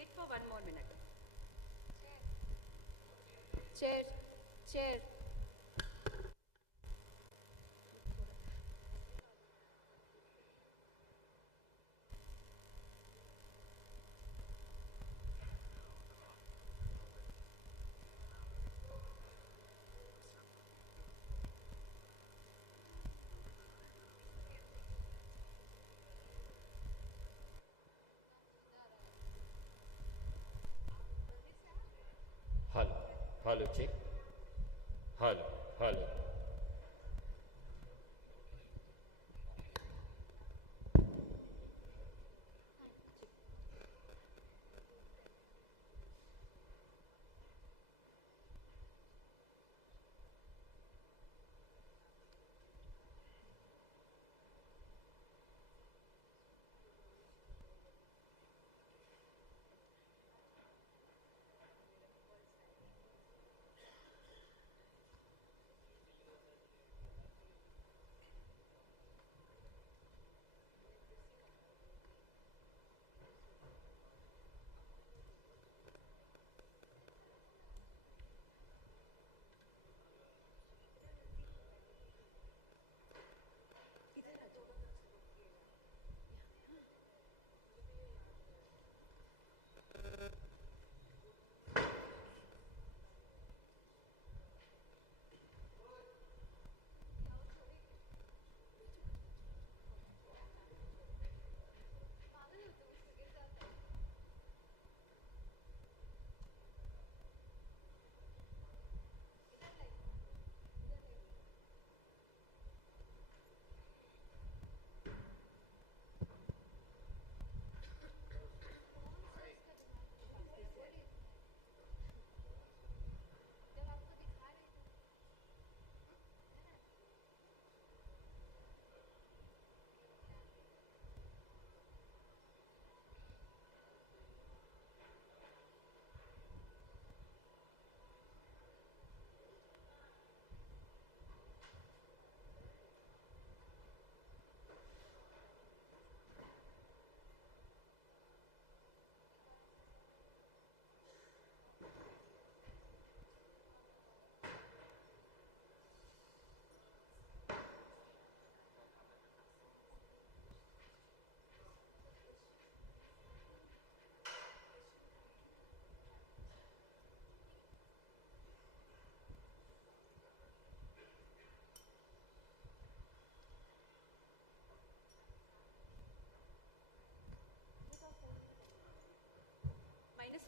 wait for 1 more minute. Chair, chair. Hello, hello, check. Hello, hello.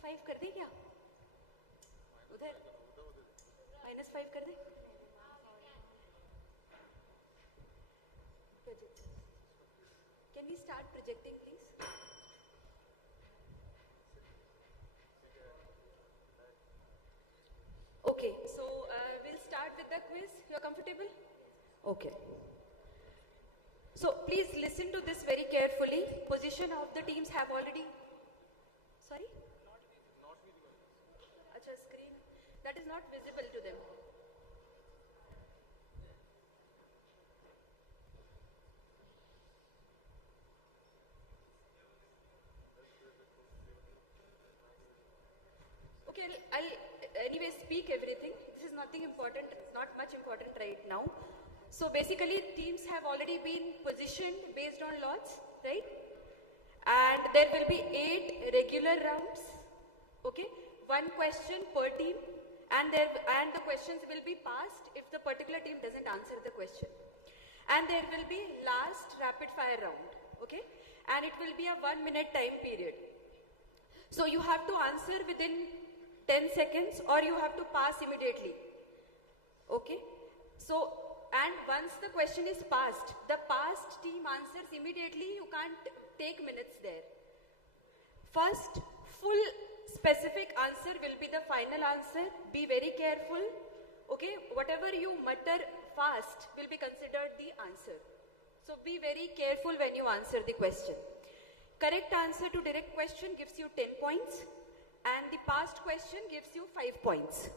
-5 कर दे क्या? उधर -5 कर दे. Can we start projecting, please? Okay, so we'll start with the quiz. You're comfortable? Okay. So please listen to this very carefully. Position of the teams have already. Sorry? Acha, screen. That is not visible to them. Okay, I'll anyway speak everything. This is nothing important, not much important right now. So basically teams have already been positioned based on lots, right? And there will be 8 regular rounds, okay? 1 question per team, and the questions will be passed if the particular team doesn't answer the question. And there will be last rapid fire round, okay? And it will be a 1-minute time period. So you have to answer within 10 seconds or you have to pass immediately, okay? So, and once the question is passed, the passed team answers immediately, you can't take minutes there. First, full specific answer will be the final answer. Be very careful, okay? Whatever you mutter fast will be considered the answer. So be very careful when you answer the question. Correct answer to direct question gives you 10 points. And the past question gives you 5 points.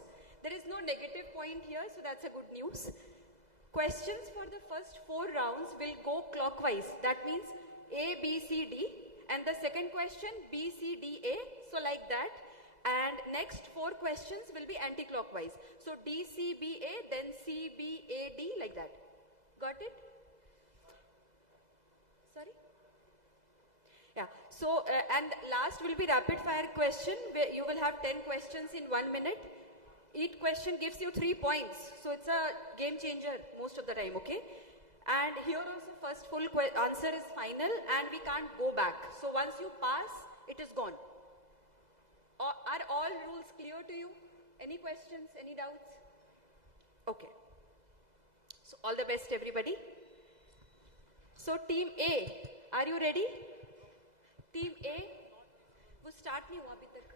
There is no negative point here, so that's a good news. Questions for the first 4 rounds will go clockwise. That means A, B, C, D. And the second question, B, C, D, A. So So like that. And next 4 questions will be anti-clockwise. So DCBA, then CBAD, like that. Got it? Sorry? Yeah. So, and last will be rapid fire question, where you will have 10 questions in 1 minute. Each question gives you 3 points. So it's a game changer most of the time, okay? And here also first full answer is final and we can't go back. So once you pass, it is gone. Are all rules clear to you? Any questions, any doubts? Okay. So all the best everybody. So team A, are you ready? Team A, वो start नहीं हुआ अभी तक.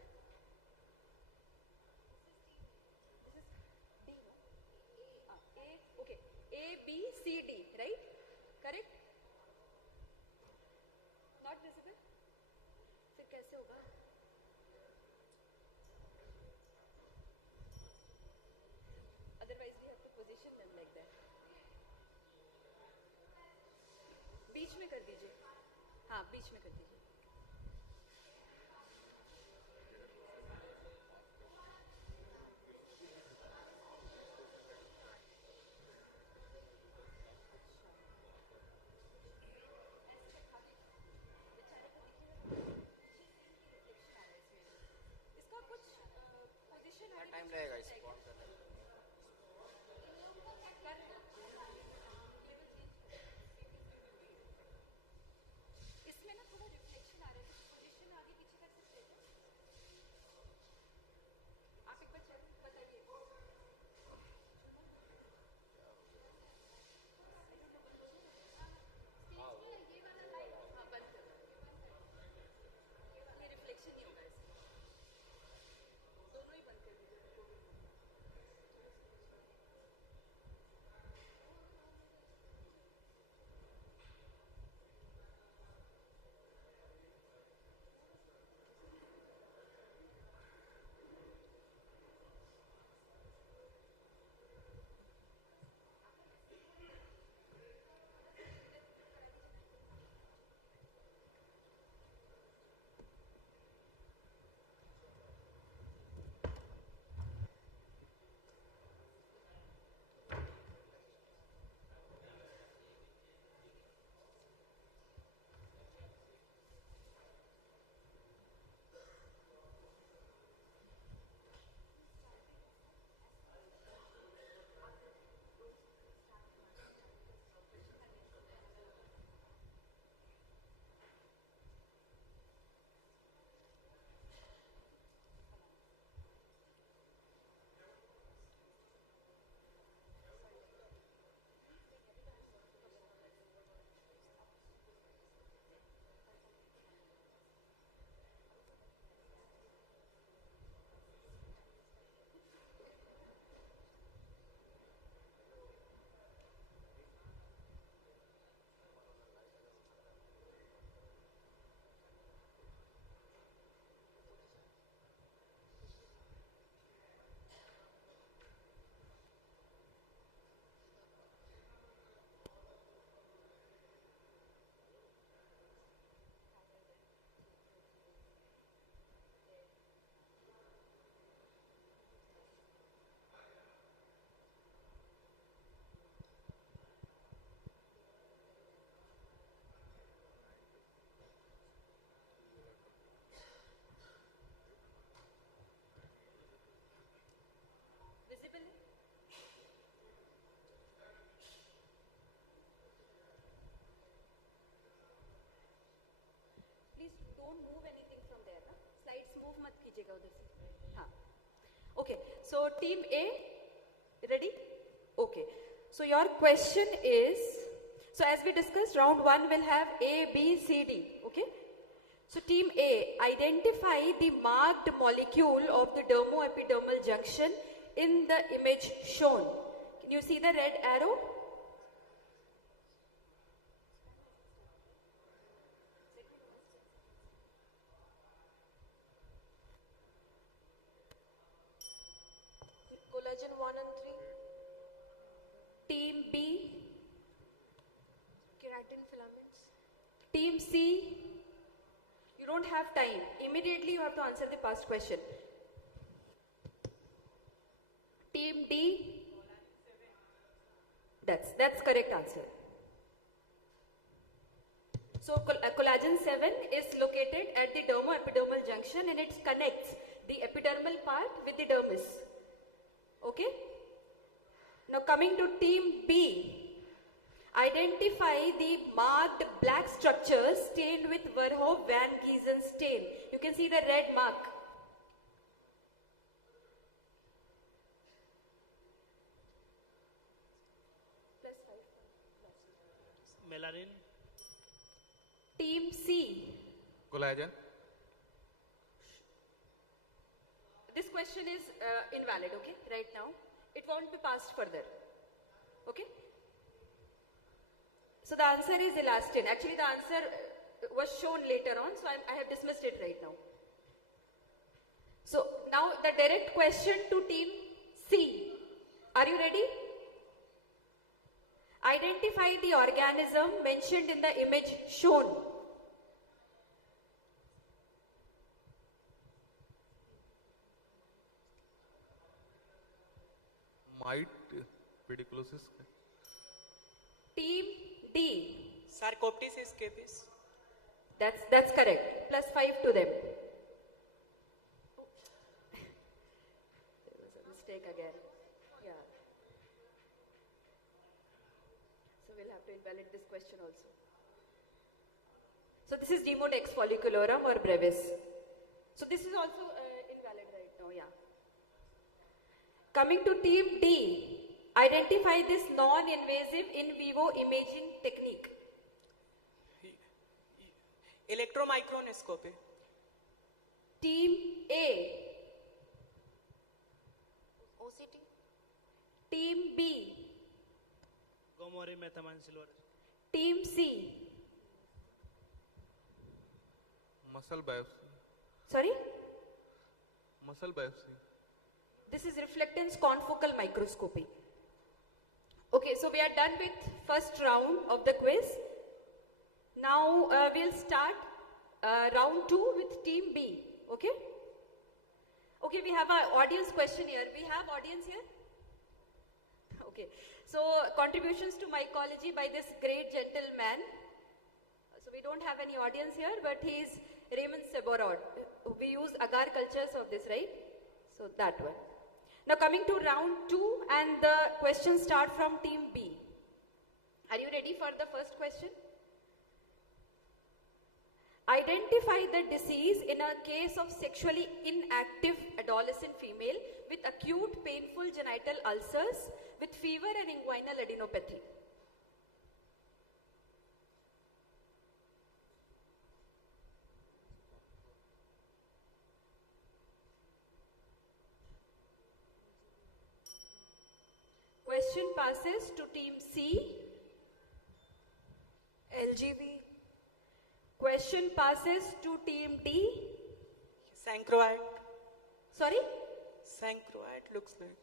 This is D, no? A, okay. A, B, C, D, right? Correct? Not visible? फिर कैसे होगा? Otherwise we have to position them like that. बीच में कर दीजिए. हाँ, बीच में कर दीजिए. इसका कुछ पोजीशन टाइम लगेगा इसको ऑन करने में। इसमें ना थोड़ा रिफ्लेक्शन आ रहा है, पोजीशन आगे पीछे कर सकते हैं? आप एक बार बताइए. ये वाला लाइट हाँ बंद करो. ये रिफ्लेक्शन नहीं होगा इसमें. दोनों ही बंद कर दीजिए. Visible? Please don't move anything from there. ना? Slides move मत कीजिएगा उधर से. हाँ. Okay. So team A, ready? Okay. So your question is, so as we discussed, round 1 will have A, B, C, D. Okay. So team A, identify the marked molecule of the dermoepidermal junction in the image shown. Can you see the red arrow? Collagen 1 and 3. Team B, Keratin filaments. Team C, you don't have time. Immediately you have to answer the past question. Team D. That's correct answer. So collagen 7 is located at the dermo-epidermal junction and it connects the epidermal part with the dermis. Okay? Now coming to team B. Identify the marked black structures stained with Verhoeven Van Giesen stain. You can see the red mark. Melanin. Team C. Collagen. This question is invalid, okay, right now. It won't be passed further. Okay? So the answer is elastin. Actually, the answer was shown later on, so I have dismissed it right now. So now the direct question to team C. Are you ready? Identify the organism mentioned in the image shown. Mite. Pediculosis. Team D. Sarcoptes capis. That's correct. +5 to them. There was a mistake again. Yeah. So we'll have to invalidate this question also. So this is Demodex folliculorum or brevis. So this is also invalid right now, yeah. Coming to team D. Identify this non-invasive in vivo imaging technique. Electromicronoscopy. Team A. OCT. Team B. Gomori methamine silver. Team C. Muscle biopsy. Sorry? Muscle biopsy. This is reflectance confocal microscopy. Okay, so we are done with first round of the quiz. Now we'll start round 2 with team B. Okay? Okay, we have an audience question here. We have audience here? Okay. So contributions to mycology by this great gentleman. So we don't have any audience here, but he is Raymond Seborod. We use agar cultures of this, right? So that one. Now coming to round 2 and the questions start from team B. Are you ready for the first question? Identify the disease in a case of sexually inactive adolescent female with acute painful genital ulcers with fever and inguinal adenopathy. Question passes to team C. LGV. Question passes to team D. Sancroid. Sorry? Sancroid looks like.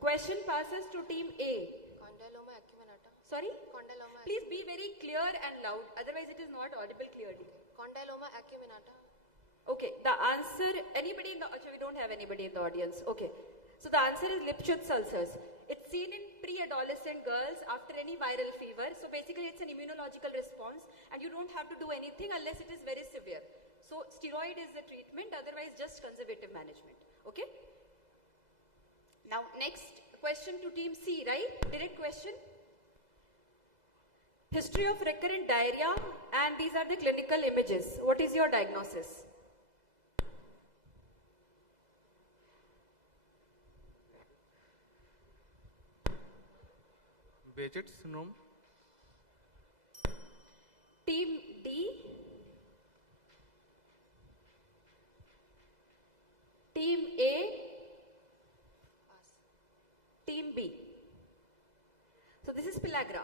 Question passes to team A. Condyloma acuminata. Sorry? Condyloma. Please be very clear and loud, otherwise it is not audible clearly. Condyloma acuminata. Okay, the answer, anybody in the, actually we don't have anybody in the audience. Okay, so the answer is Lipschitz ulcers. It's seen in pre-adolescent girls after any viral fever. So basically it's an immunological response and you don't have to do anything unless it is very severe. So steroid is the treatment, otherwise just conservative management. Okay? Now next question to team C, right? Direct question. History of recurrent diarrhea and these are the clinical images. What is your diagnosis? Behçet syndrome. Team D. Team A. Team B. So this is pellagra.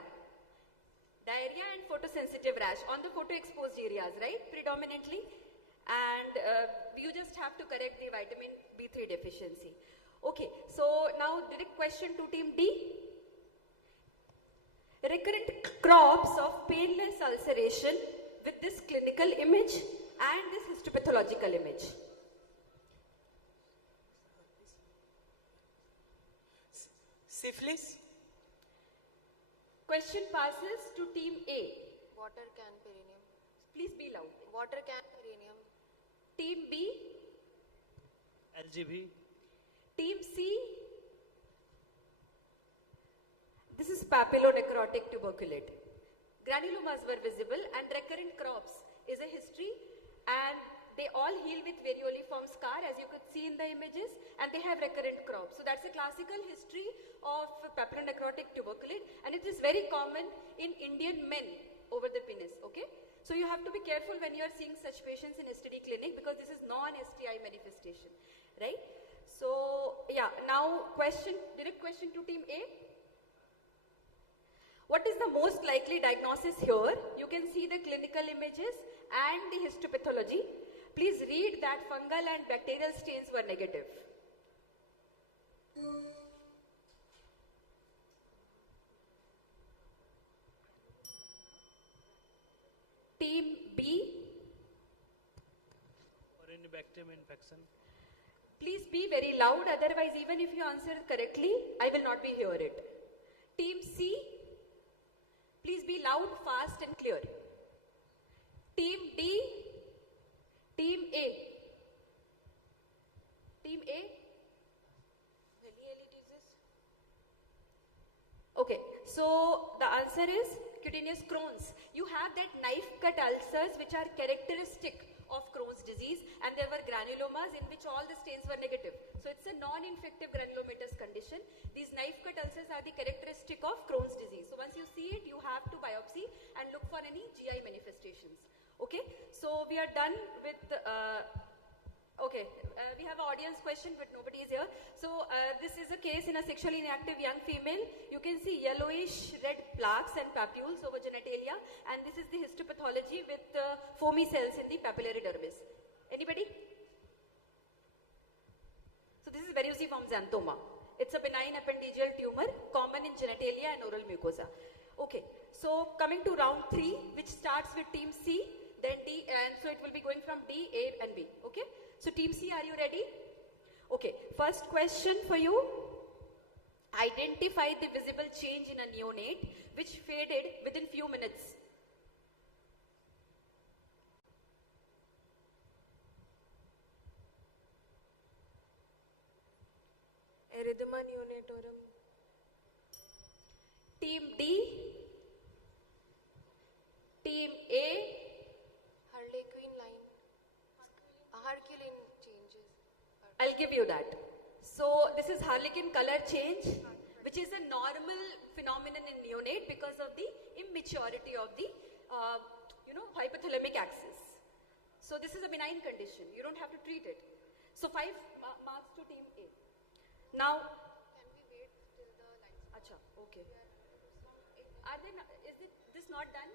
Diarrhea and photosensitive rash on the photo-exposed areas, right? Predominantly. And you just have to correct the vitamin B3 deficiency. Okay, so now direct question to team D. Recurrent crops of painless ulceration with this clinical image and this histopathological image. Syphilis. Question passes to team A. Water can perineum. Please be loud. Water can perineum. Team B. LGB, Team C. This is papillonecrotic tuberculate. Granulomas were visible and recurrent crops is a history, and they all heal with varioliform scar, as you could see in the images, and they have recurrent crops. So that's a classical history of papillonecrotic tuberculate, and it is very common in Indian men over the penis, okay? So you have to be careful when you are seeing such patients in STD clinic, because this is non-STI manifestation, right? So yeah, now direct question to team A. What is the most likely diagnosis here? You can see the clinical images and the histopathology. Please read that fungal and bacterial stains were negative. Team B, Orinibacterium infection, please be very loud, otherwise even if you answer correctly, I will not be hear it. Team C, please be loud, fast and clear. Team D, Team A. Team A? Okay, so the answer is cutaneous Crohn's. You have that knife cut ulcers which are characteristic of Crohn's disease, and there were granulomas in which all the stains were negative. So it's a non-infective granulomatous condition. These knife cut ulcers are the characteristic of Crohn's disease. So once you see it, you have to biopsy and look for any GI manifestations. Okay, so we are done with we have an audience question, but nobody is here. So this is a case in a sexually inactive young female. You can see yellowish red plaques and papules over genitalia, and this is the histopathology with foamy cells in the papillary dermis. Anybody? So this is verruciform xanthoma. It's a benign appendigeal tumor, common in genitalia and oral mucosa. Okay, so coming to round 3, which starts with team C, then D, and so it will be going from D, A and B. Okay, so team C, are you ready? Okay, first question for you. Identify the visible change in a neonate which faded within few minutes. Erythema neonatorum. Team D, Team A, Harlequin line. Herculean changes. I'll give you that. So this is harlequin color change, which is a normal phenomenon in neonate because of the immaturity of the hypothalamic axis. So this is a benign condition. You don't have to treat it. So 5 marks to team A. Now, Can we wait till the lights? acha, okay. Are they not, is this not done?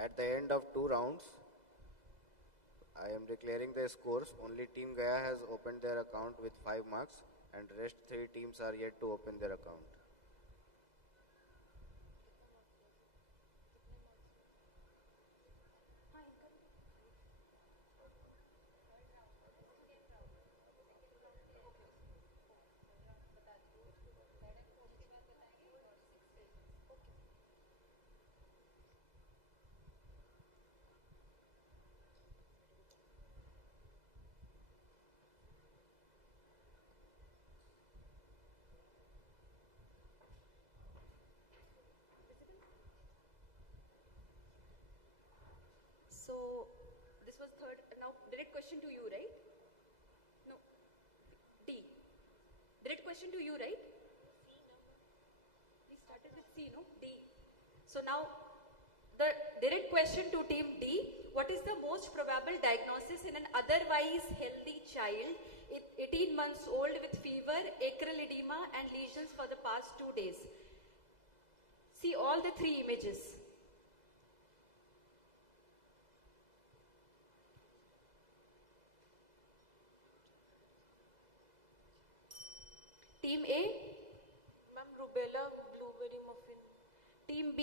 At the end of 2 rounds, I am declaring the scores. Only Team Gaya has opened their account with 5 marks, and rest 3 teams are yet to open their account. So this was third. Now direct question to you, right? No. D. Direct question to you, right? We started with C, no? D. So now The direct question to team D, what is the most probable diagnosis in an otherwise healthy child, 18 months old with fever, acral edema and lesions for the past 2 days? See all the 3 images. Team A, Ma'am, rubella, blueberry muffin. Team B,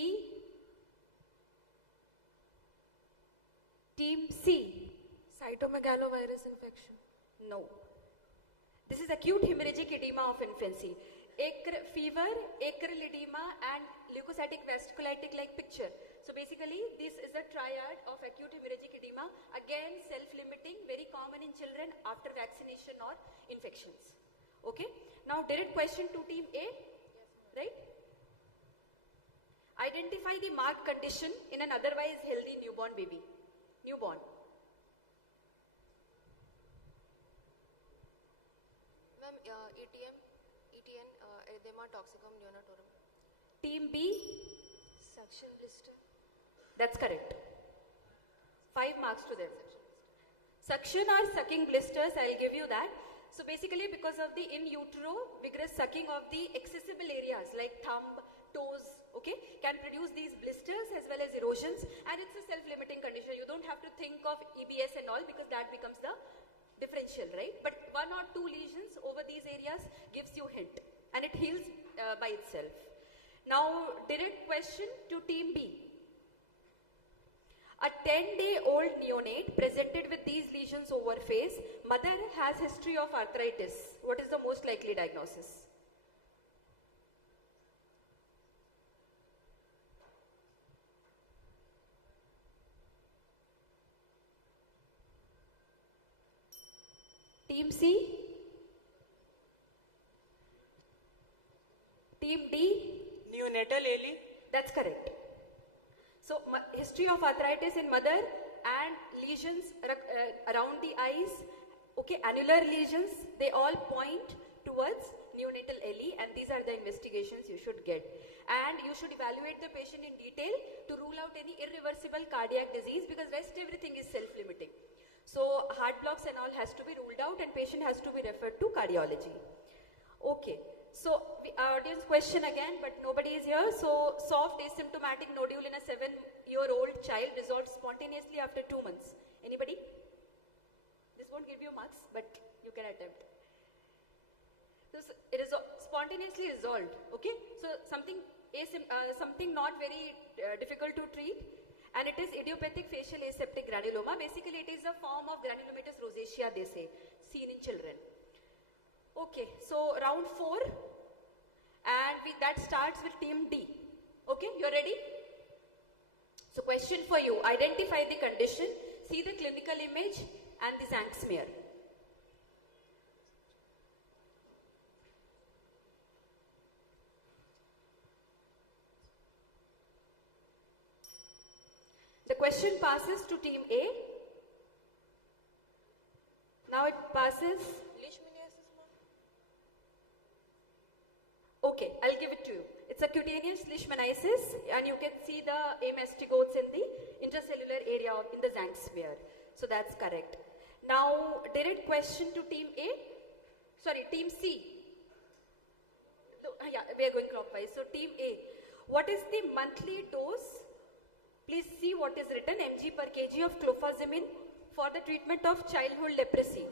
Team C. Cytomegalovirus infection. No. This is acute hemorrhagic edema of infancy. Fever, acral edema and leukocytic vasculitic like picture. So basically this is a triad of acute hemorrhagic edema. Again self-limiting, very common in children after vaccination or infections. Okay. Now direct question to team A. Right? Identify the marked condition in an otherwise healthy newborn baby. Newborn. Ma'am, ETN, erythema toxicum neonatorum. Team B. Suction blister. That's correct. 5 marks to them. Suction or sucking blisters, I'll give you that. So basically because of the in utero vigorous sucking of the accessible areas like thumb, toes, okay, can produce these blisters as well as erosions, and it's a self-limiting condition. You don't have to think of EBS and all because that becomes the differential, right? But 1 or 2 lesions over these areas gives you hint and it heals by itself. Now direct question to team B. A 10-day-old neonate presented with these lesions over face, mother has history of arthritis. What is the most likely diagnosis? Team C? Team D? Neonatal LE. That's correct. So, history of arthritis in mother and lesions around the eyes, okay, annular lesions, they all point towards neonatal LE, and these are the investigations you should get. And you should evaluate the patient in detail to rule out any irreversible cardiac disease because rest everything is self-limiting. So, heart blocks and all has to be ruled out and patient has to be referred to cardiology. Okay. So, audience question again, but nobody is here. So, soft asymptomatic nodule in a 7-year-old child resolved spontaneously after 2 months. Anybody? This won't give you marks, but you can attempt. So, it is spontaneously resolved. Okay? So, something not very difficult to treat, and it is idiopathic facial aseptic granuloma. Basically, it is a form of granulomatous rosacea, they say, seen in children. Okay, so round 4, and that starts with team D. Okay, you're ready? So question for you, identify the condition, see the clinical image and the Zank smear. The question passes to team A. Now it passes. Leishmaniasis, ma'am. Okay, I'll give it to you. It's a cutaneous leishmaniasis, and you can see the amastigotes in the intracellular area in the Zank smear. So that's correct. Now, direct question to team A. Sorry, team C. Yeah, we are going clockwise. So team A. What is the monthly dose? Please see what is written, mg per kg of clofazimine for the treatment of childhood leprosy.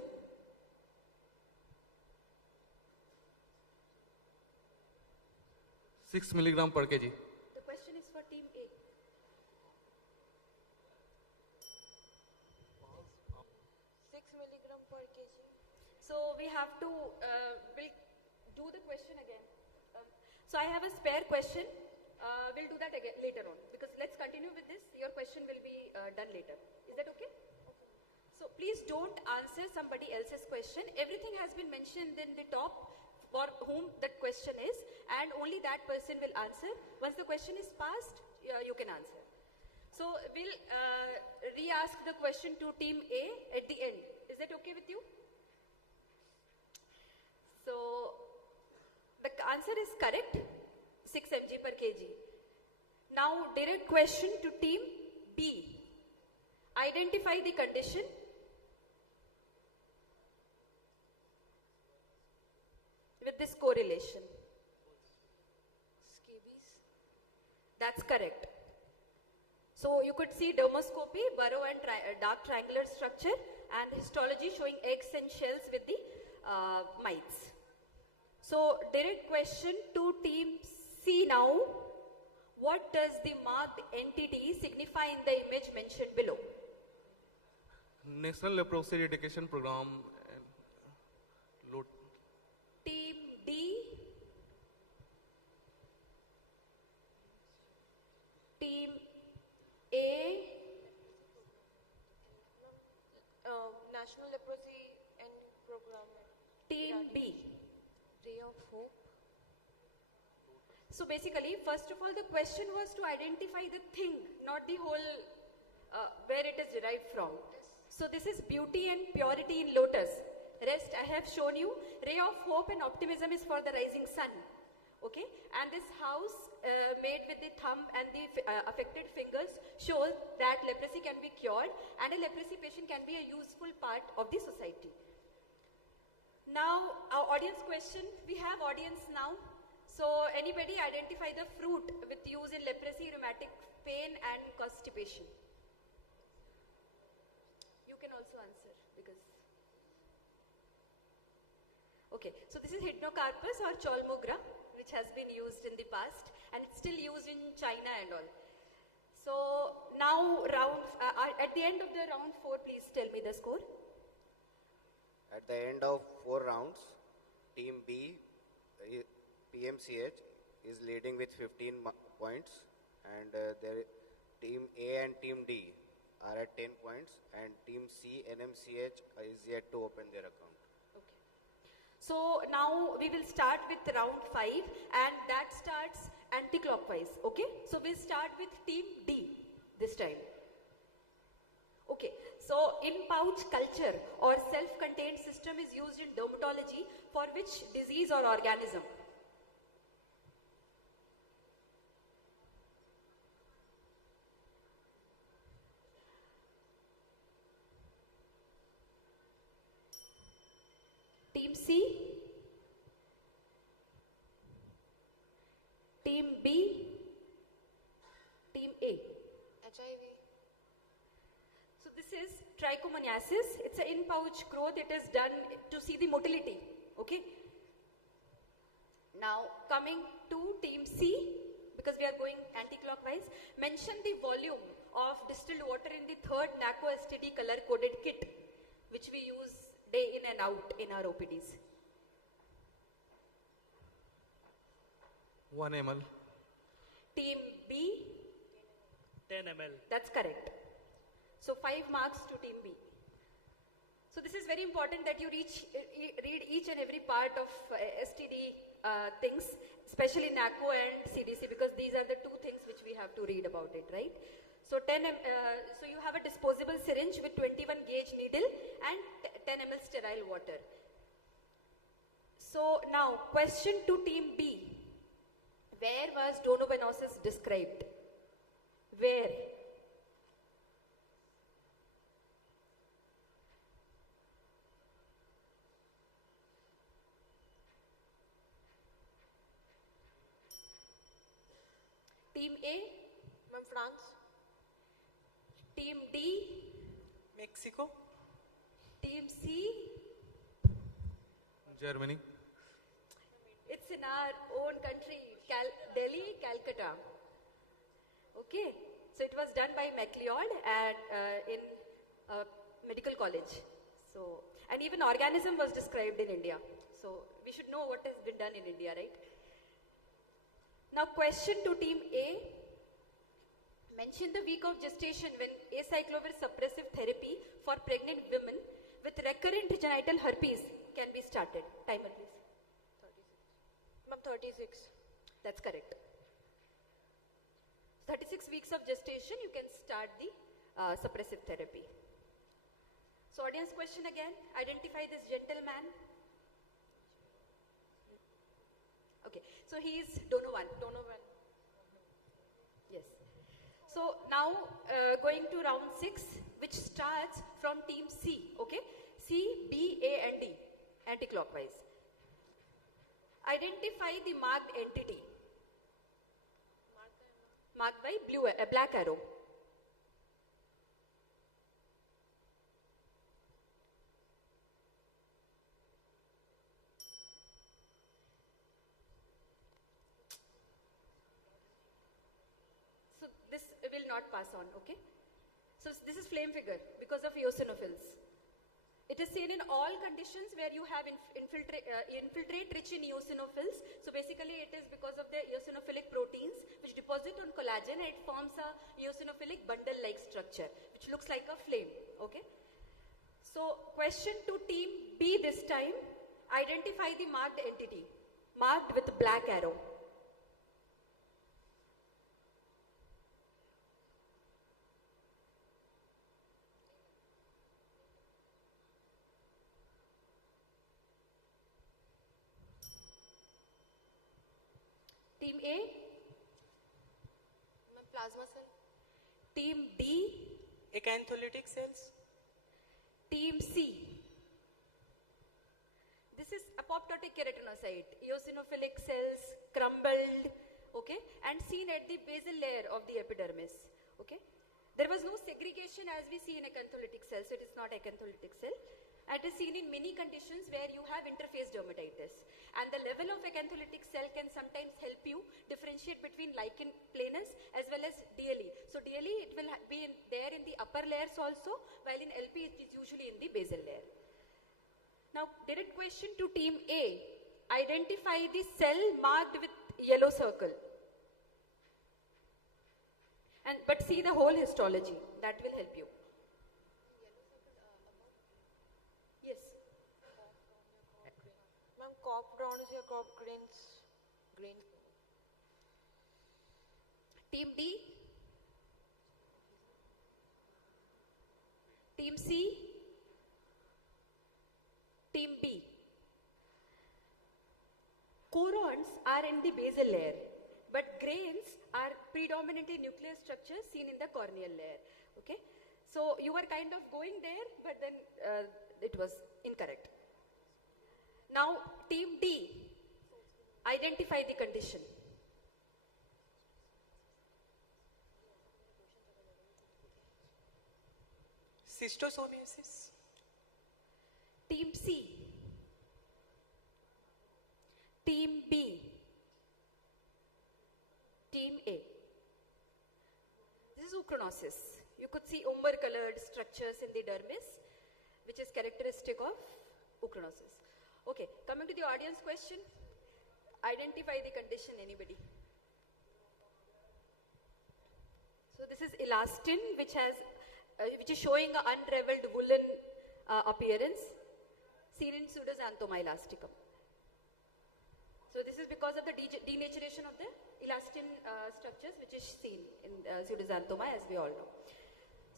Six milligram per kg. The question is for team A. 6 milligram per kg. So we have to, we'll do the question again. So I have a spare question. We'll do that again later on because let's continue with this. Your question will be done later. Is that okay? So please don't answer somebody else's question. Everything has been mentioned in the top for whom that question is, and only that person will answer. Once the question is passed, you can answer. So we'll re-ask the question to team A at the end. Is that okay with you? So the answer is correct, 6 mg per kg. Now, direct question to team B. Identify the condition. With this correlation. Scabies. That's correct. So you could see dermoscopy, burrow and dark triangular structure, and histology showing eggs and shells with the mites. So direct question to team C now. What does the marked entity signify in the image mentioned below? National Leprosy Eradication Program. Team D. Team A. National Leprosy and Program. Team B. Ray of Hope. So basically, first of all, the question was to identify the thing, not the whole where it is derived from. So this is beauty and purity in lotus. Rest I have shown you. Ray of hope and optimism is for the rising sun. Okay, and this house made with the thumb and the affected fingers shows that leprosy can be cured, and a leprosy patient can be a useful part of the society. Now, our audience question. We have audience now. So, anybody identify the fruit with use in leprosy, rheumatic pain, and constipation? You can also answer because. Okay, so this is Hypnocarpus or Cholmogra, which has been used in the past, and it's still used in China and all. So now at the end of the round 4, please tell me the score. At the end of 4 rounds, Team B, PMCH, is leading with 15 points, and Team A and Team D are at 10 points, and Team C, NMCH, is yet to open their account. Okay. So now we will start with round 5, and that starts anti-clockwise. Okay. So we'll start with Team D this time. Okay. So in-pouch culture or self-contained system is used in dermatology for which disease or organism? Team C, Team B, Team A. HIV. So this is trichomoniasis. It's an in-pouch growth. It is done to see the motility. Okay. Now coming to Team C, because we are going anti-clockwise, mention the volume of distilled water in the third NACO STD color-coded kit, which we use day in and out in our OPDs. 1 ml. Team B, 10 ml. that's correct. So 5 marks to Team B. So this is very important that you read each and every part of STD things, especially NACO and CDC, because these are the 2 things which we have to read about it, right? So so you have a disposable syringe with 21 gauge needle and 10 ml sterile water. So now question to Team B. Where was donovenosis described? Where? Team A, Ma'am, France. Team D, Mexico. Team C. Germany. It's in our own country, Delhi, Calcutta. Okay, so it was done by MacLeod and in medical college. So, and even organism was described in India. So we should know what has been done in India, right? Now question to Team A. Mention the week of gestation when acyclovir suppressive therapy for pregnant women with recurrent genital herpes can be started. Timer please. 36. That's correct. 36 weeks of gestation, you can start the suppressive therapy. So audience question again, identify this gentleman. Okay, so he is Donovan. Donovan. Yes. So now going to round 6, which starts from team C, okay? C, B, A and D, anti-clockwise. Identify the marked entity. Marked by black arrow. So this will not pass on, okay? So this is flame figure because of eosinophils. It is seen in all conditions where you have infiltrate rich in eosinophils. So basically it is because of the eosinophilic proteins which deposit on collagen and it forms a eosinophilic bundle-like structure which looks like a flame, okay? So question to team B this time, identify the marked entity, marked with black arrow. Team A, Ma'am, plasma cell. team D, Acantholytic cells. team C. This is apoptotic keratinocyte, eosinophilic cells, crumbled, okay, and seen at the basal layer of the epidermis, okay. There was no segregation as we see in acantholytic cells, so it is not acantholytic cell. It is seen in many conditions where you have interface dermatitis. And the level of acantholytic cell can sometimes help you differentiate between lichen planus as well as DLE. So DLE, it will be there in the upper layers also, while in LP it is usually in the basal layer. Now, direct question to team A. Identify the cell marked with yellow circle. But see the whole histology. That will help you. Yes. Ma'am, crop round is your crop grain. Team D. Team C. Team B. Corons are in the basal layer, but grains are predominantly nuclear structures seen in the corneal layer. Okay, so you were kind of going there, but then it was incorrect. Now, team D, identify the condition. Schistosomiasis. Team C. Team B. Team A. This is uchronosis. You could see umber-colored structures in the dermis, which is characteristic of uchronosis. Okay, coming to the audience question. Identify the condition, anybody? So this is elastin, which is showing an unraveled woolen appearance, seen in pseudoxanthoma elasticum. So this is because of the denaturation of the elastin structures, which is seen in pseudoxanthoma, as we all know.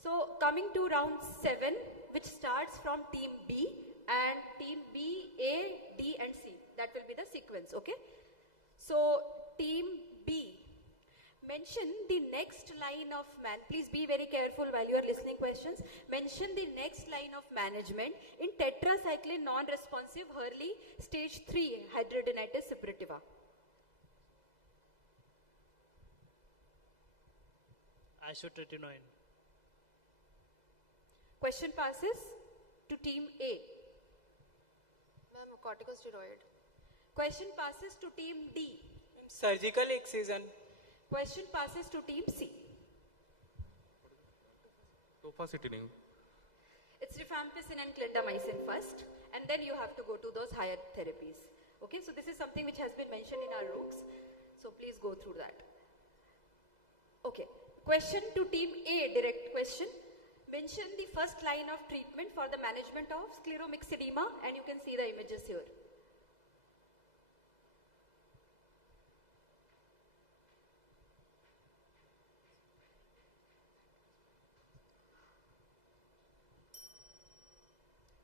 So coming to round 7, which starts from team B and team B, A, D and C. That will be the sequence, okay? So team B, mention the next line of please be very careful while you are listening questions. Mention the next line of management in tetracycline non-responsive Hurley stage 3 hidradenitis suppurativa. Isotretinoin. Question passes to team A. Ma'am, corticosteroid. Question passes to team D. Surgical excision. Question passes to team C. Tofacitinib. It's rifampicin and clindamycin first, and then you have to go to those higher therapies. Okay, so this is something which has been mentioned in our rooks, so please go through that. Okay, question to team A, direct question. Mention the first line of treatment for the management of scleromyxedema, and you can see the images here.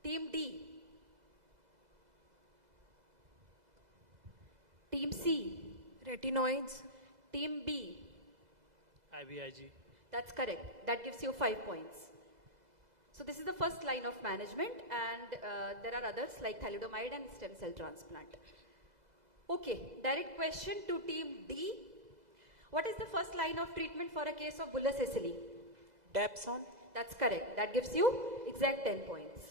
Team D. Team C. Retinoids. Team B. IVIG. That's correct. That gives you 5 points. So this is the first line of management, and there are others like thalidomide and stem cell transplant. Okay, direct question to team D. What is the first line of treatment for a case of bullous acili? Dapson. That's correct. That gives you exact 10 points.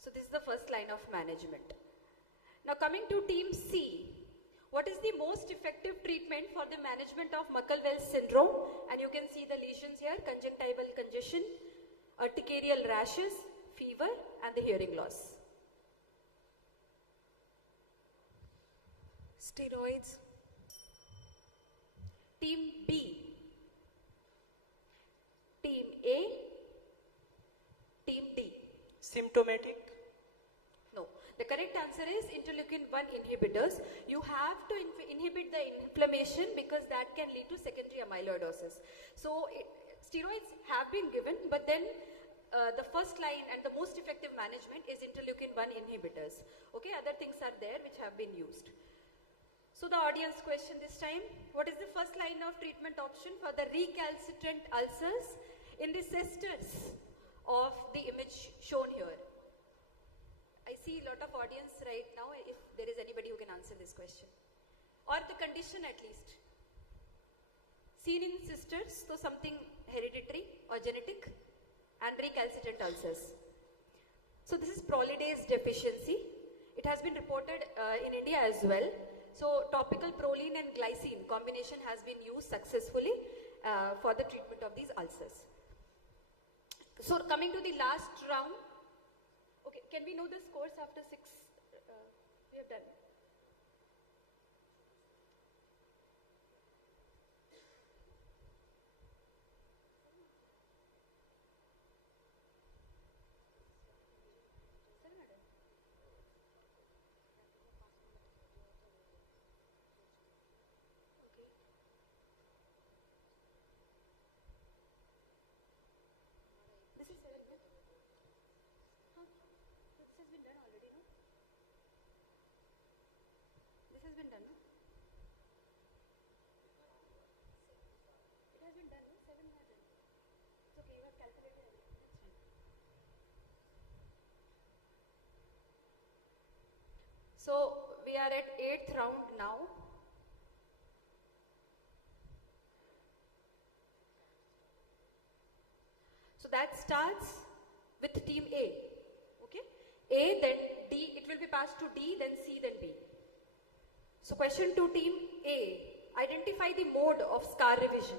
So this is the first line of management. Now coming to team C. What is the most effective treatment for the management of Muckle-Wells syndrome? And you can see the lesions here: conjunctival congestion, urticarial rashes, fever, and the hearing loss. Steroids. Team B. Team A. Team D. Symptomatic. No. The correct answer is interleukin-1 inhibitors. You have to inhibit the inflammation because that can lead to secondary amyloidosis. So steroids have been given, but then the first line and the most effective management is interleukin-1 inhibitors. Okay, other things are there which have been used. So the audience question this time: what is the first line of treatment option for the recalcitrant ulcers in the cestus of the image shown here? I see a lot of audience right now, if there is anybody who can answer this question. Or the condition at least. Seen in sisters, so something hereditary or genetic, and recalcitrant ulcers. So this is prolidase deficiency. It has been reported in India as well. So topical proline and glycine combination has been used successfully for the treatment of these ulcers. So coming to the last round. Okay, can we know the scores after 6? We have done. This is 7, no? Huh? This has been done already, no? This has been done, no? It has been done, no? 7 are done. It's okay, you have calculated everything. That's fine. So we are at 8th round now. So that starts with team A. Okay? A, then D, it will be passed to D, then C, then B. So question to team A. Identify the mode of scar revision.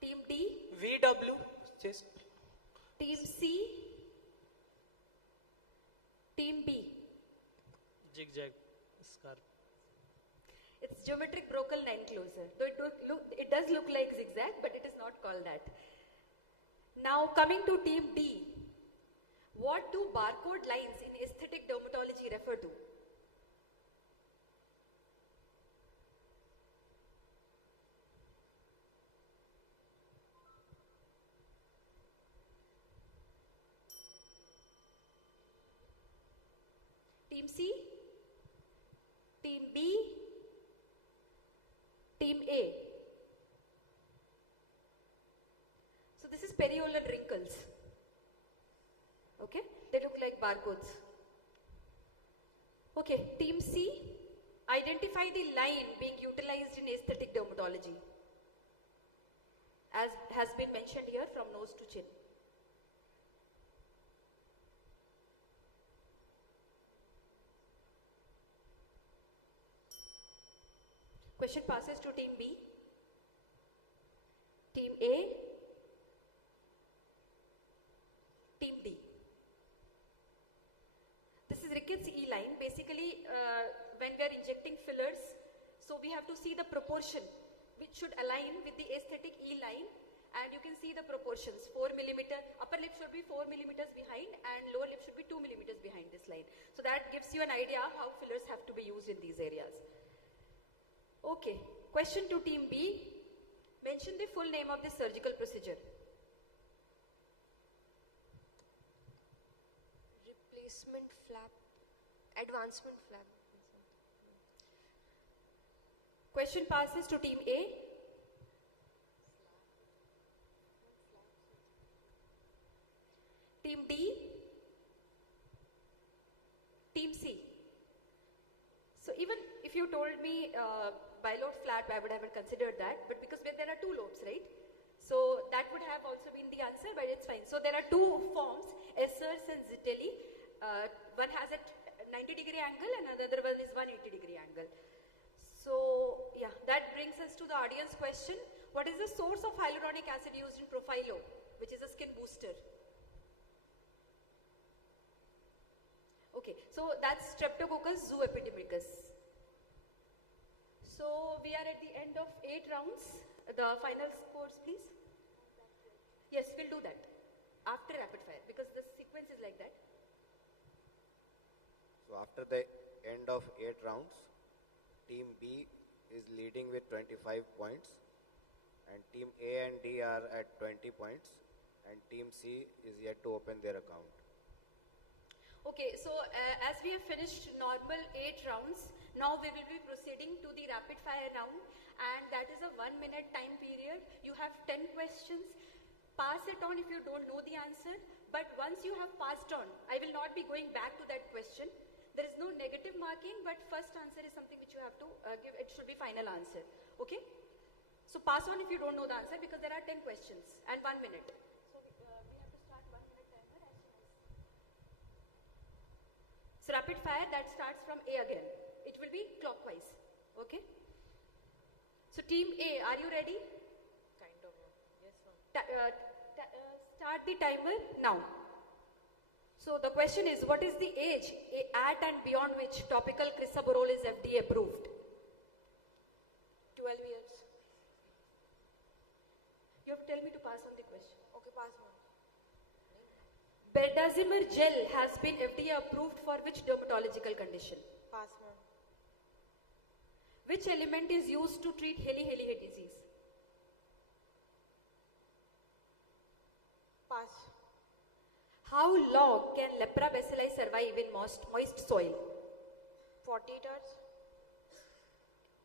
Team D. VW. Just Team C. Team B. Zigzag scarp. It's geometric brocal line closure. Though it does look like zigzag, but it is not called that. Now coming to team D. What do barcode lines in aesthetic dermatology refer to? Team C, Team B, Team A. So this is perioral wrinkles. Okay, they look like barcodes. Okay, Team C, identify the line being utilized in aesthetic dermatology, as has been mentioned here, from nose to chin. Question passes to Team B. Team A. Team D. This is Ricketts E line. Basically, when we are injecting fillers, so we have to see the proportion which should align with the aesthetic E line, and you can see the proportions. 4 millimeter, upper lip should be 4 millimeters behind, and lower lip should be 2 millimeters behind this line. So that gives you an idea how fillers have to be used in these areas. Okay, question to Team B. Mention the full name of this surgical procedure. Advancement flap. Advancement flap. Question passes to team A. Team D. Team C. So even if you told me biload flap, I would have considered that, but because when there are two lobes, right? So that would have also been the answer, but it's fine. So there are two forms, Essers and Zitelli. One has a 90-degree angle and another one is 180-degree angle. So yeah, that brings us to the audience question. What is the source of hyaluronic acid used in Profilo, which is a skin booster? Okay, so that's Streptococcus zooepidemicus. So we are at the end of 8 rounds. The final scores, please. Yes, we'll do that after rapid fire because the sequence is like that. So after the end of 8 rounds, Team B is leading with 25 points and Team A and D are at 20 points and Team C is yet to open their account. Okay, so as we have finished normal 8 rounds, now we will be proceeding to the rapid fire round and that is a 1-minute time period. You have 10 questions. Pass it on if you don't know the answer, but once you have passed on, I will not be going back to that question. There is no negative marking, but first answer is something which you have to give. It should be final answer. Okay? So pass on if you don't know the answer because there are 10 questions and 1 minute. So we have to start 1-minute timer as soon as. So rapid fire that starts from A again. It will be clockwise. Okay? So team A, are you ready? Kind of. Yes, ma'am. Start the timer now. So the question is, what is the age at and beyond which topical crisaborole is FDA approved? 12 years. You have to tell me to pass on the question. Okay, pass, ma'am. Bendazimir gel has been FDA approved for which dermatological condition? Pass, ma'am. Which element is used to treat Hailey-Hailey disease? Pass. How long can lepra bacilli survive in moist soil? 48 hours.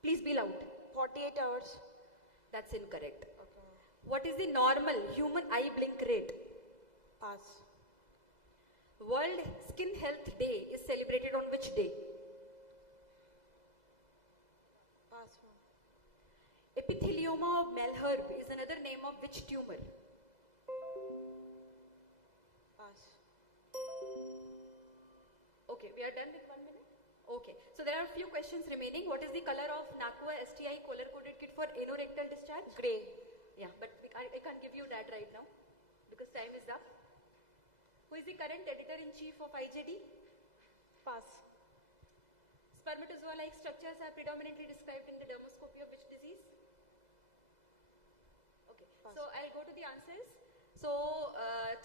Please be loud. 48 hours. That's incorrect. Okay. What is the normal human eye blink rate? Pass. World Skin Health Day is celebrated on which day? Pass, ma'am. Epithelioma of Malherbe is another name of which tumor? Pass. Okay, we are done with 1 minute? Okay, so there are a few questions remaining. What is the color of NACUA STI color-coded kit for anorectal discharge? Gray. Yeah, but I can't give you that right now because time is up. Who is the current editor-in-chief of IJD? Pass. Spermatozoa-like structures are predominantly described in the dermoscopy of which disease? Okay, Pass. so I'll go to the answers. So,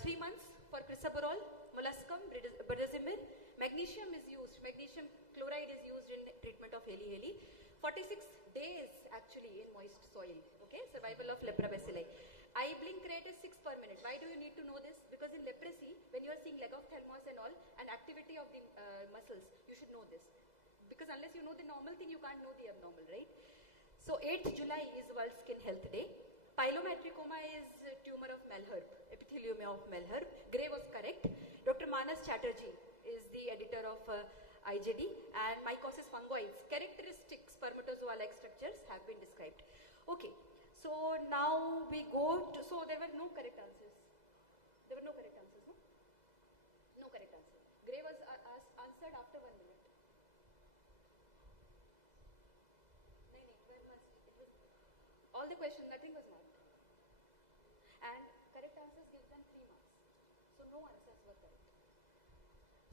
3 months for crisaborole, molluscum, bendazimir. Magnesium is used, magnesium chloride is used in treatment of Hailey-Hailey. 46 days actually in moist soil, okay, survival of lepra bacilli. Eye blink rate is 6 per minute. Why do you need to know this? Because in leprosy, when you are seeing leg of thalmos and all, and activity of the muscles, you should know this. Because unless you know the normal thing, you can't know the abnormal, right? So 8th July is World Skin Health Day. Pilomatricoma is tumor of Malherbe, epithelioma of Malherbe. Gray was correct. Dr. Manas Chatterjee is the editor of IJD, and mycosis fungoides. Characteristic spermatozoa-like structures have been described. Okay, so now we go to, so there were no correct answers. There were no correct answers, no? No correct answer. Gray was answered after 1 minute. No, where was it? Was all the questions, nothing was marked. And correct answers give them 3 marks. So no answers were correct.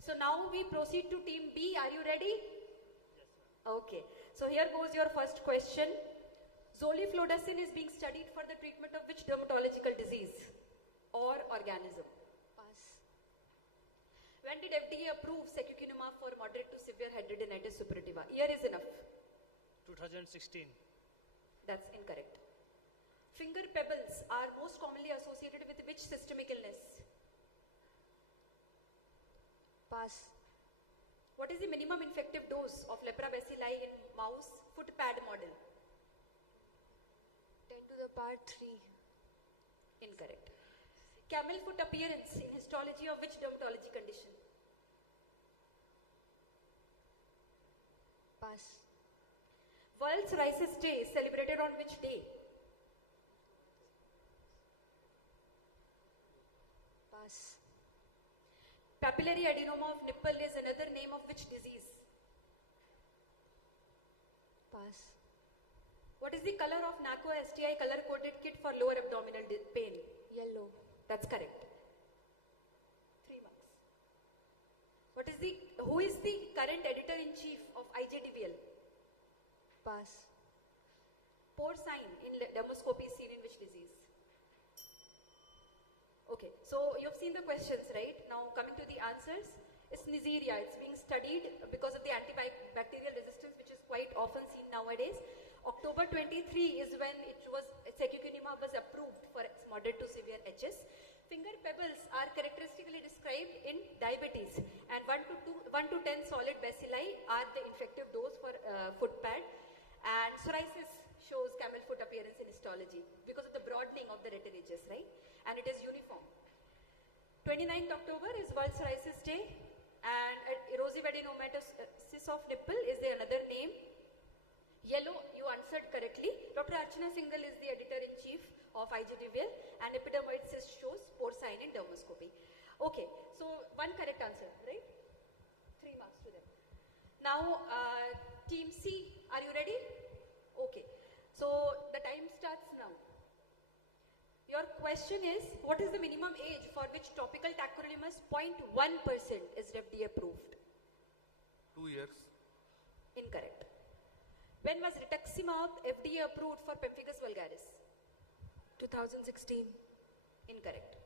So now we proceed to team B. Are you ready? Yes, ma'am. Okay. So here goes your first question. Zoliflodacin is being studied for the treatment of which dermatological disease or organism? Pass. When did FDA approve secukinumab for moderate to severe hidradenitis suppurativa? Year is enough. 2016. That's incorrect. Finger pebbles are most commonly associated with which systemic illness? Pass. What is the minimum infective dose of lepra bacilli in mouse foot pad model? 10 to the power 3. Incorrect. Camel foot appearance in histology of which dermatology condition? Pass. World Psoriasis Day is celebrated on which day? Pass. Papillary adenoma of nipple is another name of which disease? Pass. What is the color of NACO STI color coded kit for lower abdominal pain? Yellow. That's correct. 3 marks. Who is the current editor-in-chief of IJDVL? Pass. Pore sign in dermoscopy is seen in which disease? Okay, so you've seen the questions, right? Now coming to the answers, it's Neisseria. It's being studied because of the antibacterial resistance, which is quite often seen nowadays. October 23 is when secukinumab was approved for its moderate to severe HS. Finger pebbles are characteristically described in diabetes, and 1 to 10 solid bacilli are the infective dose for foot pad, and psoriasis shows camel foot appearance in histology because of the broadening of the retinages, right? And it is uniform. 29th October is World Psoriasis Day, and erosive adenomatosis of nipple is the another name. Yellow, you answered correctly. Dr. Archana Singhal is the editor-in-chief of IGDVL, and epidermoid cyst shows pore sign in dermoscopy. Okay, so one correct answer, right? 3 marks to them. Now, Team C, are you ready? Okay, so the time starts now. Your question is, what is the minimum age for which topical tacrolimus 0.1% is FDA approved? 2 years. Incorrect. When was rituximab FDA approved for pemphigus vulgaris? 2016. Incorrect.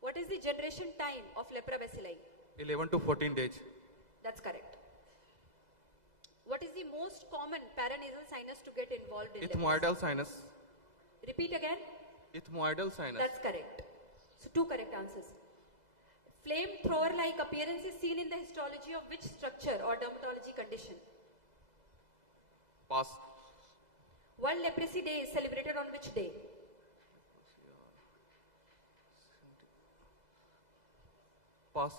What is the generation time of lepra bacilli? 11 to 14 days. That's correct. What is the most common paranasal sinus to get involved in Ethmoidal sinus. leprosy? Repeat again. Ethmoidal sinus. That's correct. So 2 correct answers. Flamethrower-like appearance is seen in the histology of which structure or dermatology condition? Pass. World Leprosy Day is celebrated on which day? Pass.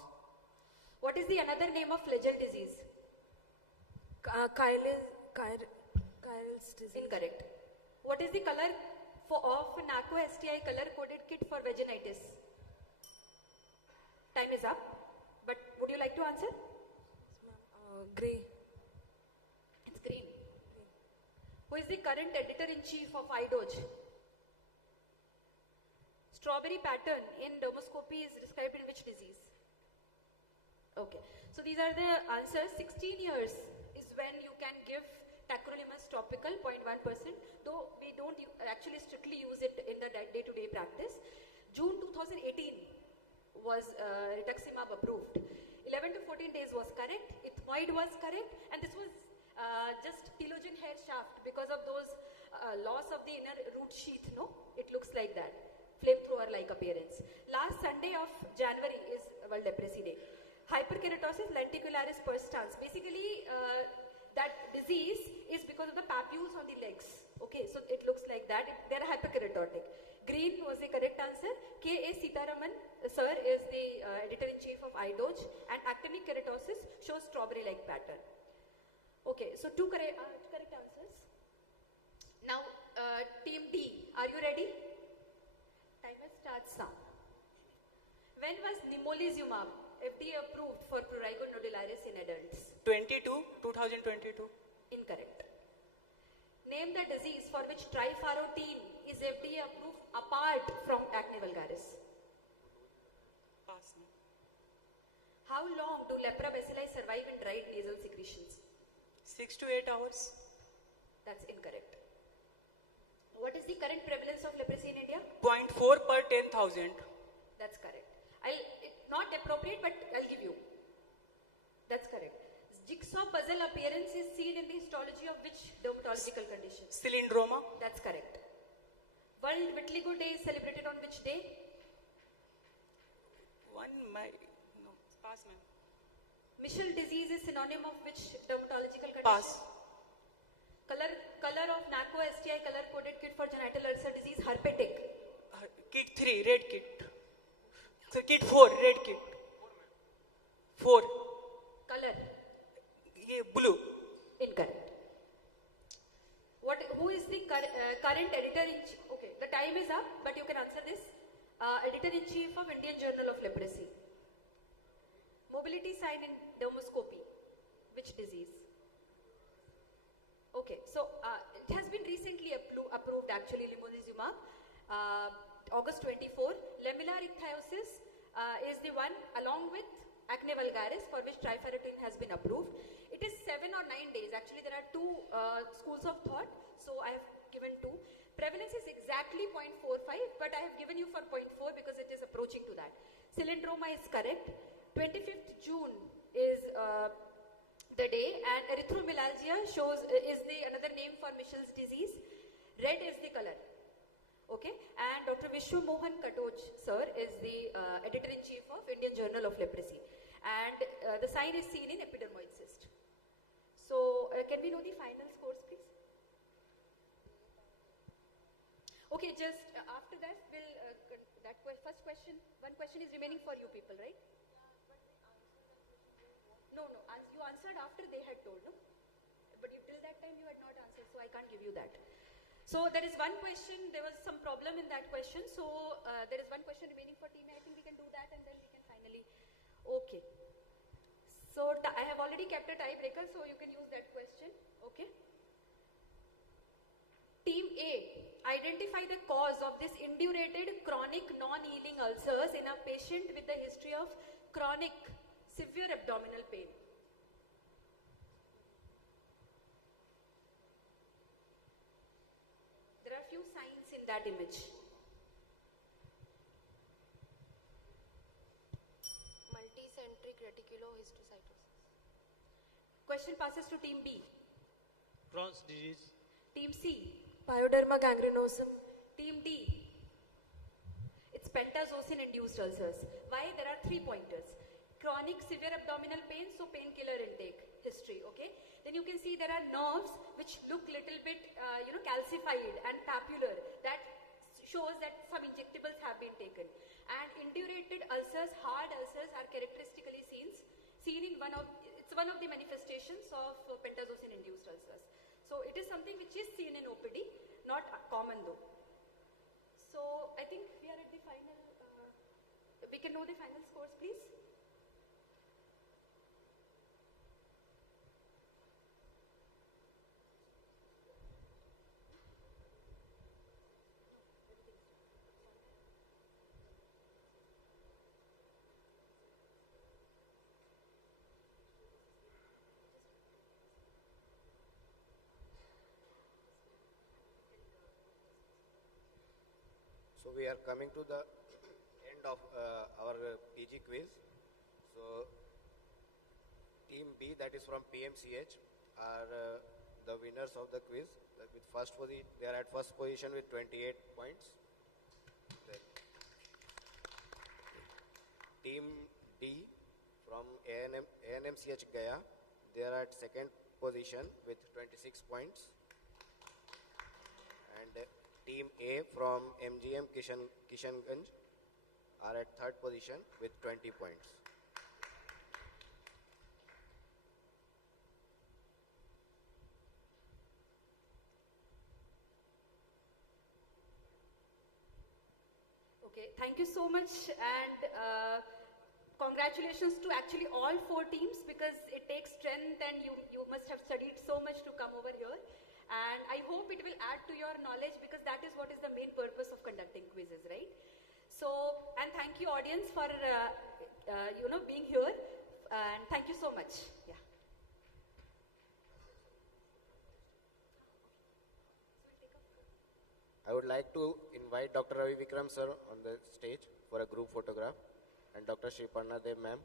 What is the another name of flagell disease? Kyle's disease. Incorrect. What is the color of NACO STI color coded kit for vaginitis? Time is up, but would you like to answer? Gray. It's green. Who is the current editor-in-chief of Ayodhya? Strawberry pattern in dermoscopy is described in which disease? Okay, so these are the answers. 16 years is when you can give tacrolimus topical 0.1%, though we don't actually strictly use it in the day-to-day practice. June 2018 was rituximab approved. 11 to 14 days was correct. Ethmoid was correct, and this was just telogen hair shaft because of those loss of the inner root sheath. No, it looks like that. Flamethrower-like appearance. Last Sunday of January is World Leprosy Day. Hyperkeratosis lenticularis perstans. Basically, that disease is because of the papules on the legs. Okay, so it looks like that. They're hyperkeratotic. Green was the correct answer. K.A. Sitaraman, sir, is the editor-in-chief of IDOJ, and actinic keratosis shows strawberry-like pattern. Okay, so 2 correct answers. Now, Team D, are you ready? Timer starts now. When was nimolizumab FDA approved for prurigo nodularis in adults? 2022. Incorrect. Name the disease for which trifarotene is FDA approved apart from acne vulgaris. Pass. How long do lepra bacilli survive in dried nasal secretions? 6 to 8 hours. That's incorrect. What is the current prevalence of leprosy in India? 0.4 per 10,000. That's correct. Not appropriate, but I'll give you. That's correct. Jigsaw puzzle appearance is seen in the histology of which dermatological condition? Cylindroma. That's correct. World Vitiligo Day is celebrated on which day? Pass, ma'am. Michel disease is synonym of which dermatological condition? Pass. Color of narco STI color coded kit for genital ulcer disease, herpetic. Kit 3, red kit. Kit 4, red kit. 4. Color, Blue. incorrect. Who is the current editor-in-chief? Okay, the time is up, but you can answer this. Editor-in-chief of Indian Journal of Leprosy. Mobility sign in dermoscopy. Which disease? Okay, so it has been recently approved actually, limolizumab, August 24. Lamellar ichthyosis is the one along with acne vulgaris for which trifarotene has been approved. It is 7 or 9 days. Actually, there are two schools of thought, so I have given two. Prevalence is exactly 0.45, but I have given you for 0.4 because it is approaching to that. Cylindroma is correct. 25th June is the day, and erythromelalgia is the another name for Michel's disease. Red is the color. Okay, and Dr. Vishwa Mohan Katoj sir is the editor-in-chief of Indian Journal of Leprosy, and the sign is seen in epidermoid cyst. So can we know the final scores, please? Okay, just after that we'll first question. One question is remaining for you people, right? No, you answered after they had told, no? But till that time you had not answered, so I can't give you that. So there is one question, there was some problem in that question, so there is one question remaining for team A. I think we can do that and then we can finally, okay. So I have already kept a tiebreaker, so you can use that question, okay. Team A, identify the cause of this indurated chronic non-healing ulcers in a patient with a history of chronic severe abdominal pain. There are few signs in that image. Multicentric reticulohistiocytosis. Question passes to team B. Crohn's disease. Team C. Pyoderma gangrenosum. Team D. It's pentazocine induced ulcers. Why? There are 3 pointers. Chronic severe abdominal pain, so painkiller intake history, okay? Then you can see there are nerves which look little bit, calcified and papular. That shows that some injectables have been taken. And indurated ulcers, hard ulcers are characteristically seen in one of the manifestations of pentazocine induced ulcers. So it is something which is seen in OPD, not common though. So I think we are at the final, we can know the final scores please. So we are coming to the end of our PG quiz. So team B, that is from PMCH, are the winners of the quiz. With they are at first position with 28 points. Then team D from ANMCH Gaya, they are at second position with 26 points. And team A from MGM Kishanganj are at third position with 20 points. Okay, thank you so much, and congratulations to actually all 4 teams, because it takes strength and you must have studied so much to come over here. And I hope it will add to your knowledge, because that is what is the main purpose of conducting quizzes, right? So, and thank you audience for, being here, and thank you so much. Yeah. I would like to invite Dr. Ravi Vikram sir on the stage for a group photograph, and Dr. Shriparna Dev ma'am.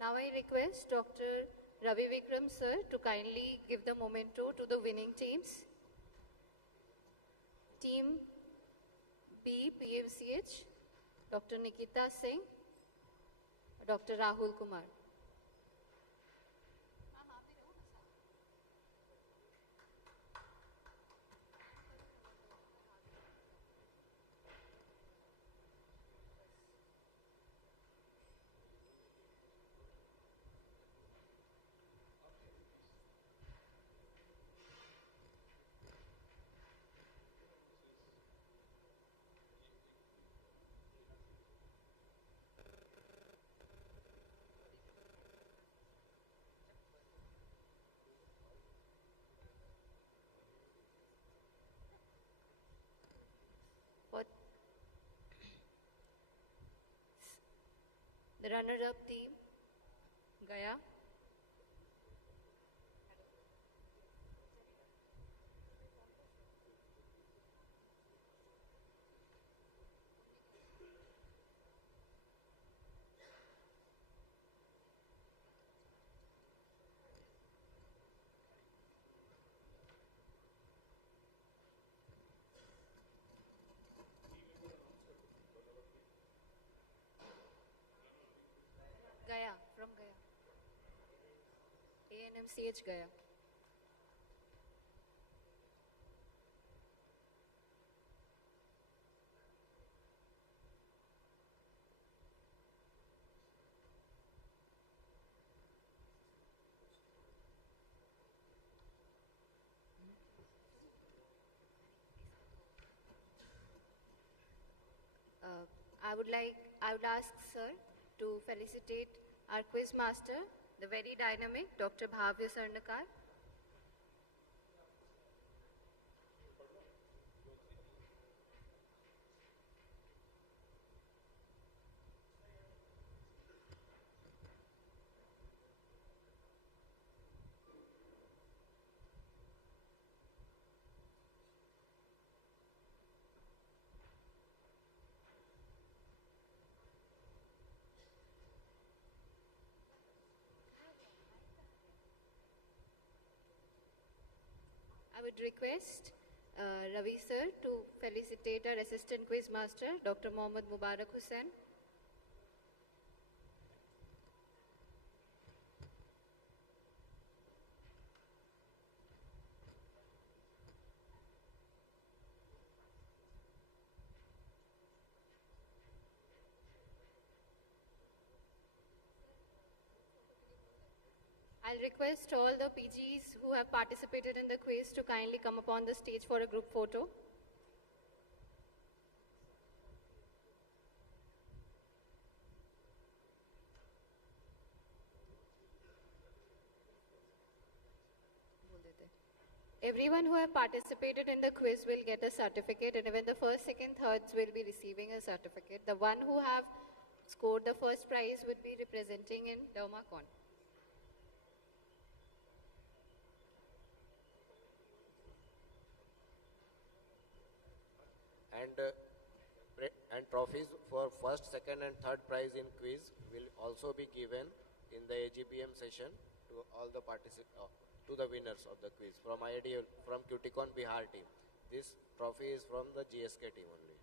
Now I request Dr. Ravi Vikram sir to kindly give the memento to the winning teams. Team B PMCH, Dr. Nikita Singh, Dr. Rahul Kumar. For the runner-up team, Gaya. Gaya, from Gaya. ANMCH Gaya. I would ask sir to felicitate our quiz master, the very dynamic Dr. Bhavya Sarnakar. I would request Ravi sir to felicitate our assistant quiz master, Dr. Mohammad Mubarak Hussain. I'll request all the PGs who have participated in the quiz to kindly come upon the stage for a group photo. Everyone who have participated in the quiz will get a certificate, and even the first, second, thirds will be receiving a certificate. The one who have scored the first prize would be representing in Dermacon. And trophies for first, second and third prize in quiz will also be given in the AGBM session to all the to the winners of the quiz from IADVL, from CUTICON Bihar team. This trophy is from the GSK team only.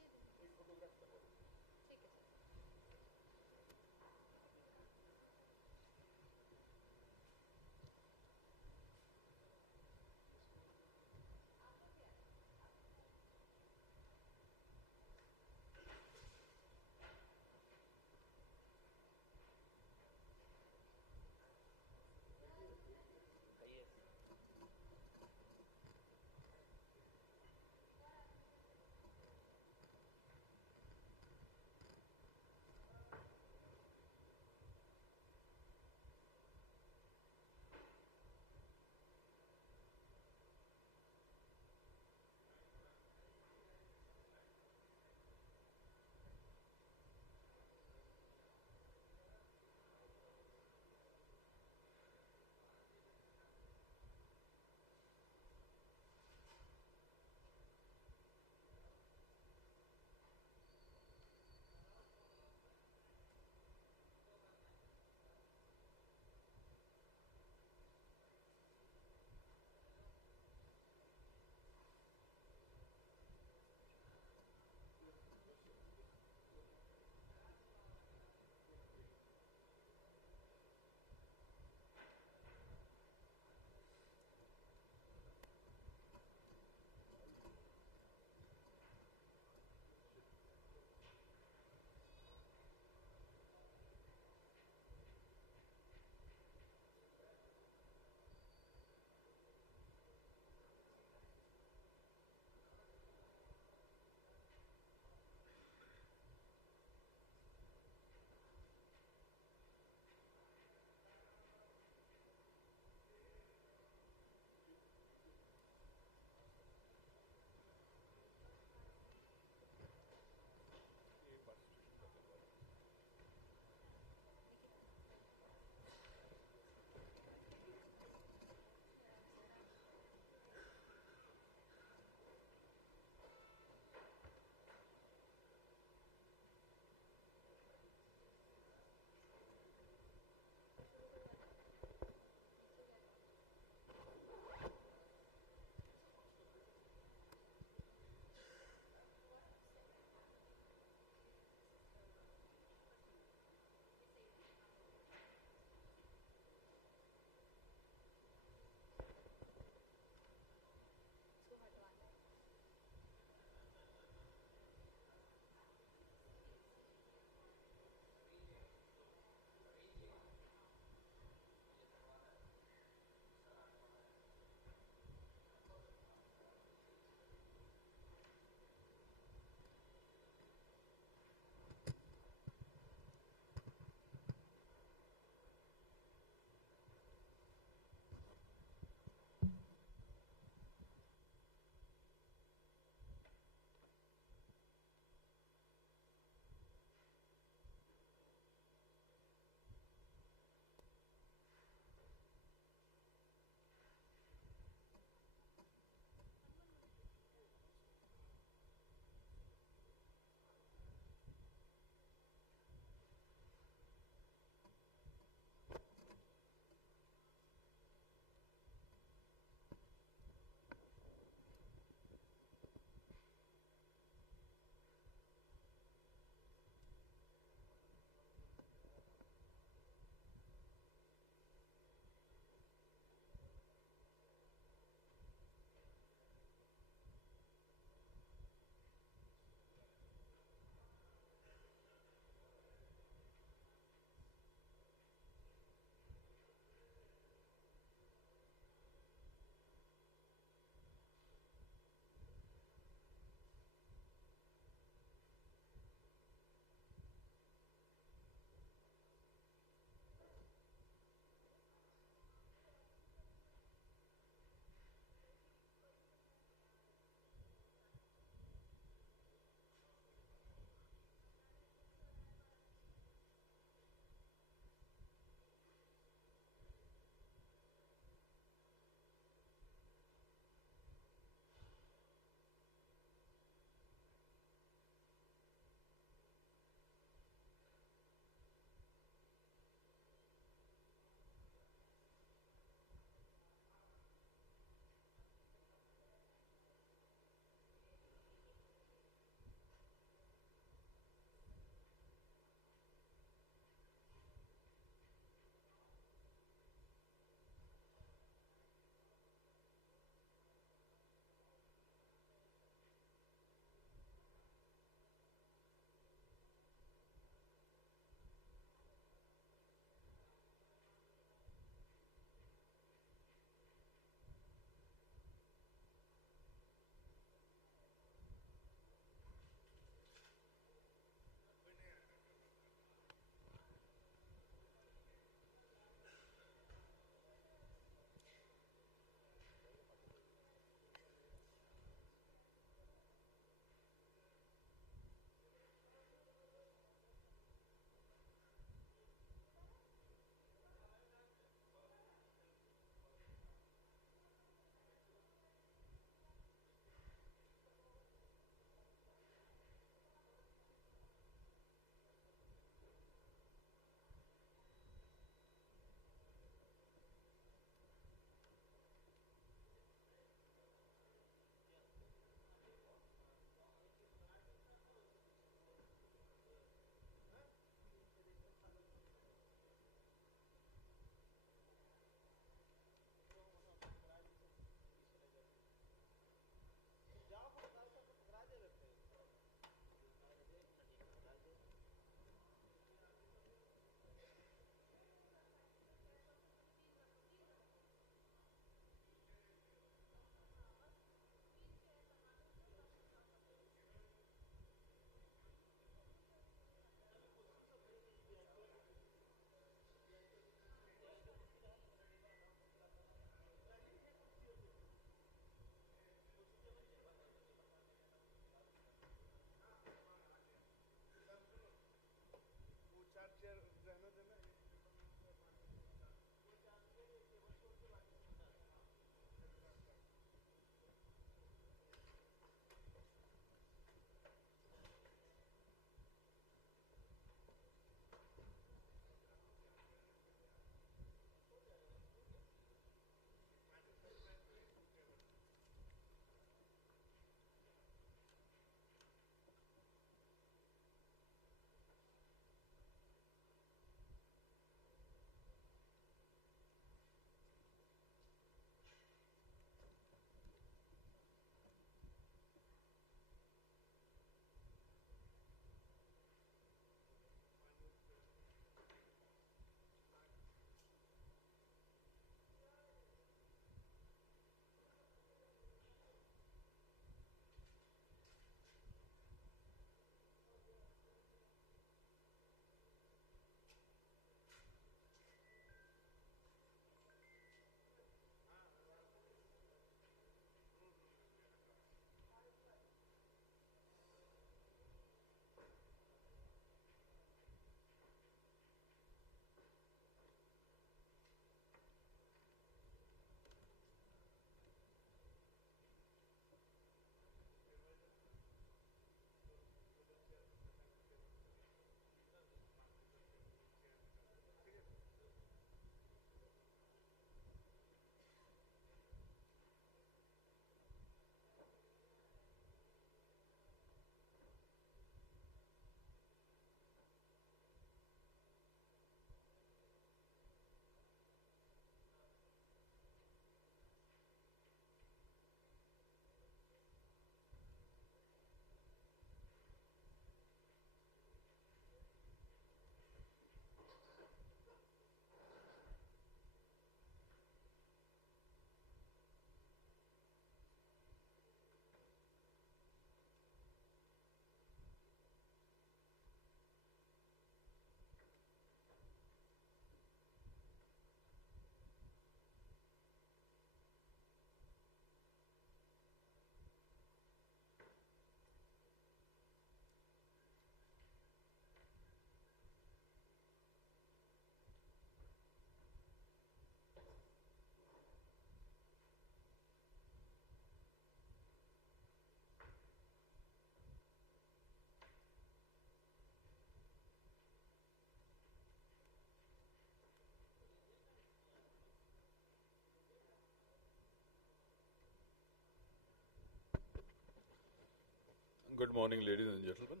Good morning, ladies and gentlemen.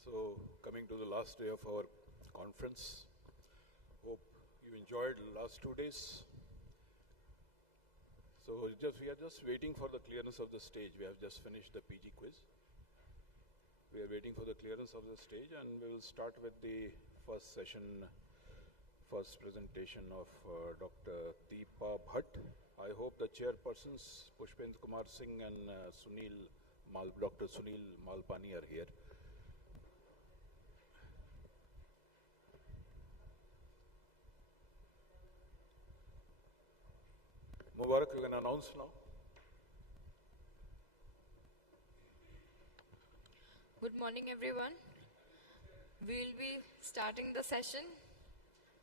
So, coming to the last day of our conference, hope you enjoyed the last 2 days. So, we are just waiting for the clearance of the stage. We have just finished the PG quiz. We are waiting for the clearance of the stage, and we will start with the first session, first presentation of Dr. Deepa Bhatt. I hope the chairpersons, Pushpendra Kumar Singh and Dr. Sunil Malpani are here. Mubarak, you can announce now. Good morning, everyone. We'll be starting the session.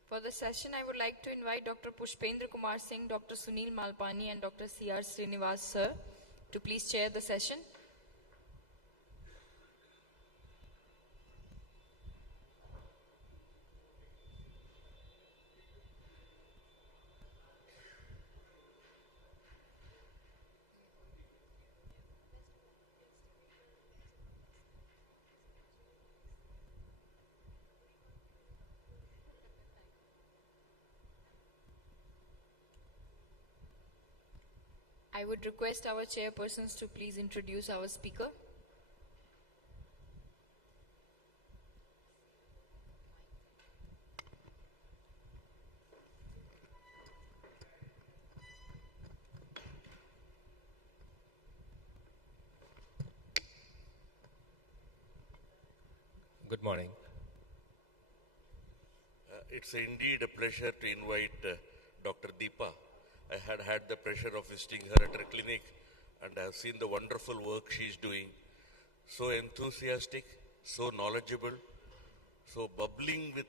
For the session, I would like to invite Dr. Pushpendra Kumar Singh, Dr. Sunil Malpani, and Dr. C.R. Srinivas, sir, to please chair the session. I would request our chairpersons to please introduce our speaker. Good morning. It's indeed a pleasure to invite Dr. Deepa. I had the pleasure of visiting her at her clinic, and I have seen the wonderful work she is doing. So enthusiastic, so knowledgeable, so bubbling with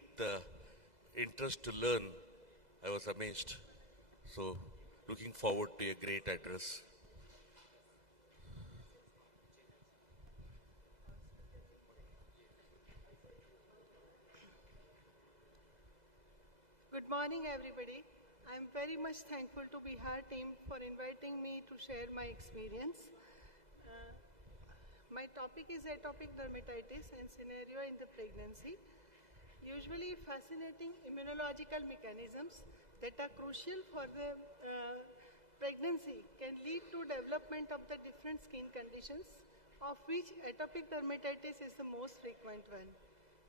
interest to learn. I was amazed. So looking forward to a great address. Good morning, everybody. I'm very much thankful to Bihar team for inviting me to share my experience. My topic is atopic dermatitis and scenario in the pregnancy. Usually fascinating immunological mechanisms that are crucial for the pregnancy can lead to development of the different skin conditions, of which atopic dermatitis is the most frequent one.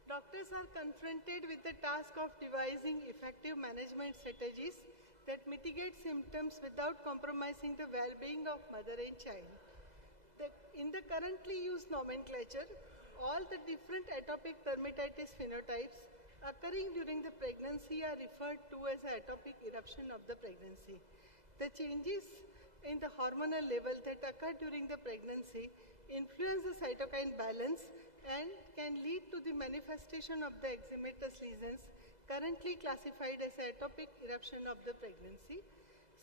Doctors are confronted with the task of devising effective management strategies that mitigate symptoms without compromising the well-being of mother and child. In the currently used nomenclature, all the different atopic dermatitis phenotypes occurring during the pregnancy are referred to as atopic eruption of the pregnancy. The changes in the hormonal level that occur during the pregnancy influence the cytokine balance and can lead to the manifestation of the eczematous lesions currently classified as atopic eruption of the pregnancy.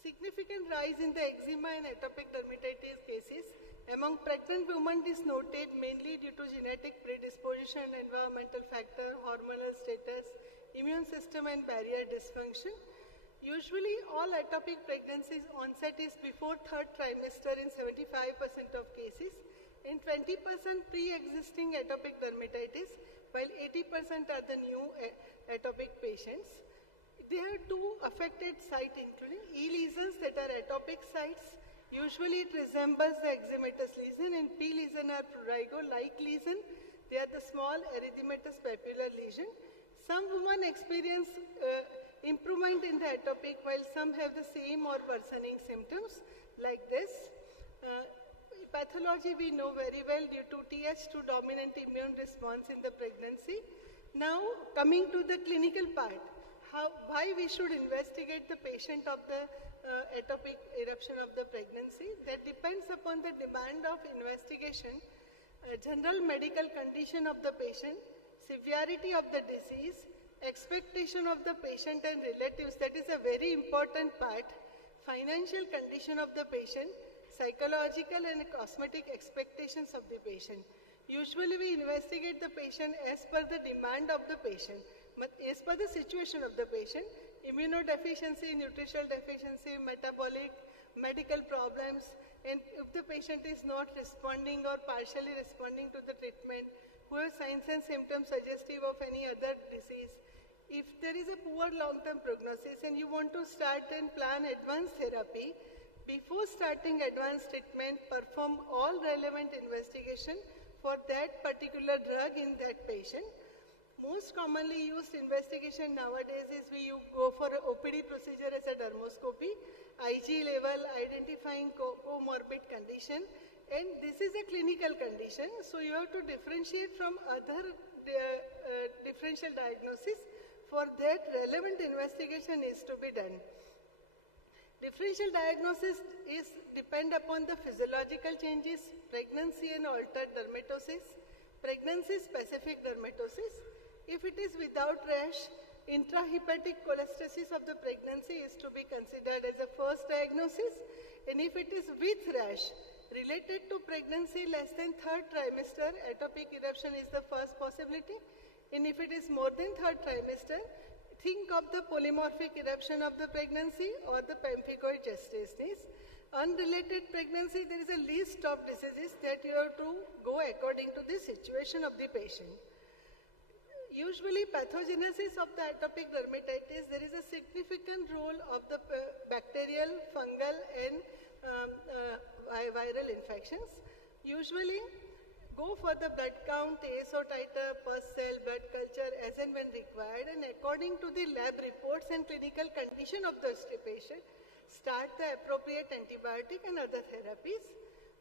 Significant rise in the eczema and atopic dermatitis cases among pregnant women is noted mainly due to genetic predisposition, environmental factor, hormonal status, immune system and barrier dysfunction. Usually all atopic pregnancies onset is before third trimester in 75% of cases. In 20% pre-existing atopic dermatitis, while 80% are the new atopic patients. There are two affected sites including E lesions that are atopic sites. Usually it resembles the eczematous lesion, and P lesion are prurigo-like lesion. They are the small erythematous papular lesion. Some women experience improvement in the atopic while some have the same or worsening symptoms like this. Pathology we know very well due to Th2 dominant immune response in the pregnancy. Now coming to the clinical part, why we should investigate the patient of the atopic eruption of the pregnancy, that depends upon the demand of investigation, general medical condition of the patient, severity of the disease, expectation of the patient and relatives, that is a very important part, financial condition of the patient, psychological and cosmetic expectations of the patient. Usually we investigate the patient as per the demand of the patient, but as per the situation of the patient, immunodeficiency, nutritional deficiency, metabolic, medical problems, And if the patient is not responding or partially responding to the treatment, who have signs and symptoms suggestive of any other disease, if there is a poor long-term prognosis and you want to start and plan advanced therapy, before starting advanced treatment, perform all relevant investigation for that particular drug in that patient. Most commonly used investigation nowadays is we go for a OPD procedure as a dermoscopy, IG level, identifying comorbid condition, and this is a clinical condition, so you have to differentiate from other differential diagnosis. For that, relevant investigation is to be done. Differential diagnosis is depend upon the physiological changes, pregnancy and altered dermatosis, pregnancy-specific dermatosis. If it is without rash, intrahepatic cholestasis of the pregnancy is to be considered as a first diagnosis, and if it is with rash, related to pregnancy less than 3rd trimester, atopic eruption is the first possibility, and if it is more than 3rd trimester, think of the polymorphic eruption of the pregnancy or the pemphigoid gestationis. Unrelated pregnancy, there is a list of diseases that you have to go according to the situation of the patient. Usually pathogenesis of the atopic dermatitis, there is a significant role of the bacterial, fungal and viral infections. Usually go for the blood count, ASO titer, pus cell, blood culture as and when required, and according to the lab reports and clinical condition of the patient, start the appropriate antibiotic and other therapies.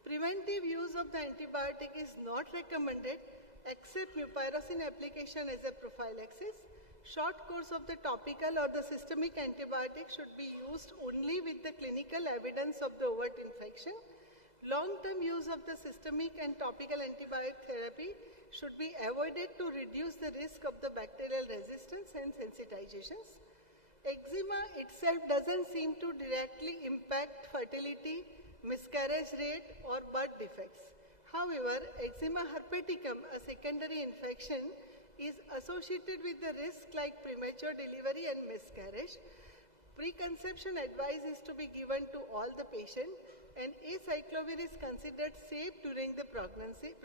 Preventive use of the antibiotic is not recommended except mupirocin application as a prophylaxis. Short course of the topical or the systemic antibiotic should be used only with the clinical evidence of the overt infection. Long-term use of the systemic and topical antibiotic therapy should be avoided to reduce the risk of the bacterial resistance and sensitizations. Eczema itself doesn't seem to directly impact fertility, miscarriage rate or birth defects. However, eczema herpeticum, a secondary infection, is associated with the risk like premature delivery and miscarriage. Preconception advice is to be given to all the patient, and acyclovir is considered safe during the pregnancy,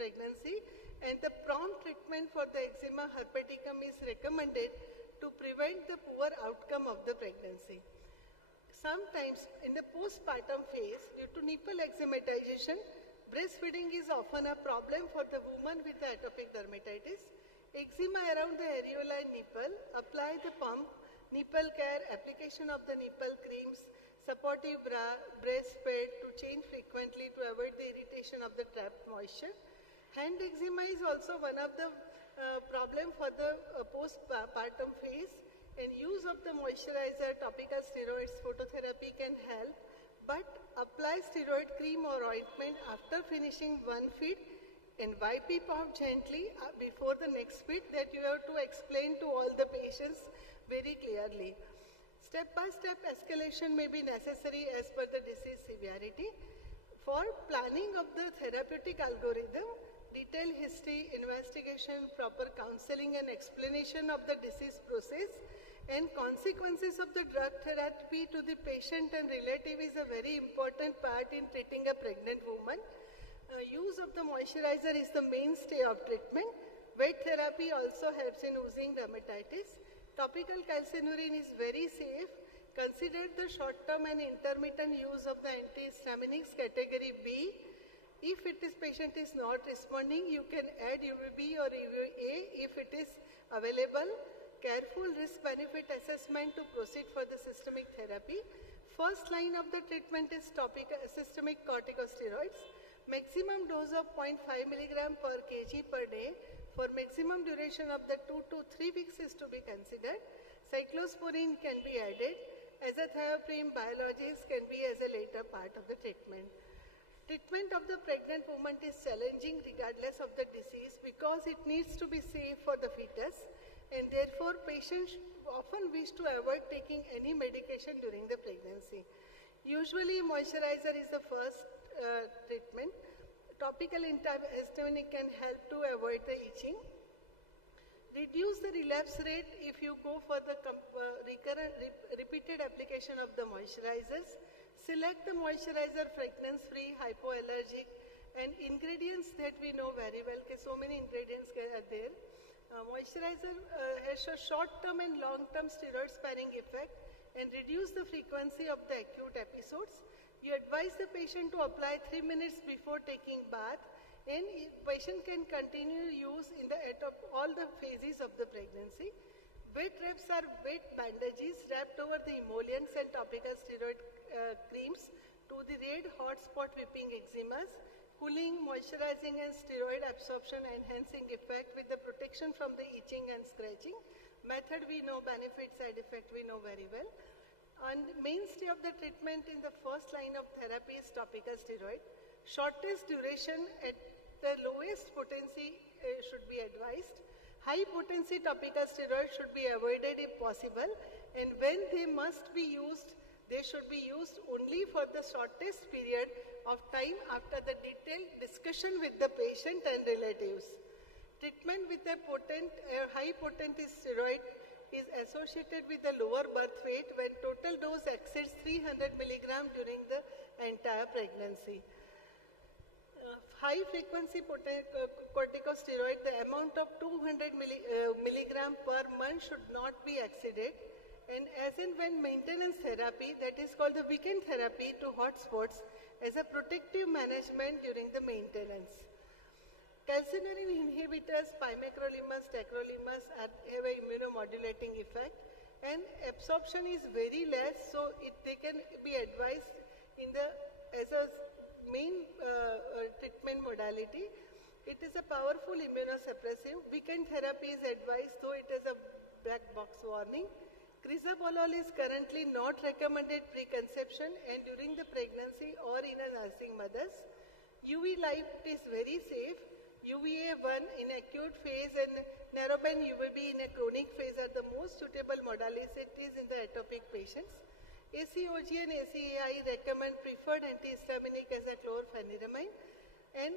and the prompt treatment for the eczema herpeticum is recommended to prevent the poor outcome of the pregnancy. Sometimes in the postpartum phase, due to nipple eczematization, breastfeeding is often a problem for the woman with atopic dermatitis. Eczema around the areola and nipple, apply the pump, nipple care, application of the nipple creams, supportive bra, breastfed to change frequently to avoid the irritation of the trapped moisture. Hand eczema is also one of the problem for the postpartum phase, and use of the moisturizer, topical steroids, phototherapy can help, but apply steroid cream or ointment after finishing one feed and wipe it off gently before the next feed. That you have to explain to all the patients very clearly. Step-by-step escalation may be necessary as per the disease severity. For planning of the therapeutic algorithm, detailed history, investigation, proper counseling and explanation of the disease process and consequences of the drug therapy to the patient and relative is a very important part in treating a pregnant woman. Use of the moisturizer is the mainstay of treatment. Wet therapy also helps in oozing dermatitis. Topical calcineurin is very safe. Consider the short-term and intermittent use of the antihistaminics category B. If patient is not responding, you can add UVB or UVA if it is available. Careful risk-benefit assessment to proceed for the systemic therapy. First line of the treatment is systemic corticosteroids. Maximum dose of 0.5 mg per kg per day for maximum duration of the 2 to 3 weeks is to be considered. Cyclosporine can be added. Azathioprine biologics can be as a later part of the treatment. Treatment of the pregnant woman is challenging regardless of the disease because it needs to be safe for the fetus, and therefore patients often wish to avoid taking any medication during the pregnancy. Usually moisturizer is the first treatment. Topical antihistaminic can help to avoid the itching. Reduce the relapse rate if you go for the repeated application of the moisturizers. Select the moisturizer fragrance-free, hypoallergic, and ingredients that we know very well, because so many ingredients are there. Moisturizer has a short-term and long-term steroid-sparing effect and reduce the frequency of the acute episodes. You advise the patient to apply 3 minutes before taking bath, and patient can continue use at all the phases of the pregnancy. Wet wraps are wet bandages wrapped over the emollients and topical steroid creams to the red hot spot whipping eczemas, cooling, moisturizing and steroid absorption enhancing effect with the protection from the itching and scratching. Method we know, benefit, side effect we know very well. And mainstay of the treatment in the first line of therapy is topical steroid. Shortest duration at the lowest potency should be advised. High potency topical steroids should be avoided if possible, and when they must be used, they should be used only for the shortest period of time after the detailed discussion with the patient and relatives. Treatment with a high potency steroid is associated with a lower birth weight when total dose exceeds 300 milligram during the entire pregnancy. High frequency corticosteroid, the amount of 200 milligram per month should not be exceeded. And as and when maintenance therapy, that is called the weekend therapy to hotspots, as a protective management during the maintenance. Calcineurin inhibitors, pimecrolimus, tacrolimus have an immunomodulating effect, and absorption is very less, so they can be advised as a main treatment modality. It is a powerful immunosuppressive. Weekend therapy is advised, though it has a black box warning. Crisabolol is currently not recommended pre-conception and during the pregnancy or in a nursing mothers. UV light is very safe. UVA1 in acute phase and narrowband UVB in a chronic phase are the most suitable modalities in the atopic patients. ACOG and ACAI recommend preferred antihistaminic as a chlorpheniramine. And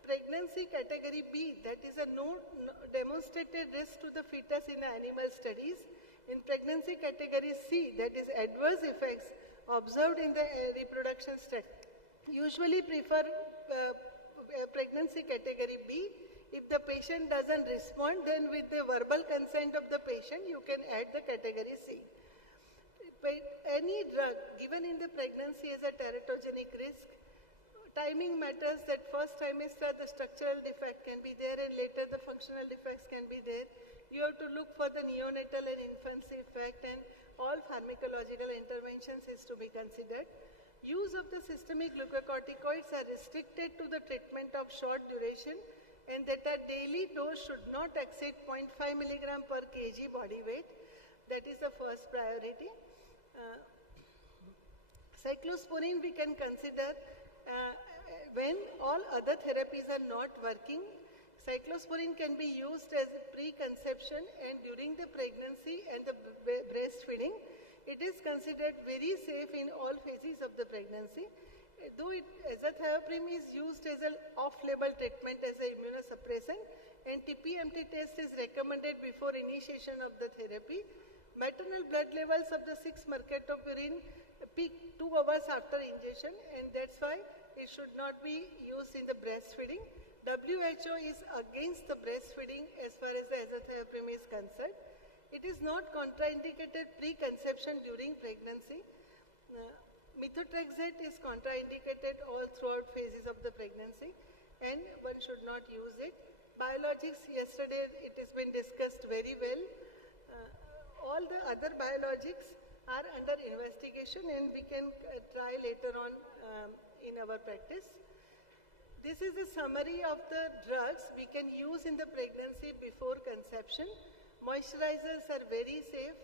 pregnancy category B, that is a no demonstrated risk to the fetus in animal studies. In pregnancy category C, that is adverse effects observed in the reproduction study, usually prefer pregnancy category B. If the patient doesn't respond, then with the verbal consent of the patient, you can add the category C. But any drug given in the pregnancy as a teratogenic risk, timing matters. That first trimester, the structural defect can be there, and later the functional defects can be there. You have to look for the neonatal and infancy effect, and all pharmacological interventions is to be considered. Use of the systemic glucocorticoids are restricted to the treatment of short duration, and that a daily dose should not exceed 0.5 milligram per kg body weight. That is the first priority. Cyclosporine we can consider when all other therapies are not working. Cyclosporine can be used as pre-conception and during the pregnancy and the breastfeeding. It is considered very safe in all phases of the pregnancy. Though azathioprine is used as an off-label treatment as an immunosuppressant, and TPMT test is recommended before initiation of the therapy. Maternal blood levels of the 6-mercaptopurine peak 2 hours after injection, and that's why it should not be used in the breastfeeding. WHO is against the breastfeeding as far as the azathioprine is concerned. It is not contraindicated pre-conception during pregnancy. Methotrexate is contraindicated all throughout phases of the pregnancy, and one should not use it. Biologics, yesterday it has been discussed very well. All the other biologics are under investigation, and we can try later on in our practice. This is a summary of the drugs we can use in the pregnancy before conception. Moisturizers are very safe.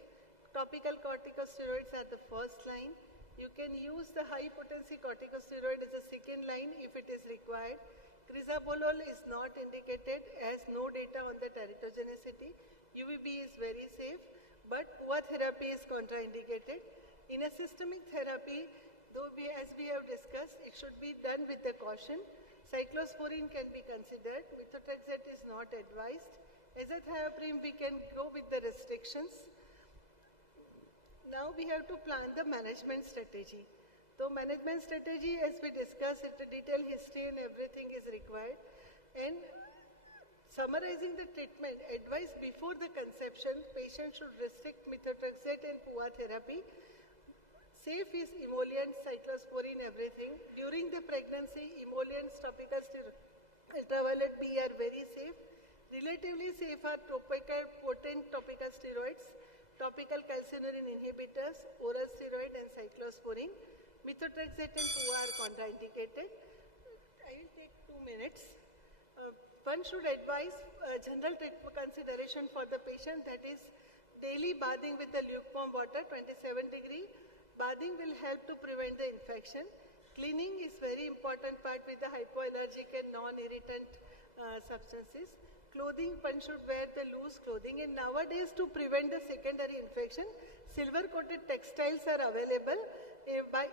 Topical corticosteroids are the first line. You can use the high potency corticosteroid as a second line if it is required. Crisabolol is not indicated, has no data on the teratogenicity. UVB is very safe, but PUA therapy is contraindicated. In a systemic therapy, though as we have discussed, it should be done with the caution. Cyclosporine can be considered. Methotrexate is not advised. Azathioprine we can go with the restrictions. Now we have to plan the management strategy. So management strategy, as we discussed, it's a detailed history and everything is required. And summarizing the treatment, advice before the conception, patient should restrict methotrexate and PUA therapy. Safe is emollient, cyclosporine, everything. During the pregnancy, emollients, topical steroid, ultraviolet B are very safe. Relatively safe are topical, potent topical steroids, topical calcineurin inhibitors, oral steroid and cyclosporine. Methotrexate and PUA are contraindicated. I will take 2 minutes. One should advise general treatment consideration for the patient, that is daily bathing with the lukewarm water, 27 degree. Bathing will help to prevent the infection. Cleaning is very important part with the hypoallergic and non-irritant substances. Clothing, one should wear the loose clothing, and nowadays to prevent the secondary infection, silver coated textiles are available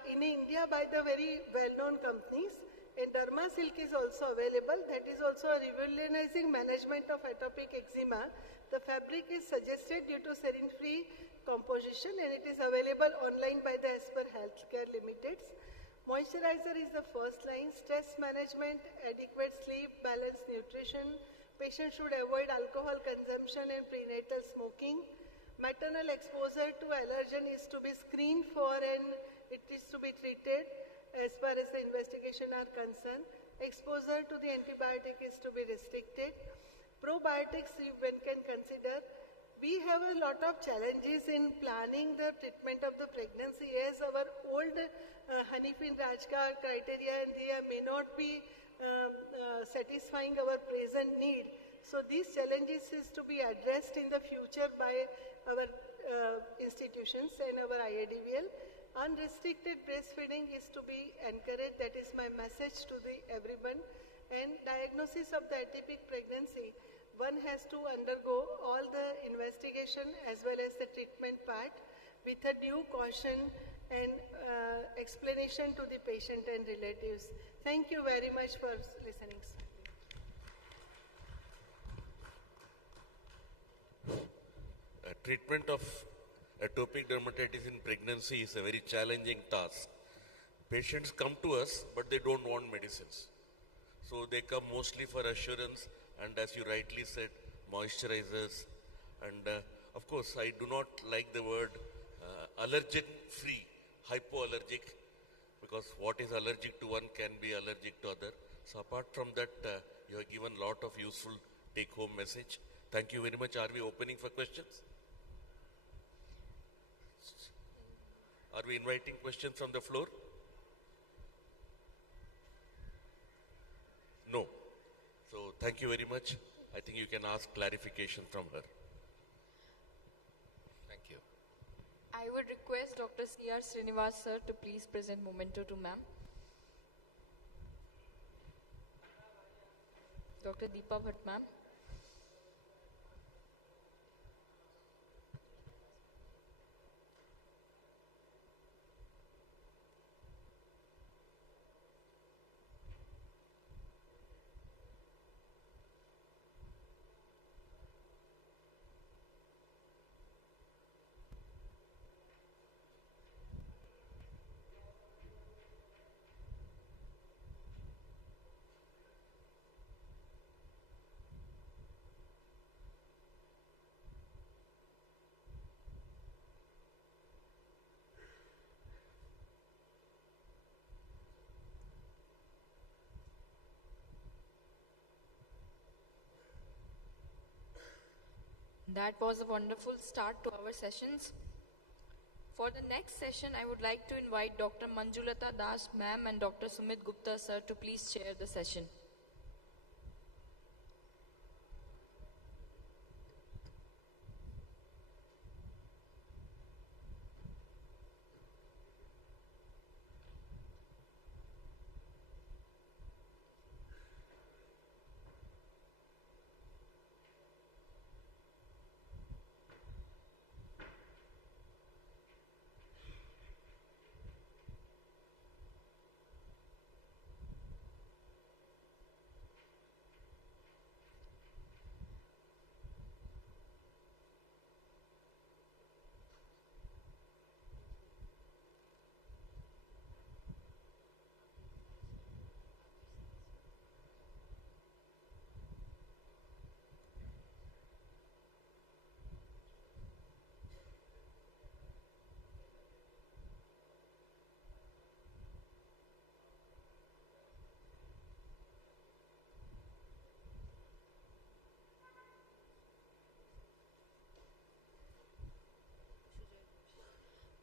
in India by the very well-known companies. And Derma Silk is also available. That is also a revolutionizing management of atopic eczema. The fabric is suggested due to serine-free composition, and it is available online by the Esper Healthcare Limited. Moisturizer is the first line. Stress management, adequate sleep, balanced nutrition. Patient should avoid alcohol consumption and prenatal smoking. Maternal exposure to allergen is to be screened for, and it is to be treated as far as the investigation are concerned. Exposure to the antibiotic is to be restricted. Probiotics one can consider. We have a lot of challenges in planning the treatment of the pregnancy, as our old Hanifin Rajka criteria and they may not be satisfying our present need. So these challenges is to be addressed in the future by our institutions and our IADVL. Unrestricted breastfeeding is to be encouraged. That is my message to everyone. And diagnosis of the atypic pregnancy, one has to undergo all the investigation as well as the treatment part with a due caution and explanation to the patient and relatives. Thank you very much for listening. Treatment of atopic dermatitis in pregnancy is a very challenging task. Patients come to us, but they don't want medicines. So they come mostly for assurance, and as you rightly said, moisturizers. And of course, I do not like the word allergen-free, hypoallergic, because what is allergic to one can be allergic to other. So apart from that, you have given a lot of useful take-home message. Thank you very much. Are we opening for questions? Are we inviting questions from the floor? No. So thank you very much. I think you can ask clarification from her. Thank you. I would request Dr. C.R. Srinivas sir to please present memento to ma'am. Dr. Deepa Bhatt ma'am. That was a wonderful start to our sessions. For the next session, I would like to invite Dr. Manjulata Das ma'am and Dr. Sumit Gupta sir to please chair the session.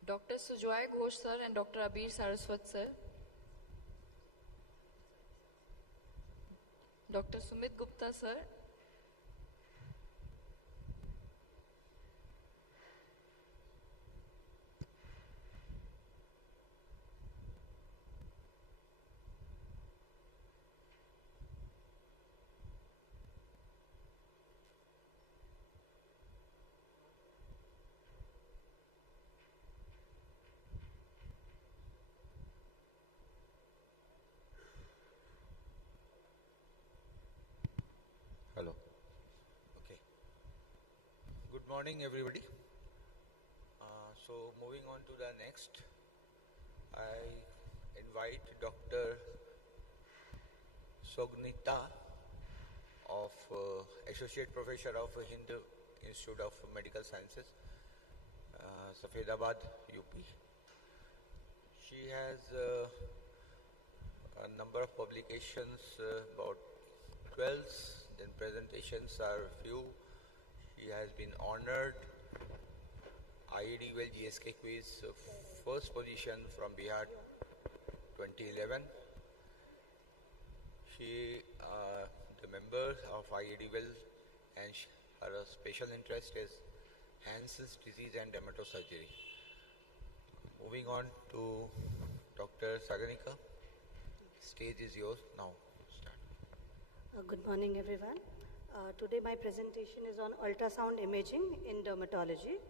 Dr. Sujoy Ghosh sir and Dr. Abir Saraswat sir. Dr. Sumit Gupta sir. Hello. Okay. Good morning, everybody. So moving on to the next, I invite Dr. Sognita of Associate Professor of Hindu Institute of Medical Sciences, Safedabad, UP. She has a number of publications, about 12, then presentations are few. She has been honored IADVL GSK quiz first position from Bihar 2011. She the member of IADVL, and her special interest is Hansen's disease and dermatosurgery. Moving on to Dr. Saganika. Stage is yours now. Good morning, everyone. Today my presentation is on ultrasound imaging in dermatology.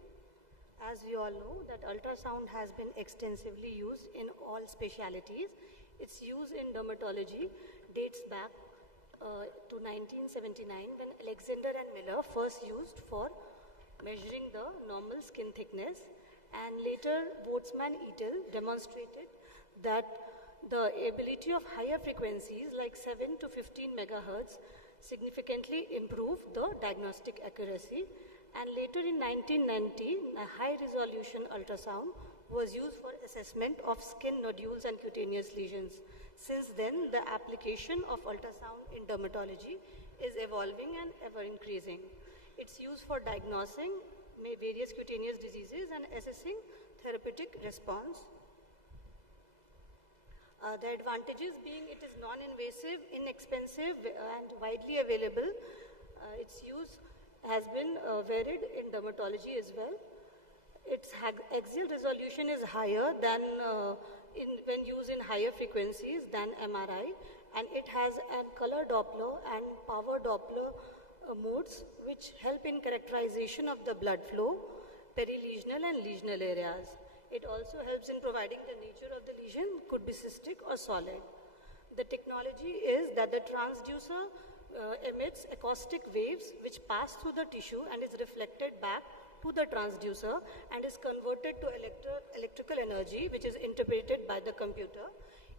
As we all know that ultrasound has been extensively used in all specialities. Its use in dermatology dates back to 1979 when Alexander and Miller first used for measuring the normal skin thickness, and later Boltzmann et al. Demonstrated that the ability of higher frequencies like 7 to 15 megahertz significantly improved the diagnostic accuracy, and later in 1990 a high resolution ultrasound was used for assessment of skin nodules and cutaneous lesions. Since then the application of ultrasound in dermatology is evolving and ever increasing. Its use for diagnosing various cutaneous diseases and assessing therapeutic response. The advantages being it is non-invasive, inexpensive and widely available. Its use has been varied in dermatology as well. Its axial resolution is higher than when used in higher frequencies than MRI, and it has a color Doppler and power Doppler modes which help in characterization of the blood flow, perilesional and lesional areas. It also helps in providing the nature of the lesion, could be cystic or solid. The technology is that the transducer emits acoustic waves which pass through the tissue and is reflected back to the transducer and is converted to electrical energy, which is interpreted by the computer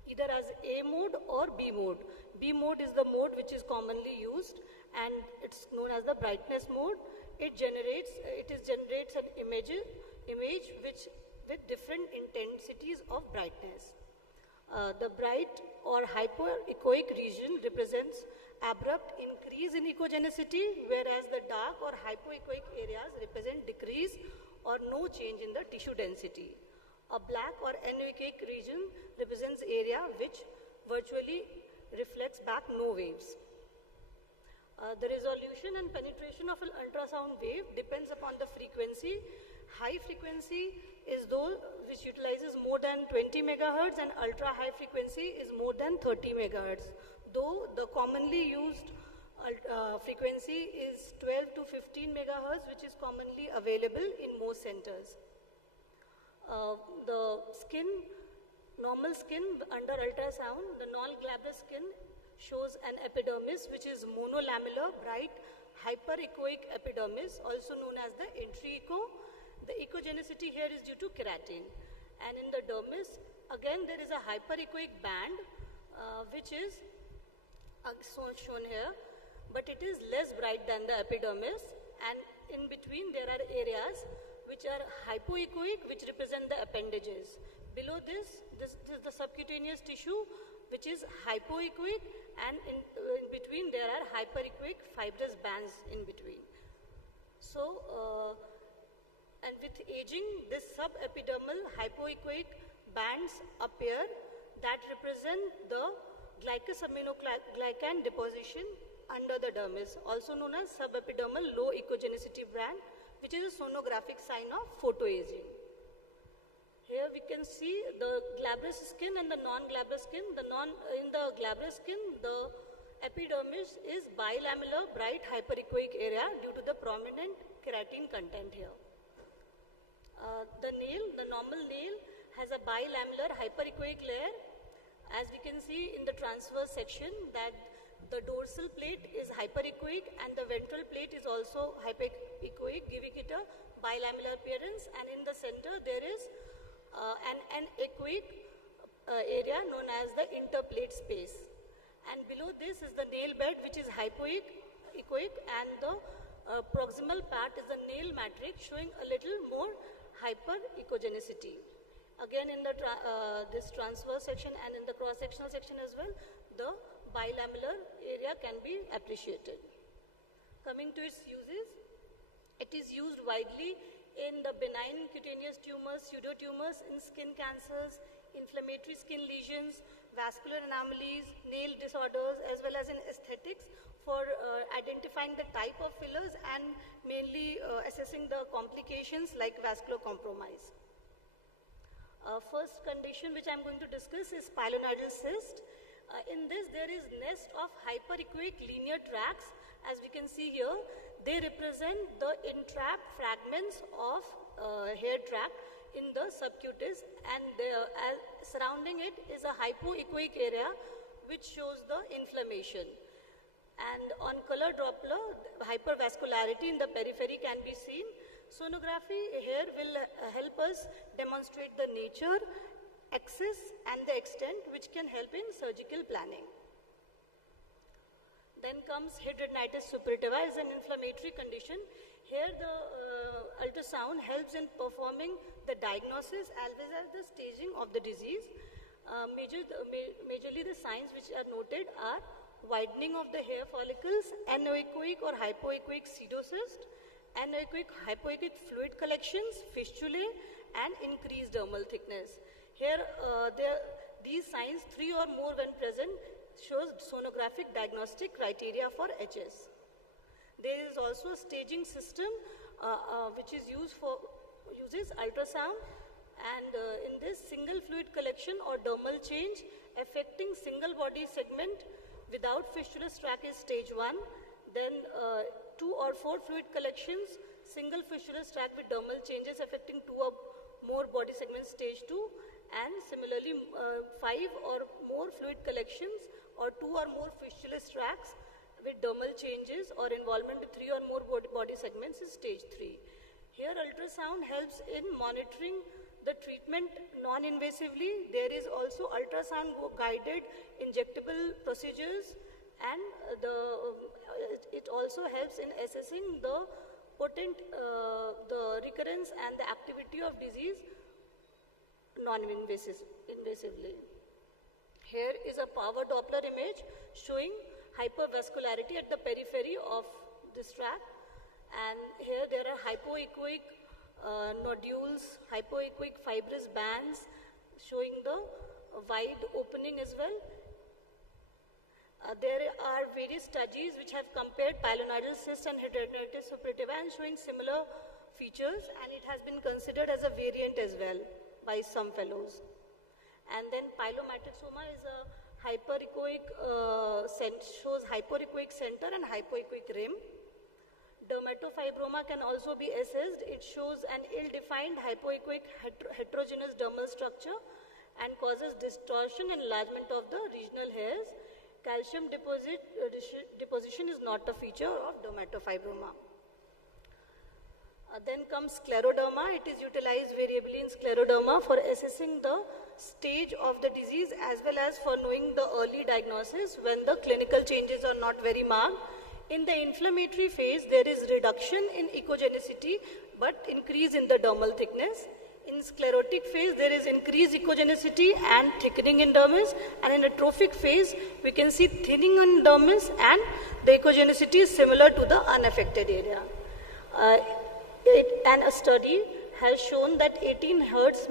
either as A mode or B mode. B mode is the mode which is commonly used, and it's known as the brightness mode. It generates an image which with different intensities of brightness. The bright or hypoechoic region represents abrupt increase in echogenicity, whereas the dark or hypoechoic areas represent decrease or no change in the tissue density. A black or anechoic region represents area which virtually reflects back no waves. The resolution and penetration of an ultrasound wave depends upon the frequency. High frequency is those which utilizes more than 20 megahertz, and ultra high frequency is more than 30 megahertz. Though the commonly used frequency is 12 to 15 megahertz, which is commonly available in most centers. The normal skin under ultrasound, the non-glabrous skin shows an epidermis which is monolamellar, bright, hyperechoic epidermis, also known as the entry echo. The echogenicity here is due to keratin. And in the dermis, again there is a hyperechoic band which is shown here, but it is less bright than the epidermis, and in between there are areas which are hypoechoic, which represent the appendages. Below this is the subcutaneous tissue which is hypoechoic, and in between there are hyperechoic fibrous bands in between. So And with aging, this subepidermal hypoechoic bands appear that represent the glycosaminoglycan deposition under the dermis, also known as subepidermal low echogenicity band, which is a sonographic sign of photoaging. Here we can see the glabrous skin and the non-glabrous skin. In the glabrous skin, the epidermis is bilamellar bright hyperechoic area due to the prominent keratin content here. The normal nail has a bilamellar hyperechoic layer. As we can see in the transverse section that the dorsal plate is hyperechoic and the ventral plate is also hyperechoic, giving it a bilamellar appearance, and in the center there is an echoic area known as the interplate space. And below this is the nail bed, which is hypoechoic, and the proximal part is the nail matrix, showing a little more hyperechogenicity. Again, in the this transverse section and in the cross-sectional section as well, the bilamellar area can be appreciated. Coming to its uses, it is used widely in the benign cutaneous tumors, pseudotumors, in skin cancers, inflammatory skin lesions, vascular anomalies, nail disorders, as well as in aesthetics for identifying the type of fillers and mainly assessing the complications like vascular compromise. First condition which I am going to discuss is pilonidal cyst. In this, there is nest of hyperechoic linear tracts. As we can see here, they represent the entrapped fragments of hair tract in the subcutis, and surrounding it is a hypoechoic area which shows the inflammation. And on color Doppler, hypervascularity in the periphery can be seen. Sonography here will help us demonstrate the nature, axis, and the extent, which can help in surgical planning. Then comes hidradenitis suppurativa, is an inflammatory condition. Here the ultrasound helps in performing the diagnosis as well as the staging of the disease. Majorly the signs which are noted are widening of the hair follicles, anechoic or hypoechoic pseudocyst, anechoic hypoechoic fluid collections, fistulae, and increased dermal thickness. Here, these signs, 3 or more when present, shows sonographic diagnostic criteria for HS. There is also a staging system which is uses ultrasound, and in this single fluid collection or dermal change affecting single body segment without fistulous tract is stage 1. Then 2 or 4 fluid collections, single fistulous tract with dermal changes affecting 2 or more body segments, stage 2, and similarly 5 or more fluid collections or 2 or more fistulous tracts with dermal changes or involvement of 3 or more body segments is stage 3. Here ultrasound helps in monitoring the treatment non-invasively. There is also ultrasound guided injectable procedures, and it also helps in assessing the the recurrence and the activity of disease non-invasively. Here is a power Doppler image showing hypervascularity at the periphery of this tract, and here there are hypoechoic nodules, hypoechoic fibrous bands showing the wide opening as well. There are various studies which have compared pilonidal cyst and hidradenitis suppurativa and showing similar features, and it has been considered as a variant as well by some fellows. And then pilomatrixoma is a hyperechoic shows hyperechoic center and hypoechoic rim. Dermatofibroma can also be assessed. It shows an ill-defined hypoechoic heterogeneous dermal structure and causes distortion and enlargement of the regional hairs. Calcium deposition is not a feature of dermatofibroma. Then comes scleroderma. It is utilized variably in scleroderma for assessing the stage of the disease as well as for knowing the early diagnosis when the clinical changes are not very marked. In the inflammatory phase, there is reduction in echogenicity but increase in the dermal thickness. In sclerotic phase, there is increased echogenicity and thickening in dermis, and in atrophic phase, we can see thinning in dermis and the echogenicity is similar to the unaffected area. And a study has shown that 18 megahertz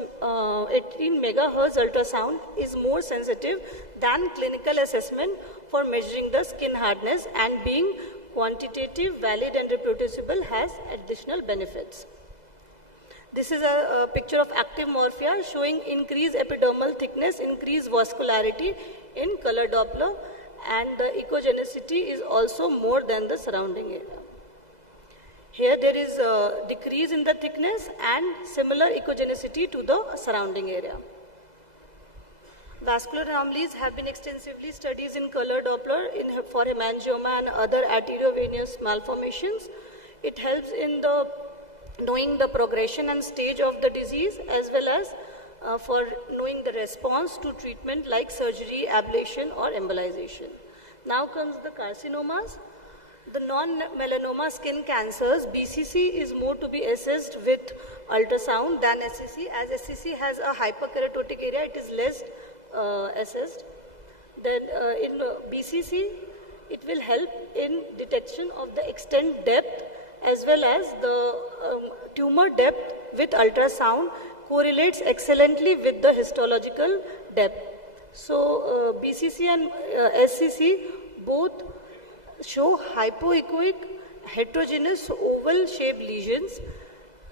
ultrasound is more sensitive than clinical assessment for measuring the skin hardness, and being quantitative, valid and reproducible has additional benefits. This is a picture of active morphia showing increased epidermal thickness, increased vascularity in color Doppler, and the echogenicity is also more than the surrounding area. Here there is a decrease in the thickness and similar echogenicity to the surrounding area. Vascular anomalies have been extensively studied in color Doppler for hemangioma and other arteriovenous malformations. It helps in knowing the progression and stage of the disease, as well as for knowing the response to treatment like surgery, ablation or embolization. Now comes the carcinomas. The non-melanoma skin cancers, BCC is more to be assessed with ultrasound than SCC. As SCC has a hyperkeratotic area, it is less assessed. Then in BCC, it will help in detection of the extent depth as well as the tumor depth with ultrasound correlates excellently with the histological depth. So BCC and SCC both show hypoechoic heterogeneous oval shaped lesions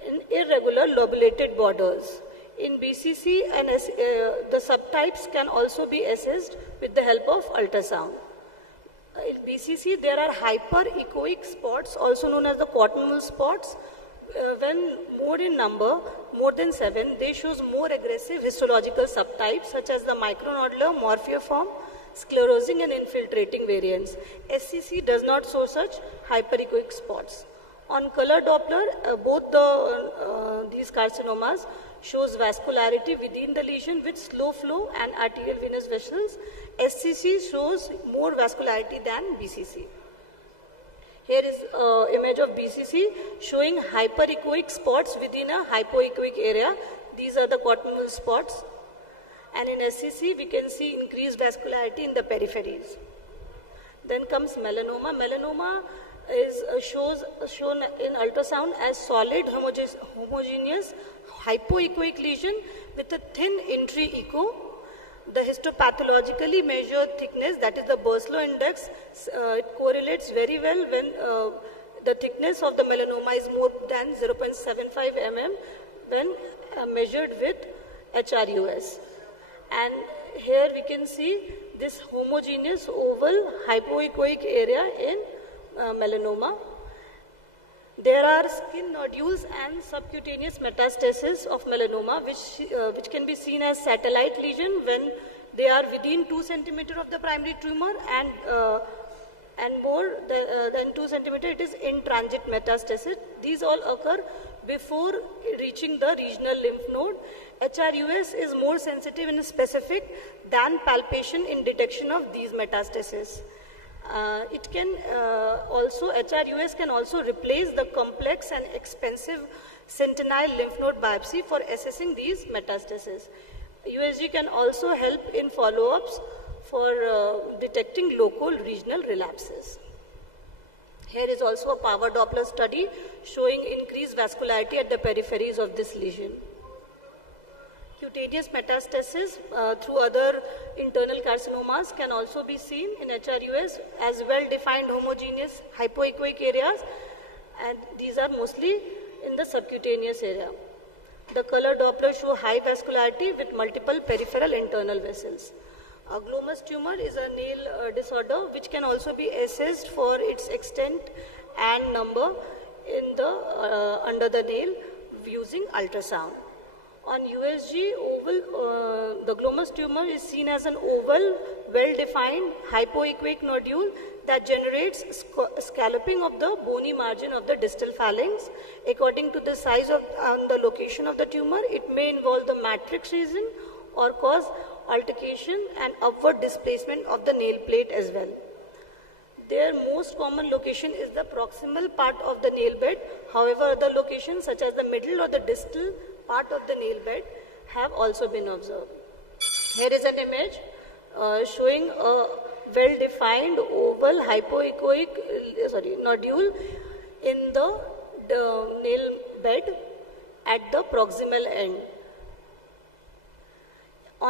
in irregular lobulated borders. In BCC and the subtypes can also be assessed with the help of ultrasound. In BCC, there are hyperechoic spots, also known as the cotton wool spots. When more in number, more than 7, they shows more aggressive histological subtypes such as the micronodular, morphiform, sclerosing and infiltrating variants. SCC does not show such hyperechoic spots. On color Doppler, both these carcinomas shows vascularity within the lesion with slow flow and arterial venous vessels. SCC shows more vascularity than BCC. Here is an image of BCC showing hyperechoic spots within a hypoechoic area. These are the cotton wool spots. And in SCC, we can see increased vascularity in the peripheries. Then comes melanoma. Melanoma is shown in ultrasound as solid homogeneous hypoechoic lesion with a thin entry echo. The histopathologically measured thickness, that is the Burslow index, it correlates very well when the thickness of the melanoma is more than 0.75 mm when measured with HRUS. And here we can see this homogeneous oval hypoechoic area in melanoma. There are skin nodules and subcutaneous metastasis of melanoma, which can be seen as satellite lesion when they are within 2 cm of the primary tumor, and more than 2 cm, it is in transit metastasis. These all occur before reaching the regional lymph node. HRUS is more sensitive and specific than palpation in detection of these metastases. It can also, HRUS can also replace the complex and expensive sentinel lymph node biopsy for assessing these metastases. USG can also help in follow-ups for detecting local regional relapses. Here is also a power Doppler study showing increased vascularity at the peripheries of this lesion. Cutaneous metastasis through other internal carcinomas can also be seen in HRUS as well-defined homogeneous hypoechoic areas, and these are mostly in the subcutaneous area. The color Doppler show high vascularity with multiple peripheral internal vessels. A glomus tumor is a nail disorder which can also be assessed for its extent and number in the under the nail using ultrasound. On USG, the glomus tumor is seen as an oval, well-defined hypoechoic nodule that generates scalloping of the bony margin of the distal phalanx. According to the size of the location of the tumor, it may involve the matrix region or cause alteration and upward displacement of the nail plate as well. Their most common location is the proximal part of the nail bed. However, other locations such as the middle or the distal part of the nail bed have also been observed. Here is an image showing a well-defined oval hypoechoic nodule in the nail bed at the proximal end.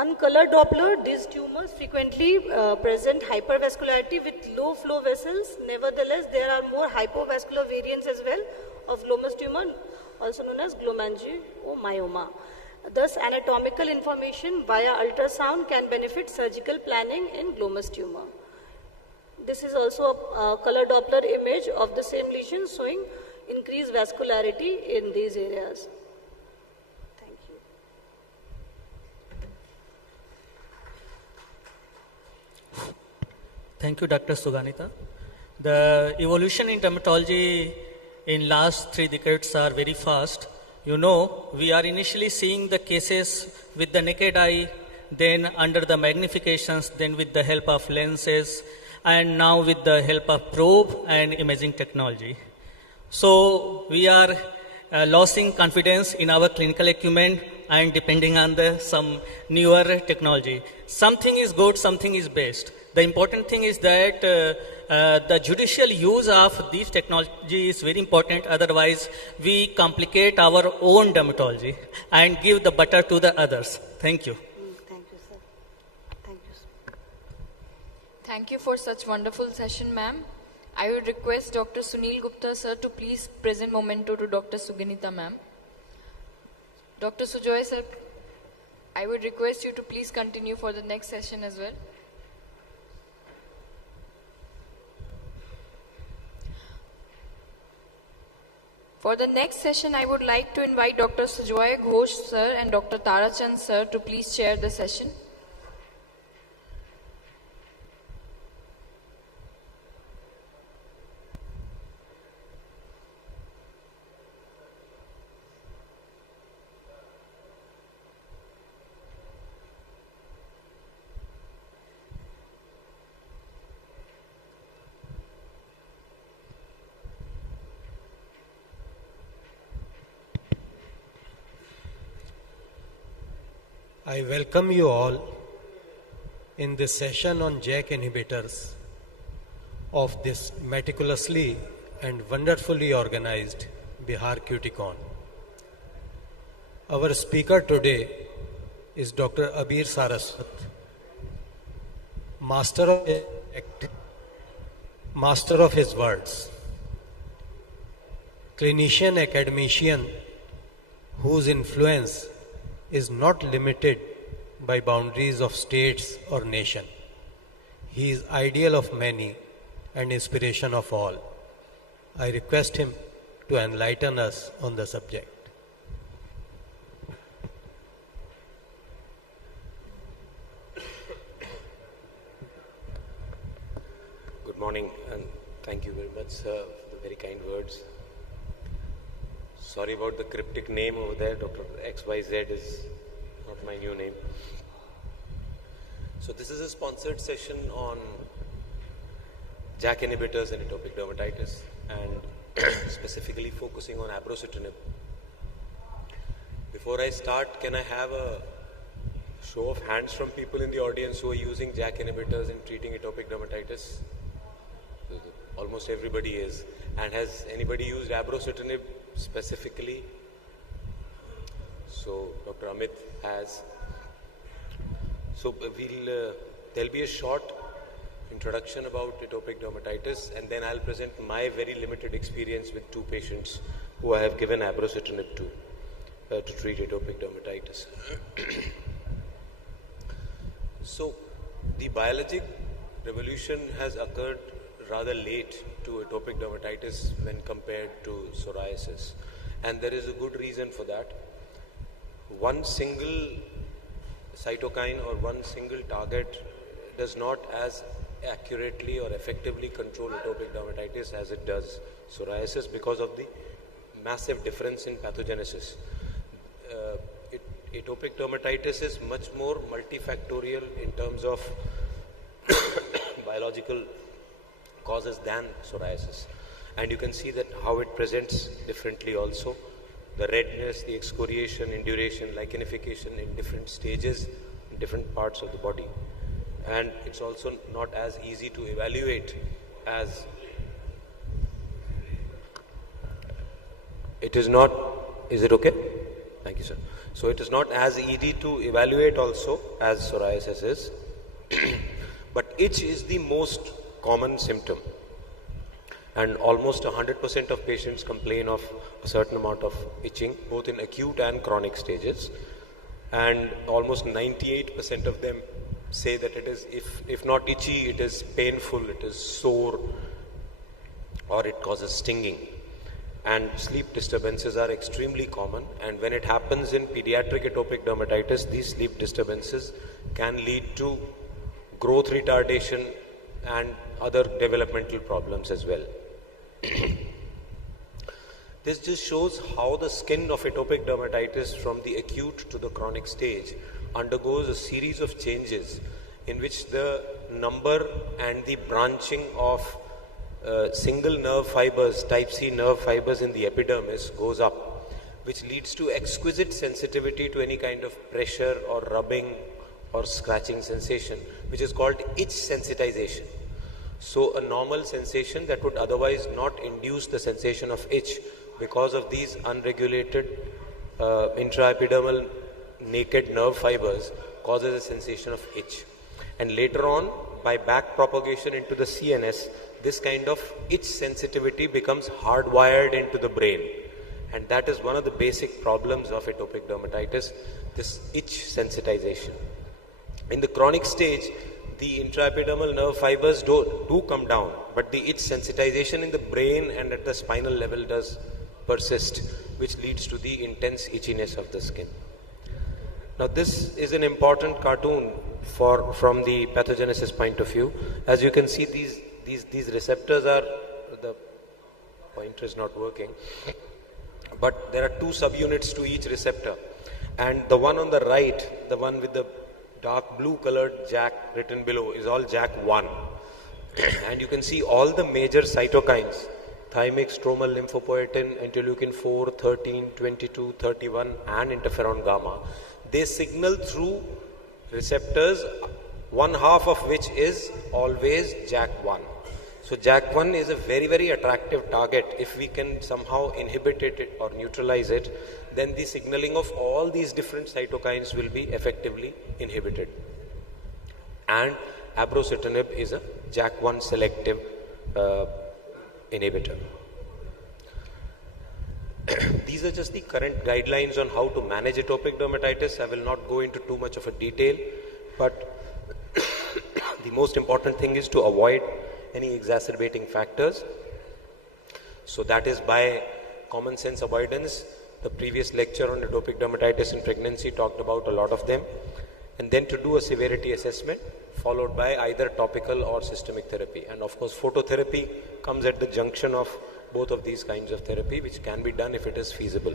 On color Doppler, these tumors frequently present hypervascularity with low flow vessels. Nevertheless, there are more hypovascular variants as well of glomus tumor, also known as glomangiomyoma. Thus, anatomical information via ultrasound can benefit surgical planning in glomus tumor. This is also a color Doppler image of the same lesion showing increased vascularity in these areas. Thank you. Thank you, Dr. Suganita. The evolution in dermatology in last 3 decades are very fast. You know, we are initially seeing the cases with the naked eye, then under the magnifications, then with the help of lenses, and now with the help of probe and imaging technology. So we are losing confidence in our clinical acumen and depending on some newer technology. Something is good, something is best. The important thing is that the judicial use of these technology is very important. Otherwise, we complicate our own dermatology and give the butter to the others. Thank you. Thank you, sir. Thank you, sir. Thank you for such wonderful session, ma'am. I would request Dr. Sunil Gupta, sir, to please present memento to Dr. Suganita, ma'am. Dr. Sujoy, sir, I would request you to please continue for the next session as well. For the next session, I would like to invite Dr. Sujoy Ghosh, sir, and Dr. Tarachand, sir, to please chair the session. I welcome you all in this session on JAK inhibitors of this meticulously and wonderfully organized Bihar CUTICON. Our speaker today is Dr. Abir Saraswat, master of his words, clinician academician whose influence is not limited by boundaries of states or nation. He is ideal of many and inspiration of all. I request him to enlighten us on the subject. Good morning and thank you very much, sir, for the very kind words. Sorry about the cryptic name over there. Dr. XYZ is not my new name. So this is a sponsored session on JAK inhibitors and atopic dermatitis and specifically focusing on abrocitinib. Before I start, can I have a show of hands from people in the audience who are using JAK inhibitors in treating atopic dermatitis? Almost everybody is. And has anybody used abrocitinib specifically? So Dr. Amit has. So there'll be a short introduction about atopic dermatitis and then I'll present my very limited experience with 2 patients who I have given abrocitinib to treat atopic dermatitis. So the biologic revolution has occurred rather late to atopic dermatitis when compared to psoriasis, and there is a good reason for that. One single cytokine or one single target does not as accurately or effectively control atopic dermatitis as it does psoriasis because of the massive difference in pathogenesis. Atopic dermatitis is much more multifactorial in terms of biological causes than psoriasis, and you can see that how it presents differently also. The redness, the excoriation, induration, lichenification in different stages in different parts of the body, and it's also not as easy to evaluate as it is not Is it okay? Thank you, sir. So it is not as easy to evaluate also as psoriasis is. But itch is the most common symptom. And almost 100% of patients complain of a certain amount of itching, both in acute and chronic stages. And almost 98% of them say that it is, if not itchy, it is painful, it is sore, or it causes stinging. And sleep disturbances are extremely common, and when it happens in pediatric atopic dermatitis, these sleep disturbances can lead to growth retardation and other developmental problems as well. This just shows how the skin of atopic dermatitis from the acute to the chronic stage undergoes a series of changes in which the number and the branching of single nerve fibers, type C nerve fibers in the epidermis goes up, which leads to exquisite sensitivity to any kind of pressure or rubbing or scratching sensation, which is called itch sensitization. So a normal sensation that would otherwise not induce the sensation of itch because of these unregulated intraepidermal naked nerve fibers causes a sensation of itch. And later on, by back propagation into the CNS, this kind of itch sensitivity becomes hardwired into the brain. And that is one of the basic problems of atopic dermatitis, this itch sensitization. In the chronic stage, the intraepidermal nerve fibers do come down, but the itch sensitization in the brain and at the spinal level does persist, which leads to the intense itchiness of the skin. Now this is an important cartoon from the pathogenesis point of view. As you can see, these receptors are, the pointer is not working, but there are two subunits to each receptor. And the one on the right, the one with the dark blue colored JAK written below, is all JAK1. And you can see all the major cytokines, thymic, stromal, lymphopoietin, interleukin 4, 13, 22, 31 and interferon gamma. They signal through receptors, one half of which is always JAK1. So JAK1 is a very, very attractive target. If we can somehow inhibit it or neutralize it, then the signaling of all these different cytokines will be effectively inhibited. And abrocitinib is a JAK1 selective inhibitor. These are just the current guidelines on how to manage atopic dermatitis. I will not go into too much of a detail, but the most important thing is to avoid any exacerbating factors. So that is by common sense avoidance. The previous lecture on atopic dermatitis in pregnancy talked about a lot of them. And then to do a severity assessment, followed by either topical or systemic therapy. And of course, phototherapy comes at the junction of both of these kinds of therapy, which can be done if it is feasible.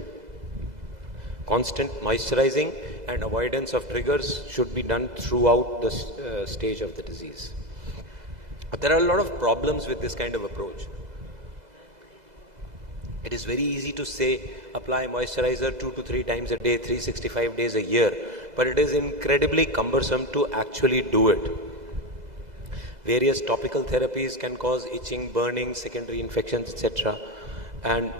Constant moisturizing and avoidance of triggers should be done throughout the stage of the disease. But there are a lot of problems with this kind of approach. It is very easy to say, apply moisturizer 2 to 3 times a day, 365 days a year, but it is incredibly cumbersome to actually do it. Various topical therapies can cause itching, burning, secondary infections, etc. And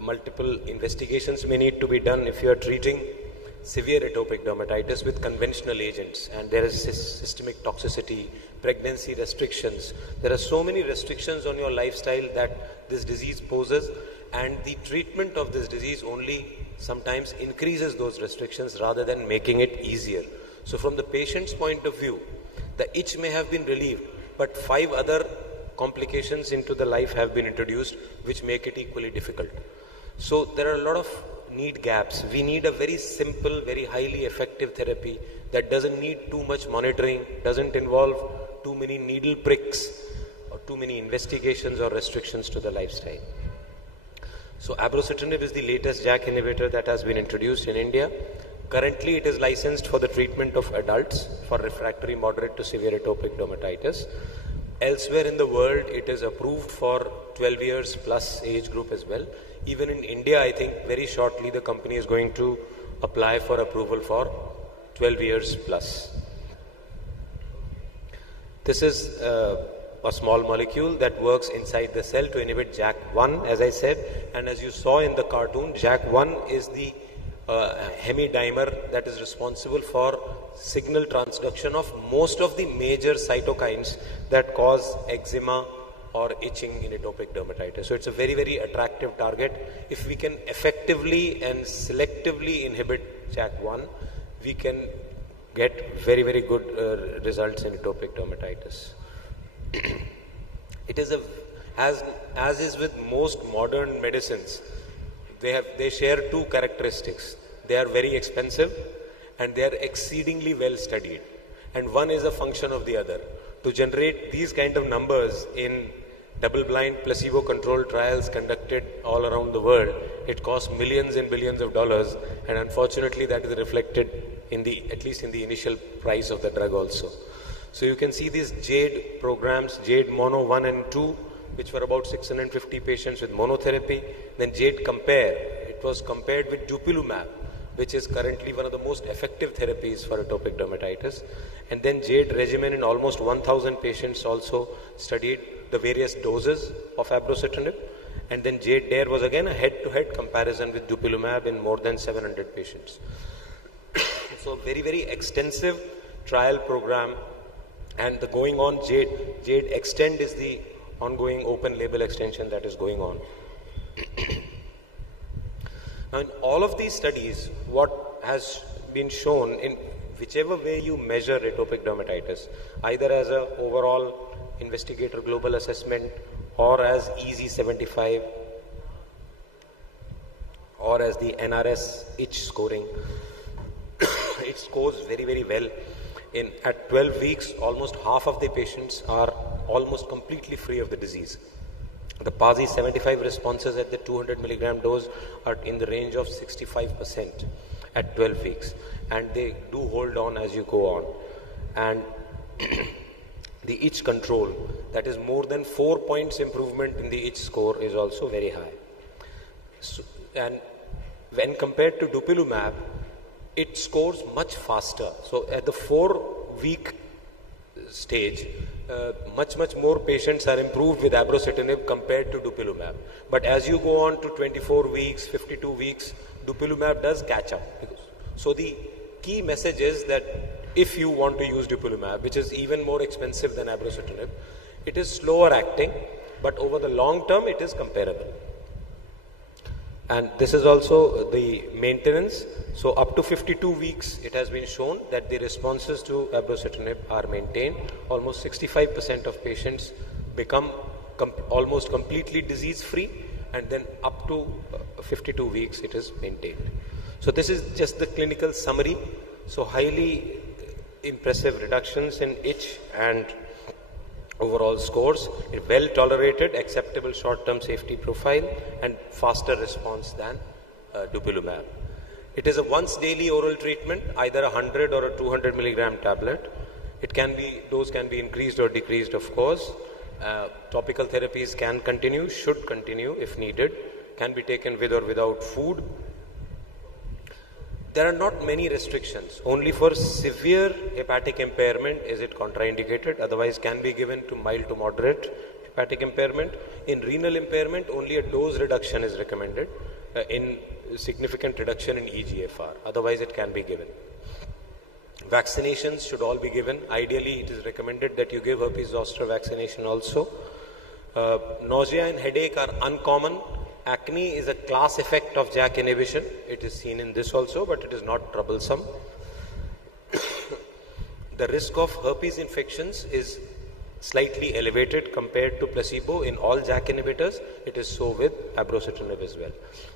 multiple investigations may need to be done if you are treating severe atopic dermatitis with conventional agents. And there is systemic toxicity, pregnancy restrictions. There are so many restrictions on your lifestyle that this disease poses, and the treatment of this disease only sometimes increases those restrictions rather than making it easier. So from the patient's point of view, the itch may have been relieved, but 5 other complications into the life have been introduced which make it equally difficult. So there are a lot of need gaps. We need a very simple, very highly effective therapy that doesn't need too much monitoring, doesn't involve too many needle pricks or too many investigations or restrictions to the lifestyle. So abrocitinib is the latest JAK inhibitor that has been introduced in India. Currently it is licensed for the treatment of adults for refractory moderate to severe atopic dermatitis. Elsewhere in the world it is approved for 12 years plus age group as well. Even in India, I think very shortly the company is going to apply for approval for 12 years plus. This is a small molecule that works inside the cell to inhibit JAK1, as I said. And as you saw in the cartoon, JAK1 is the hemidimer that is responsible for signal transduction of most of the major cytokines that cause eczema or itching in atopic dermatitis. So it's a very, very attractive target. If we can effectively and selectively inhibit JAK1, we can get very, very good results in atopic dermatitis. It is as is with most modern medicines, they share two characteristics. They are very expensive and they are exceedingly well studied. And one is a function of the other. To generate these kind of numbers in double-blind, placebo-controlled trials conducted all around the world, it costs millions and billions of dollars, and unfortunately that is reflected in at least in the initial price of the drug also. So you can see these JADE programs, JADE Mono 1 and 2, which were about 650 patients with monotherapy. Then JADE Compare, it was compared with dupilumab, which is currently one of the most effective therapies for atopic dermatitis. And then JADE regimen in almost 1,000 patients also studied the various doses of abrocitinib. And then JADE DARE was again a head-to-head comparison with dupilumab in more than 700 patients. So very, very extensive trial program. And the going on JADE Extend is the ongoing open label extension that is going on. Now in all of these studies, what has been shown in whichever way you measure atopic dermatitis, either as an overall investigator global assessment or as EASI-75 or as the NRS itch scoring, it scores very, very well. At 12 weeks, almost half of the patients are almost completely free of the disease. The PASI 75 responses at the 200 milligram dose are in the range of 65% at 12 weeks. And they do hold on as you go on. And the itch control, that is more than 4 points improvement in the itch score, is also very high. So, and when compared to dupilumab, it scores much faster. So at the 4-week stage, much more patients are improved with abrocitinib compared to dupilumab. But as you go on to 24 weeks, 52 weeks, dupilumab does catch up. So the key message is that if you want to use dupilumab, which is even more expensive than abrocitinib, it is slower acting, but over the long term it is comparable. And this is also the maintenance. So up to 52 weeks, it has been shown that the responses to abrocitinib are maintained. Almost 65% of patients become almost completely disease-free, and then up to 52 weeks, it is maintained. So this is just the clinical summary. So highly impressive reductions in itch and overall scores, well tolerated, acceptable short-term safety profile, and faster response than dupilumab. It is a once daily oral treatment, either a 100 or a 200 milligram tablet. Dose can be increased or decreased, of course. Topical therapies can continue, should continue if needed, can be taken with or without food. There are not many restrictions. Only for severe hepatic impairment is it contraindicated. Otherwise, can be given to mild to moderate hepatic impairment. In renal impairment, only a dose reduction is recommended in significant reduction in eGFR. Otherwise, it can be given. Vaccinations should all be given. Ideally, it is recommended that you give herpes zoster vaccination also. Nausea and headache are uncommon. Acne is a class effect of JAK inhibition. It is seen in this also, but it is not troublesome. The risk of herpes infections is slightly elevated compared to placebo in all JAK inhibitors. It is so with abrocitinib as well.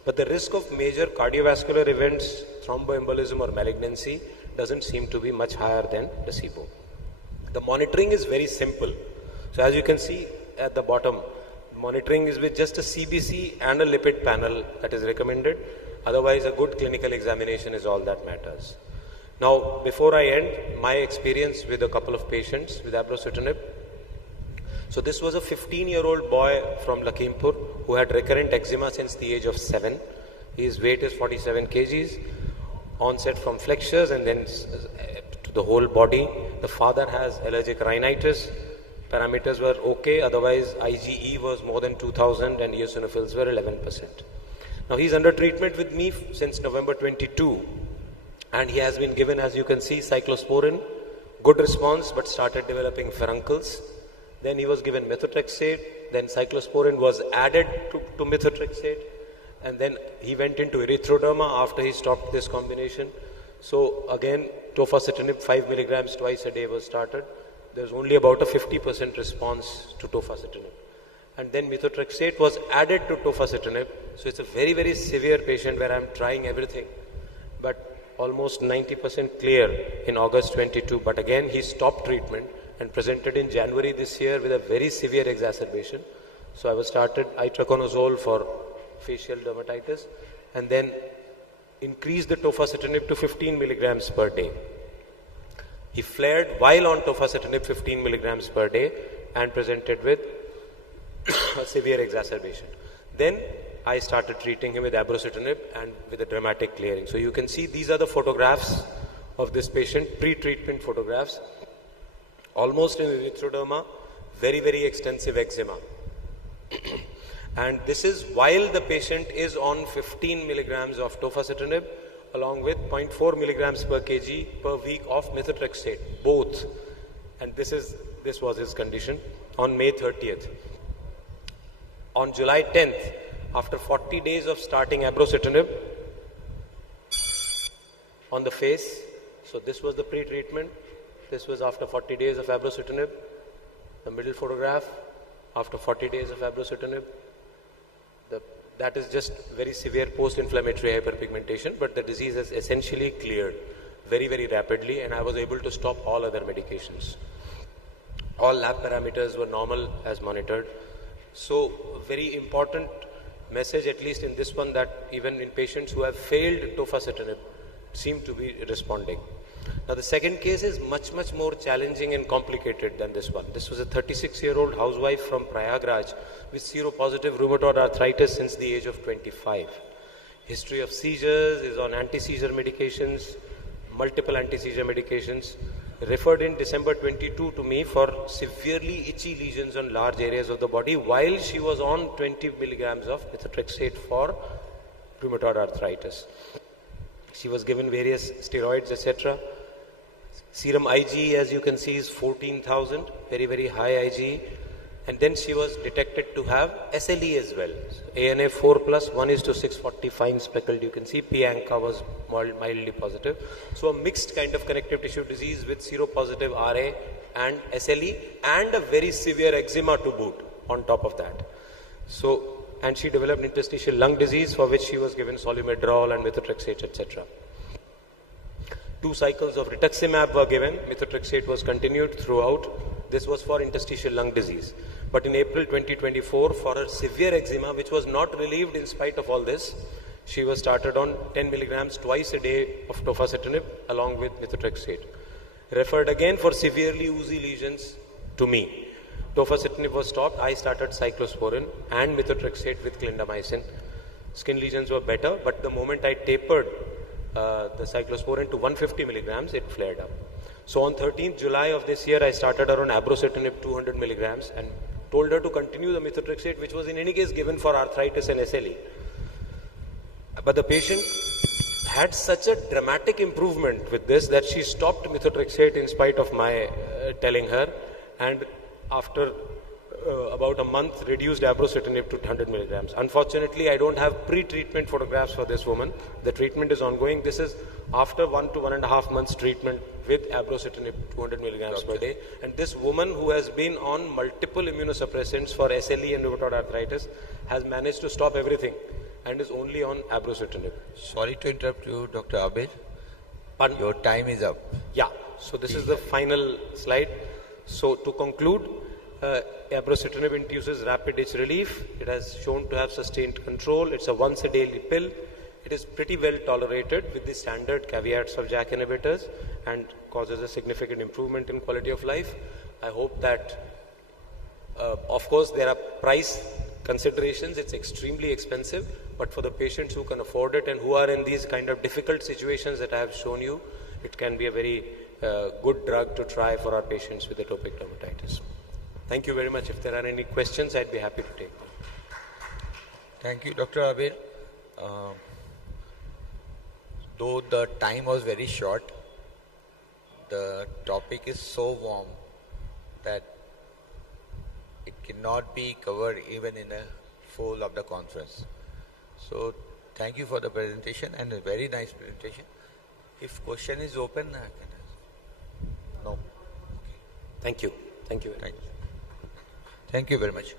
But the risk of major cardiovascular events, thromboembolism or malignancy doesn't seem to be much higher than placebo. The monitoring is very simple. So as you can see at the bottom, monitoring is with just a CBC and a lipid panel that is recommended. Otherwise, a good clinical examination is all that matters. Now, before I end, my experience with a couple of patients with abrocitinib. So this was a 15-year-old boy from Lakhimpur who had recurrent eczema since the age of 7. His weight is 47 kgs, onset from flexures and then to the whole body. The father has allergic rhinitis. parameters were okay, otherwise IgE was more than 2000 and eosinophils were 11%. Now he's under treatment with me since November 22 and he has been given, as you can see, cyclosporin, good response but started developing furuncles. Then he was given methotrexate, then cyclosporin was added to methotrexate, and then he went into erythroderma after he stopped this combination. So again, tofacitinib 5 milligrams twice a day was started. There's only about a 50% response to tofacitinib. And then methotrexate was added to tofacitinib. So it's a very, very severe patient where I'm trying everything. But almost 90% clear in August 22. But again, he stopped treatment and presented in January this year with a very severe exacerbation. So I was started itraconazole for facial dermatitis and then increased the tofacitinib to 15 milligrams per day. He flared while on tofacitinib 15 milligrams per day and presented with a severe exacerbation. Then I started treating him with abrocitinib and with a dramatic clearing. So you can see these are the photographs of this patient, pre-treatment photographs. Almost in erythroderma, very, very extensive eczema. And this is while the patient is on 15 milligrams of tofacitinib along with 0.4 milligrams per kg per week of methotrexate, both. And this was his condition on May 30th. On July 10th, after 40 days of starting abrocitinib on the face, so this was the pre-treatment. This was after 40 days of abrocitinib. The middle photograph, after 40 days of abrocitinib. That is just very severe post-inflammatory hyperpigmentation, but the disease has essentially cleared very, very rapidly and I was able to stop all other medications. All lab parameters were normal as monitored. So very important message, at least in this one, that even in patients who have failed tofacitinib seem to be responding. Now the second case is much, much more challenging and complicated than this one. This was a 36-year-old housewife from Prayagraj with seropositive rheumatoid arthritis since the age of 25. History of seizures, is on anti-seizure medications, multiple anti-seizure medications. Referred in December 22 to me for severely itchy lesions on large areas of the body while she was on 20 milligrams of methotrexate for rheumatoid arthritis. She was given various steroids, etc. Serum IgE, as you can see, is 14,000, very, very high IgE. And then she was detected to have SLE as well. So ANA 4 plus 1:640 fine speckled. You can see P-ANCA was mildly positive. So a mixed kind of connective tissue disease with seropositive RA and SLE and a very severe eczema to boot on top of that. So, and she developed interstitial lung disease for which she was given solumedrol and methotrexate, etc. 2 cycles of rituximab were given. Methotrexate was continued throughout. This was for interstitial lung disease. But in April 2024, for her severe eczema, which was not relieved in spite of all this, she was started on 10 milligrams twice a day of tofacitinib along with methotrexate. Referred again for severely oozy lesions to me. Tofacitinib was stopped. I started cyclosporin and methotrexate with clindamycin. Skin lesions were better, but the moment I tapered the cyclosporin to 150 milligrams, it flared up. So on 13th July of this year, I started her on abrocitinib 200 milligrams and told her to continue the methotrexate, which was in any case given for arthritis and SLE. But the patient had such a dramatic improvement with this that she stopped methotrexate in spite of my telling her, and after about a month reduced abrocitinib to 100 milligrams. Unfortunately, I don't have pre-treatment photographs for this woman. The treatment is ongoing. This is after 1 to 1.5 months treatment with abrocitinib 200 milligrams per day. And this woman who has been on multiple immunosuppressants for SLE and rheumatoid arthritis has managed to stop everything and is only on abrocitinib. Sorry to interrupt you, Dr. Abel. Pardon? Your time is up. Yeah. So this is the final slide. So to conclude, abrocitinib induces rapid itch relief. It has shown to have sustained control. It's a once a daily pill. It is pretty well tolerated with the standard caveats of JAK inhibitors and causes a significant improvement in quality of life. I hope that, of course, there are price considerations. It's extremely expensive, but for the patients who can afford it and who are in these kind of difficult situations that I have shown you, it can be a very good drug to try for our patients with atopic dermatitis. Thank you very much. If there are any questions, I'd be happy to take them. Thank you, Dr. Abir. Though the time was very short, the topic is so warm that it cannot be covered even in a full of the conference. So thank you for the presentation, and a very nice presentation. If question is open, I can ask. No. Okay. Thank you. Thank you. Thank you. Thank you very much.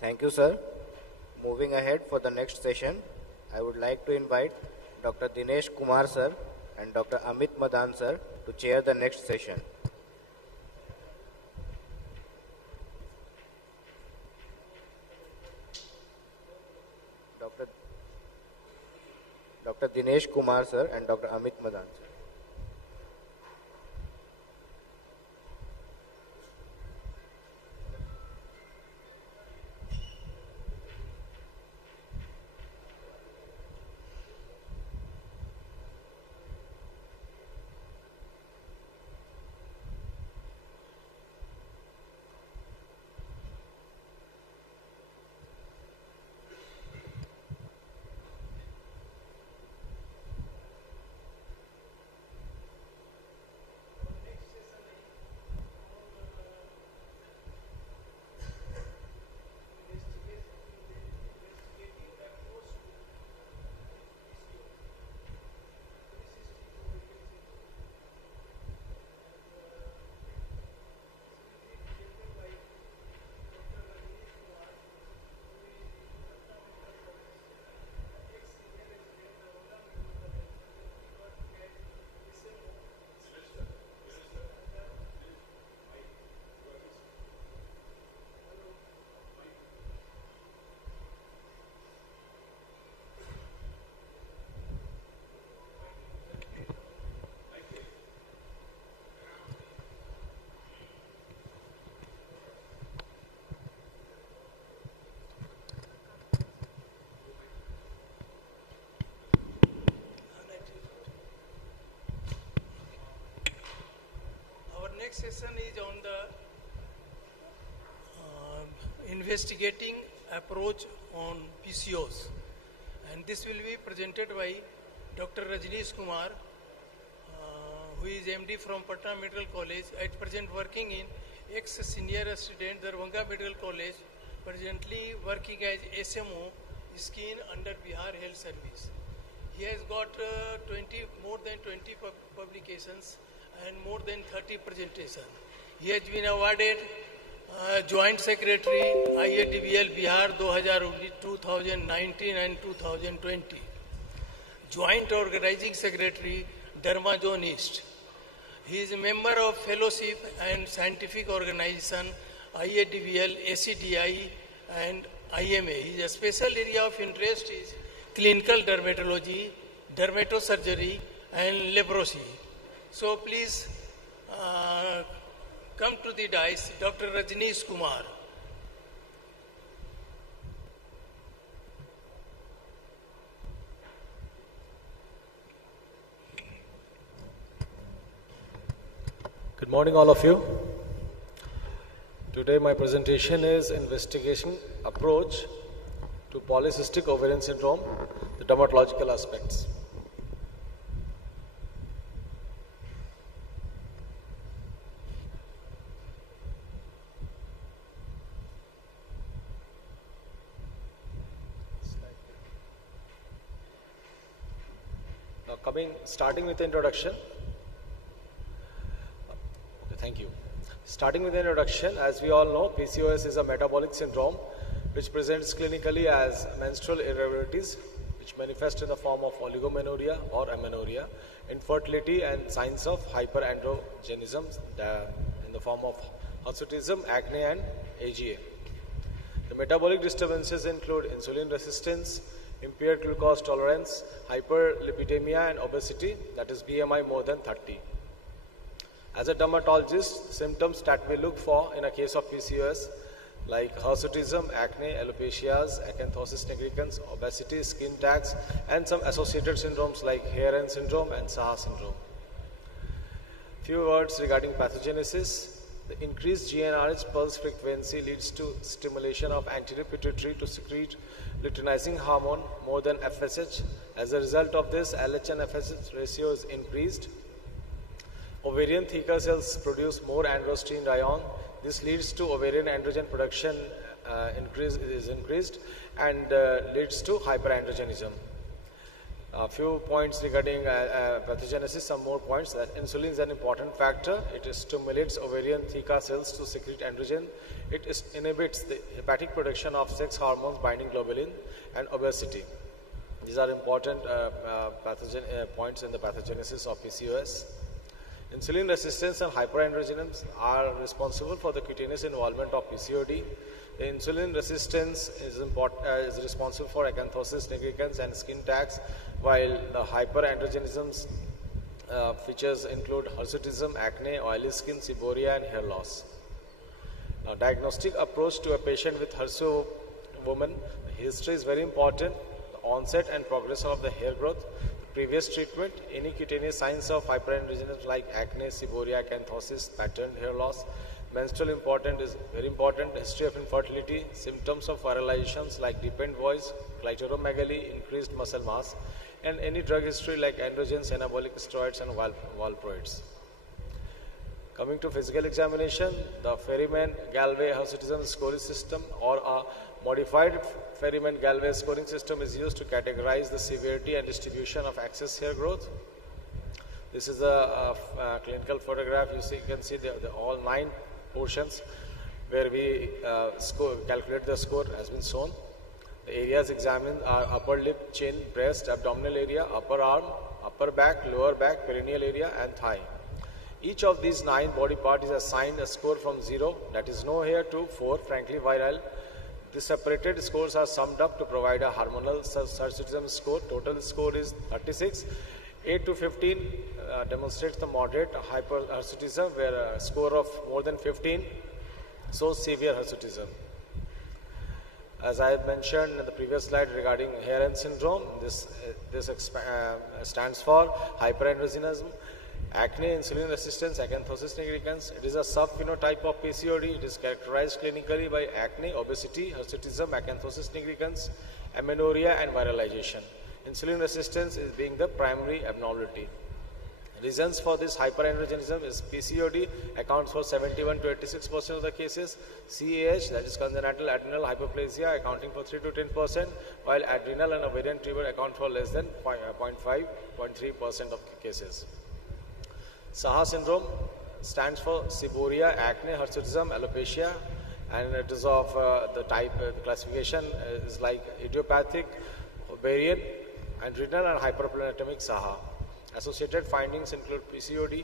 Thank you, sir. Moving ahead for the next session, I would like to invite Dr. Dinesh Kumar, sir, and Dr. Amit Madan, sir, to chair the next session. Dr. Dinesh Kumar, sir, and Dr. Amit Madan, sir. Next session is on the investigating approach on PCOs, and this will be presented by Dr. Rajneesh Kumar, who is MD from Patna Medical College, at present working in ex-senior student Darbhanga Medical College, presently working as SMO Skin under Bihar Health Service. He has got more than 20 publications and more than 30 presentations. He has been awarded Joint Secretary IADVL Bihar 2019 and 2020. Joint Organizing Secretary Dharma Zone East. He is a member of Fellowship and Scientific Organization IADVL, ACDI and IMA. His special area of interest is clinical dermatology, dermatosurgery and leprosy. So please come to the dais, Dr. Rajneesh Kumar. Good morning, all of you. Today my presentation is investigation approach to polycystic ovarian syndrome, the dermatological aspects. Starting with the introduction. Okay, thank you. Starting with the introduction, as we all know, PCOS is a metabolic syndrome which presents clinically as menstrual irregularities which manifest in the form of oligomenorrhea or amenorrhea, infertility and signs of hyperandrogenism in the form of hirsutism, acne and AGA. The metabolic disturbances include insulin resistance, impaired glucose tolerance, hyperlipidemia and obesity, that is BMI more than 30. As a dermatologist, symptoms that we look for in a case of PCOS, like hirsutism, acne, alopecias, acanthosis nigricans, obesity, skin tags, and some associated syndromes like Hair-N syndrome and Saha syndrome. Few words regarding pathogenesis. The increased GnRH pulse frequency leads to stimulation of anterior pituitary to secrete luteinizing hormone more than FSH. As a result of this, LH and FSH ratio is increased. Ovarian theca cells produce more androstenedione. This leads to ovarian androgen production increased and leads to hyperandrogenism. A few points regarding pathogenesis, some more points. That insulin is an important factor. It stimulates ovarian theca cells to secrete androgen. It inhibits the hepatic production of sex hormones binding globulin and obesity. These are important points in the pathogenesis of PCOS. Insulin resistance and hyperandrogenism are responsible for the cutaneous involvement of PCOD. The insulin resistance is responsible for acanthosis nigricans and skin tags, while the hyperandrogenism features include hirsutism, acne, oily skin, seborrhea, and hair loss. Now, diagnostic approach to a patient with hirsu woman. The history is very important. The onset and progression of the hair growth, previous treatment, any cutaneous signs of hyperandrogenism like acne, seborrhea, acanthosis, patterned hair loss. Menstrual is very important. History of infertility, symptoms of viralizations like deepened voice, clitoromegaly, increased muscle mass, and any drug history like androgens, anabolic steroids, and valproids. Coming to physical examination, the Ferryman-Galway hirsutism scoring system or a modified Ferryman-Galway scoring system is used to categorize the severity and distribution of excess hair growth. This is a clinical photograph. You can see the all 9 portions where we calculate the score has been shown. The areas examined are upper lip, chin, breast, abdominal area, upper arm, upper back, lower back, perineal area, and thigh. Each of these 9 body parts is assigned a score from 0, that is no hair, to 4, frankly virile. The separated scores are summed up to provide a hormonal hirsutism score. Total score is 36. 8 to 15 demonstrates the moderate hyperhirsutism, where a score of more than 15 shows severe hirsutism. As I mentioned in the previous slide regarding Hair-N syndrome, this stands for hyperandrogenism, acne, insulin resistance, acanthosis nigricans. It is a subphenotype of PCOD. It is characterized clinically by acne, obesity, hirsutism, acanthosis nigricans, amenorrhea, and viralization. Insulin resistance is being the primary abnormality. Reasons for this hyperandrogenism is PCOD accounts for 71 to 86% of the cases, CAH, that is congenital adrenal hyperplasia, accounting for 3 to 10%, while adrenal and ovarian tumor account for less than 0.5, 0.3% of the cases. Saha syndrome stands for seborrhea, acne, hirsutism, alopecia, and it is of the classification is like idiopathic, ovarian, adrenal, and hyperplanetomic Saha. Associated findings include PCOD,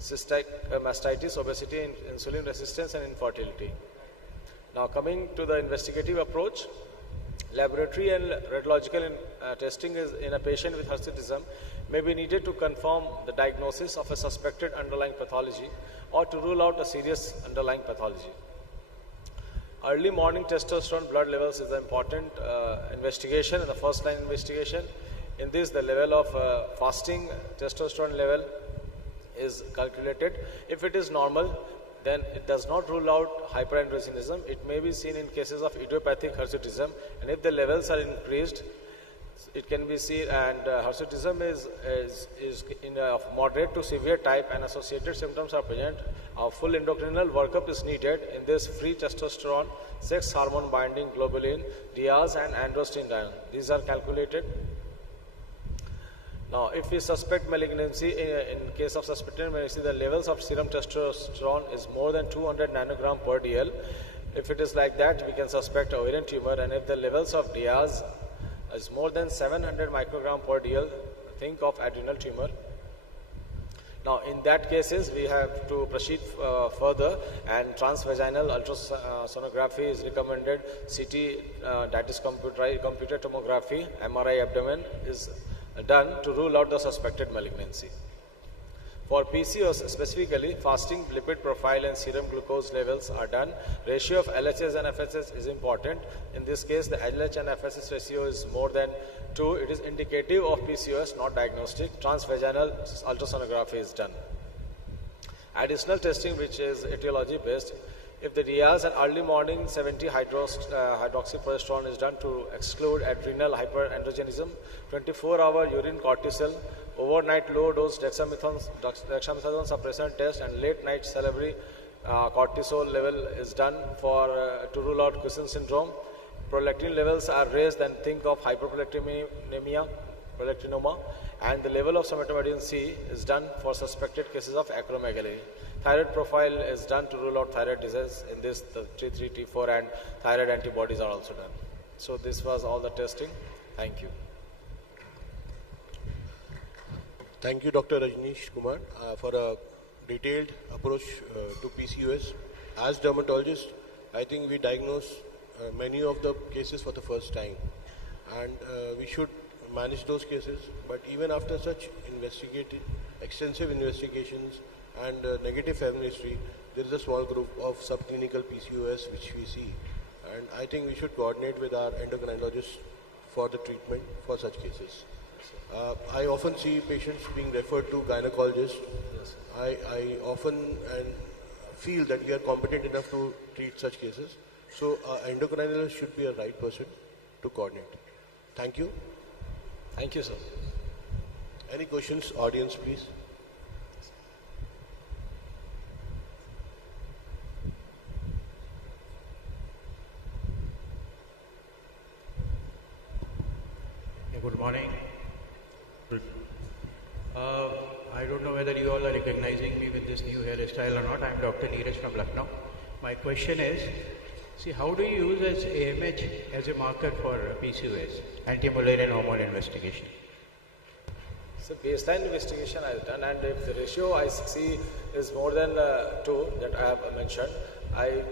cystic mastitis, obesity, insulin resistance, and infertility. Now coming to the investigative approach, laboratory and radiological testing is in a patient with hirsutism may be needed to confirm the diagnosis of a suspected underlying pathology or to rule out a serious underlying pathology. Early morning testosterone blood levels is an important investigation and the first line investigation. In this, the level of fasting testosterone level is calculated. If it is normal, then it does not rule out hyperandrogenism. It may be seen in cases of idiopathic hirsutism, and if the levels are increased, it can be seen, and hirsutism is in a moderate to severe type and associated symptoms are present. A full endocrinal workup is needed. In this, free testosterone, sex hormone binding globulin, diaz, and androstenedione. These are calculated. Now, if we suspect malignancy, in case of suspected malignancy, the levels of serum testosterone is more than 200 nanogram per dl. If it is like that, we can suspect ovarian tumor, and if the levels of diaz is more than 700 microgram per dl, think of adrenal tumor. Now, in that cases, we have to proceed further, and transvaginal ultrasonography is recommended. CT, that is computed tomography, MRI abdomen is done to rule out the suspected malignancy. For PCOS specifically, fasting lipid profile and serum glucose levels are done. Ratio of LHS and FSS is important. In this case, the LH and FSS ratio is more than 2. It is indicative of PCOS, not diagnostic. Transvaginal ultrasonography is done. Additional testing, which is etiology based. If the Diaz and early morning 70 hydroxyprogesterone is done to exclude adrenal hyperandrogenism, 24-hour urine cortisol, overnight low-dose dexamethasone suppressant test, and late-night salivary cortisol level is done for to rule out Cushing syndrome. Prolactin levels are raised, then think of hyperprolactinemia, and the level of somatomedin C is done for suspected cases of acromegaly. Thyroid profile is done to rule out thyroid disease. In this, the T3, T4 and thyroid antibodies are also done. So this was all the testing. Thank you. Thank you, Dr. Rajneesh Kumar, for a detailed approach to PCOS. As dermatologists, I think we diagnose many of the cases for the first time, and we should manage those cases. But even after such extensive investigations and negative family history, there is a small group of subclinical PCOS which we see, and I think we should coordinate with our endocrinologists for the treatment for such cases. I often see patients being referred to gynecologists. I often feel that we are competent enough to treat such cases. So endocrinologist should be a right person to coordinate. Thank you. Thank you, sir. Any questions, audience, please? Good morning. I don't know whether you all are recognizing me with this new hairstyle or not. I'm Dr. Neeraj from Lucknow. My question is, see, how do you use as AMH as a marker for PCOS, anti-Mullerian hormone investigation? So baseline investigation I have done, and if the ratio I see is more than 2 that I have mentioned, I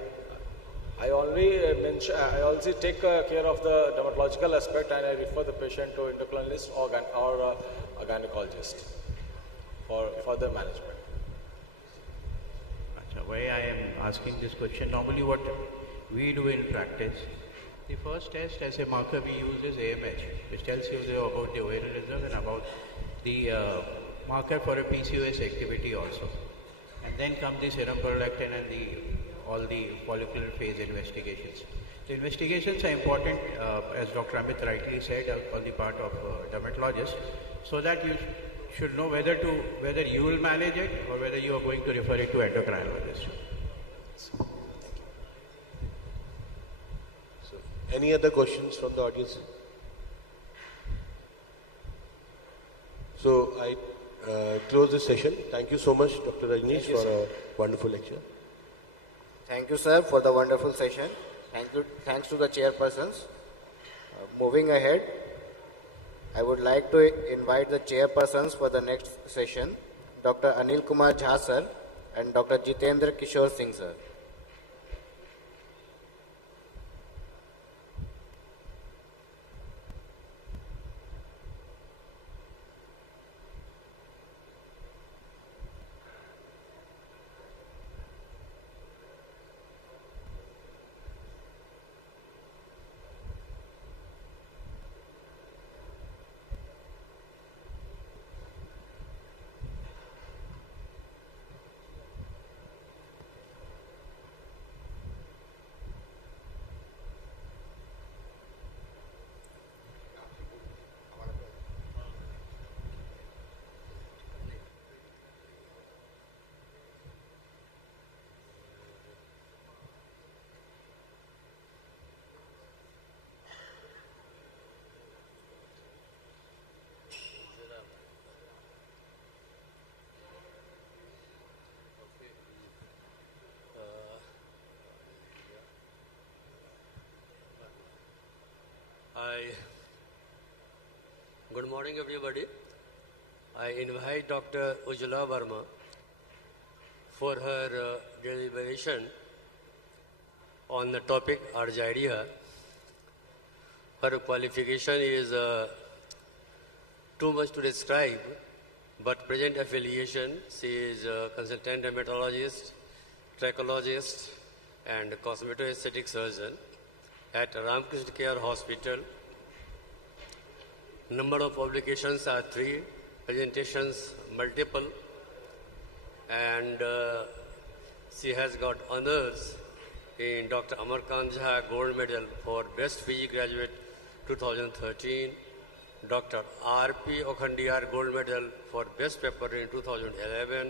also take care of the dermatological aspect, and I refer the patient to endocrinologist or a gynecologist for further management. Why I am asking this question, normally what we do in practice, the first test as a marker we use is AMH, which tells you about the ovarian reserve and about the marker for a PCOS activity also. And then come the serum prolactin and all the follicular phase investigations. The investigations are important, as Dr. Amit rightly said, on the part of dermatologists, so that you should know whether you will manage it or whether you are going to refer it to endocrinologist. So, any other questions from the audience? So I close this session. Thank you so much, Dr. Rajneesh, for a wonderful lecture. Thank you, sir, for the wonderful session. Thanks to the chairpersons. Moving ahead, I would like to invite the chairpersons for the next session, Dr. Anil Kumar Jha, sir, and Dr. Jitendra Kishore Singh, sir. Good morning, everybody. I invite Dr. Ujjwala Verma for her deliberation on the topic Ayodhya. Her qualification is too much to describe. but present affiliation, she is a consultant dermatologist, trachologist, and cosmeto-aesthetic surgeon at Ramakrishna Care Hospital. Number of publications are 3, presentations multiple, and she has got honors in Dr. Amarkant Jha Gold Medal for Best PG Graduate 2013, Dr. R.P. Okhandiyar Gold Medal for Best Paper in 2011,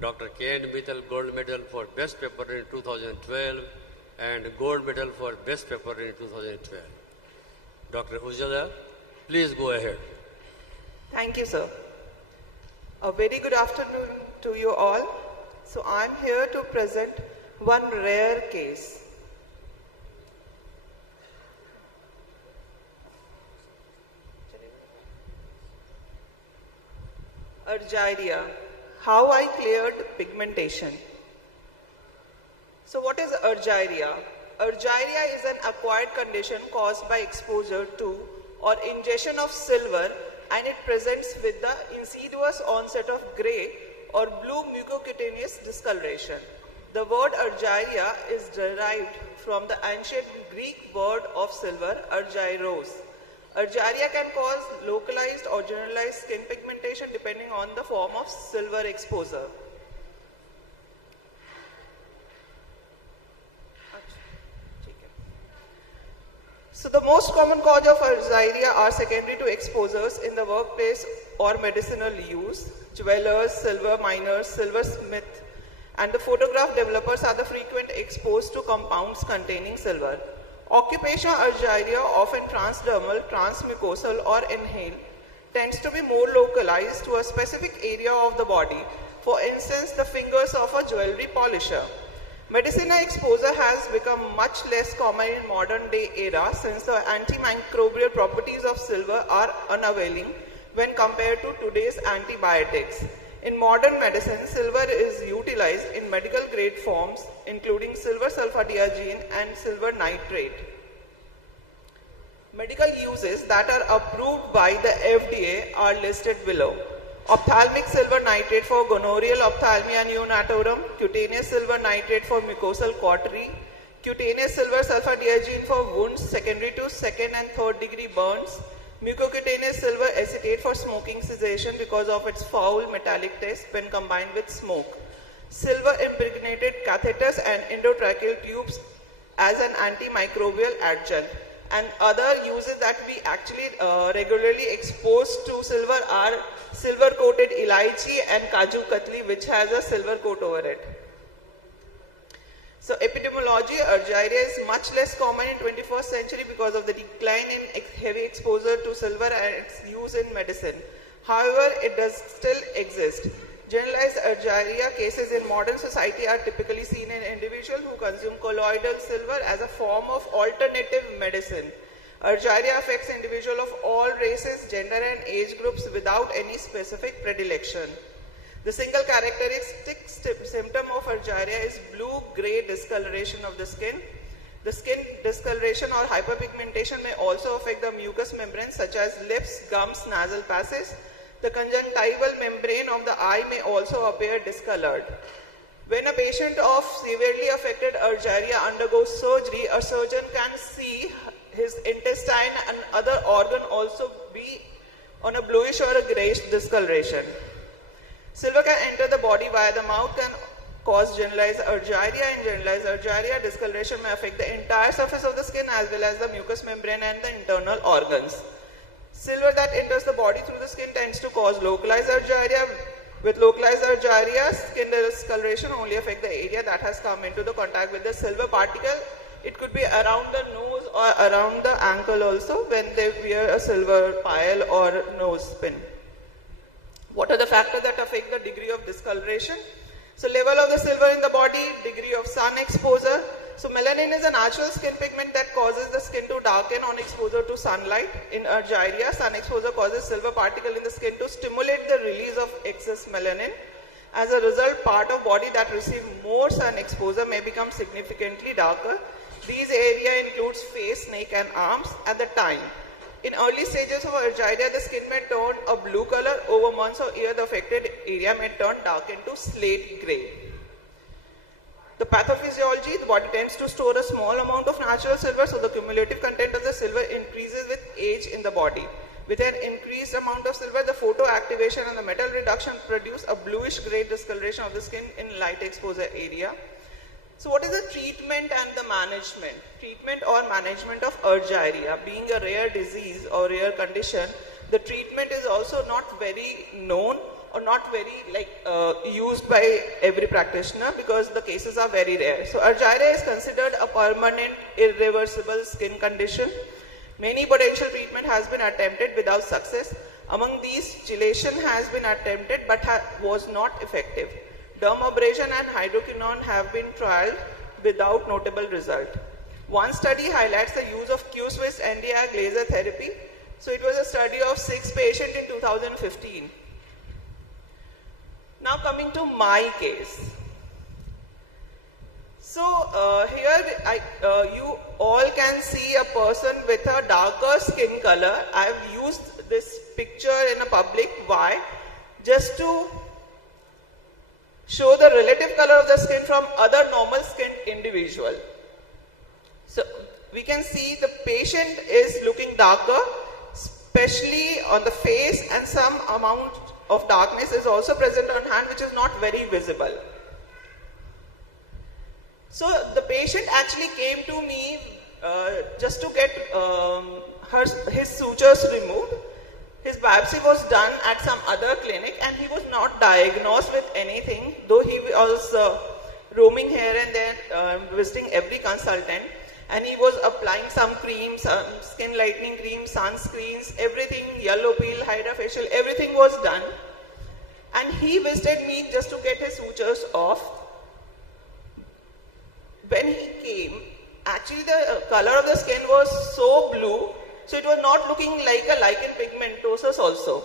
Dr. K.N. Mittal Gold Medal for Best Paper in 2012, and Gold Medal for Best Paper in 2012. Dr. Ujjwala, please go ahead. Thank you, sir. A very good afternoon to you all. So I'm here to present one rare case. Argyria, how I cleared pigmentation. So what is argyria? Argyria is an acquired condition caused by exposure to or ingestion of silver, and it presents with the insidious onset of gray or blue mucocutaneous discoloration. The word argyria is derived from the ancient Greek word of silver, argyros. Argyria can cause localized or generalized skin pigmentation depending on the form of silver exposure. So the most common cause of argyria are secondary to exposures in the workplace or medicinal use. Jewelers, silver miners, silversmith, and the photograph developers are the frequent exposed to compounds containing silver. Occupational argyria, often transdermal, transmucosal, or inhaled, tends to be more localized to a specific area of the body, for instance, the fingers of a jewelry polisher. Medicinal exposure has become much less common in modern day era since the antimicrobial properties of silver are unavailing when compared to today's antibiotics. In modern medicine, silver is utilized in medical grade forms including silver sulfadiazine and silver nitrate. Medical uses that are approved by the FDA are listed below. Ophthalmic silver nitrate for gonorrheal ophthalmia neonatorum, cutaneous silver nitrate for mucosal cautery, cutaneous silver sulfadiazine for wounds secondary to second and third degree burns, mucocutaneous silver acetate for smoking cessation because of its foul metallic taste when combined with smoke, silver impregnated catheters and endotracheal tubes as an antimicrobial adjunct. And other uses that we actually regularly expose to silver are silver coated elaichi and kaju katli, which has a silver coat over it. So epidemiology, argyria is much less common in 21st century because of the decline in heavy exposure to silver and its use in medicine. However, it does still exist. Generalized argyria cases in modern society are typically seen in individuals who consume colloidal silver as a form of alternative medicine. Argyria affects individuals of all races, gender and age groups without any specific predilection. The single characteristic symptom of argyria is blue-gray discoloration of the skin. The skin discoloration or hyperpigmentation may also affect the mucous membranes such as lips, gums, nasal passages. The conjunctival membrane of the eye may also appear discolored. When a patient of severely affected argyria undergoes surgery, a surgeon can see his intestine and other organ also be on a bluish or a grayish discoloration. Silver can enter the body via the mouth and cause generalized argyria. In generalized argyria, discoloration may affect the entire surface of the skin as well as the mucous membrane and the internal organs. Silver that enters the body through the skin tends to cause localized argyria. With localized argyria, skin discoloration only affects the area that has come into the contact with the silver particle. It could be around the nose or around the ankle also when they wear a silver pile or nose pin. What are the factors that affect the degree of discoloration? So level of the silver in the body, degree of sun exposure. So melanin is a natural skin pigment that causes the skin to darken on exposure to sunlight. In argyria, sun exposure causes silver particle in the skin to stimulate the release of excess melanin. As a result, part of body that receive more sun exposure may become significantly darker. These area includes face, neck and arms at the time. In early stages of urgyria, the skin may turn a blue color. Over months or years, the affected area may turn dark into slate gray. The pathophysiology, the body tends to store a small amount of natural silver, so the cumulative content of the silver increases with age in the body. With an increased amount of silver, the photoactivation and the metal reduction produce a bluish gray discoloration of the skin in light exposure area. So what is the treatment and the management? Treatment or management of urgyria. Being a rare disease or rare condition, the treatment is also not very known or not very used by every practitioner because the cases are very rare. So urgyria is considered a permanent, irreversible skin condition. Many potential treatment has been attempted without success. Among these, chelation has been attempted but was not effective. Dermabrasion and hydroquinone have been trialed without notable result. One study highlights the use of Q-Swiss Nd:YAG laser therapy. So it was a study of 6 patients in 2015. Now coming to my case. So here you all can see a person with a darker skin color. I have used this picture in a public. Why? Just to show the relative color of the skin from other normal skinned individual. So we can see the patient is looking darker, especially on the face, and some amount of darkness is also present on hand, which is not very visible. So the patient actually came to me just to get his sutures removed. His biopsy was done at some other clinic and he was not diagnosed with anything, though he was roaming here and there, visiting every consultant, and he was applying some creams, skin lightening creams, sunscreens, everything, yellow peel, hydrofacial, everything was done. And he visited me just to get his sutures off. When he came, actually the color of the skin was so blue, so it was not looking like a lichen pigmentosus also,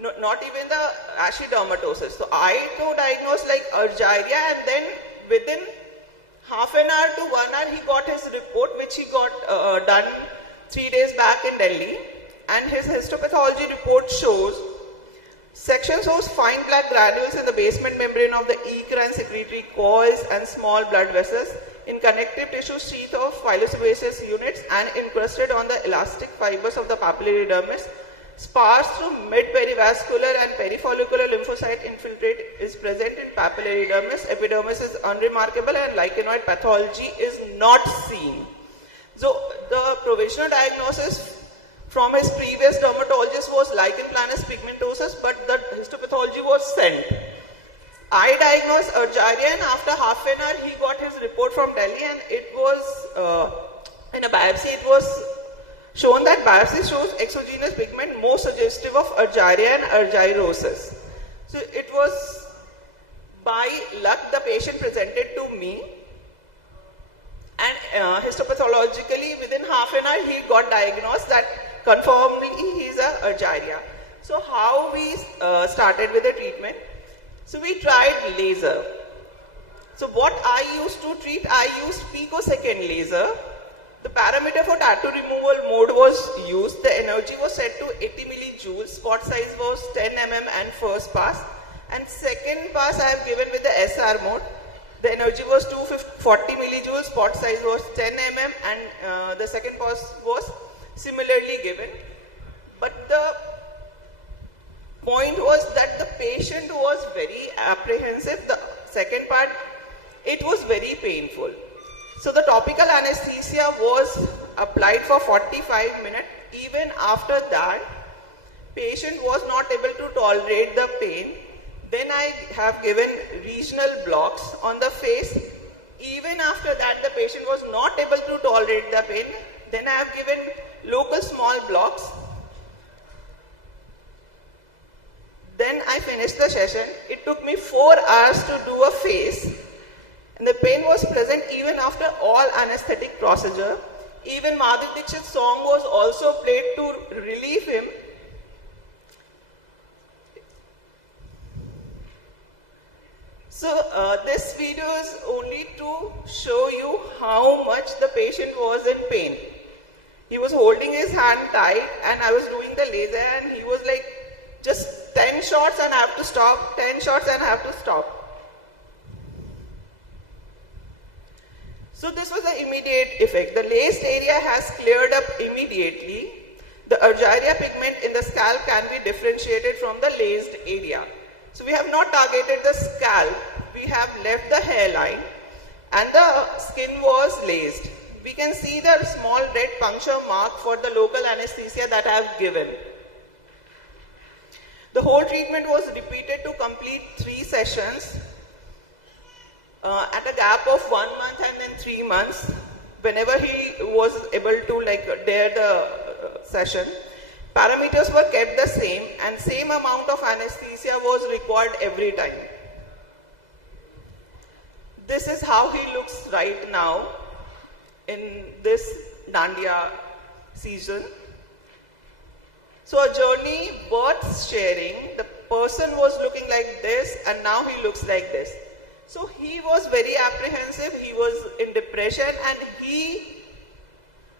not even the ashy dermatosis. So I diagnosed like urgyria, and then within half an hour to 1 hour he got his report, which he got done 3 days back in Delhi, and his histopathology report shows section shows fine black granules in the basement membrane of the eccrine secretory coils and small blood vessels in connective tissue sheath of pilosebaceous units and encrusted on the elastic fibers of the papillary dermis. Sparse through mid-perivascular and perifollicular lymphocyte infiltrate is present in papillary dermis. Epidermis is unremarkable and lichenoid pathology is not seen. So the provisional diagnosis from his previous dermatologist was lichen planus pigmentosus, but the histopathology was sent. I diagnosed urgyria, and after half an hour he got his report from Delhi, and it was in a biopsy it was shown that biopsy shows exogenous pigment more suggestive of urgyria and urgyrosis. So it was by luck the patient presented to me, and histopathologically within half an hour he got diagnosed that confirmedly he is a urgyria. So how we started with the treatment? So we tried laser. So what I used to treat, I used picosecond laser. The parameter for tattoo removal mode was used. The energy was set to 80 millijoules. Spot size was 10 mm and first pass. And second pass I have given with the SR mode. The energy was 240 millijoules. Spot size was 10 mm and the second pass was similarly given. But the point was that the patient was very apprehensive. The second part, it was very painful. So the topical anesthesia was applied for 45 minutes. Even after that, patient was not able to tolerate the pain. Then I have given regional blocks on the face. Even after that, the patient was not able to tolerate the pain. Then I have given local small blocks. Then I finished the session. It took me 4 hours to do a face. And the pain was present even after all anesthetic procedure. Even Madhuri Dixit's song was also played to relieve him. So this video is only to show you how much the patient was in pain. He was holding his hand tight and I was doing the laser and he was like, just 10 shots and I have to stop, 10 shots and I have to stop. So this was the immediate effect. The laced area has cleared up immediately. The argyria pigment in the scalp can be differentiated from the laced area. So we have not targeted the scalp, we have left the hairline and the skin was laced. We can see the small red puncture mark for the local anesthesia that I have given. The whole treatment was repeated to complete 3 sessions at a gap of 1 month and then 3 months whenever he was able to dare the session. Parameters were kept the same and same amount of anesthesia was required every time. This is how he looks right now in this Dandiya season. So a journey worth sharing. The person was looking like this and now he looks like this. So he was very apprehensive, he was in depression and he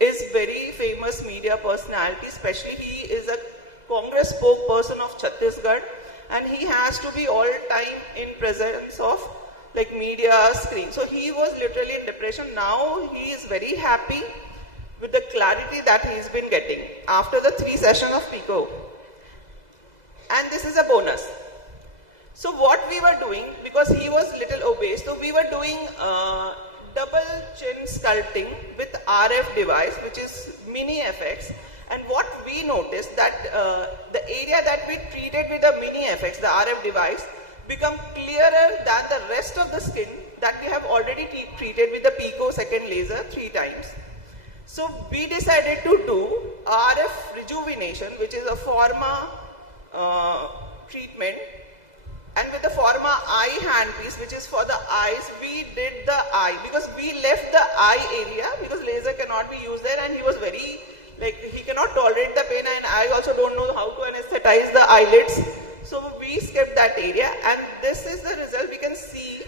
is very famous media personality, especially he is a Congress spokesperson of Chhattisgarh and he has to be all time in presence of media screen. So he was literally in depression. Now he is very happy with the clarity that he's been getting after the 3 sessions of PICO. And this is a bonus. So what we were doing, because he was little obese, so we were doing double chin sculpting with RF device, which is mini FX. And what we noticed that the area that we treated with the mini FX, the RF device, become clearer than the rest of the skin that we have already treated with the PICO second laser 3 times. So we decided to do RF rejuvenation, which is a pharma treatment, and with the pharma eye handpiece, which is for the eyes, we did the eye because we left the eye area because laser cannot be used there, and he was very he cannot tolerate the pain, and I also don't know how to anesthetize the eyelids. So we skipped that area, and this is the result. We can see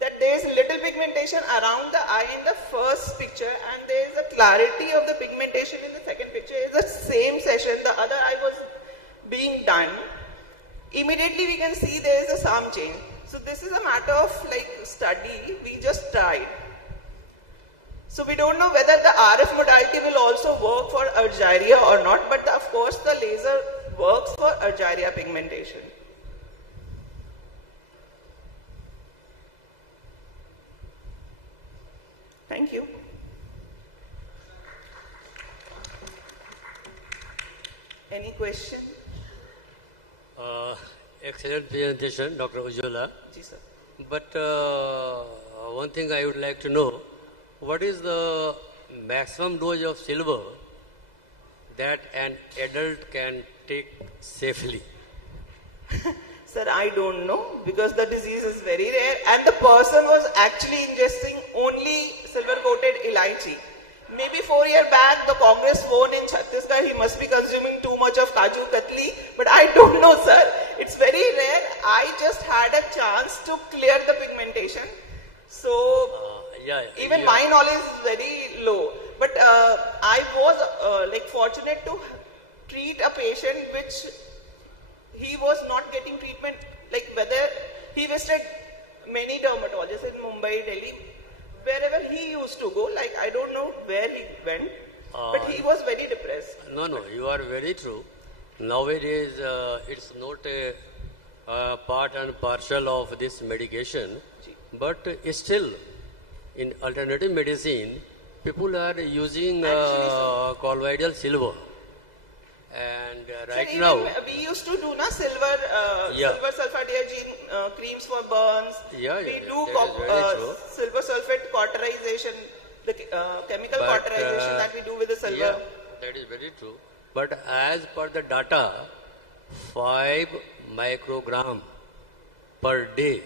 that there is little pigmentation around the eye in the first picture, and there is a clarity of the pigmentation in the second picture. It's the same session, the other eye was being done. Immediately we can see there is a some change. So this is a matter of study, we just tried. So we don't know whether the RF modality will also work for argyria or not, but of course the laser works for argyria pigmentation. Thank you. Any question? Excellent presentation, Dr. Ujjwala. Yes, sir. But one thing I would like to know, what is the maximum dose of silver that an adult can take safely? Sir, I don't know because the disease is very rare and the person was actually ingesting only silver-coated elaichi. Maybe 4 years back, the Congress phone in Chhattisgarh, he must be consuming too much of Kaju Katli, but I don't know, sir. It's very rare. I just had a chance to clear the pigmentation. So, even my knowledge is very low. But I was fortunate to treat a patient which he was not getting treatment, whether he visited many dermatologists in Mumbai, Delhi, wherever he used to go, I don't know where he went, but he was very depressed. No, you are very true. Nowadays, it's not a part and parcel of this medication, but still, in alternative medicine, people are using colloidal silver. And right Sir, now, we used to do silver sulfadiazine creams for burns. We do silver sulfate cauterization, the chemical cauterization that we do with the silver. Yeah, that is very true. But as per the data, 5 microgram per day,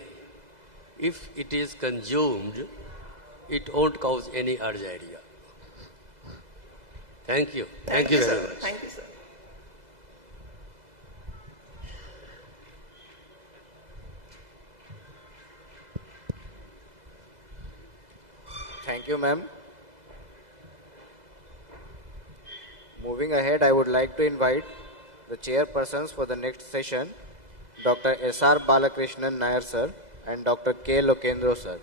if it is consumed, it won't cause any argyria. Thank you. Thank you very much. Thank you, sir. Thank you, ma'am. Moving ahead, I would like to invite the chairpersons for the next session, Dr. S.R. Balakrishnan Nair sir and Dr. K. Lokendra sir.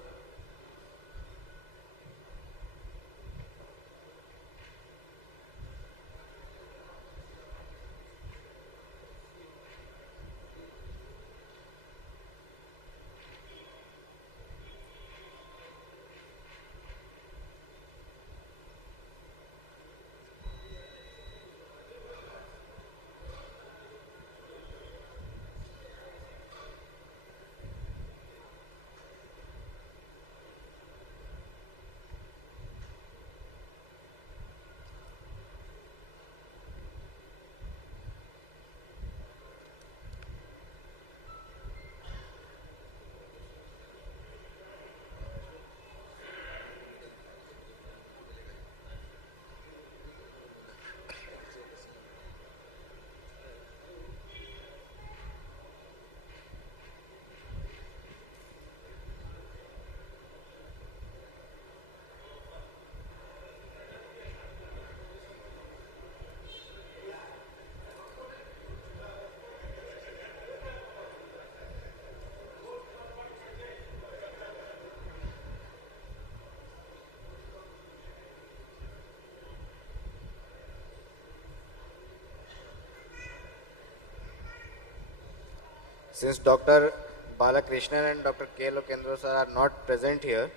Since Dr. Balakrishnan and Dr. K. Lokendra sir are not present here,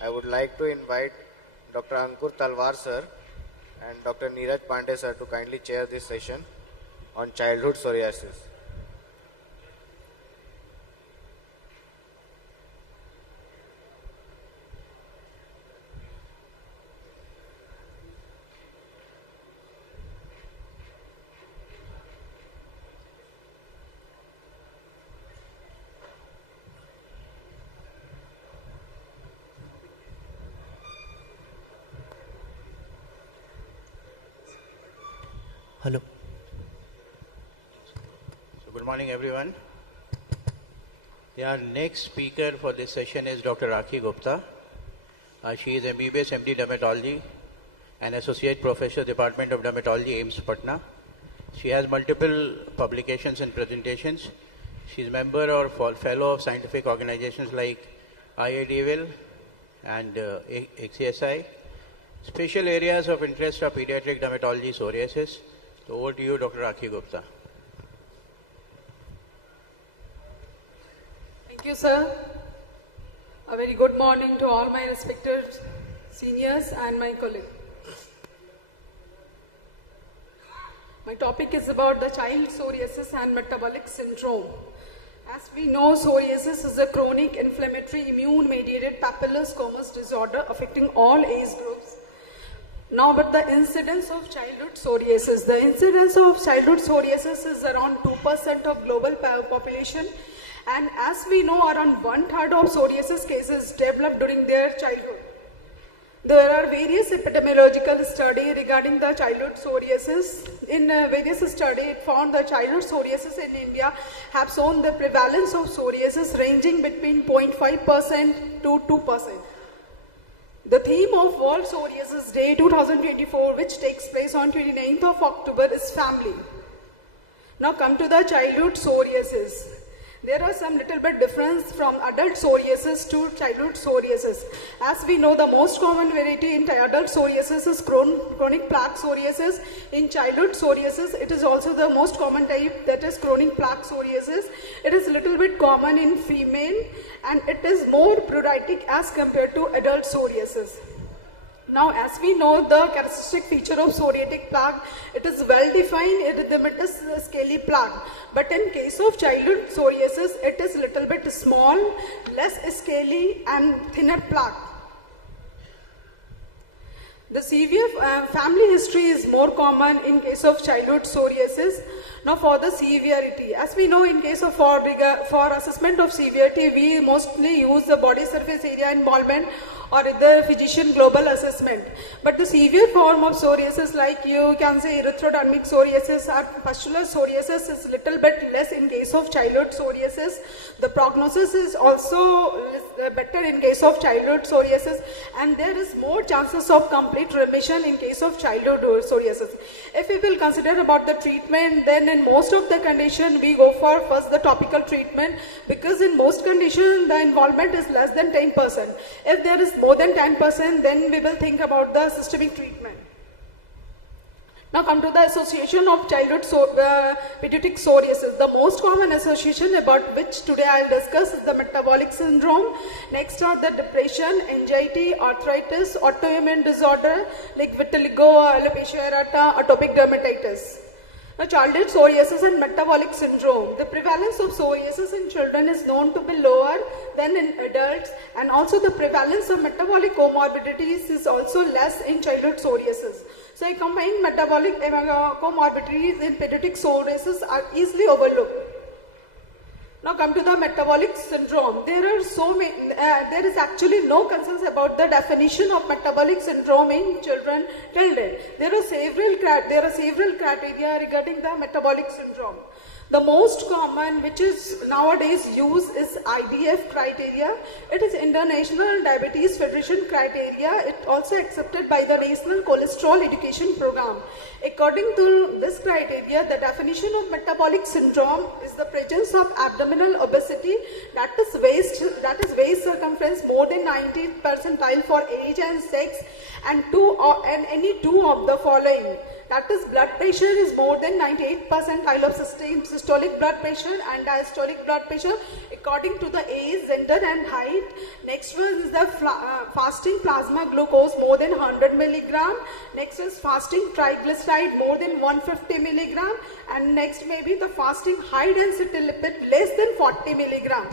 I would like to invite Dr. Ankur Talwar sir and Dr. Neeraj Pandey sir to kindly chair this session on childhood psoriasis. Hello. So good morning, everyone. Our next speaker for this session is Dr. Rakhi Gupta. She is MBBS MD Dermatology and Associate Professor, Department of Dermatology, AIIMS, Patna. She has multiple publications and presentations. She is member or fellow of scientific organizations like IADVL and XCSI. Special areas of interest are pediatric dermatology, psoriasis. So over to you, Dr. Rakhi Gupta. Thank you, sir. A very good morning to all my respected seniors and my colleagues. My topic is about the child psoriasis and metabolic syndrome. As we know, psoriasis is a chronic inflammatory immune-mediated papillary-squamous disorder affecting all age groups. Now, but the incidence of childhood psoriasis. The incidence of childhood psoriasis is around 2% of global population, and as we know, around 1/3 of psoriasis cases develop during their childhood. There are various epidemiological studies regarding the childhood psoriasis. In various studies, it found the childhood psoriasis in India have shown the prevalence of psoriasis ranging between 0.5% to 2%. The theme of World Psoriasis Day 2024, which takes place on 29th of October, is family. Now come to the childhood psoriasis. There are some little bit difference from adult psoriasis to childhood psoriasis. As we know, the most common variety in adult psoriasis is chronic plaque psoriasis. In childhood psoriasis, it is also the most common type, that is chronic plaque psoriasis. It is a little bit common in female and it is more pruritic as compared to adult psoriasis. Now, as we know, the characteristic feature of psoriatic plaque, it is well-defined erythematous scaly plaque. But in case of childhood psoriasis, it is little bit small, less scaly and thinner plaque. The severe family history is more common in case of childhood psoriasis. Now for the severity, as we know, in case of for assessment of severity, we mostly use the body surface area involvement or the physician global assessment. But the severe form of psoriasis, like you can say erythrodermic psoriasis or pustular psoriasis, is little bit less in case of childhood psoriasis. The prognosis is also better in case of childhood psoriasis, and there is more chances of complete remission in case of childhood psoriasis. If we will consider about the treatment, then in most of the condition we go for first the topical treatment, because in most conditions the involvement is less than 10%. If there is more than 10%, then we will think about the systemic treatment. Now come to the association of childhood pediatric psoriasis. The most common association about which today I will discuss is the metabolic syndrome. Next are the depression, anxiety, arthritis, autoimmune disorder like vitiligo, alopecia areata, atopic dermatitis. Now, childhood psoriasis and metabolic syndrome. The prevalence of psoriasis in children is known to be lower than in adults, and also the prevalence of metabolic comorbidities is also less in childhood psoriasis. So, combined metabolic comorbidities in pediatric psoriasis are easily overlooked. Now come to the metabolic syndrome. There is actually no concerns about the definition of metabolic syndrome in children till date. There are several criteria regarding the metabolic syndrome. The most common, which is nowadays used, is IDF criteria. It is International Diabetes Federation criteria. It also accepted by the National Cholesterol Education Program. According to this criteria, the definition of metabolic syndrome is the presence of abdominal obesity, that is waist circumference more than 90th percentile for age and sex, and any two of the following. That is, blood pressure is more than 98th percentile of systolic blood pressure and diastolic blood pressure according to the age, gender and height. Next one is the fasting plasma glucose more than 100 milligram. Next is fasting triglyceride more than 150 milligram. And next may be the fasting high density lipid less than 40 milligram.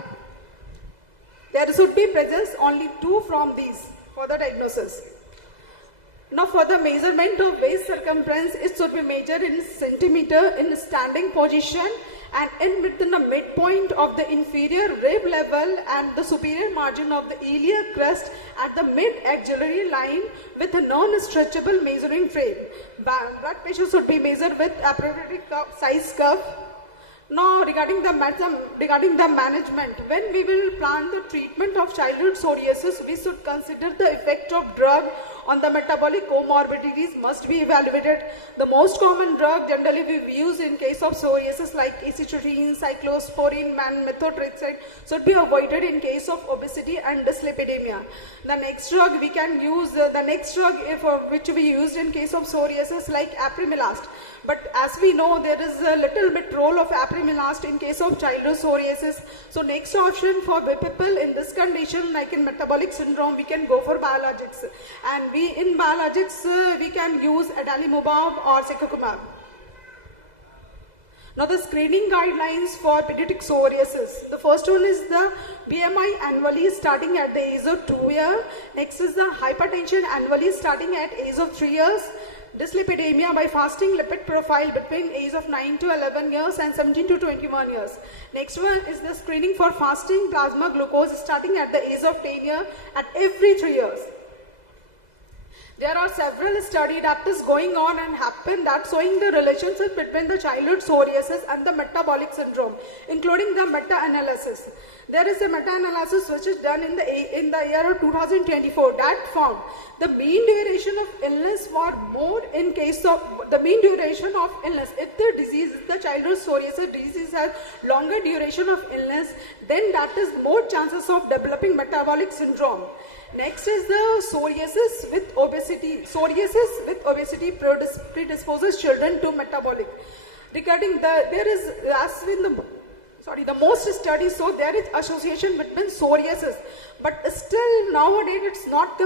There should be presence only two from these for the diagnosis. Now for the measurement of waist circumference, it should be measured in centimeter in standing position and in within the midpoint of the inferior rib level and the superior margin of the iliac crest at the mid-axillary line with a non-stretchable measuring frame. Blood pressure should be measured with appropriate size cuff. Now regarding the management, when we will plan the treatment of childhood psoriasis, we should consider the effect of drug on the metabolic comorbidities must be evaluated. The most common drug generally we use in case of psoriasis like acetylcholine, cyclosporine, methotrexate should be avoided in case of obesity and dyslipidemia. The next drug we can use, which we used in case of psoriasis like apremilast. But as we know, there is a little bit role of apremilast in case of childhood psoriasis. So next option for people in this condition, like in metabolic syndrome, we can go for biologics. And in biologics, we can use adalimumab or secukinumab. Now the screening guidelines for pediatric psoriasis. The first one is the BMI annually starting at the age of 2 years. Next is the hypertension annually starting at age of 3 years. Dyslipidemia by fasting lipid profile between age of 9 to 11 years and 17 to 21 years. Next one is the screening for fasting plasma glucose starting at the age of 10 years at every 3 years. There are several studies that is going on and happen that showing the relationship between the childhood psoriasis and the metabolic syndrome, including the meta-analysis. There is a meta-analysis which is done in the year of 2024 that found the mean duration of illness for more in case of the mean duration of illness. If the disease, the childhood psoriasis disease has longer duration of illness, then that is more chances of developing metabolic syndrome. Next is the psoriasis with obesity. Psoriasis with obesity predisposes children to metabolic. Regarding the most studies show there is association between psoriasis, but still nowadays it's not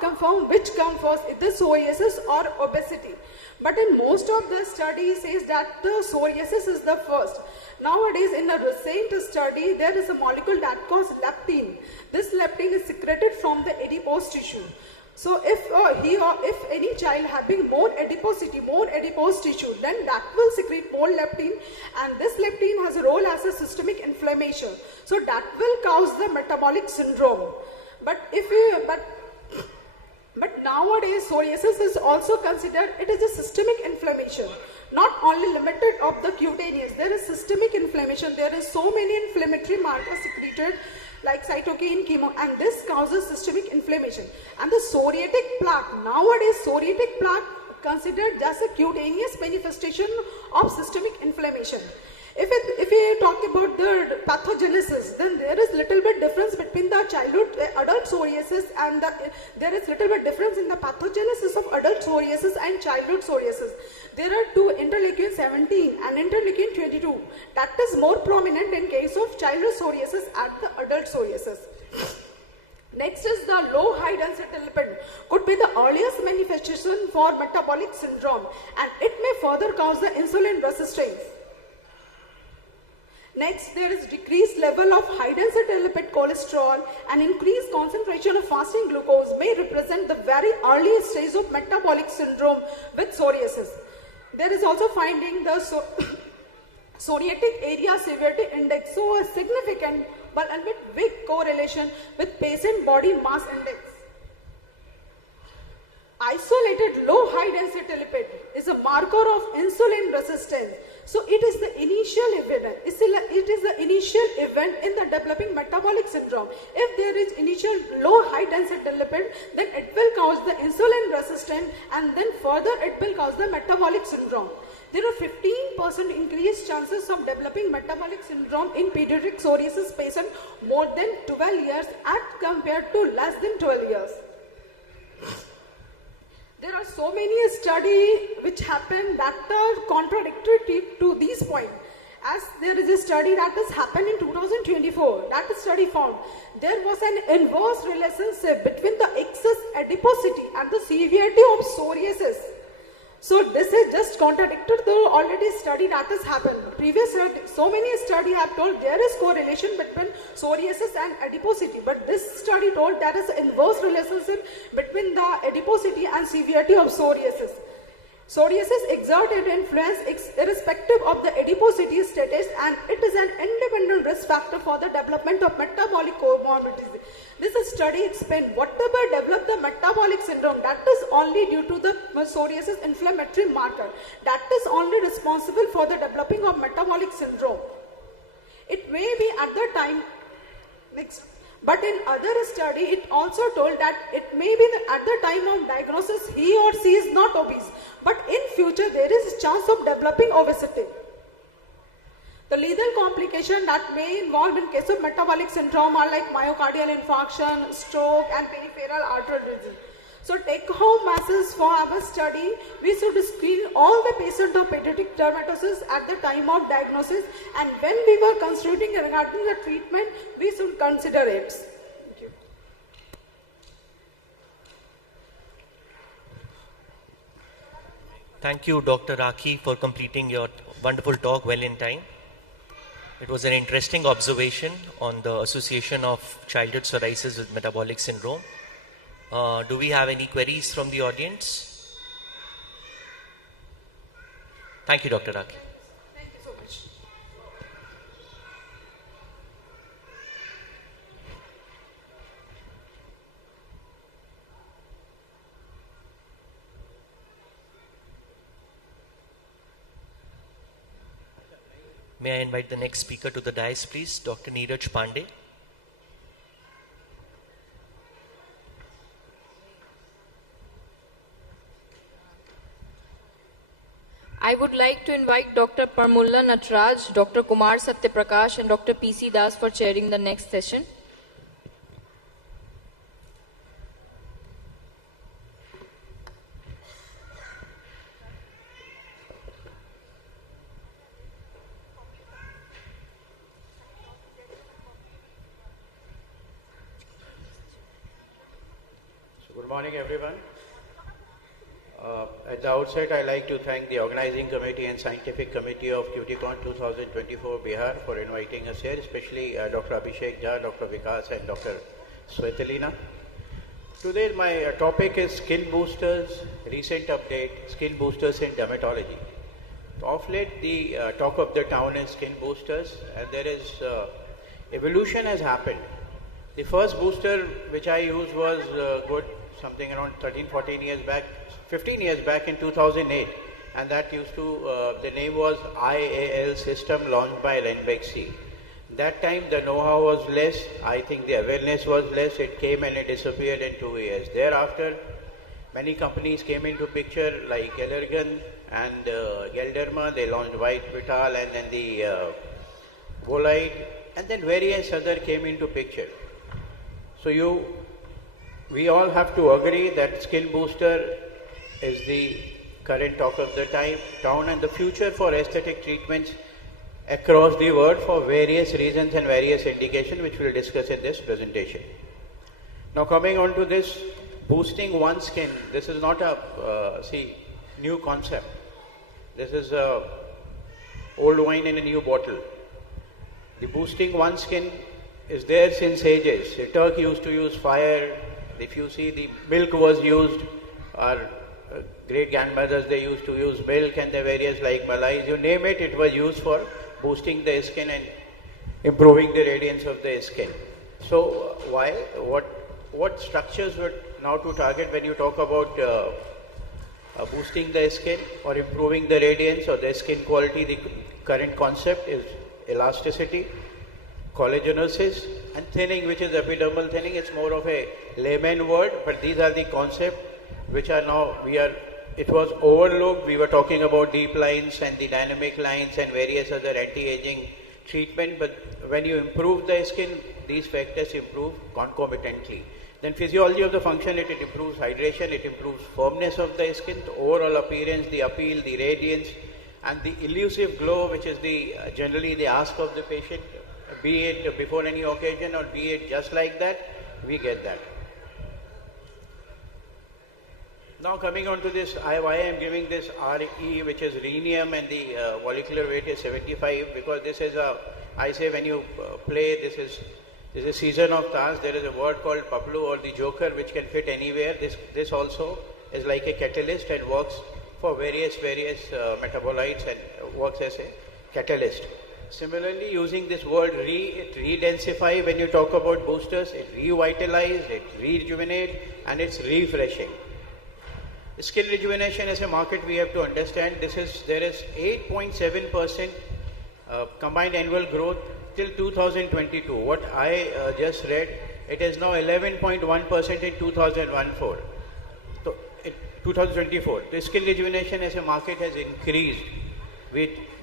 confirmed which comes first, either psoriasis or obesity. But in most of the studies says that the psoriasis is the first. Nowadays, in a recent study, there is a molecule that causes leptin. This leptin is secreted from the adipose tissue. So if any child having more adipose tissue, then that will secrete more leptin, and this leptin has a role as a systemic inflammation. So that will cause the metabolic syndrome. But but nowadays psoriasis is also considered, it is a systemic inflammation, not only limited of the cutaneous. There is systemic inflammation. There is so many inflammatory markers secreted like cytokine, chemo, and this causes systemic inflammation. And the psoriatic plaque, nowadays psoriatic plaque considered just a cutaneous manifestation of systemic inflammation. If we talk about the pathogenesis, then there is little bit difference between the adult psoriasis and there is little bit difference in the pathogenesis of adult psoriasis and childhood psoriasis. There are two, interleukin 17 and interleukin 22. That is more prominent in case of childhood psoriasis at the adult psoriasis. Next is the low high density lipid, could be the earliest manifestation for metabolic syndrome, and it may further cause the insulin resistance. Next, there is decreased level of high density lipid cholesterol and increased concentration of fasting glucose may represent the very early stage of metabolic syndrome with psoriasis. There is also finding the psoriatic area severity index, so a significant but a bit weak correlation with patient body mass index. Isolated low high density lipid is a marker of insulin resistance. So it is the initial event. It is the initial event in the developing metabolic syndrome. If there is initial low high density lipid, then it will cause the insulin resistance, and then further it will cause the metabolic syndrome. There are 15% increased chances of developing metabolic syndrome in pediatric psoriasis patients more than 12 years as compared to less than 12 years. There are so many studies which happen that are contradictory to these points. As there is a study that has happened in 2024, that study found there was an inverse relationship between the excess adiposity and the severity of psoriasis. So this is just contradicted the already study that has happened. Previous so many studies have told there is correlation between psoriasis and adiposity, but this study told there is an inverse relationship between the adiposity and severity of psoriasis. Psoriasis exerts an influence irrespective of the adiposity status, and it is an independent risk factor for the development of metabolic comorbidities. This study explained whatever developed the metabolic syndrome, that is only due to the psoriasis inflammatory marker. That is only responsible for the developing of metabolic syndrome. It may be at the time, next. But in other study, it also told that it may be that at the time of diagnosis, he or she is not obese. But in future, there is a chance of developing obesity. The lethal complications that may involve in case of metabolic syndrome are like myocardial infarction, stroke, and peripheral artery disease. So take-home message for our study, we should screen all the patients of pediatric dermatosis at the time of diagnosis, and when we were considering regarding the treatment, we should consider it. Thank you. Thank you, Dr. Rakhi, for completing your wonderful talk well in time. It was an interesting observation on the association of childhood psoriasis with metabolic syndrome. Do we have any queries from the audience? Thank you, Dr. Rakhi. Thank you so much. May I invite the next speaker to the dais, please? Dr. Neeraj Pandey. I would like to invite Dr. Parmulla Natraj, Dr. Kumar Satyaprakash, and Dr. P.C. Das for chairing the next session. Good morning, everyone. At the outset, I'd like to thank the Organizing Committee and Scientific Committee of CUTICON 2024 Bihar for inviting us here, especially Dr. Abhishek, Dr. Vikas, and Dr. Svetlana. Today, my topic is skill boosters, recent update, skill boosters in dermatology. Of late, the talk of the town is skill boosters, and there is evolution has happened. The first booster which I used was good, something around 13, 14 years back, 15 years back in 2008. And that used to, the name was IADVL system launched by Renbexy. That time the know-how was less, I think the awareness was less, it came and it disappeared in 2 years. Thereafter, many companies came into picture like Allergan and Galderma, they launched White Vital and then the Bolide, and then various other came into picture. So we all have to agree that skin booster is the current talk of the town and the future for aesthetic treatments across the world for various reasons and various indications which we will discuss in this presentation. Now coming on to this, boosting one's skin, this is not a new concept. This is old wine in a new bottle. The boosting one's skin is there since ages. The Turk used to use fire. If you see, the milk was used. Our great grandmothers, they used to use milk and the various like malais. You name it, it was used for boosting the skin and improving the radiance of the skin. So why? What structures were now to target when you talk about boosting the skin or improving the radiance or the skin quality? The current concept is elasticity, collagenesis and thinning, which is epidermal thinning. It's more of a layman word, but these are the concepts which are now, it was overlooked. We were talking about deep lines and the dynamic lines and various other anti-aging treatment, but when you improve the skin, these factors improve concomitantly. Then physiology of the function, it improves hydration, it improves firmness of the skin, the overall appearance, the appeal, the radiance, and the elusive glow, which is generally the ask of the patient, be it before any occasion or be it just like that, we get that. Now coming on to this, why I am giving this RE, which is rhenium, and the molecular weight is 75, because this is I say when you play, this is season of Taz, there is a word called Pablu or the Joker, which can fit anywhere. This also is like a catalyst and works for various metabolites and works as a catalyst. Similarly, using this word it re-densify when you talk about boosters, it revitalize, it rejuvenate, and it's refreshing. Skin rejuvenation as a market, we have to understand there is 8.7% combined annual growth till 2022. What I just read, it is now 11.1% in 2014. So, in 2024, the skin rejuvenation as a market has increased.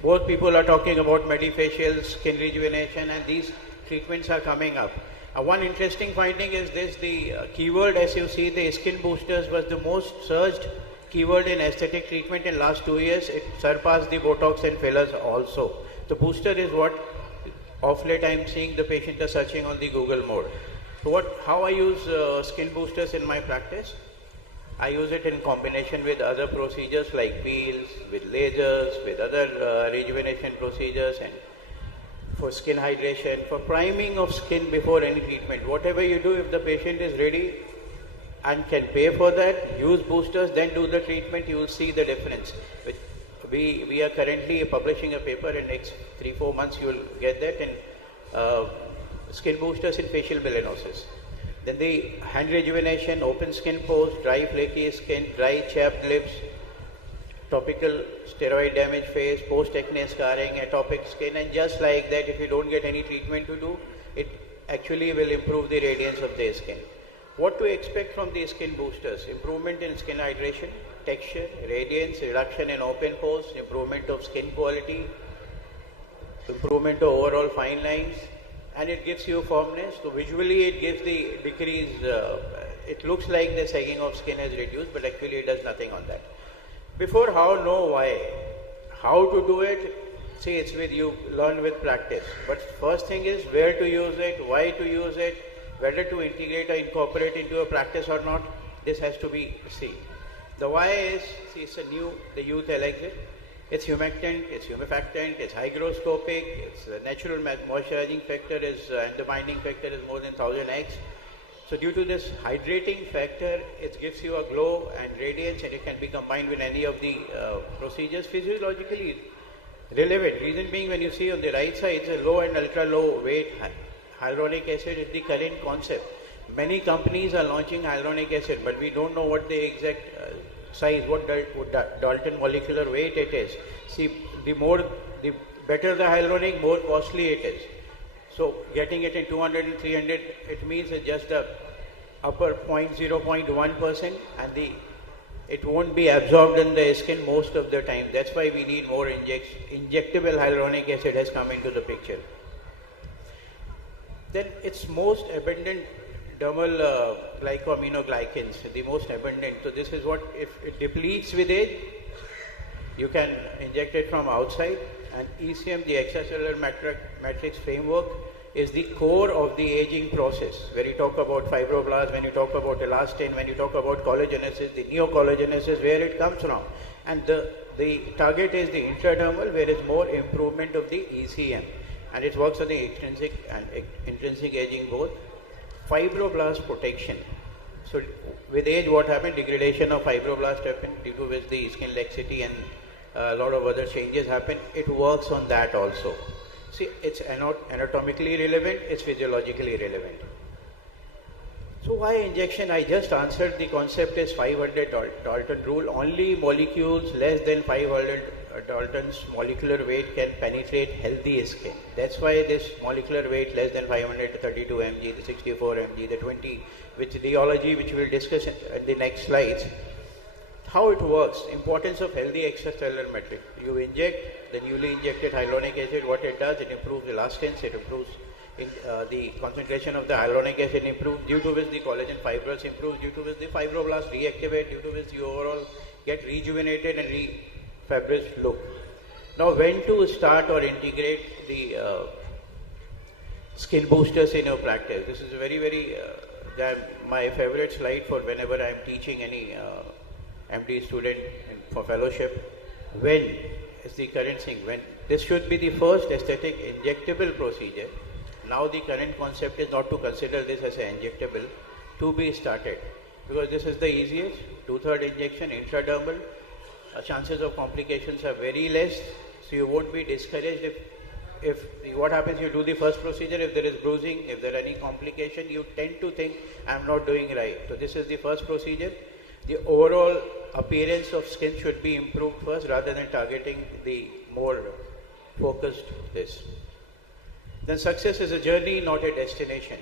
Both people are talking about medifacial skin rejuvenation, and these treatments are coming up. One interesting finding is this, the keyword, as you see, the skin boosters was the most searched keyword in aesthetic treatment in last 2 years. It surpassed the Botox and fillers also. The booster is what of late I am seeing the patients are searching on the Google more. So how I use skin boosters in my practice? I use it in combination with other procedures like peels, with lasers, with other rejuvenation procedures, and for skin hydration, for priming of skin before any treatment. Whatever you do, if the patient is ready and can pay for that, use boosters, then do the treatment, you will see the difference. We are currently publishing a paper in next 3-4 months, you will get that, in skin boosters in facial melanosis. Then the hand rejuvenation, open skin pores, dry flaky skin, dry chapped lips, topical steroid damage face, post-acne scarring, atopic skin, and just like that, if you don't get any treatment to do, it actually will improve the radiance of the skin. What to expect from the skin boosters? Improvement in skin hydration, texture, radiance, reduction in open pores, improvement of skin quality, improvement of overall fine lines, and it gives you firmness. So visually it gives the decrease, it looks like the sagging of skin has reduced, but actually it does nothing on that. Before how, know why. How to do it, see, it's with you, learn with practice. But first thing is where to use it, why to use it, whether to integrate or incorporate into a practice or not, this has to be seen. The why is, see, it's the youth elects it. It's humectant, it's humefactant, it's hygroscopic, it's the natural moisturizing factor and the binding factor is more than 1000x. So due to this hydrating factor, it gives you a glow and radiance, and it can be combined with any of the procedures physiologically relevant. Reason being, when you see on the right side, it's a low and ultra low weight hyaluronic acid is the current concept. Many companies are launching hyaluronic acid, but we don't know what the exact size, what Dalton molecular weight it is. See, the better the hyaluronic, more costly it is. So getting it in 200 and 300, it means it's just the upper 0.1%, and it won't be absorbed in the skin most of the time. That's why we need more injectable hyaluronic acid has come into the picture. Then its most abundant dermal glycoaminoglycans, the most abundant. So this is what, if it depletes with age, you can inject it from outside. And ECM, the extracellular matrix framework, is the core of the aging process. When you talk about fibroblasts, when you talk about elastin, when you talk about collagenesis, the neocollagenesis, where it comes from. And the target is the intradermal, where is more improvement of the ECM. And it works on the extrinsic and intrinsic aging both. Fibroblast protection. So with age, what happened? Degradation of fibroblast happened, due to which the skin laxity and a lot of other changes happen. It works on that also. See, it's anatomically relevant, it's physiologically relevant. So why injection? I just answered. The concept is 500 Dalton rule. Only molecules less than 500 Dalton's molecular weight can penetrate healthy skin. That's why this molecular weight less than 532 mg, the 64 mg, the 20, which rheology, which we'll discuss in the next slides. How it works, importance of healthy extracellular matrix. You inject the newly injected hyaluronic acid, what it does, it improves elastins, it improves the concentration of the hyaluronic acid improves, due to which the collagen fibrils improve, due to which the fibroblasts reactivate, due to which you overall get rejuvenated and fibrous look. Now, when to start or integrate the skin boosters in your practice? This is very my favorite slide for whenever I am teaching any MD student for fellowship. When is the current thing? When this should be the first aesthetic injectable procedure. Now the current concept is not to consider this as an injectable, to be started, because this is the easiest. 2/3 injection intradermal. Chances of complications are very less, so you won't be discouraged if what happens, you do the first procedure, if there is bruising, if there are any complication, you tend to think I'm not doing right. So this is the first procedure. The overall appearance of skin should be improved first, rather than targeting the more focused this. Then success is a journey, not a destination.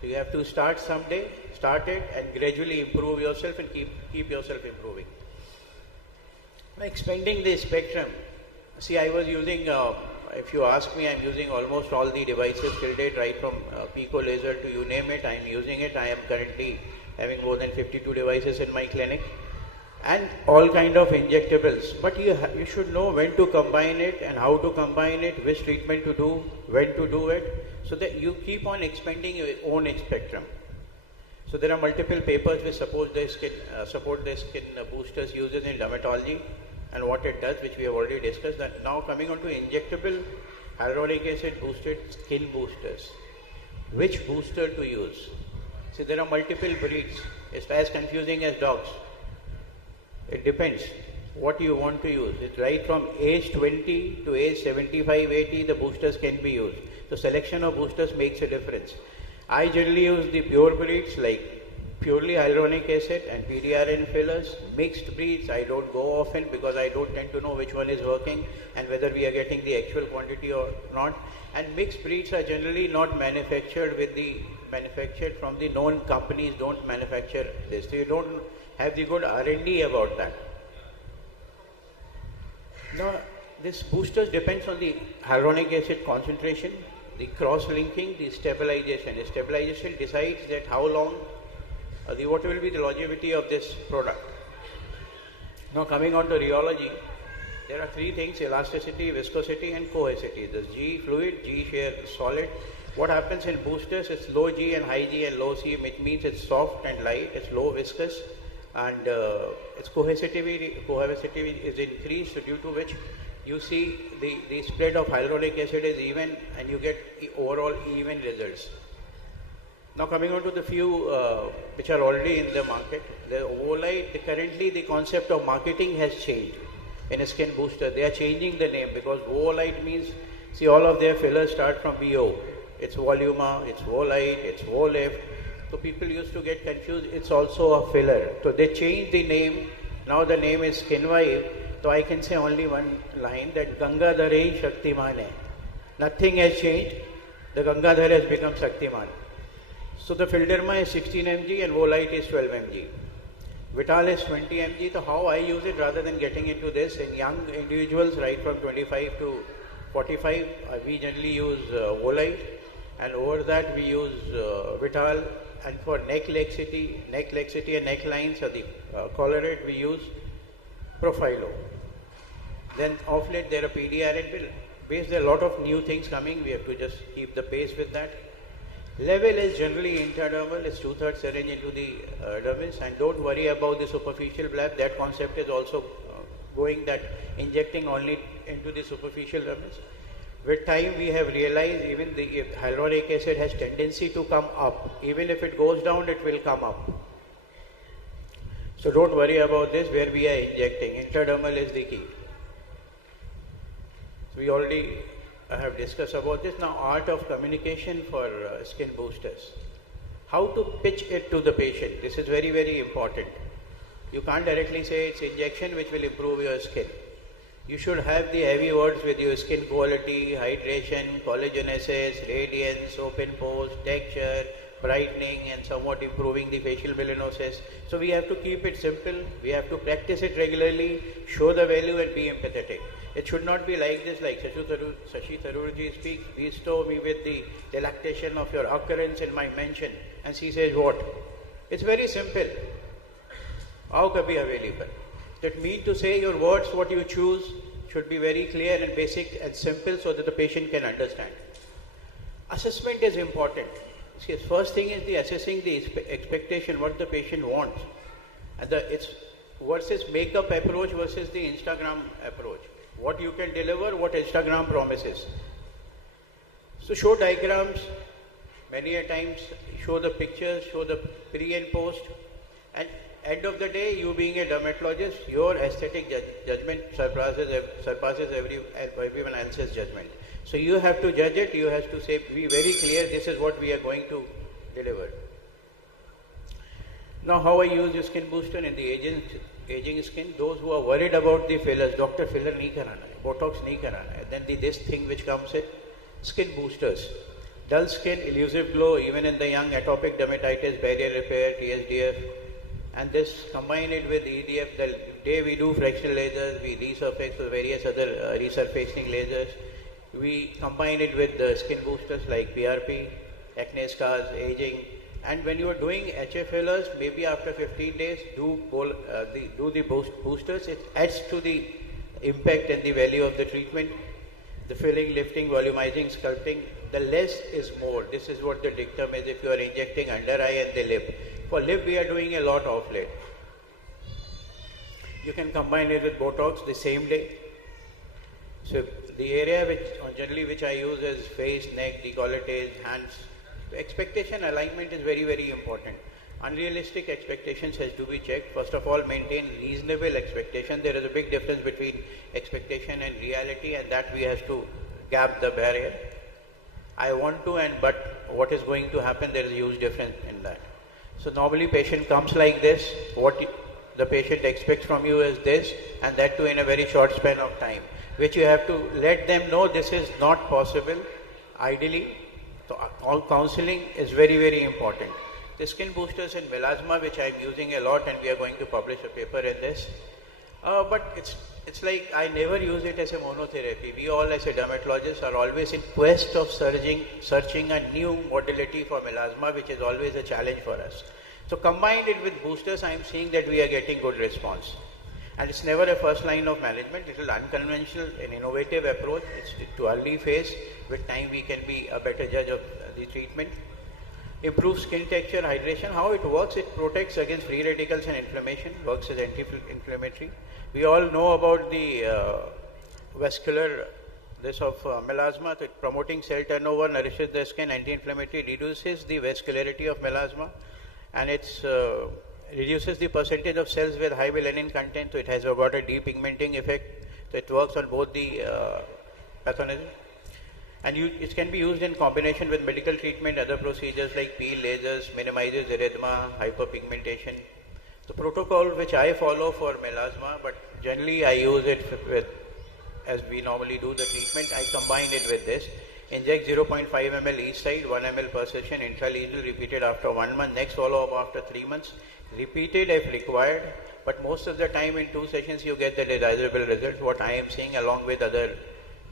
So you have to start someday, start it, and gradually improve yourself and keep yourself improving. Expanding the spectrum. See, I was using, if you ask me, I'm using almost all the devices till date, right from Pico laser to you name it, I'm using it. I am currently having more than 52 devices in my clinic, and all kind of injectables. But you should know when to combine it and how to combine it, which treatment to do, when to do it, so that you keep on expanding your own spectrum. So there are multiple papers which support the skin boosters uses in dermatology and what it does, which we have already discussed. That now coming on to injectable hyaluronic acid boosted skin boosters. Which booster to use? See, there are multiple breeds. It's as confusing as dogs. It depends what you want to use. It's right from age 20 to age 75, 80, the boosters can be used. The selection of boosters makes a difference. I generally use the pure breeds like purely hyaluronic acid and PDRN fillers. Mixed breeds, I don't go often because I don't tend to know which one is working and whether we are getting the actual quantity or not. And mixed breeds are generally not manufactured from the known companies, don't manufacture this. So you don't have the good R&D about that. Now, this boosters depends on the hyaluronic acid concentration, the cross-linking, the stabilization. The stabilization decides that how long, what will be the longevity of this product. Now coming on to rheology, there are three things: elasticity, viscosity and cohesivity. The G fluid, G shear solid. What happens in boosters, it's low G and high G and low C, which means it's soft and light, it's low viscous, and its cohesivity is increased, due to which you see the spread of hyaluronic acid is even and you get overall even results. Now coming on to the few which are already in the market, the Ovolite, currently the concept of marketing has changed in a skin booster. They are changing the name because Ovolite means, see, all of their fillers start from VO. It's Voluma, it's Volite, it's Volif. So people used to get confused. It's also a filler. So they changed the name. Now the name is SkinVive. So I can say only one line, that Gangadhare Shaktiman hai. Nothing has changed. The Gangadhar has become Shaktiman. So the Filderma is 16 mg and Volite is 12 mg. Vital is 20 mg. So how I use it, rather than getting into this, in young individuals right from 25 to 45, we generally use Volite, and over that we use Vital, and for neck laxity and neck lines or the collarette, we use Profilo. Then of late there are PDR and base. There are a lot of new things coming. We have to just keep the pace with that. Level is generally intradermal. It's 2/3 syringe into the dermis, and don't worry about the superficial bleb. That concept is also going, that injecting only into the superficial dermis. With time we have realized even the hyaluronic acid has tendency to come up. Even if it goes down, it will come up. So don't worry about this where we are injecting. Intradermal is the key. So we already have discussed about this. Now, art of communication for skin boosters. How to pitch it to the patient. This is very, very important. You can't directly say it's injection which will improve your skin. You should have the heavy words with your skin quality, hydration, collagenesis, radiance, open pores, texture, brightening, and somewhat improving the facial melanosis. So we have to keep it simple. We have to practice it regularly, show the value and be empathetic. It should not be like this, like Shashi Tharoorji speaks, bestow me with the delectation of your occurrence in my mention. And she says what? It's very simple. How can be available? That means to say your words, what you choose, should be very clear and basic and simple so that the patient can understand. Assessment is important. See, first thing is the assessing the expectation, what the patient wants. And it's versus makeup approach versus the Instagram approach. What you can deliver, what Instagram promises. So show diagrams, many a times show the pictures, show the pre and post. And end of the day, you being a dermatologist, your aesthetic judgment surpasses everyone else's judgment. So you have to judge it, you have to say, be very clear, this is what we are going to deliver. Now how I use the skin booster in the aging skin, those who are worried about the fillers, doctor filler nahi karana hai, botox nahi karana hai. Then this thing which comes in, skin boosters. Dull skin, elusive glow, even in the young, atopic dermatitis, barrier repair, TSDF. And this combine it with EDF, the day we do fractional lasers, we resurface with various other resurfacing lasers. We combine it with the skin boosters like PRP, acne scars, aging. And when you are doing HA fillers, maybe after 15 days, do the boosters. It adds to the impact and the value of the treatment. The filling, lifting, volumizing, sculpting, the less is more. This is what the dictum is if you are injecting under eye and the lip. For lip, we are doing a lot of late. You can combine it with Botox the same day. So the area which I use is face, neck, décolleté, hands. The expectation alignment is very, very important. Unrealistic expectations has to be checked. First of all, maintain reasonable expectation. There is a big difference between expectation and reality, and that we have to gap the barrier. I want to, but what is going to happen, there is a huge difference in that. So normally patient comes like this, what the patient expects from you is this, and that too in a very short span of time, which you have to let them know this is not possible, ideally. So all counseling is very, very important. The skin boosters in melasma, which I am using a lot, and we are going to publish a paper in this. But it's like I never use it as a monotherapy. We all as a dermatologist are always in quest of searching a new modality for melasma, which is always a challenge for us. So combined it with boosters, I am seeing that we are getting good response. And it's never a first line of management. It is unconventional, an innovative approach. It's to early phase. With time we can be a better judge of the treatment. Improve skin texture, hydration. How it works, it protects against free radicals and inflammation, works as anti-inflammatory. We all know about the vascular, melasma, so promoting cell turnover, nourishes the skin, anti-inflammatory, reduces the vascularity of melasma, and it's reduces the percentage of cells with high melanin content, so it has got a depigmenting effect. So it works on both the pathogens. And it can be used in combination with medical treatment, other procedures like peel, lasers, minimizes erythema, hyperpigmentation. The protocol which I follow for melasma, but generally I use it with, as we normally do the treatment, I combine it with this. Inject 0.5 ml each side, 1 ml per session, intralesional, repeated after 1 month, next follow-up after 3 months, repeated if required, but most of the time in 2 sessions you get the desirable results, what I am seeing along with other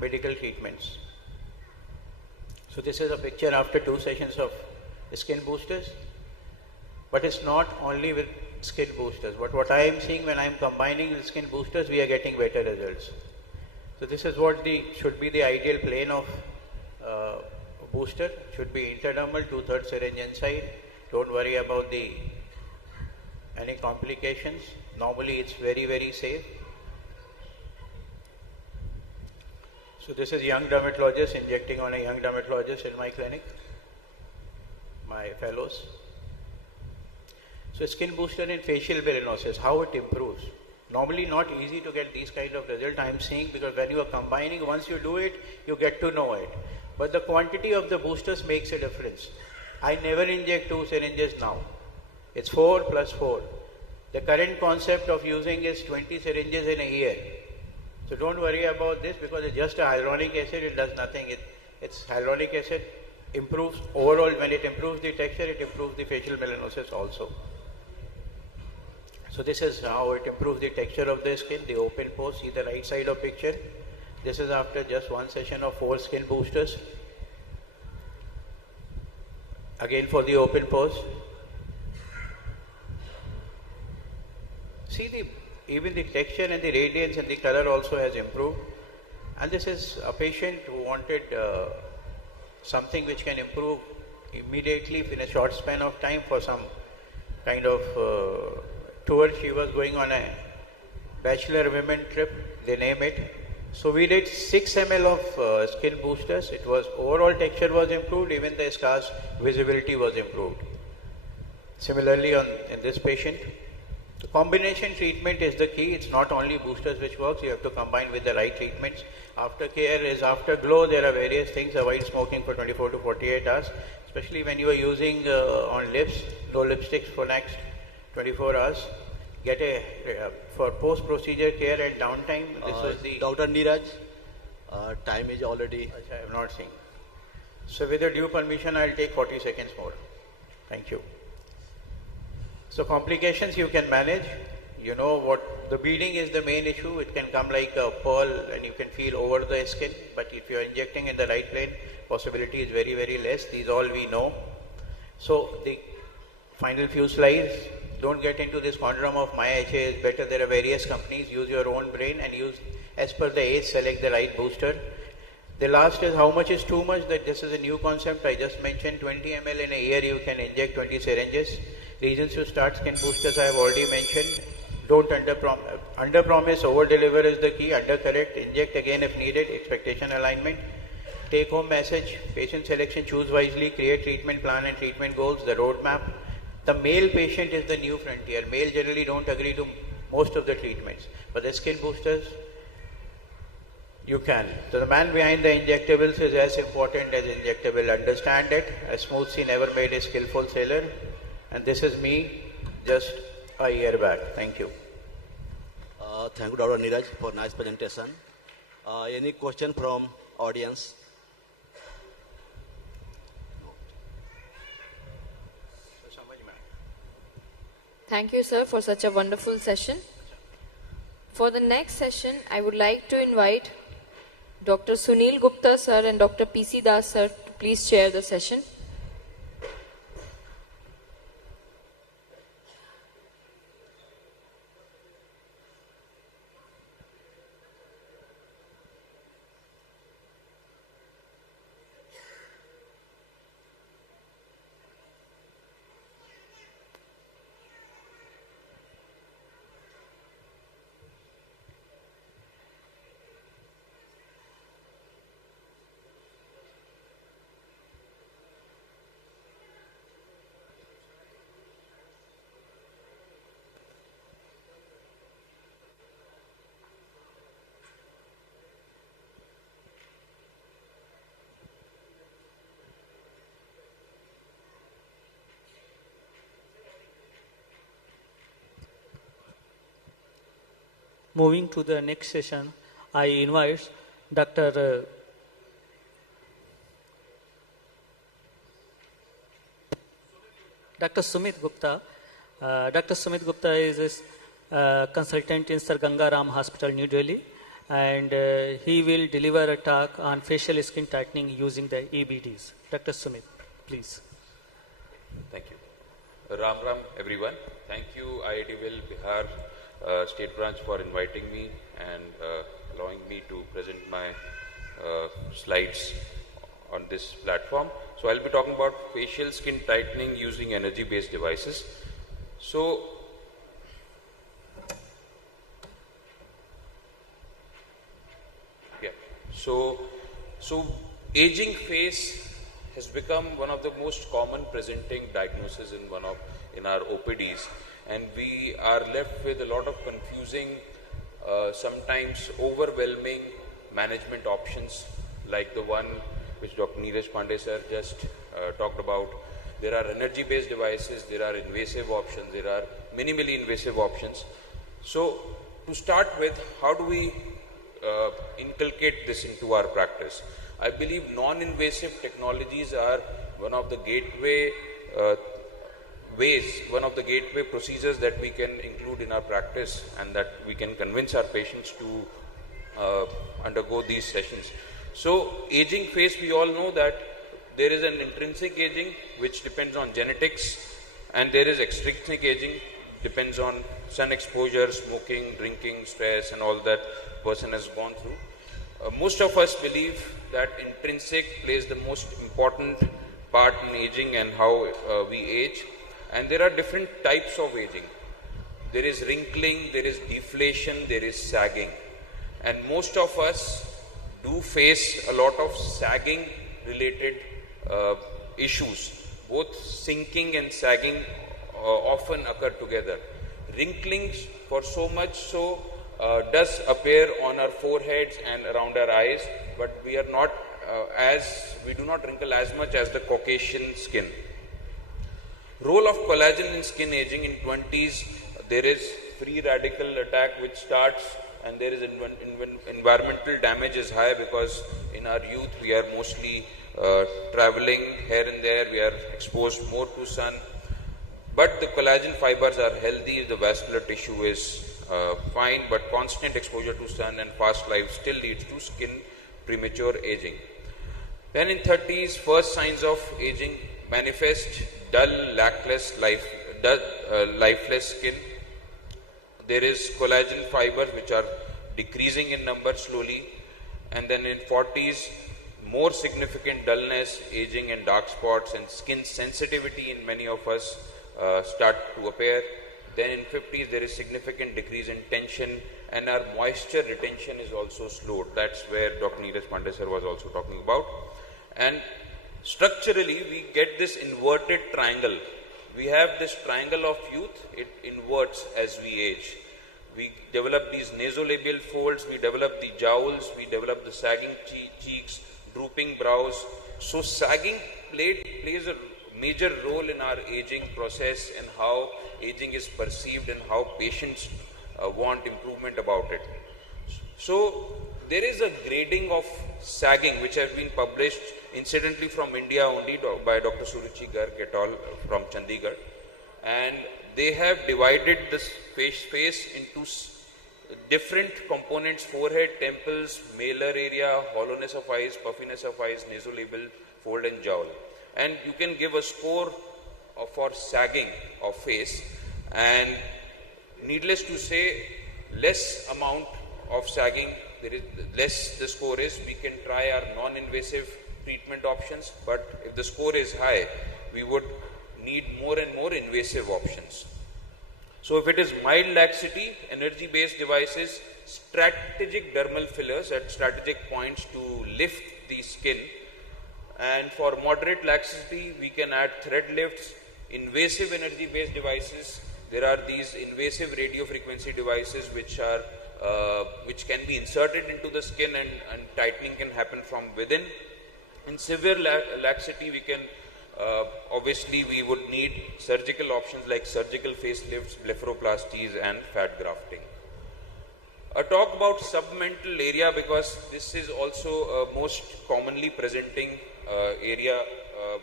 medical treatments. So this is a picture after 2 sessions of skin boosters, but it's not only with skin boosters, but what I am seeing when I am combining with skin boosters, we are getting better results. So this is what should be the ideal plane of booster. Should be intradermal, 2/3 syringe inside. Don't worry about any complications. Normally it's very, very safe. So this is young dermatologist injecting on a young dermatologist in my clinic, my fellows. So skin booster in facial melanosis, how it improves. Normally not easy to get these kind of results I am seeing, because when you are combining, once you do it, you get to know it. But the quantity of the boosters makes a difference. I never inject 2 syringes now. It's 4 plus 4. The current concept of using is 20 syringes in a year. So don't worry about this, because it's just a hyaluronic acid, it does nothing. It's hyaluronic acid improves overall, when it improves the texture, it improves the facial melanosis also. So this is how it improves the texture of the skin, the open pores. See the right side of picture. This is after just 1 session of 4 skin boosters. Again for the open pores. See even the texture and the radiance and the color also has improved. And this is a patient who wanted something which can improve immediately in a short span of time for some kind of tour. She was going on a bachelor women trip, they name it. So we did 6 ml of skin boosters. It was overall texture was improved, even the scars visibility was improved. Similarly in this patient, the combination treatment is the key. It's not only boosters which works, you have to combine with the right treatments. Aftercare is afterglow. There are various things. Avoid smoking for 24 to 48 hours, especially when you are using on lips, no lipsticks for next 24 hours. Get for post-procedure care and downtime. This was the... Dr. Neeraj, time is already... I have not seen. So with your due permission, I will take 40 seconds more. Thank you. So complications you can manage. You know what, the bleeding is the main issue. It can come like a pearl and you can feel over the skin. But if you are injecting in the right plane, possibility is very, very less. These all we know. So the final few slides. Don't get into this conundrum of my HA is better. There are various companies. Use your own brain and use as per the age, select the right booster. The last is how much is too much. That this is a new concept. I just mentioned 20 ml in a year you can inject 20 syringes. Reasons to start skin boosters I have already mentioned. Don't under promise, over deliver is the key. Under correct, inject again if needed. Expectation alignment. Take home message. Patient selection, choose wisely. Create treatment plan and treatment goals. The roadmap. The male patient is the new frontier. Male generally don't agree to most of the treatments, but the skin boosters, you can. So the man behind the injectables is as important as injectable. Understand it. A smooth sea never made a skillful sailor. And this is me just a year back. Thank you. Thank you, Dr. Neeraj, for nice presentation. Any question from audience? Thank you, sir, for such a wonderful session. For the next session, I would like to invite Dr. Sunil Gupta, sir, and Dr. PC Das, sir, to please chair the session. moving to the next session, I invite Dr. Dr. Sumit Gupta. Dr. Sumit Gupta is a consultant in Sir Ganga Ram Hospital, New Delhi, and he will deliver a talk on facial skin tightening using the EBDs. Dr. Sumit, please. Thank you. Ram Ram, everyone. Thank you, IADVL Bihar State Branch, for inviting me and allowing me to present my slides on this platform. So I'll be talking about facial skin tightening using energy-based devices. So aging face has become one of the most common presenting diagnoses in our OPDs, and we are left with a lot of confusing, sometimes overwhelming management options, like the one which Dr. Neeraj Pandey sir just talked about. There are energy-based devices, there are invasive options, there are minimally invasive options. So to start with, how do we inculcate this into our practice? I believe non-invasive technologies are one of the gateway procedures that we can include in our practice, and that we can convince our patients to undergo these sessions. So aging face, we all know that there is an intrinsic aging which depends on genetics, and there is extrinsic aging, depends on sun exposure, smoking, drinking, stress, and all that person has gone through. Most of us believe that intrinsic plays the most important part in aging and how we age. And there are different types of aging. There is wrinkling, there is deflation, there is sagging. And most of us do face a lot of sagging related issues. Both sinking and sagging often occur together. Wrinkling, for so much so, does appear on our foreheads and around our eyes, but we are not we do not wrinkle as much as the Caucasian skin. Role of collagen in skin aging: in 20s, there is free radical attack which starts, and there is environmental damage is high, because in our youth we are mostly traveling here and there, we are exposed more to sun. But the collagen fibers are healthy, the vascular tissue is fine, but constant exposure to sun and fast life still leads to skin premature aging. Then in 30s, first signs of aging manifest: dull, lifeless skin. There is collagen fibers which are decreasing in number slowly. And then in 40s, more significant dullness, aging, and dark spots, and skin sensitivity in many of us start to appear. Then in 50s, there is significant decrease in tension, and our moisture retention is also slowed. That's where Dr. Neeraj Pandey sir was also talking about. And structurally, we get this inverted triangle. We have this triangle of youth, it inverts as we age. We develop these nasolabial folds, we develop the jowls, we develop the sagging cheeks, drooping brows. So sagging plays a major role in our aging process and how aging is perceived and how patients want improvement about it. So there is a grading of sagging which has been published incidentally from India only by Dr. Suruchi Garg et al. From Chandigarh, and they have divided this face into different components: forehead, temples, malar area, hollowness of eyes, puffiness of eyes, nasolabial fold, and jowl. And you can give a score for sagging of face, and needless to say, less amount of sagging, less the score is, we can try our non-invasive treatment options, but if the score is high, we would need more and more invasive options. So if it is mild laxity, energy-based devices, strategic dermal fillers at strategic points to lift the skin. And for moderate laxity, we can add thread lifts, invasive energy-based devices. There are these invasive radiofrequency devices which can be inserted into the skin, and tightening can happen from within. In severe laxity, we can obviously we would need surgical options like surgical facelifts, blepharoplasties, and fat grafting. A talk about submental area, because this is also a most commonly presenting area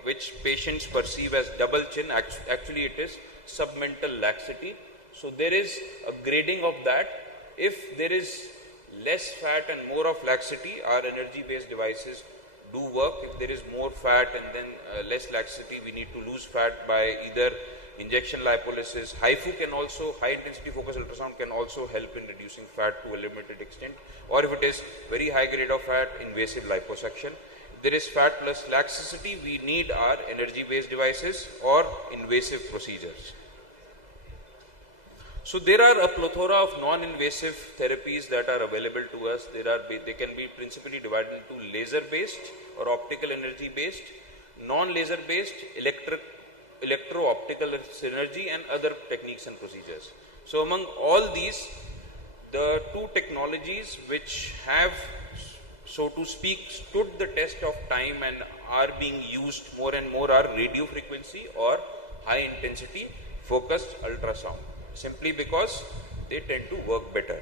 which patients perceive as double chin. Actually it is submental laxity. So there is a grading of that. If there is less fat and more of laxity, our energy based devices do work. If there is more fat and then less laxity, we need to lose fat by either injection lipolysis. HIFU can also, high intensity focused ultrasound can also help in reducing fat to a limited extent, or if it is very high grade of fat, invasive liposuction. If there is fat plus laxity, we need our energy based devices or invasive procedures. So there are a plethora of non-invasive therapies that are available to us. They can be principally divided into laser-based or optical energy-based, non-laser based, electro-optical synergy, and other techniques and procedures. So among all these, the two technologies which have, so to speak, stood the test of time and are being used more and more are radio frequency or high intensity focused ultrasound, simply because they tend to work better.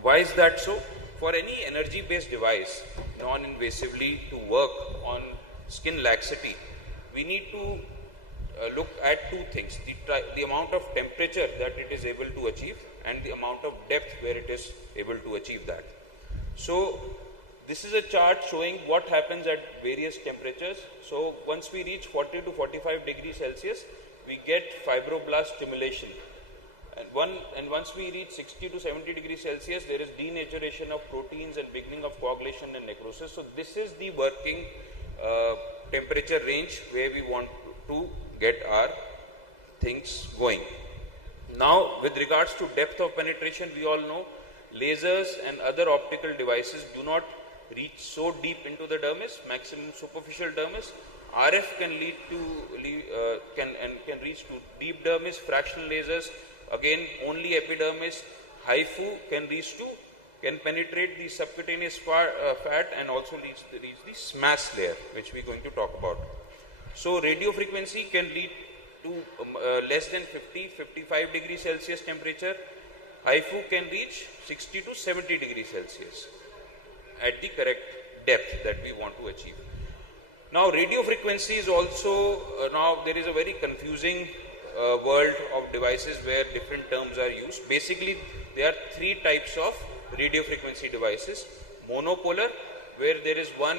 Why is that so? For any energy based device non-invasively to work on skin laxity, we need to look at two things: the amount of temperature that it is able to achieve and the amount of depth where it is able to achieve that. So this is a chart showing what happens at various temperatures. So once we reach 40 to 45 degrees Celsius, we get fibroblast stimulation. And once we reach 60 to 70 degrees Celsius, there is denaturation of proteins and beginning of coagulation and necrosis. So this is the working temperature range where we want to get our things going. Now, with regards to depth of penetration, we all know lasers and other optical devices do not reach so deep into the dermis, maximum superficial dermis. RF can lead to can reach to deep dermis. Fractional lasers, again only epidermis. HIFU can penetrate the subcutaneous fat and also reach the SMAS layer, which we are going to talk about. So radio frequency can lead to less than 50-55 degrees Celsius temperature. HIFU can reach 60 to 70 degrees Celsius at the correct depth that we want to achieve. Now radio frequency is also, now there is a very confusing world of devices where different terms are used. Basically there are three types of radio frequency devices. Monopolar, where there is one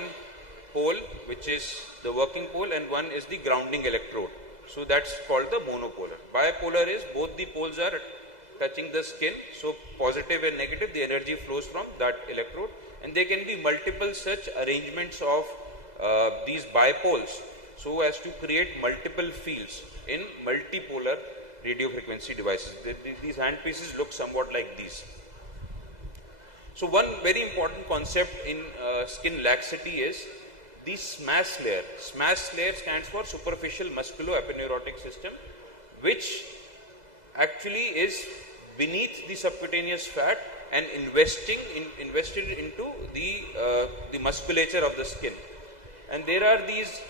pole which is the working pole and one is the grounding electrode. So that's called the monopolar. Bipolar is both the poles are touching the skin, so positive and negative, the energy flows from that electrode, and there can be multiple such arrangements of these bipoles so as to create multiple fields in multipolar radio frequency devices. These handpieces look somewhat like these. So one very important concept in skin laxity is the SMAS layer. SMAS layer stands for superficial musculoepineuritic system, which actually is beneath the subcutaneous fat and invested into the musculature of the skin. And there are these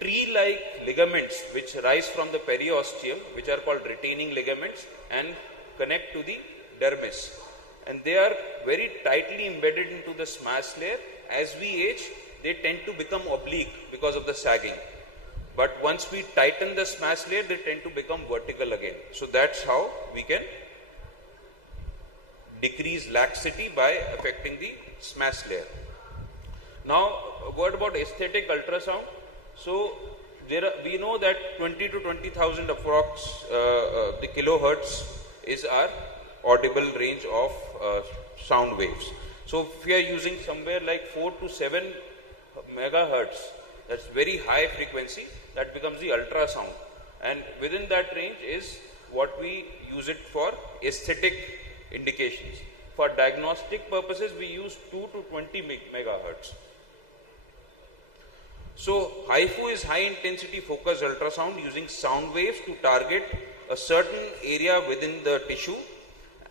tree-like ligaments which rise from the periosteum, which are called retaining ligaments and connect to the dermis. And they are very tightly embedded into the SMAS layer. As we age, they tend to become oblique because of the sagging. But once we tighten the SMAS layer, they tend to become vertical again. So that's how we can decrease laxity by affecting the SMAS layer. Now, a word about aesthetic ultrasound. So we know that 20 to 20,000 approx the kilohertz is our audible range of sound waves. So if we are using somewhere like 4 to 7 megahertz, that's very high frequency, that becomes the ultrasound. And within that range is what we use it for aesthetic indications. For diagnostic purposes, we use 2 to 20 megahertz. So HIFU is high intensity focused ultrasound using sound waves to target a certain area within the tissue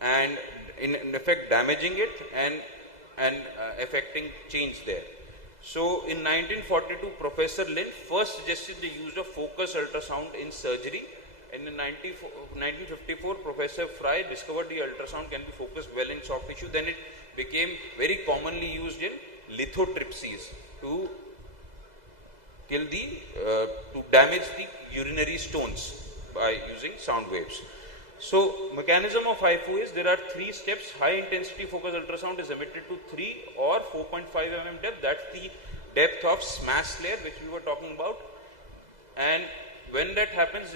and in effect damaging it and affecting change there. So in 1942, Professor Lind first suggested the use of focused ultrasound in surgery, And in 1954, Professor Fry discovered the ultrasound can be focused well in soft tissue. Then it became very commonly used in lithotripsies to kill the, to damage the urinary stones by using sound waves. So, mechanism of HIFU is there are 3 steps. High intensity focused ultrasound is emitted to 3 or 4.5 mm depth. That's the depth of smash layer which we were talking about. And when that happens,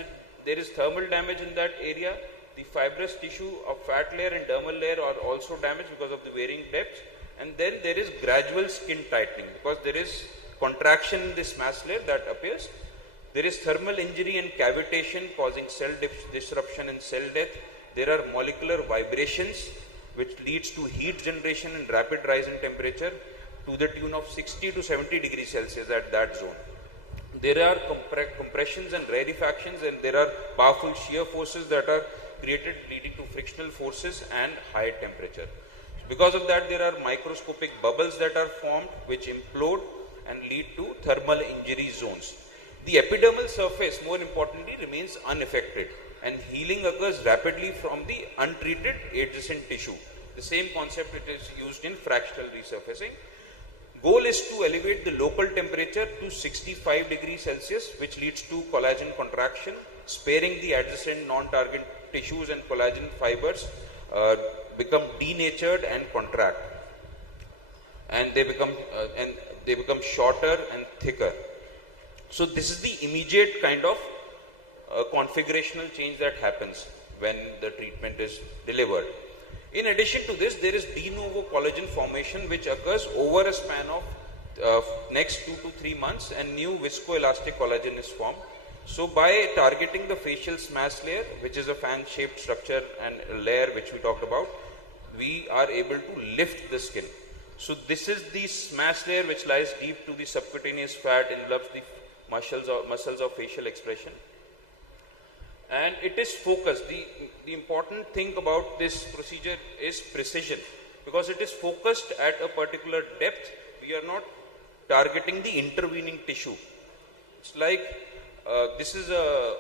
there is thermal damage in that area. The fibrous tissue of fat layer and dermal layer are also damaged because of the varying depths. And then there is gradual skin tightening because there is contraction in this mass layer that appears. There is thermal injury and cavitation causing cell disruption and cell death. There are molecular vibrations which leads to heat generation and rapid rise in temperature to the tune of 60 to 70 degrees Celsius at that zone. There are compressions and rarefactions, and there are powerful shear forces that are created leading to frictional forces and high temperature. Because of that, there are microscopic bubbles that are formed which implode and lead to thermal injury zones. The epidermal surface, more importantly, remains unaffected, and healing occurs rapidly from the untreated adjacent tissue. The same concept it is used in fractional resurfacing. Goal is to elevate the local temperature to 65 degrees Celsius, which leads to collagen contraction, sparing the adjacent non-target tissues, and collagen fibers become denatured and contract, and they become shorter and thicker. So this is the immediate kind of configurational change that happens when the treatment is delivered. In addition to this, there is de novo collagen formation which occurs over a span of next 2 to 3 months, and new viscoelastic collagen is formed. So by targeting the facial smash layer, which is a fan-shaped structure and layer which we talked about, we are able to lift the skin. So this is the smash layer which lies deep to the subcutaneous fat, envelops the muscles of facial expression. And it is focused. The important thing about this procedure is precision, because it is focused at a particular depth. We are not targeting the intervening tissue. It's like this is a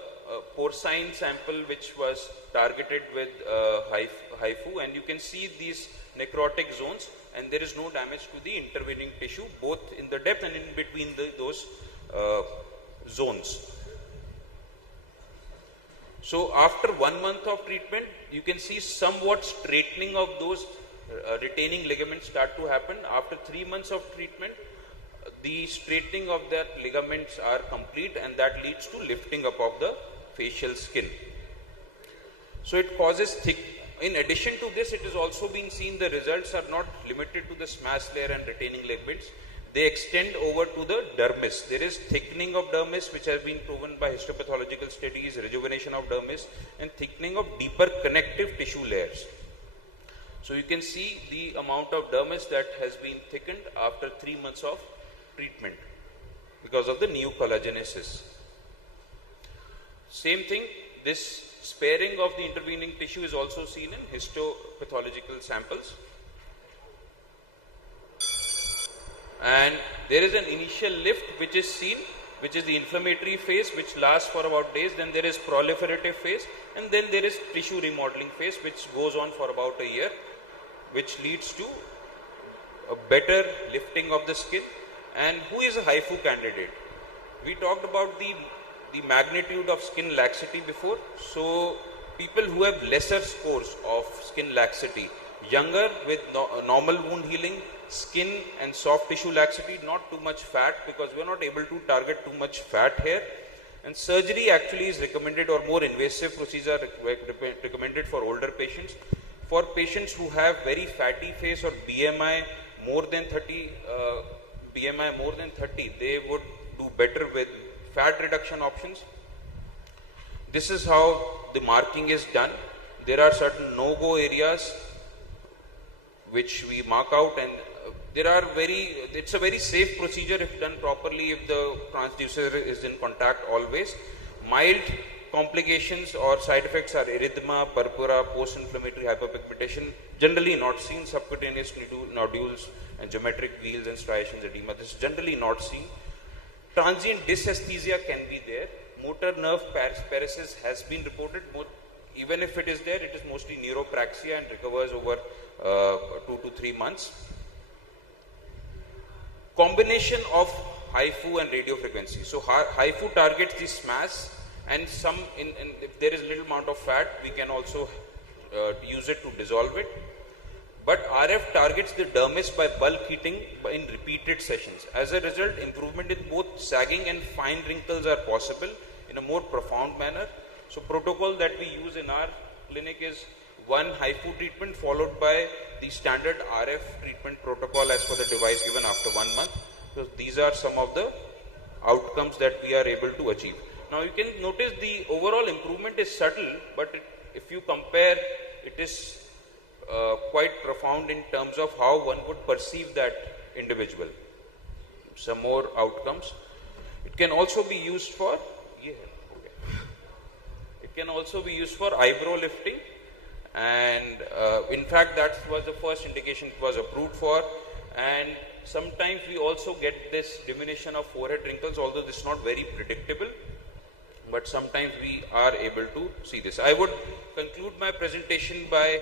porcine sample which was targeted with HIFU, and you can see these necrotic zones, and there is no damage to the intervening tissue, both in the depth and in between those zones. So after 1 month of treatment, you can see somewhat straightening of those retaining ligaments start to happen. After 3 months of treatment, the straightening of that ligaments are complete, and that leads to lifting up of the facial skin. So it causes thick. In addition to this, it is also being seen the results are not limited to the smash layer and retaining ligaments. They extend over to the dermis. There is thickening of dermis which has been proven by histopathological studies, rejuvenation of dermis, and thickening of deeper connective tissue layers. So you can see the amount of dermis that has been thickened after 3 months of treatment because of the new collagenesis. Same thing, this sparing of the intervening tissue is also seen in histopathological samples. And there is an initial lift which is seen, which is the inflammatory phase, which lasts for about days. Then there is proliferative phase, and then there is tissue remodeling phase, which goes on for about a year, which leads to a better lifting of the skin. And who is a HIFU candidate? We talked about the magnitude of skin laxity before. So people who have lesser scores of skin laxity, younger with normal wound healing, skin and soft tissue laxity, not too much fat, because we are not able to target too much fat here. And surgery actually is recommended, or more invasive procedures are recommended for older patients. For patients who have very fatty face or BMI more than 30, they would do better with fat reduction options. This is how the marking is done. There are certain no-go areas which we mark out, and it's a very safe procedure if done properly, if the transducer is in contact always. Mild complications or side effects are erythema, purpura, post-inflammatory hyperpigmentation, generally not seen. Subcutaneous nodules and geometric wheals and striations edema, this is generally not seen. Transient dysesthesia can be there. motor nerve paresis has been reported. Even if it is there, it is mostly neuropraxia and recovers over 2 to 3 months. Combination of HIFU and radio frequency. So HIFU targets the SMAS, and if there is little amount of fat, we can also use it to dissolve it. But RF targets the dermis by bulk heating in repeated sessions. As a result, improvement in both sagging and fine wrinkles are possible in a more profound manner. So protocol that we use in our clinic is one HIFU treatment followed by the standard RF treatment protocol as per the device given after 1 month. So these are some of the outcomes that we are able to achieve. Now you can notice the overall improvement is subtle, but if you compare, it is quite profound in terms of how one would perceive that individual. Some more outcomes. It can also be used for eyebrow lifting, and in fact that was the first indication it was approved for. And sometimes we also get this diminution of forehead wrinkles, although this is not very predictable, but sometimes we are able to see this. I would conclude my presentation by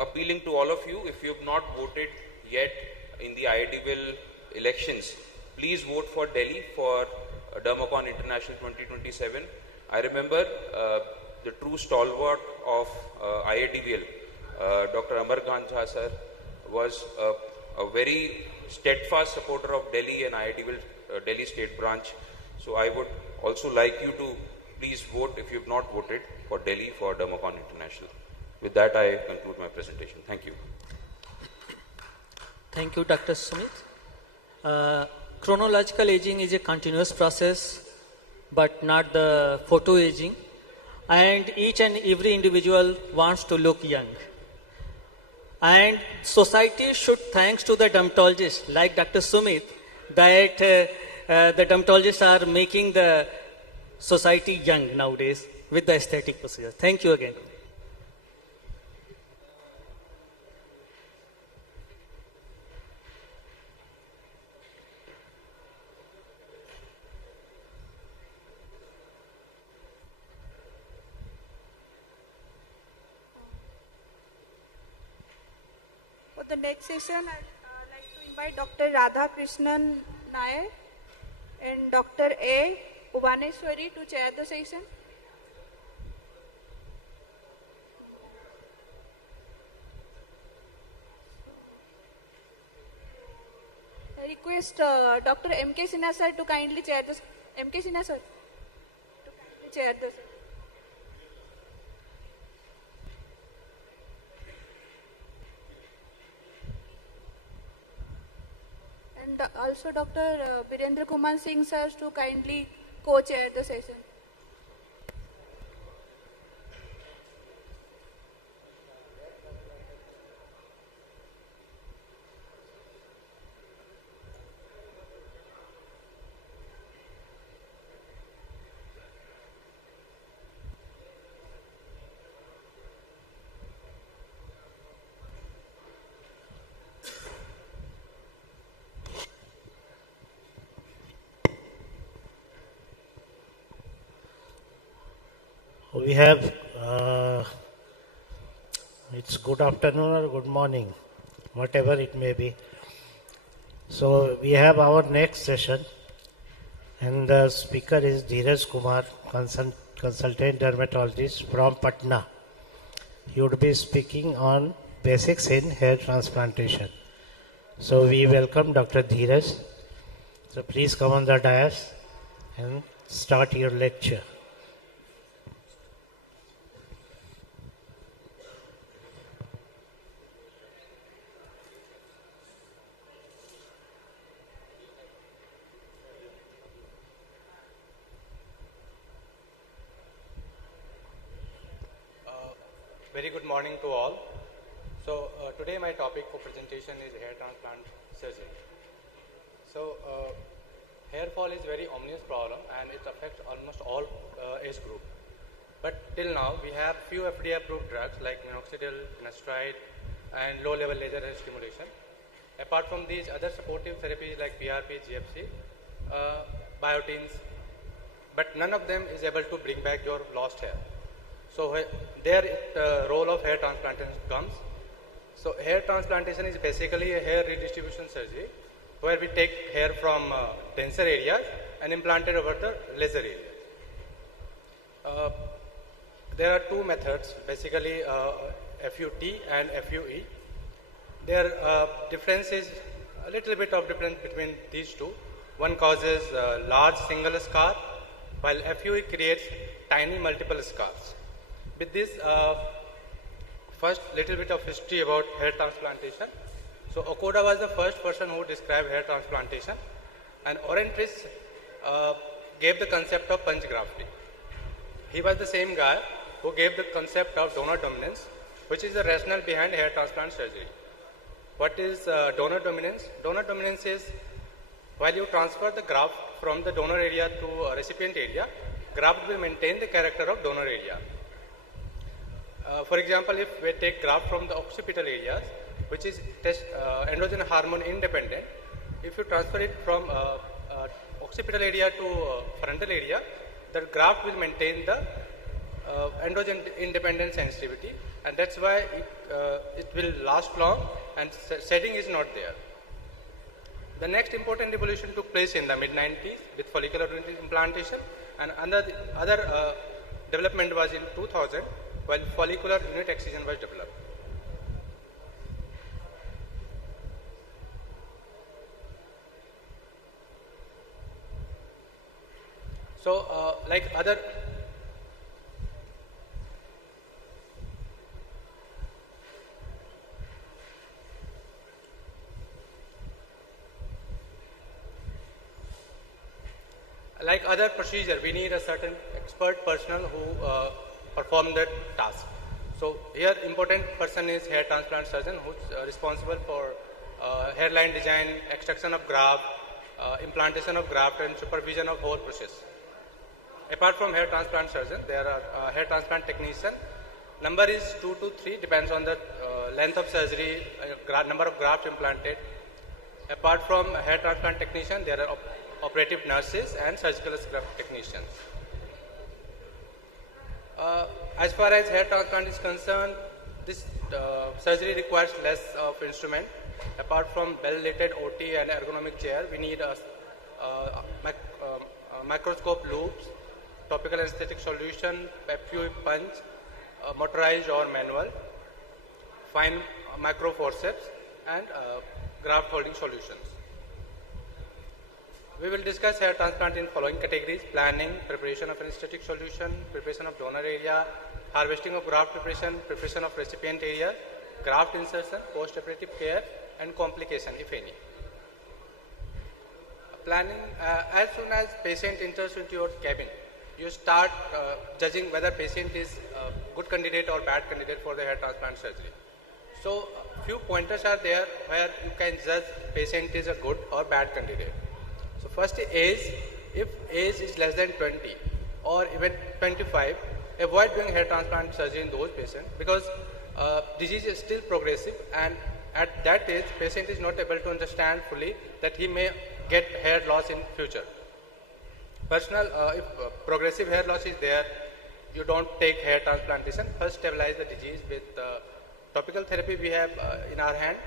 appealing to all of you, if you have not voted yet in the IADVL elections, please vote for Delhi for Dermacon International 2027. I remember the true stalwart of IADVL, Dr. Amarkant Jha sir, was a very steadfast supporter of Delhi and IADVL Delhi State Branch. So I would also like you to please vote, if you have not voted, for Delhi for Dermacon International. With that, I conclude my presentation. Thank you. Thank you, Dr. Sumit. Chronological aging is a continuous process, but not the photo aging. And each and every individual wants to look young. And society should thanks to the dermatologists like Dr. Sumit that the dermatologists are making the society young nowadays with the aesthetic procedure. Thank you again. For the next session, I'd like to invite Dr. Radha Krishnan Nair and Dr. A. Bhuvaneshwari to chair the session. I request Dr. M.K. Sinha sir to kindly chair the M.K. Sinha sir to kindly chair the session. And also Dr. Birendra Kumar Singh sir to kindly co-chair the session. We have, it's good afternoon or good morning, whatever it may be. So we have our next session, and the speaker is Dheeraj Kumar, consultant dermatologist from Patna. He would be speaking on basics in hair transplantation. So we welcome Dr. Dheeraj. So please come on the dais and start your lecture. Very good morning to all. So today my topic for presentation is hair transplant surgery. So hair fall is very ominous problem and it affects almost all age group. But till now we have few FDA approved drugs like minoxidil, finasteride and low level laser hair stimulation. Apart from these, other supportive therapies like PRP, GFC, biotins, but none of them is able to bring back your lost hair. So there the role of hair transplantation comes. So hair transplantation is basically a hair redistribution surgery where we take hair from denser areas and implant it over the lesser areas. There are two methods, basically FUT and FUE. Their difference is a little bit of difference between these two. One causes large single scar, while FUE creates tiny multiple scars. With this, first little bit of history about hair transplantation. So Okoda was the first person who described hair transplantation, and Orentris gave the concept of punch grafting. He was the same guy who gave the concept of donor dominance, which is the rationale behind hair transplant surgery. What is donor dominance? Donor dominance is while you transfer the graft from the donor area to recipient area, graft will maintain the character of donor area. For example, if we take graft from the occipital areas, which is androgen hormone independent, if you transfer it from occipital area to frontal area, the graft will maintain the androgen independent sensitivity, and that's why it will last long and shedding is not there. The next important evolution took place in the mid-90s with follicular unit implantation, and other development was in 2000 while follicular unit excision was developed. So like other procedure, we need a certain expert personnel who perform that task. So here important person is hair transplant surgeon, who is responsible for hairline design, extraction of graft, implantation of graft, and supervision of whole process. Apart from hair transplant surgeon, there are hair transplant technician. Number is 2 to 3, depends on the length of surgery, number of grafts implanted. Apart from hair transplant technician, there are operative nurses and surgical scrub technicians. As far as hair transplant is concerned, this surgery requires less of instrument. Apart from well-lit OT and ergonomic chair, we need a microscope loops, topical anesthetic solution, FUE punch, motorized or manual, fine micro forceps, and graft holding solutions. We will discuss hair transplant in following categories: planning, preparation of anesthetic solution, preparation of donor area, harvesting of graft preparation of recipient area, graft insertion, post-operative care, and complication, if any. Planning, as soon as patient enters into your cabin, you start judging whether patient is a good candidate or bad candidate for the hair transplant surgery. So few pointers are there where you can judge patient is a good or bad candidate. So first age, if age is less than 20 or even 25, avoid doing hair transplant surgery in those patients, because disease is still progressive, and at that age patient is not able to understand fully that he may get hair loss in future. If progressive hair loss is there, you don't take hair transplantation. First stabilize the disease with topical therapy we have in our hand.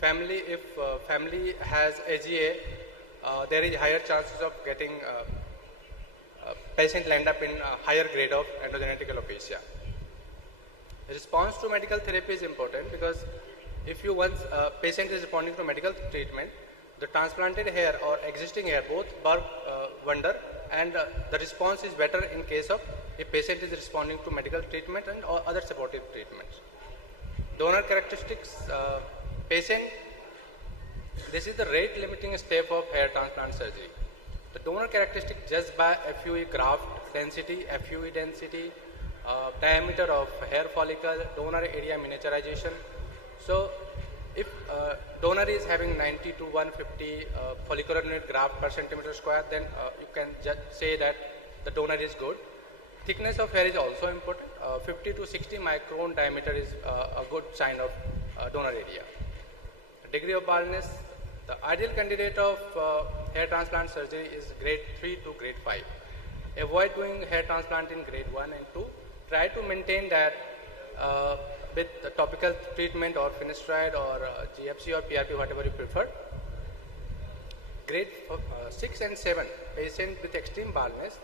Family, if family has AGA, there is higher chances of getting patient land up in a higher grade of androgenetic alopecia. Response to medical therapy is important, because if you once patient is responding to medical treatment, the transplanted hair or existing hair both work wonder, and the response is better in case of if patient is responding to medical treatment and or other supportive treatments. Donor characteristics, patient, this is the rate limiting step of hair transplant surgery. The donor characteristic judged by FUE graft density, FUE density, diameter of hair follicle, donor area miniaturization. So if donor is having 90 to 150 follicular unit graft per centimeter square, then you can just say that the donor is good. Thickness of hair is also important. 50 to 60 micron diameter is a good sign of donor area. Degree of baldness, The ideal candidate of hair transplant surgery is grade 3 to grade 5. Avoid doing hair transplant in grade 1 and 2. Try to maintain that with the topical treatment or finasteride or GFC or PRP, whatever you prefer. Grade 6 and 7, patient with extreme baldness,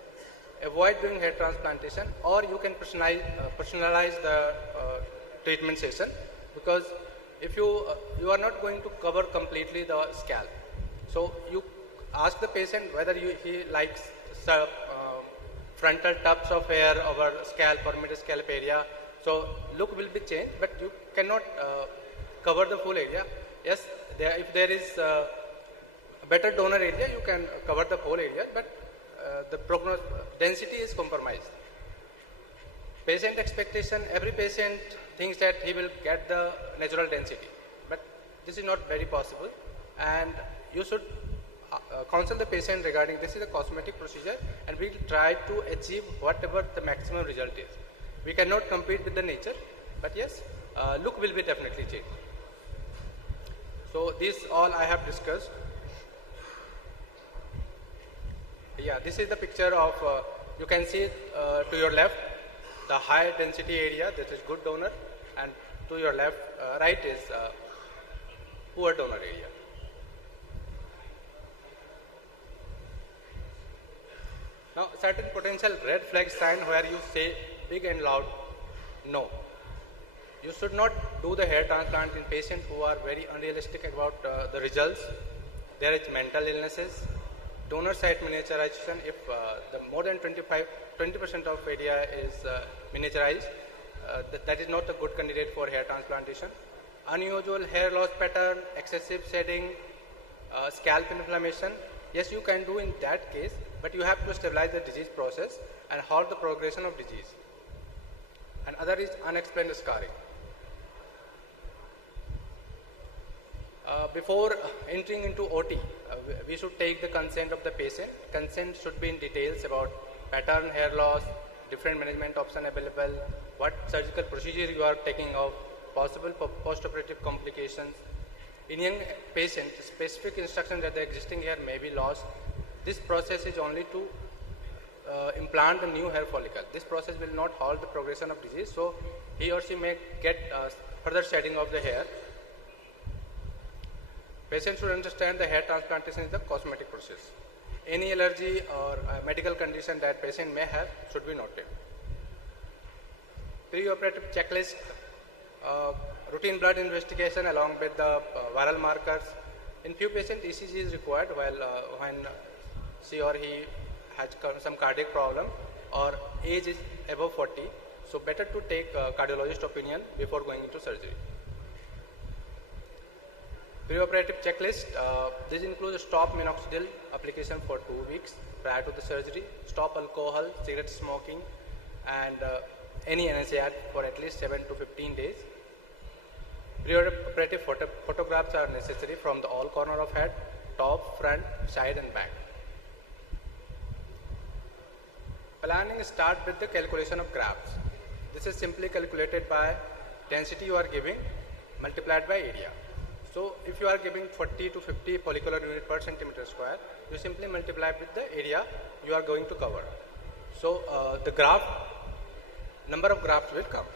avoid doing hair transplantation, or you can personalize the treatment session, because if you are not going to cover completely the scalp. So you ask the patient whether he likes frontal tufts of hair over scalp or mid scalp area. So look will be changed, but you cannot cover the full area. Yes, if there is a better donor area, you can cover the whole area, but the density is compromised. Patient expectation, every patient thinks that he will get the natural density, but this is not very possible, and you should counsel the patient regarding this is a cosmetic procedure, and we will try to achieve whatever the maximum result is. We cannot compete with the nature, but yes, look will be definitely changed. So this all I have discussed. Yeah, this is the picture of, you can see to your left, the high density area, that is good donor, and to your left, right is poor donor area. Now, certain potential red flag sign where you say big and loud, no. You should not do the hair transplant in patients who are very unrealistic about the results. There is mental illnesses, donor site miniaturization. If the more than 20% of area is miniaturized, that is not a good candidate for hair transplantation. Unusual hair loss pattern, excessive shedding, scalp inflammation. Yes, you can do in that case, but you have to stabilize the disease process and halt the progression of disease. And other is unexplained scarring. Before entering into OT, we should take the consent of the patient. Consent should be in details about pattern, hair loss, different management option available, what surgical procedure you are taking of, possible post-operative complications. In young patients, specific instruction that the existing hair may be lost. This process is only to implant the new hair follicle. This process will not halt the progression of disease, so he or she may get further shedding of the hair. Patients should understand the hair transplantation is a cosmetic process. Any allergy or medical condition that patient may have should be noted. Pre-operative checklist, routine blood investigation along with the viral markers. In few patients, ECG is required when she or he has some cardiac problem or age is above 40. So better to take cardiologist opinion before going into surgery. Pre-operative checklist, this includes stop minoxidil application for 2 weeks prior to the surgery, stop alcohol, cigarette smoking, and any NSAID for at least 7 to 15 days. Pre-operative photographs are necessary from the all corner of head, top, front, side and back. Planning start with the calculation of grafts. This is simply calculated by density you are giving multiplied by area. So if you are giving 40 to 50 follicular unit per centimeter square, you simply multiply with the area you are going to cover. So the graft, number of grafts will come.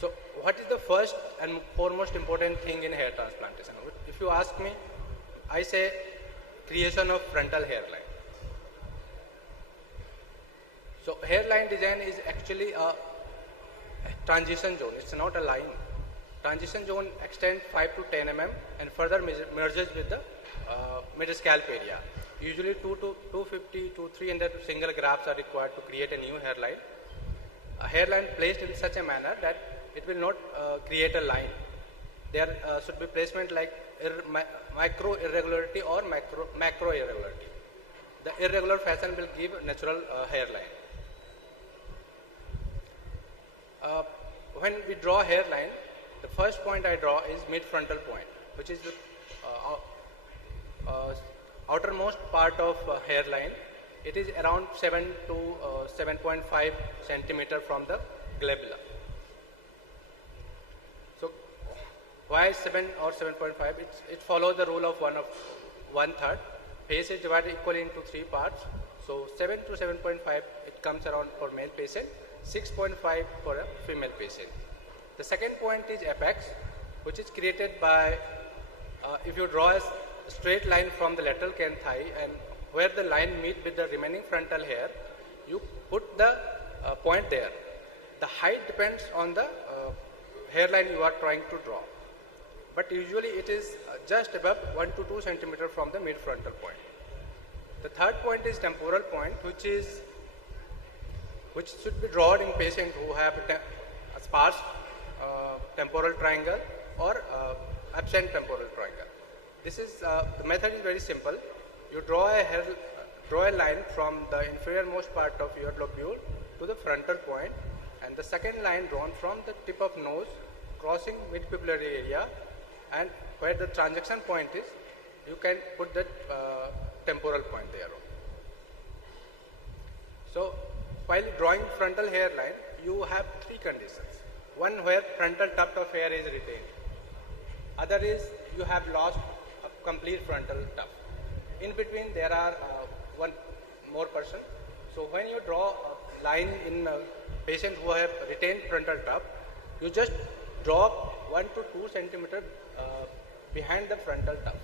So what is the first and foremost important thing in hair transplantation? If you ask me, I say creation of frontal hairline. So hairline design is actually a transition zone. It's not a line. Transition zone extends 5 to 10 mm and further merges with the mid scalp area. Usually 250 to 300 single grafts are required to create a new hairline. A hairline placed in such a manner that it will not create a line. There should be placement like micro irregularity or macro irregularity. The irregular fashion will give natural hairline. When we draw hairline, the first point I draw is mid-frontal point, which is the outermost part of hairline. It is around 7 to 7.5 centimeter from the glabella. So why 7 or 7.5? It follows the rule of 1/3. Face is divided equally into 3 parts. So 7 to 7.5, it comes around for male patient, 6.5 for a female patient. The second point is apex, which is created by, if you draw a straight line from the lateral canine thigh and where the line meet with the remaining frontal hair, you put the point there. The height depends on the hairline you are trying to draw. But usually it is just above 1 to 2 centimeter from the mid-frontal point. The third point is temporal point, which should be drawn in patients who have a sparse temporal triangle or absent temporal triangle. This is the method is very simple. You draw a line from the inferior most part of your lobule to the frontal point, and the second line drawn from the tip of nose crossing mid-pupillary area, and where the transaction point is, you can put the temporal point there. So while drawing frontal hairline, you have 3 conditions. One, where frontal tuft of hair is retained. Other is you have lost a complete frontal tuft. In between there are one more person. So when you draw a line in patients who have retained frontal tuft, you just draw 1 to 2 centimeter behind the frontal tuft.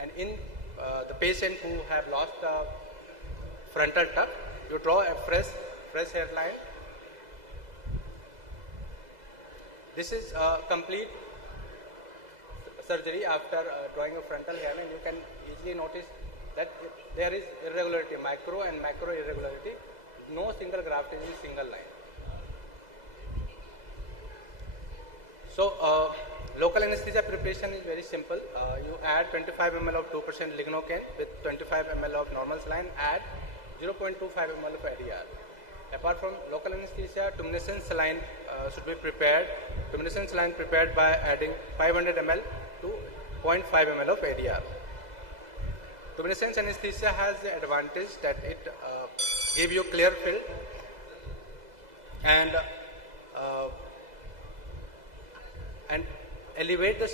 And in the patient who have lost the frontal tuft, you draw a fresh hairline. This is a complete surgery after drawing a frontal hairline. You can easily notice that there is irregularity, micro and macro irregularity. No single graft is in single line. So local anesthesia preparation is very simple. You add 25 ml of 2% lignocaine with 25 ml of normal saline, add 0.25 ml of ADR. Apart from local anesthesia, tumescent saline should be prepared. Tumescent saline prepared by adding 500 ml to 0.5 ml of ADR. Tumescent anesthesia has the advantage that it gives you clear field and elevate the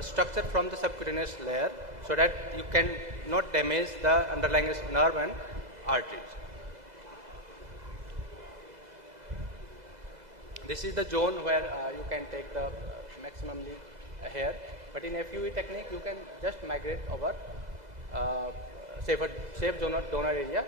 structure from the subcutaneous layer so that you can not damage the underlying nerve and arteries. This is the zone where you can take the maximally hair, but in FUE technique you can just migrate over safe donor area.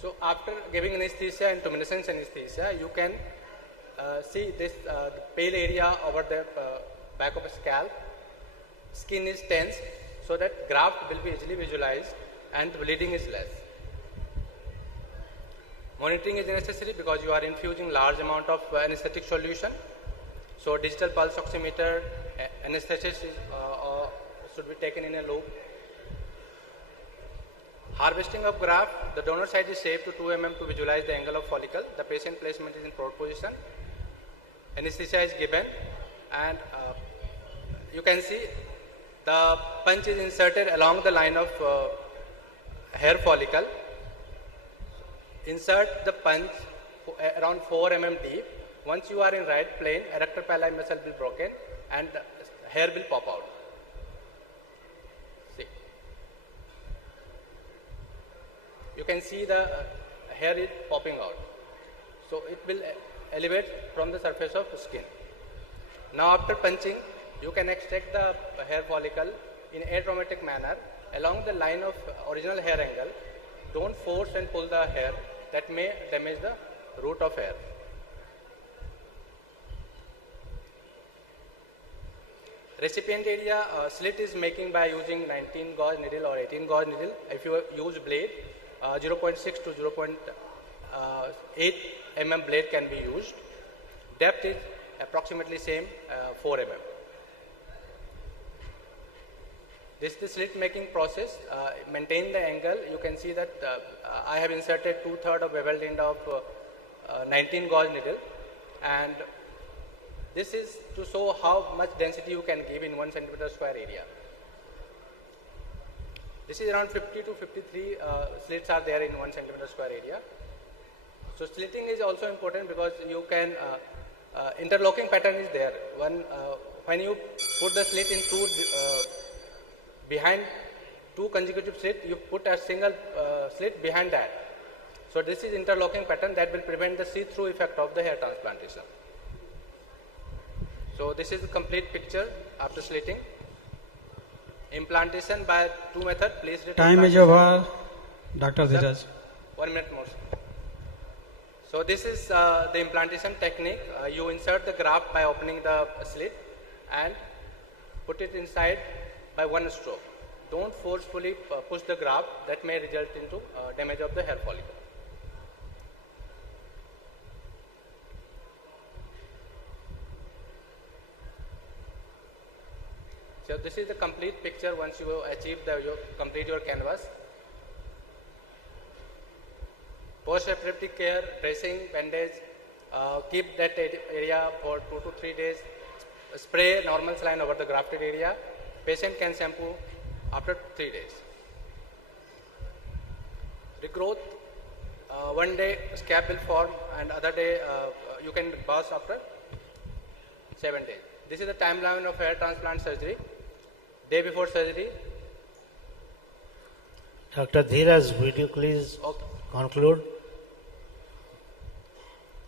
So after giving anesthesia and tumescent anesthesia, you can see this pale area over the back of the scalp. Skin is tense so that graft will be easily visualized and bleeding is less. Monitoring is necessary because you are infusing large amount of anesthetic solution. So digital pulse oximeter, anesthetist should be taken in a loop. Harvesting of graft, the donor side is safe to 2 mm to visualize the angle of follicle. The patient placement is in prone position. Anesthesia is given, and you can see the punch is inserted along the line of hair follicle. Insert the punch around 4 mm deep. Once you are in right plane, erector pili muscle will be broken and hair will pop out. See. You can see the hair is popping out. So it will elevate from the surface of the skin. Now after punching, you can extract the hair follicle in atraumatic manner along the line of original hair angle. Don't force and pull the hair, that may damage the root of hair. Recipient area slit is making by using 19 gauge needle or 18 gauge needle. If you use blade, 0.6 to 0.8 mm blade can be used. Depth is approximately same, 4 mm. This is the slit making process. Maintain the angle. You can see that I have inserted 2/3 of beveled end of 19 gauge needle, and This is to show how much density you can give in 1 centimeter square area. This is around 50 to 53 slits are there in 1 centimeter square area. So slitting is also important because you can, interlocking pattern is there. When you put the slit into behind two consecutive slits, you put a single slit behind that. So this is interlocking pattern that will prevent the see-through effect of the hair transplantation. So this is the complete picture after slitting. Implantation by two methods. Please read. Time is over, Dr. Dheeraj. 1 minute more. So this is the implantation technique. You insert the graft by opening the slit and put it inside by one stroke. Don't forcefully push the graft, that may result into damage of the hair follicle. So this is the complete picture once you achieve complete your canvas. Post-operative care, dressing, bandage, keep that area for 2 to 3 days. Spray normal saline over the grafted area. Patient can shampoo after 3 days. Regrowth, one day scab will form and other day you can pass after 7 days. This is the timeline of hair transplant surgery. Day before surgery. Dr. Dheeraj, would you please conclude?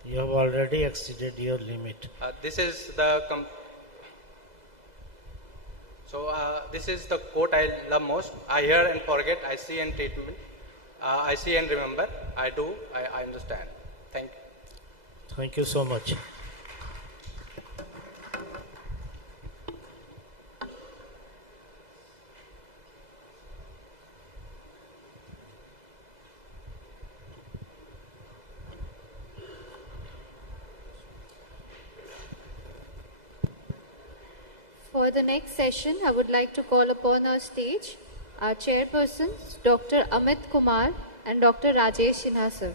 You have already exceeded your limit. This is the this is the quote I love most. I hear and forget. I see and treatment. I see and remember. I do. I understand. Thank you. Thank you so much. For the next session, I would like to call upon our stage our chairpersons, Dr. Amit Kumar and Dr. Rajesh Sinha sir.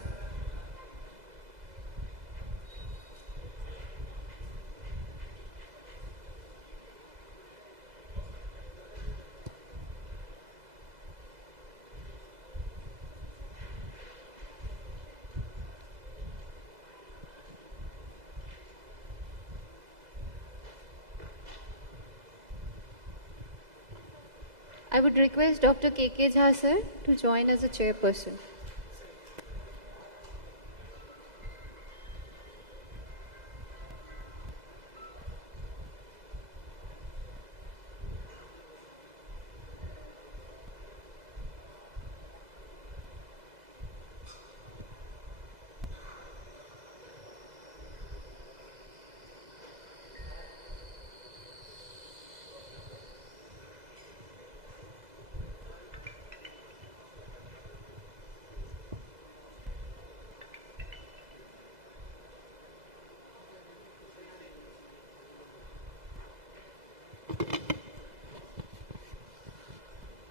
I would request Dr. K.K. Jha sir to join as a chairperson.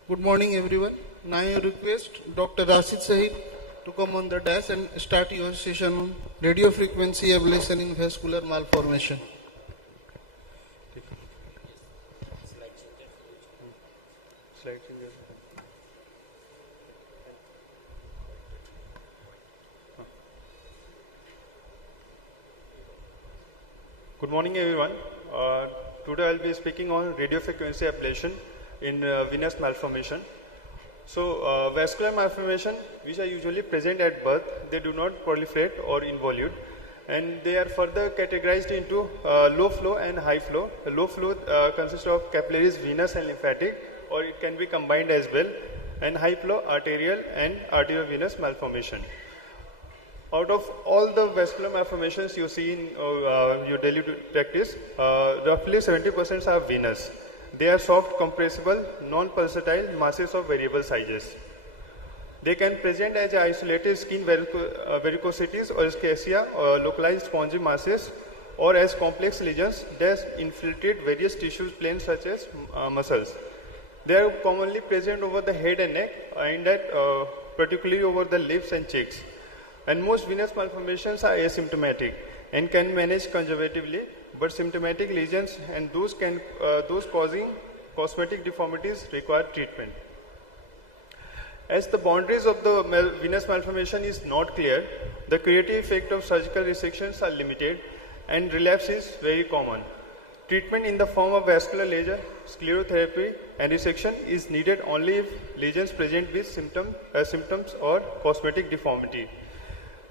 Good morning everyone. Now I request Dr. Rashid Sahib to come on the dash and start your session on radio frequency ablation in vascular malformation. Good morning everyone. Today I will be speaking on radio frequency ablation in venous malformation. So vascular malformation, which are usually present at birth, they do not proliferate or involute, and they are further categorized into low flow and high flow. The low flow consists of capillaries, venous and lymphatic, or it can be combined as well, and high flow arterial and arteriovenous malformation. Out of all the vascular malformations you see in your daily practice, roughly 70% are venous. They are soft, compressible, non-pulsatile masses of variable sizes. They can present as isolated skin varicosities or scasia or localized spongy masses, or as complex lesions that infiltrate various tissue planes such as muscles. They are commonly present over the head and neck, and particularly over the lips and cheeks. And most venous malformations are asymptomatic and can manage conservatively but symptomatic lesions and those causing cosmetic deformities require treatment. As the boundaries of the venous malformation is not clear, the curative effect of surgical resections are limited and relapse is very common. Treatment in the form of vascular laser, sclerotherapy and resection is needed only if lesions present with symptoms or cosmetic deformity.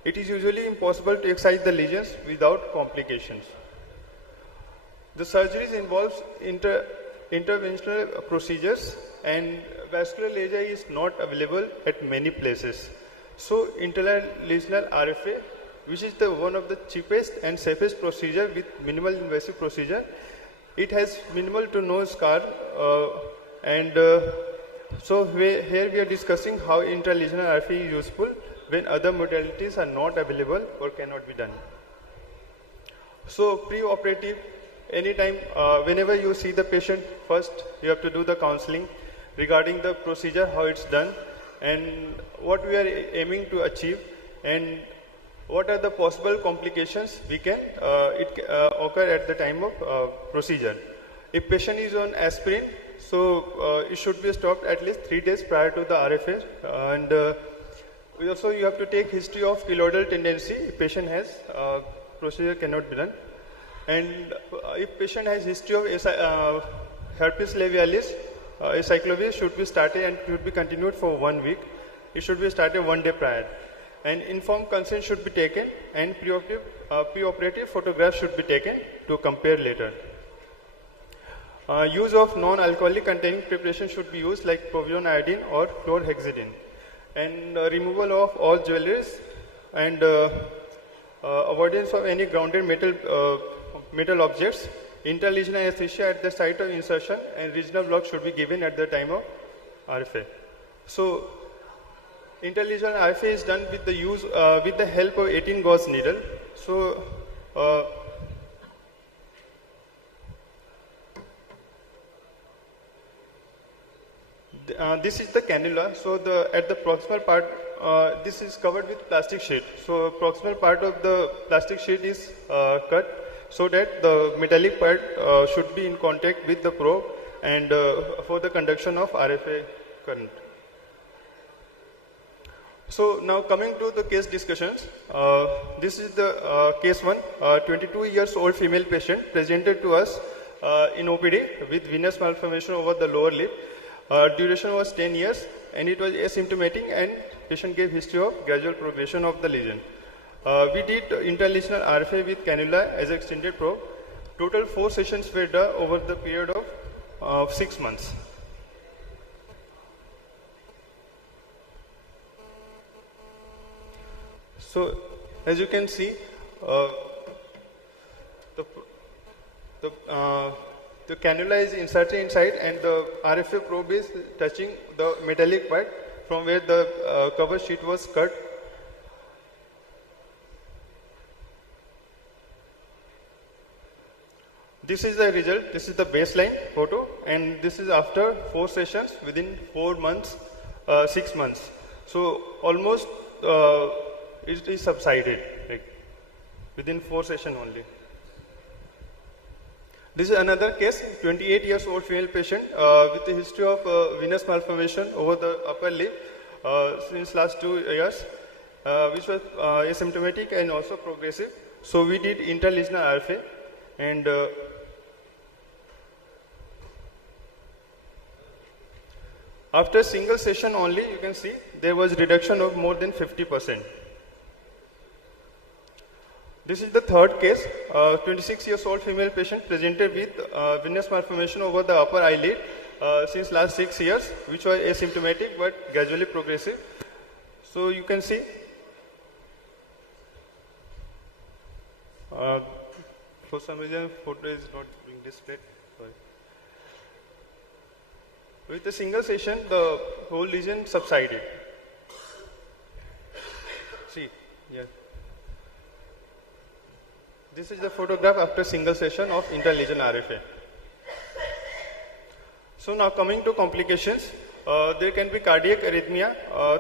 It is usually impossible to excise the lesions without complications. The surgeries involves interventional procedures and vascular laser is not available at many places. So intralesional RFA, which is one of the cheapest and safest procedure with minimal invasive procedure, it has minimal to no scar so here we are discussing how intralesional RFA is useful when other modalities are not available or cannot be done. So pre-operative, anytime, whenever you see the patient, first you have to do the counseling regarding the procedure, how it's done, and what we are aiming to achieve, and what are the possible complications occur at the time of procedure. If patient is on aspirin, so it should be stopped at least 3 days prior to the RFA, and also you have to take history of keloidal tendency. If patient has, procedure cannot be done. And if patient has history of herpes labialis, acyclovir should be started and should be continued for 1 week. It should be started 1 day prior. And informed consent should be taken, and preoperative photographs should be taken to compare later. Use of non-alcoholic containing preparation should be used like povidone iodine or chlorhexidine. And removal of all jewelries and avoidance of any grounded metal objects. Intralesional anesthesia at the site of insertion and regional block should be given at the time of RFA. So intralesional RFA is done with the help of 18 gauge needle. So this is the cannula. So at the proximal part, this is covered with plastic sheet. So proximal part of the plastic sheet is cut so that the metallic part should be in contact with the probe and for the conduction of RFA current. So now coming to the case discussions, this is the case 1, 22 years old female patient presented to us in OPD with venous malformation over the lower lip. Duration was 10 years and it was asymptomatic, and patient gave history of gradual progression of the lesion. We did intralesional RFA with cannula as extended probe. Total 4 sessions were done over the period of 6 months. So as you can see, the cannula is inserted inside and the RFA probe is touching the metallic part from where the cover sheet was cut. This is the result. This is the baseline photo, and this is after 4 sessions within 4 months, 6 months. So almost it is subsided within 4 sessions only. This is another case, 28 years old female patient with a history of venous malformation over the upper lip since last 2 years, which was asymptomatic and also progressive. So we did intralesional RFA, and after single session only, you can see there was reduction of more than 50%. This is the third case, 26 years old female patient presented with venous malformation over the upper eyelid since last 6 years, which was asymptomatic but gradually progressive. So you can see for some reason photo is not being displayed. Sorry. With the single session, the whole lesion subsided. See, yeah. This is the photograph after single session of intralesional RFA. So now coming to complications, there can be cardiac arrhythmia.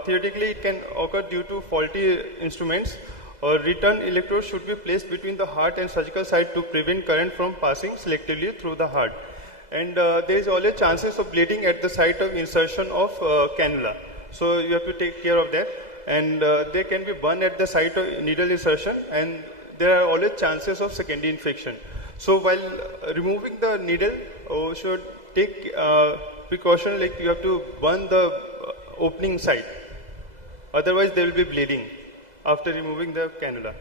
Theoretically, it can occur due to faulty instruments or return electrode should be placed between the heart and surgical site to prevent current from passing selectively through the heart. And there is always chances of bleeding at the site of insertion of cannula. So you have to take care of that. And they can be burn at the site of needle insertion, and there are always chances of secondary infection. So while removing the needle, you should take precaution, like you have to burn the opening site. Otherwise there will be bleeding after removing the cannula.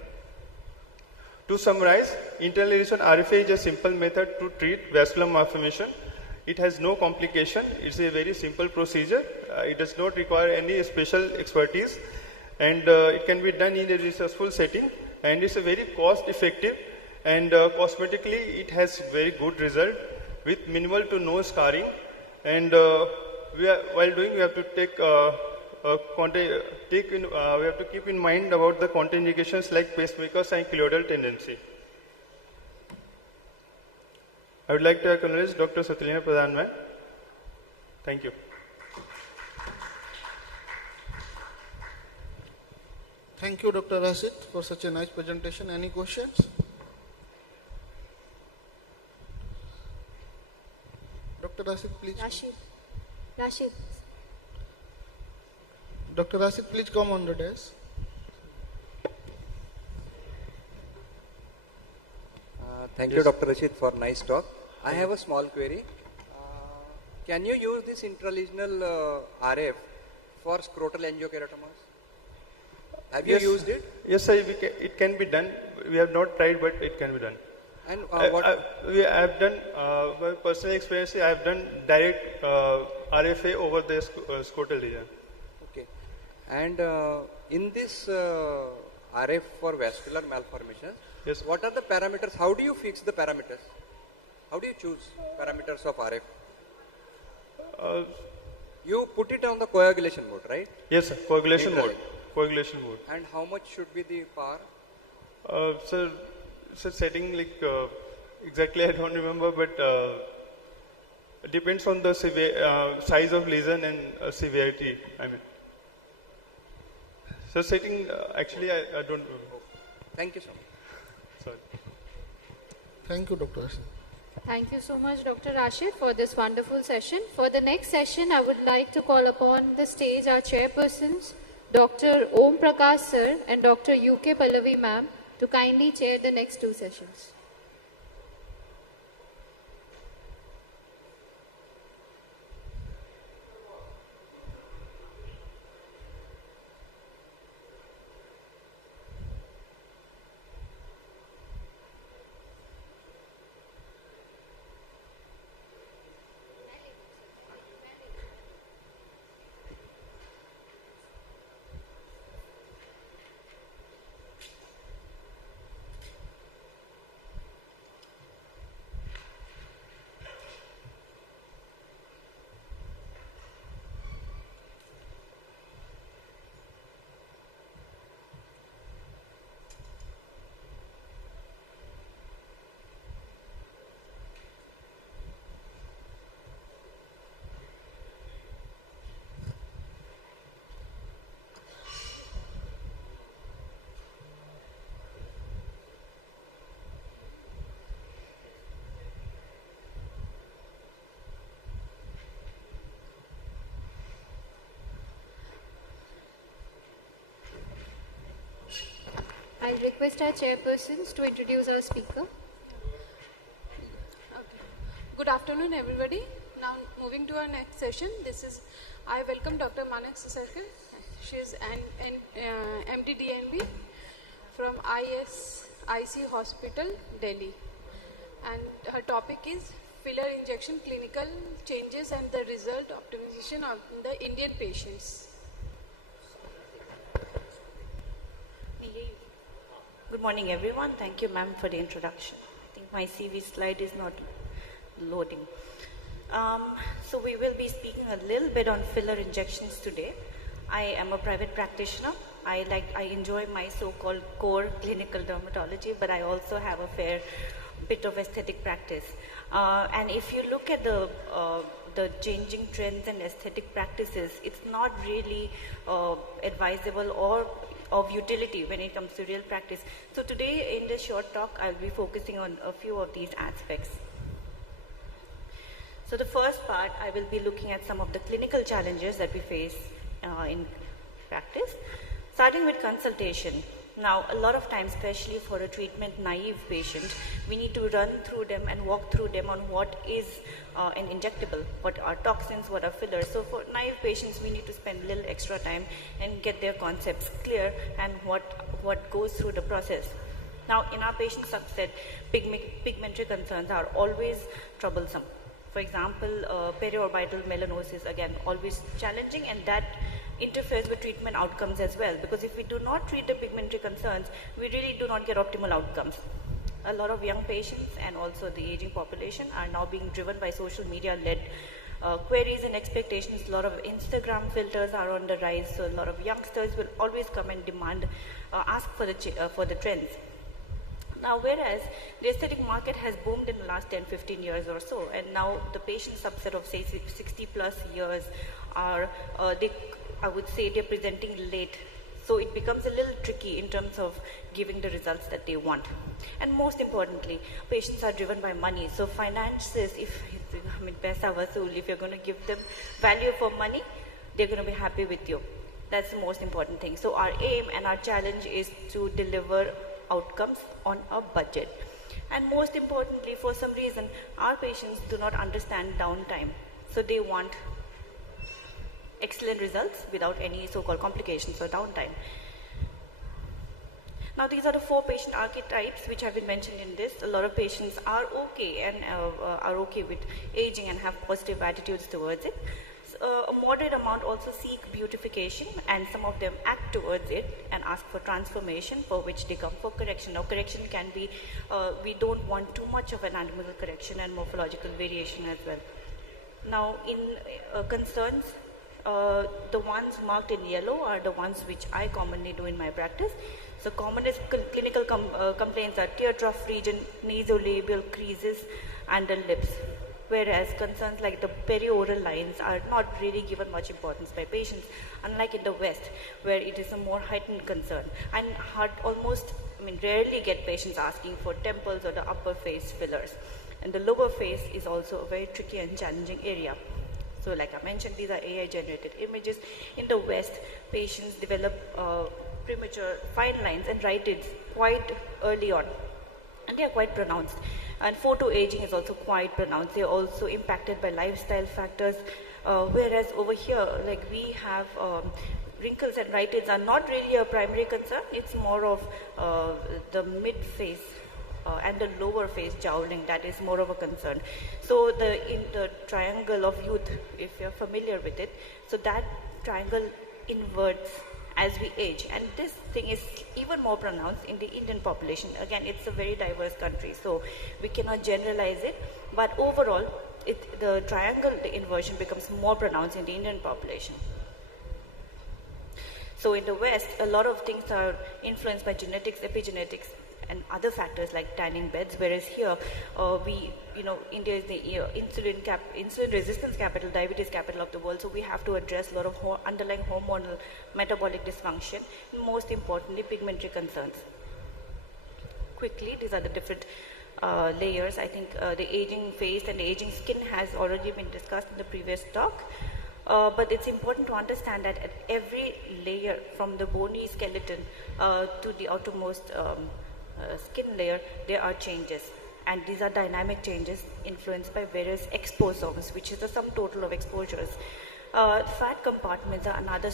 To summarize, internalization RFA is a simple method to treat vascular malformation. It has no complication. It's a very simple procedure. It does not require any special expertise, and it can be done in a researchful setting, and it's a very cost effective, and cosmetically it has very good result with minimal to no scarring. And while doing, we have to take we have to keep in mind about the contraindications like pacemakers and choroidal tendency. I would like to acknowledge Dr. Swethalina Pradhan, ma'am. Thank you. Thank you, Dr. Rashid, for such a nice presentation. Any questions? Dr. Rashid, please. Rashid. Dr. Rashid, please come on the desk. Thank you, Dr. Rashid, for nice talk. I have a small query. Can you use this intralesional RF for scrotal angiokeratomas? Have you used it? Yes, sir. It can be done. We have not tried, but it can be done. And I have done, by personal experience, I have done direct RFA over the scrotal region. Okay. And in this RF for vascular malformations, yes, what are the parameters? How do you fix the parameters? How do you choose parameters of RF? You put it on the coagulation mode, right? Yes, sir. Coagulation mode. Coagulation mode. And how much should be the power? Sir, setting like exactly I don't remember, but it depends on the size of lesion and severity. I mean, so setting actually I don't remember. Thank you so much. Sorry. Thank you, Dr. Rashid. Thank you so much, Dr. Rashid, for this wonderful session. For the next session, I would like to call upon the stage our chairpersons, Dr. Om Prakash sir and Dr. UK Pallavi ma'am, to kindly chair the next two sessions. I request our chairpersons to introduce our speaker. Good afternoon, everybody. Now, moving to our next session, I welcome Dr. Manak Sasarkar. She is an MD DNB from ISIC Hospital, Delhi. And her topic is filler injection clinical changes and the result optimization of the Indian patients. Good morning, everyone. Thank you, ma'am, for the introduction. I think my CV slide is not loading. So we will be speaking a little bit on filler injections today. I am a private practitioner. I enjoy my so-called core clinical dermatology, but I also have a fair bit of aesthetic practice. And if you look at the changing trends and aesthetic practices, it's not really advisable or of utility when it comes to real practice. So today in this short talk, I'll be focusing on a few of these aspects. So the first part, I will be looking at some of the clinical challenges that we face in practice, starting with consultation. Now, a lot of times, especially for a treatment-naive patient, we need to run through them and walk through them on what is an injectable, what are toxins, what are fillers. So for naive patients, we need to spend a little extra time and get their concepts clear and what goes through the process. Now, in our patient subset, pigmentary concerns are always troublesome. For example, periorbital melanosis, again, always challenging, and that interferes with treatment outcomes as well, because if we do not treat the pigmentary concerns, we really do not get optimal outcomes. A lot of young patients and also the aging population are now being driven by social media-led queries and expectations. A lot of Instagram filters are on the rise, so a lot of youngsters will always come and demand, ask for the trends. Now, whereas the aesthetic market has boomed in the last 10-15 years or so, and now the patient subset of say 60 plus years are, I would say they're presenting late. So it becomes a little tricky in terms of giving the results that they want. And most importantly, patients are driven by money. So finances, if you're going to give them value for money, they're going to be happy with you. That's the most important thing. So our aim and our challenge is to deliver outcomes on a budget. And most importantly, for some reason, our patients do not understand downtime. So they want excellent results without any so-called complications or downtime. Now, these are the 4 patient archetypes which have been mentioned in this. A lot of patients are okay and are okay with aging and have positive attitudes towards it. A moderate amount also seek beautification, and some of them act towards it and ask for transformation, for which they come for correction. Now, correction can be, we don't want too much of an anatomical correction and morphological variation as well. Now, in concerns, the ones marked in yellow are the ones which I commonly do in my practice. So commonest clinical complaints are tear trough region, nasolabial creases, and the lips. Whereas concerns like the perioral lines are not really given much importance by patients, unlike in the West, where it is a more heightened concern. And rarely get patients asking for temples or the upper face fillers. And the lower face is also a very tricky and challenging area. So like I mentioned, these are AI-generated images. In the West, patients develop premature fine lines and rhytids quite early on, and they are quite pronounced. And photoaging is also quite pronounced. They are also impacted by lifestyle factors, whereas over here, like we have wrinkles and rhytids are not really a primary concern. It's more of the mid-face and the lower face jowling that is more of a concern. So in the triangle of youth, if you're familiar with it, so that triangle inverts as we age, and this thing is even more pronounced in the Indian population. Again, it's a very diverse country, so we cannot generalize it, but overall the triangle, the inversion becomes more pronounced in the Indian population. So in the West, a lot of things are influenced by genetics, epigenetics, and other factors like tanning beds, whereas here India is the insulin resistance capital, diabetes capital of the world, so we have to address a lot of underlying hormonal metabolic dysfunction, and most importantly pigmentary concerns. Quickly, these are the different layers. I think the aging face and the aging skin has already been discussed in the previous talk. But it's important to understand that at every layer, from the bony skeleton to the outermost skin layer, there are changes, and these are dynamic changes influenced by various exposomes, which is the sum total of exposures. Fat compartments are another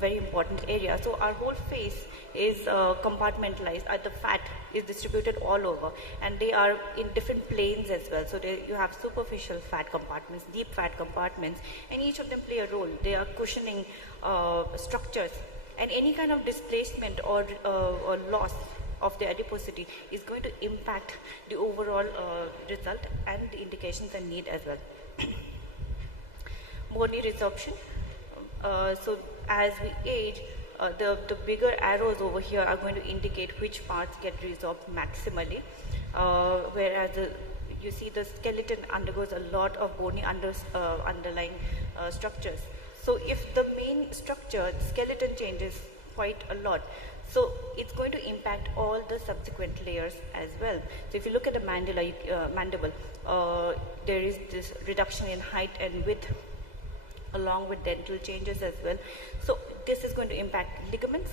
very important area. So our whole face is compartmentalized. The fat is distributed all over, and they are in different planes as well. So you have superficial fat compartments, deep fat compartments, and each of them play a role. They are cushioning structures, and any kind of displacement or loss of the adiposity is going to impact the overall result and the indications and need as well. Bony resorption. So as we age, the bigger arrows over here are going to indicate which parts get resorbed maximally, whereas you see the skeleton undergoes a lot of bony underlying structures. So if the main structure, the skeleton changes quite a lot, So it's going to impact all the subsequent layers as well. So if you look at the mandible, there is this reduction in height and width along with dental changes as well. So this is going to impact ligaments,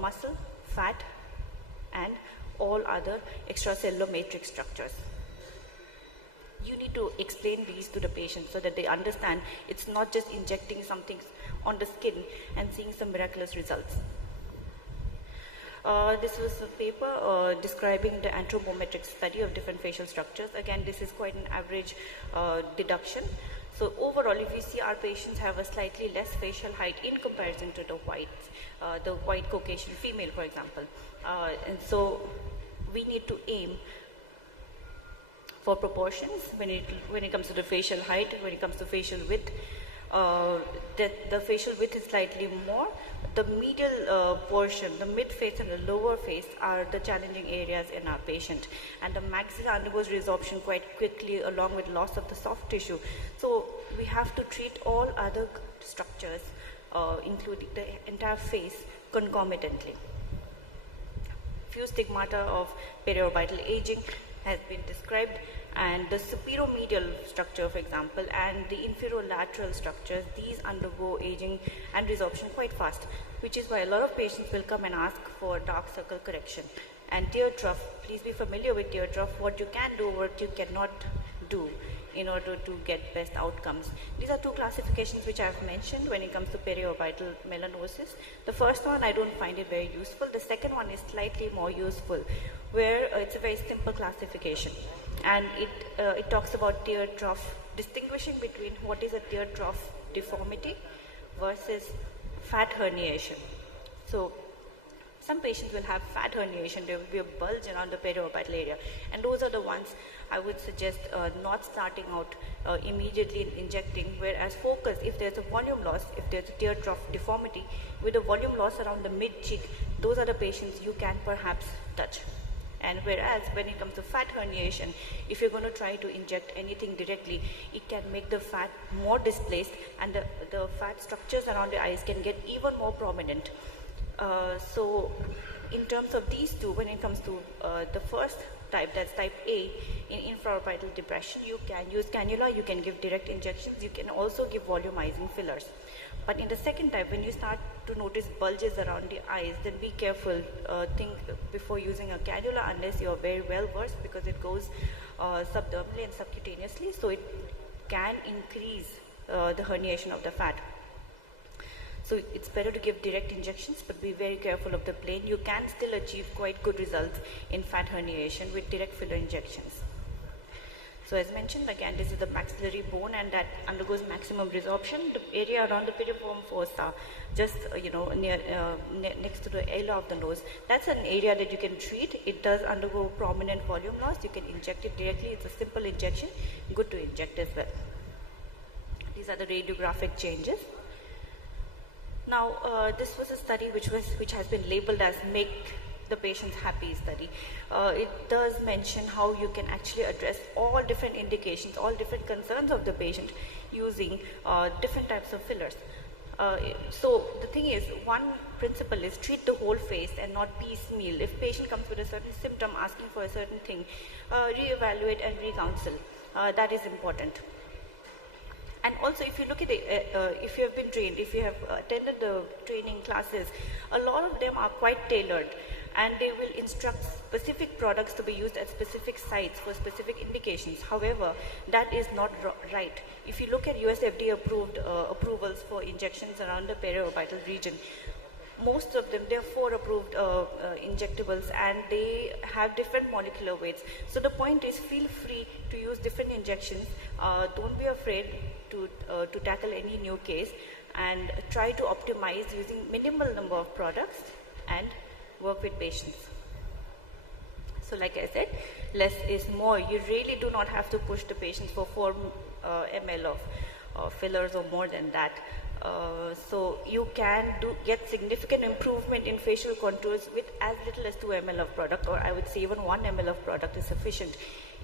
muscle, fat, and all other extracellular matrix structures. You need to explain these to the patient so that they understand it's not just injecting something on the skin and seeing some miraculous results. This was a paper describing the anthropometric study of different facial structures. Again, this is quite an average deduction. So overall, if you see our patients have a slightly less facial height in comparison to the white Caucasian female, for example. And so we need to aim for proportions when it comes to the facial height, when it comes to facial width. The facial width is slightly more. The medial portion, the mid face and the lower face are the challenging areas in our patient. And the maxilla undergoes resorption quite quickly along with loss of the soft tissue. So we have to treat all other structures, including the entire face, concomitantly. Few stigmata of periorbital aging has been described, and the superomedial structure, for example, and the inferolateral structures, these undergo aging and resorption quite fast, which is why a lot of patients will come and ask for dark circle correction. And tear trough, please be familiar with tear trough, what you can do, what you cannot do in order to get best outcomes. These are two classifications which I have mentioned when it comes to periorbital melanosis. The first one, I don't find it very useful. The second one is slightly more useful, where it's a very simple classification. And it talks about tear trough, distinguishing between what is a tear trough deformity versus fat herniation. So some patients will have fat herniation, there will be a bulge around the periorbital area, and those are the ones I would suggest not starting out immediately in injecting, whereas focus, if there's a volume loss, if there's a tear trough deformity with a volume loss around the mid-cheek, those are the patients you can perhaps touch. And whereas when it comes to fat herniation, if you're going to try to inject anything directly, it can make the fat more displaced, and the fat structures around the eyes can get even more prominent. So in terms of these two, when it comes to the first type, that's type A, in infraorbital depression, you can use cannula, you can give direct injections, you can also give volumizing fillers. But in the second type, when you start to notice bulges around the eyes, then be careful, think before using a cannula unless you're very well versed, because it goes subdermally and subcutaneously, so it can increase the herniation of the fat. So it's better to give direct injections, but be very careful of the plane. You can still achieve quite good results in fat herniation with direct filler injections. So as mentioned, again, this is the maxillary bone, and that undergoes maximum resorption. The area around the piriform fossa, just near next to the ala of the nose, that's an area that you can treat. It does undergo prominent volume loss. You can inject it directly. It's a simple injection, good to inject as well. These are the radiographic changes. Now, this was a study which has been labeled as Make the Patients Happy study. It does mention how you can actually address all different indications, all different concerns of the patient using different types of fillers. So the thing is, one principle is treat the whole face and not piecemeal. If patient comes with a certain symptom asking for a certain thing, reevaluate and re-counsel. That is important. And also, if you look at if you have been trained, if you have attended the training classes, a lot of them are quite tailored, and they will instruct specific products to be used at specific sites for specific indications. However, that is not right. If you look at US FDA approved approvals for injections around the periorbital region, most of them, there are 4 approved injectables, and they have different molecular weights. So the point is, feel free to use different injections. Don't be afraid to tackle any new case, and try to optimize using minimal number of products and work with patients. So like I said, less is more. You really do not have to push the patients for 4 ml of fillers or more than that. So you can get significant improvement in facial contours with as little as 2 ml of product, or I would say even 1 ml of product is sufficient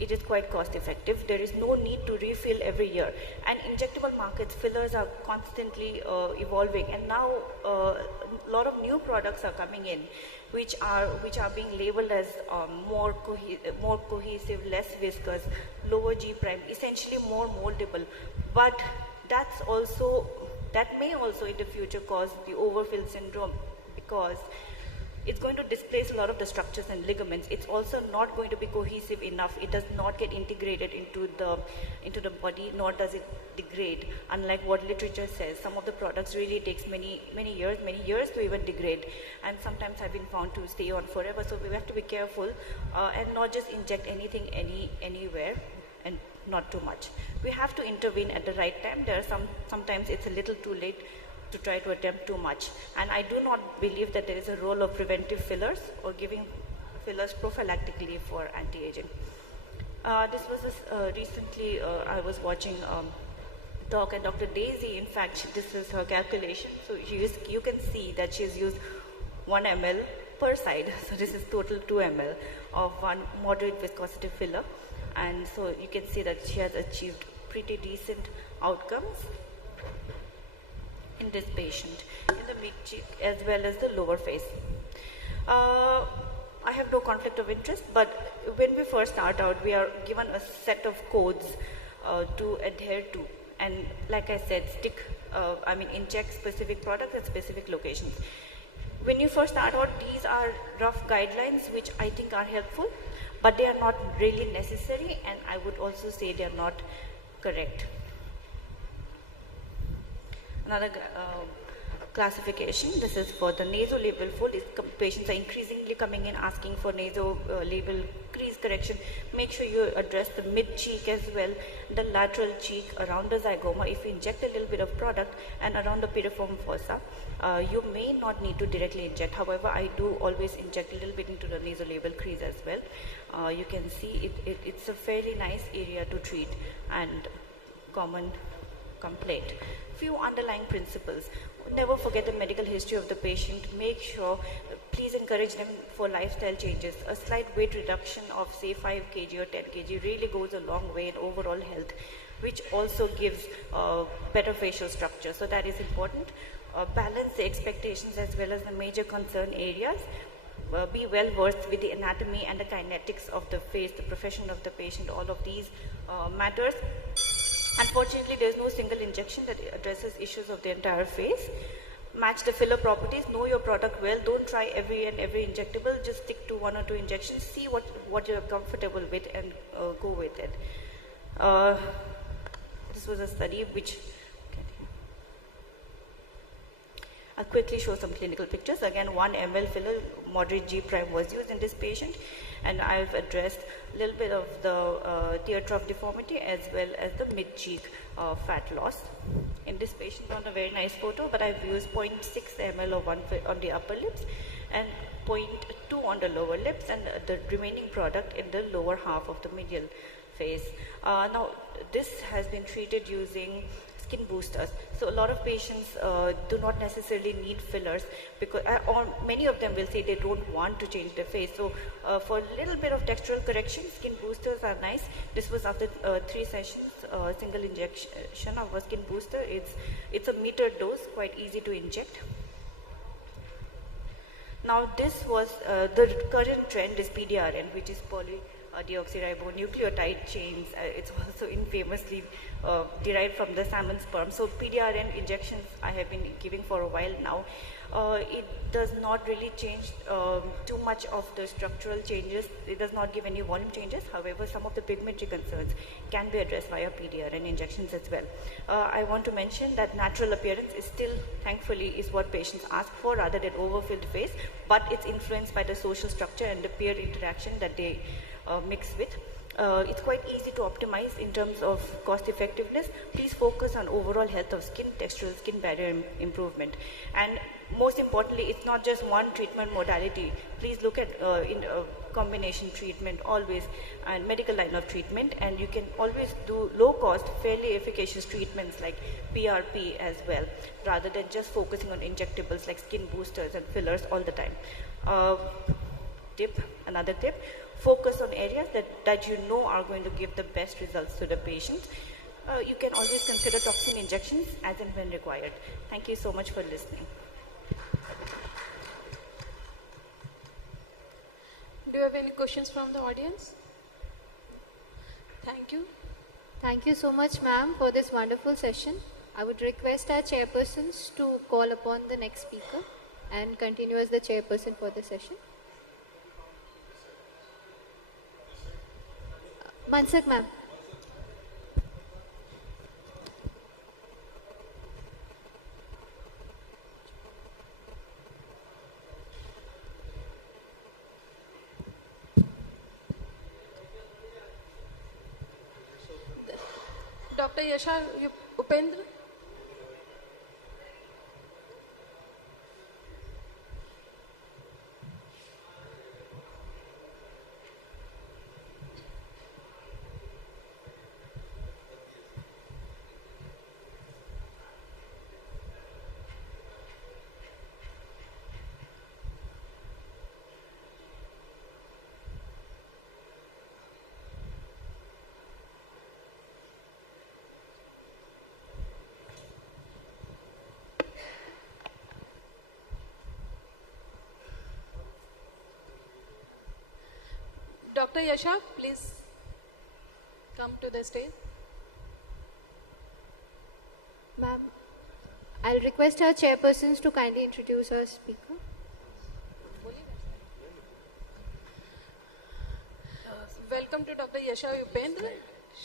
It is quite cost effective. There is no need to refill every year. And injectable markets, fillers are constantly evolving, and now a lot of new products are coming in, which are being labeled as more cohesive, less viscous, lower G prime, essentially more moldable. But that may also in the future cause the overfill syndrome, because it's going to displace a lot of the structures and ligaments. It's also not going to be cohesive enough. It does not get integrated into the body, nor does it degrade. Unlike what literature says, some of the products really takes many years to even degrade, and sometimes have been found to stay on forever. So we have to be careful and not just inject anything anywhere, and not too much. We have to intervene at the right time. Sometimes it's a little too late to try to attempt too much. And I do not believe that there is a role of preventive fillers or giving fillers prophylactically for anti-aging. This was recently, I was watching talk, and Dr. Daisy, in fact, this is her calculation. So you can see that she's used 1 ml per side. So this is total 2 ml of one moderate viscosity filler. And so you can see that she has achieved pretty decent outcomes in this patient, in the mid cheek as well as the lower face. I have no conflict of interest, but when we first start out, we are given a set of codes to adhere to. And like I said, inject specific products at specific locations. When you first start out, these are rough guidelines which I think are helpful, but they are not really necessary, and I would also say they are not correct. Another classification, this is for the nasolabial fold. Patients are increasingly coming in asking for nasolabial crease correction. Make sure you address the mid cheek as well, the lateral cheek, around the zygoma. If you inject a little bit of product, and around the piriform fossa, you may not need to directly inject. However, I do always inject a little bit into the nasolabial crease as well. You can see it's a fairly nice area to treat and common complaint. Few underlying principles. Never forget the medical history of the patient. Make sure, please encourage them for lifestyle changes. A slight weight reduction of say 5 kg or 10 kg really goes a long way in overall health, which also gives better facial structure. So that is important. Balance the expectations as well as the major concern areas. Be well versed with the anatomy and the kinetics of the face, the profession of the patient. All of these matters. Unfortunately, there is no single injection that addresses issues of the entire face. Match the filler properties. Know your product well. Don't try every injectable. Just stick to 1 or 2 injections. See what you're comfortable with and go with it. This was a study which I'll quickly show some clinical pictures. Again, 1 ml filler, moderate G prime was used in this patient, and I've addressed a little bit of the tear trough deformity as well as the mid cheek fat loss. In this patient, not a very nice photo, but I've used 0.6 ml of on the upper lips and 0.2 on the lower lips, and the remaining product in the lower half of the medial face. Now, this has been treated using skin boosters. So a lot of patients do not necessarily need fillers, because or many of them will say they don't want to change their face. So for a little bit of textural correction, skin boosters are nice. This was after 3 sessions, single injection of a skin booster. It's a metered dose, quite easy to inject. Now this was the current trend is PDRN, which is polydeoxyribonucleotide chains. It's also infamously derived from the salmon sperm. So PDRN injections I have been giving for a while now. It does not really change too much of the structural changes. It does not give any volume changes. However, some of the pigmentary concerns can be addressed via PDRN injections as well. I want to mention that natural appearance is still, thankfully, is what patients ask for rather than overfilled face, but it's influenced by the social structure and the peer interaction that they mix with. It's quite easy to optimize in terms of cost effectiveness. Please focus on overall health of skin, textural skin barrier improvement. And most importantly, it's not just one treatment modality. Please look at combination treatment always, and medical line of treatment, and you can always do low cost, fairly efficacious treatments like PRP as well, rather than just focusing on injectables like skin boosters and fillers all the time. Another tip, focus on areas that you know are going to give the best results to the patient. You can always consider toxin injections as and when required. Thank you so much for listening. Do you have any questions from the audience? Thank you. Thank you so much, ma'am, for this wonderful session. I would request our chairpersons to call upon the next speaker and continue as the chairperson for the session. Mansak, ma'am. Dr. Yasha Upendra. Dr. Yasha, please come to the stage. Ma'am, I'll request our chairpersons to kindly introduce our speaker. Welcome to Dr. Yasha Upendra.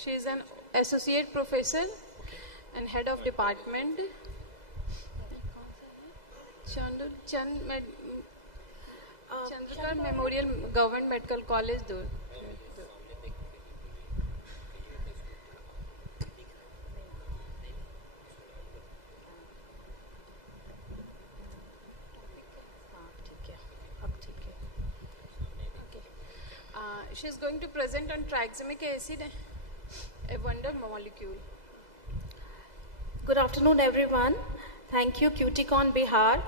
She is an associate professor and head of department. Chandrakar Memorial Government Medical College, Dur. She is going to present on triaxamic acid, a wonder molecule. Good afternoon, everyone. Thank you, CUTICON Bihar,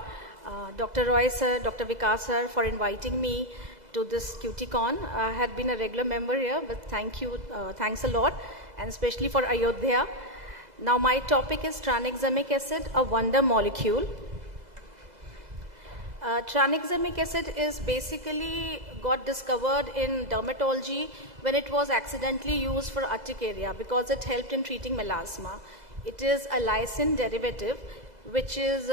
Dr. Roy sir, Dr. Vikas sir, for inviting me to this CUTICON. I had been a regular member here, but thanks a lot, and especially for Ayodhya. Now my topic is tranexamic acid, a wonder molecule. Tranexamic acid is basically got discovered in dermatology when it was accidentally used for urticaria because it helped in treating melasma. It is a lysine derivative, which is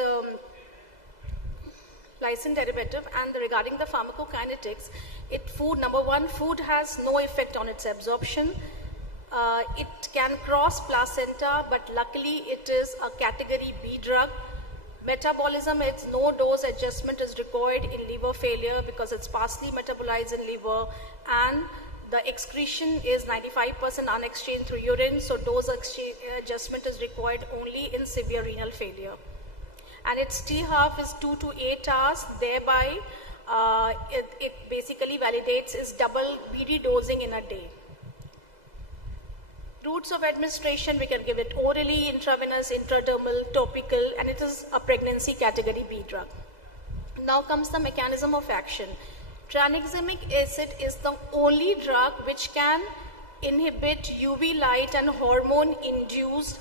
lysine derivative, and regarding the pharmacokinetics, number one, food has no effect on its absorption. It can cross placenta, but luckily it is a category B drug. Metabolism, its no dose adjustment is required in liver failure because it's partially metabolized in liver, and the excretion is 95% unexchanged through urine, so dose adjustment is required only in severe renal failure. And its T-half is 2 to 8 hours, thereby it basically validates its double BD dosing in a day. Routes of administration, we can give it orally, intravenous, intradermal, topical, and it is a pregnancy category B drug. Now comes the mechanism of action. Tranexamic acid is the only drug which can inhibit UV light and hormone-induced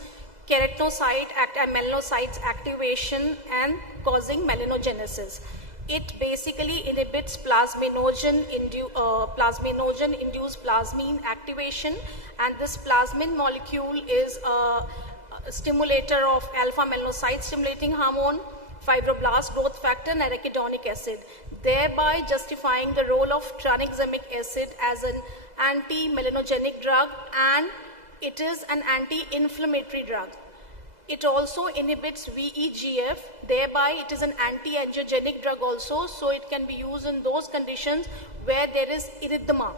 keratinocyte and melanocytes activation and causing melanogenesis. It basically inhibits plasminogen-induced plasmine activation, and this plasmin molecule is a stimulator of alpha melanocyte stimulating hormone, fibroblast growth factor, and arachidonic acid, thereby justifying the role of tranexamic acid as an anti-melanogenic drug, and it is an anti-inflammatory drug. It also inhibits VEGF, thereby it is an anti-angiogenic drug also, so it can be used in those conditions where there is erythema.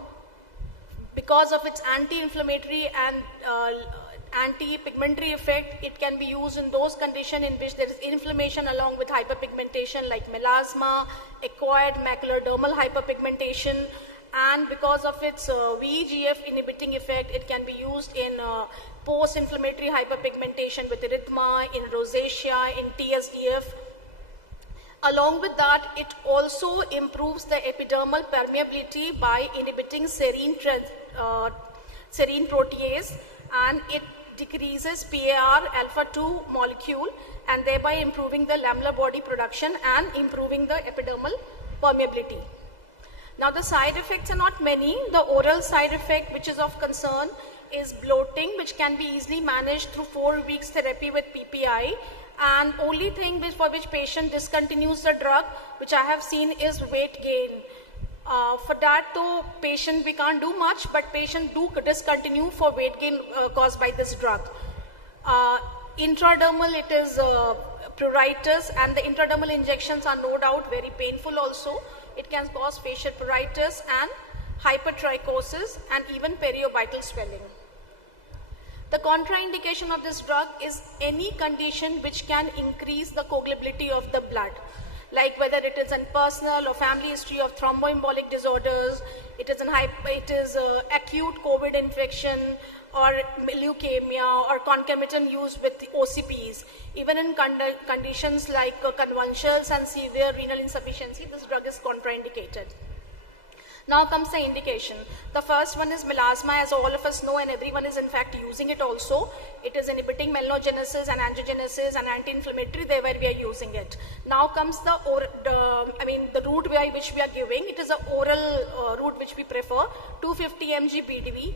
Because of its anti-inflammatory and anti-pigmentary effect, it can be used in those conditions in which there is inflammation along with hyperpigmentation like melasma, acquired macular dermal hyperpigmentation, and because of its VEGF inhibiting effect, it can be used in post-inflammatory hyperpigmentation with erythema, in rosacea, in TSDF. Along with that, it also improves the epidermal permeability by inhibiting serine protease, and it decreases PAR alpha 2 molecule, and thereby improving the lamellar body production and improving the epidermal permeability. Now the side effects are not many. The oral side effect which is of concern is bloating, which can be easily managed through 4 weeks therapy with PPI, and only thing for which patient discontinues the drug, which I have seen, is weight gain. For that though, patient we can't do much, but patient do discontinue for weight gain caused by this drug. Intradermal, it is pruritus, and the intradermal injections are no doubt very painful also. It can cause facial pruritus and hypertrichosis and even periorbital swelling. The contraindication of this drug is any condition which can increase the coagulability of the blood, like whether it is in personal or family history of thromboembolic disorders, it is acute COVID infection, or leukemia, or concomitant use with OCPs. Even in conditions like convulsions and severe renal insufficiency, this drug is contraindicated. Now comes the indication. The first one is melasma, as all of us know, and everyone is in fact using it also. It is inhibiting melanogenesis and angiogenesis and anti-inflammatory, thereby we are using it. Now comes the route by which we are giving. It is an oral route which we prefer, 250 mg BDV.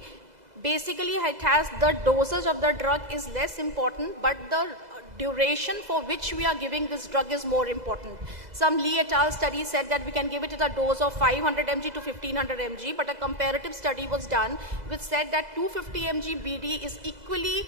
Basically, it has the dosage of the drug is less important, but the duration for which we are giving this drug is more important. Some Lee et al. Study said that we can give it at a dose of 500 mg to 1500 mg, but a comparative study was done which said that 250 mg BD is equally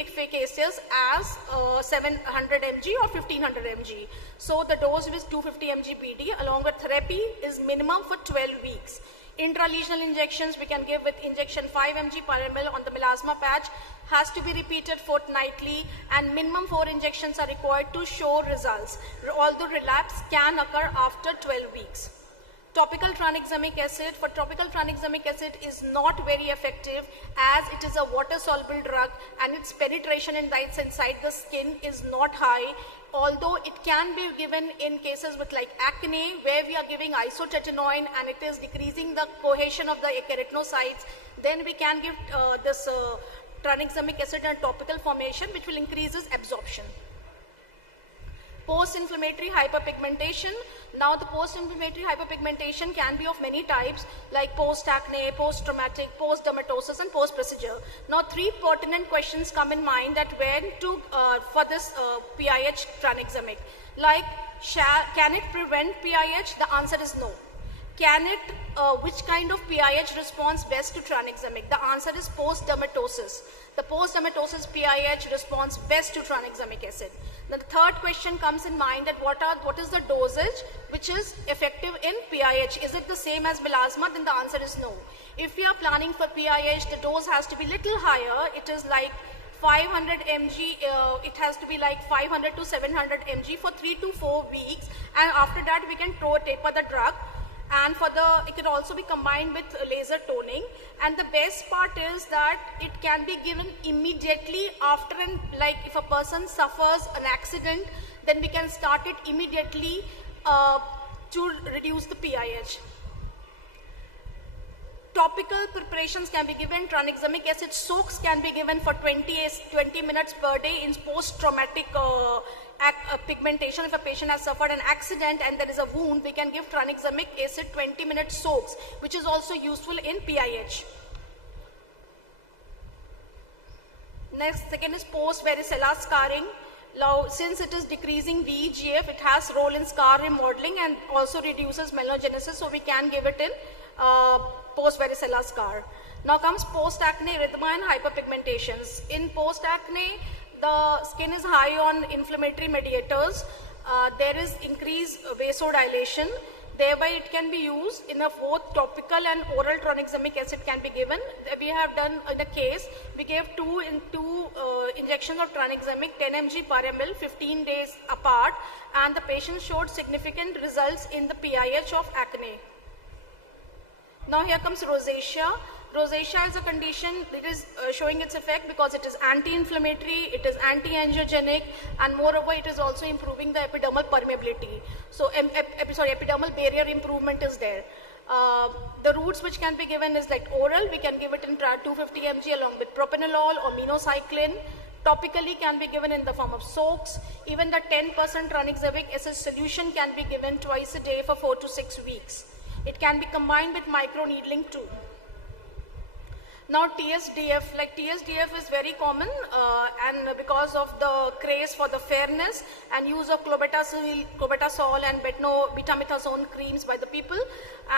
efficacious as 700 mg or 1500 mg. So the dose with 250 mg BD along with therapy is minimum for 12 weeks. Intralesional injections we can give with injection 5 mg per ml on the melasma patch, has to be repeated fortnightly, and minimum 4 injections are required to show results, although relapse can occur after 12 weeks. Topical tranexamic acid, for topical tranexamic acid is not very effective as it is a water soluble drug and its penetration inside the skin is not high, although it can be given in cases with like acne where we are giving isotretinoin and it is decreasing the cohesion of the keratinocytes. Then we can give this tranexamic acid and topical formation, which will increase its absorption. Post-inflammatory hyperpigmentation. Now the post-inflammatory hyperpigmentation can be of many types, like post-acne, post-traumatic, post-dermatosis and post-procedure. Now 3 pertinent questions come in mind that when to, for this PIH tranexamic. Like, can it prevent PIH? The answer is no. Can it, which kind of PIH responds best to tranexamic? The answer is post-dermatosis. The post-dermatosis PIH responds best to tranexamic acid. Then the third question comes in mind that what is the dosage which is effective in PIH? Is it the same as melasma? Then the answer is no. If we are planning for PIH, the dose has to be little higher. It is like 500 mg, it has to be like 500 to 700 mg for 3 to 4 weeks, and after that we can taper the drug. And it can also be combined with laser toning. And the best part is that it can be given immediately after, like if a person suffers an accident, then we can start it immediately to reduce the PIH. Topical preparations can be given. Tranexamic acid soaks can be given for 20 minutes per day in post-traumatic pigmentation. If a patient has suffered an accident and there is a wound, we can give tranexamic acid 20-minute soaks, which is also useful in PIH. Next, second is post-varicella scarring. Now, since it is decreasing VEGF, it has role in scar remodeling and also reduces melanogenesis, so we can give it in post-varicella scar. Now comes post-acne erythema and hyperpigmentations. In post-acne, the skin is high on inflammatory mediators. There is increased vasodilation. Thereby, it can be used in both topical and oral tranexamic acid can be given. We have done in a case, we gave two injections of tranexamic 10 mg per ml 15 days apart, and the patient showed significant results in the PIH of acne. Now here comes rosacea. Rosacea is a condition that is showing its effect because it is anti-inflammatory, it is anti-angiogenic, and moreover it is also improving the epidermal permeability. So epidermal barrier improvement is there. The routes which can be given is like oral, we can give it in 250 mg along with propranolol or minocycline. Topically can be given in the form of soaks. Even the 10% tranexamic acid solution can be given twice a day for 4 to 6 weeks. It can be combined with microneedling too. Now TSDF, like TSDF is very common and because of the craze for the fairness and use of clobetasol and betamethasone creams by the people,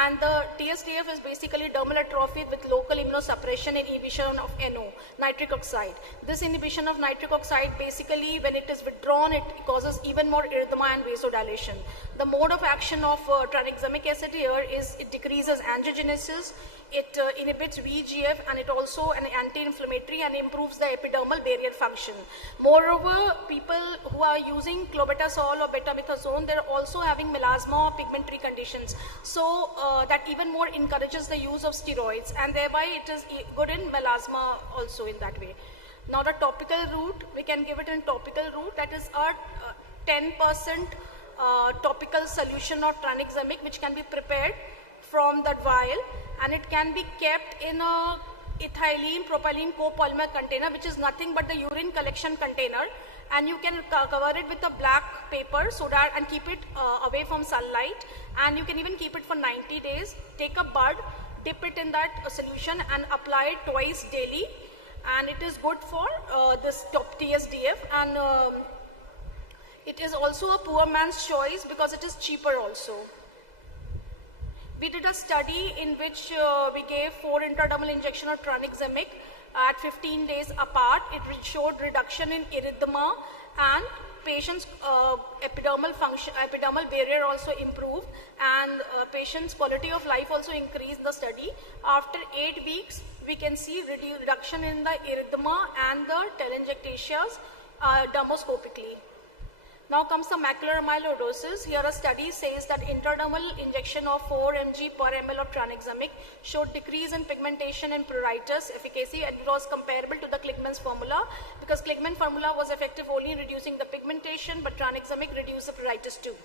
and the TSDF is basically dermal atrophy with local immunosuppression and inhibition of NO, nitric oxide. This inhibition of nitric oxide basically when it is withdrawn it causes even more erythema and vasodilation. The mode of action of tranexamic acid here is it decreases angiogenesis, it inhibits VEGF, and it also an anti-inflammatory and improves the epidermal barrier function. Moreover, people who are using clobetasol or betamethasone, they're also having melasma or pigmentary conditions. So that even more encourages the use of steroids, and thereby it is good in melasma also in that way. Now the topical route, we can give it in topical route, that is a 10% topical solution of tranexamic which can be prepared from that vial, and it can be kept in a ethylene propylene copolymer container, which is nothing but the urine collection container, and you can cover it with a black paper so that and keep it away from sunlight, and you can even keep it for 90 days. Take a bud, dip it in that solution and apply it twice daily, and it is good for this TSDF, and it is also a poor man's choice because it is cheaper also. We did a study in which we gave 4 intradermal injection of tranexamic at 15 days apart. It showed reduction in erythema, and patients' epidermal function, epidermal barrier also improved, and patients' quality of life also increased in the study. After 8 weeks, we can see reduction in the erythema and the telangiectasias dermoscopically. Now comes the macular amyloidosis. Here a study says that intradermal injection of 4 mg per ml of tranexamic showed decrease in pigmentation and pruritus efficacy, and it was comparable to the Kligman's formula because Kligman formula was effective only in reducing the pigmentation, but tranexamic reduced the pruritus too.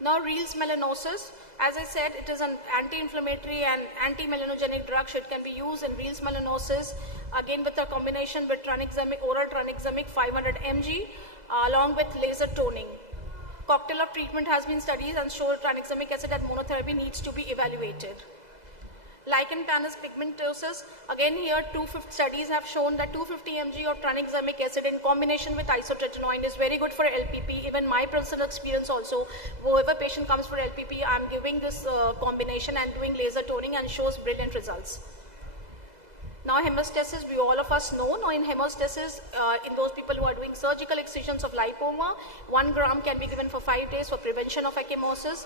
Now Reels melanosis, as I said, it is an anti-inflammatory and anti-melanogenic drug, so it can be used in Reels melanosis, again with a combination with tranexamic, oral tranexamic 500 mg, along with laser toning. Cocktail of treatment has been studied and showed tranexamic acid as monotherapy needs to be evaluated. Lichen planus pigmentosus, again here 250 studies have shown that 250 mg of tranexamic acid in combination with isotretinoin is very good for LPP. Even my personal experience also, whoever patient comes for LPP, I am giving this combination and doing laser toning and shows brilliant results. Now hemostasis, we all of us know. Now in hemostasis, in those people who are doing surgical excisions of lipoma, 1 gram can be given for 5 days for prevention of ecchymosis.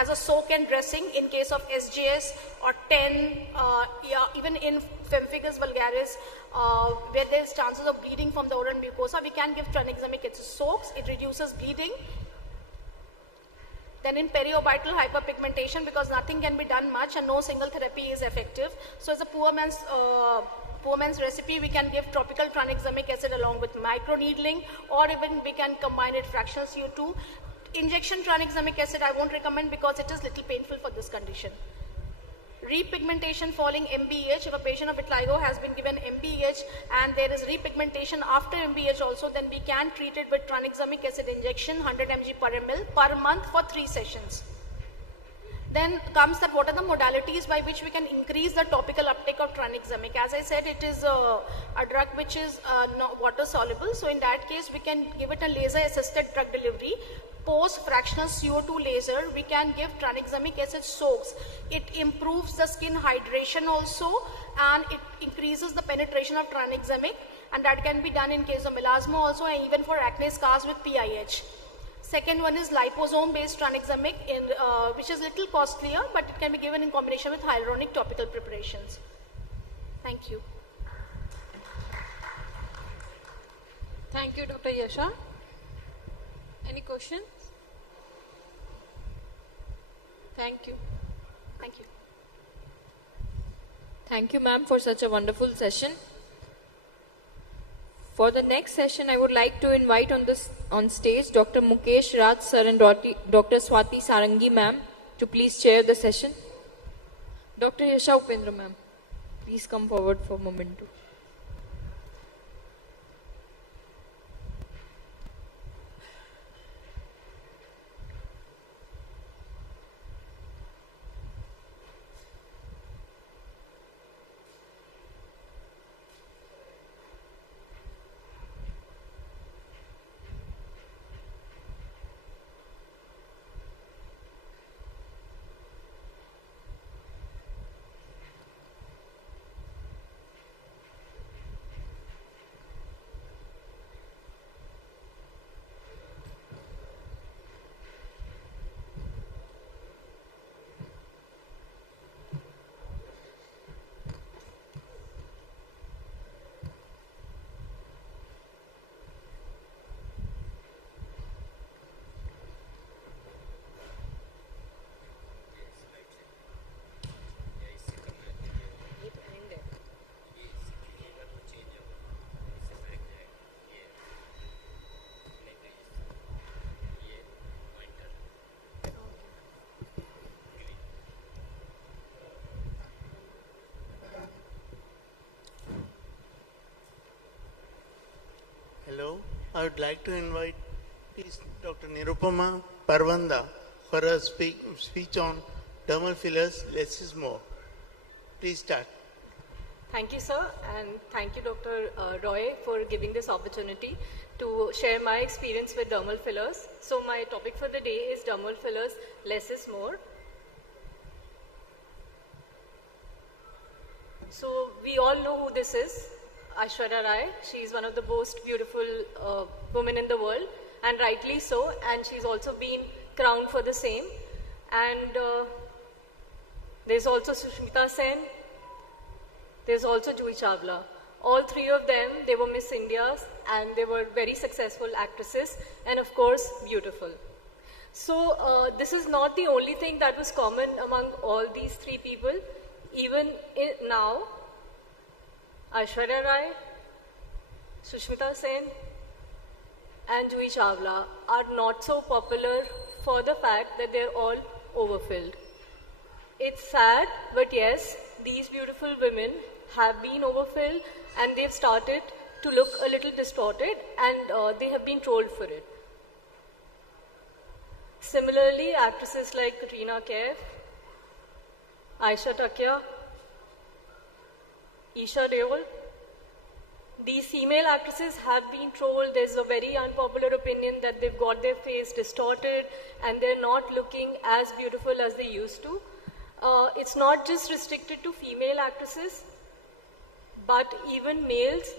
As a soak and dressing in case of SJS or 10, even in pemphigus vulgaris, where there is chances of bleeding from the oral mucosa, we can give tranexamic acid soaks. It reduces bleeding. Then in periorbital hyperpigmentation, because nothing can be done much and no single therapy is effective. So as a poor man's recipe, we can give topical tranexamic acid along with microneedling, or even we can combine it fractional CO2. Injection tranexamic acid I won't recommend because it is little painful for this condition. Repigmentation following MBH, if a patient of vitiligo has been given MBH and there is repigmentation after MBH also, then we can treat it with tranexamic acid injection 100 mg per ml per month for 3 sessions. Then comes that what are the modalities by which we can increase the topical uptake of tranexamic. As I said, it is a drug which is not water soluble, so in that case we can give it a laser assisted drug delivery. Post fractional CO2 laser, we can give tranexamic acid soaks. It improves the skin hydration also, and it increases the penetration of tranexamic, and that can be done in case of melasma also, and even for acne scars with PIH. Second one is liposome based tranexamic, which is little costlier, but it can be given in combination with hyaluronic topical preparations. Thank you. Thank you, Dr. Yasha. Any questions? Thank you. Thank you. Thank you, ma'am, for such a wonderful session. For the next session, I would like to invite on stage Dr. Mukesh Raj sir and Dr. Swati Sarangi ma'am to please chair the session. Dr. Yasha Upendra ma'am, please come forward for a moment. Hello, I would like to invite Dr. Nirupama Parvanda for a speech on dermal fillers, less is more. Please start. Thank you, sir, and thank you, Dr. Roy, for giving this opportunity to share my experience with dermal fillers. So my topic for the day is dermal fillers, less is more. So we all know who this is. Aishwarya Rai. She is one of the most beautiful women in the world, and rightly so, and she's also been crowned for the same. And there's also Sushmita Sen, there's also Juhi Chawla. All three of them, they were Miss India, and they were very successful actresses, and of course, beautiful. So this is not the only thing that was common among all these three people. Even now, Aishwarya Rai, Sushmita Sen and Juhi Chawla are not so popular for the fact that they're all overfilled. It's sad, but yes, these beautiful women have been overfilled and they've started to look a little distorted, and they have been trolled for it. Similarly, actresses like Katrina Kaif, Aisha Takya, Isha Deol, these female actresses have been trolled. There's a very unpopular opinion that they've got their face distorted and they're not looking as beautiful as they used to. It's not just restricted to female actresses, but even males.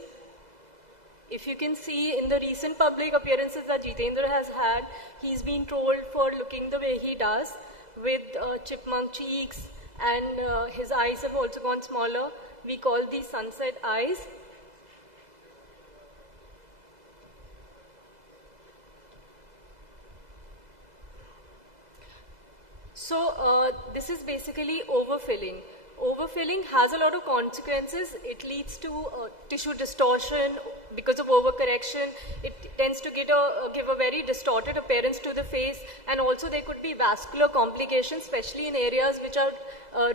If you can see in the recent public appearances that Jitendra has had, he's been trolled for looking the way he does, with chipmunk cheeks, and his eyes have also gone smaller. We call these sunset eyes. So this is basically overfilling. Overfilling has a lot of consequences. It leads to tissue distortion because of overcorrection. It tends to give a very distorted appearance to the face, and also there could be vascular complications, especially in areas which are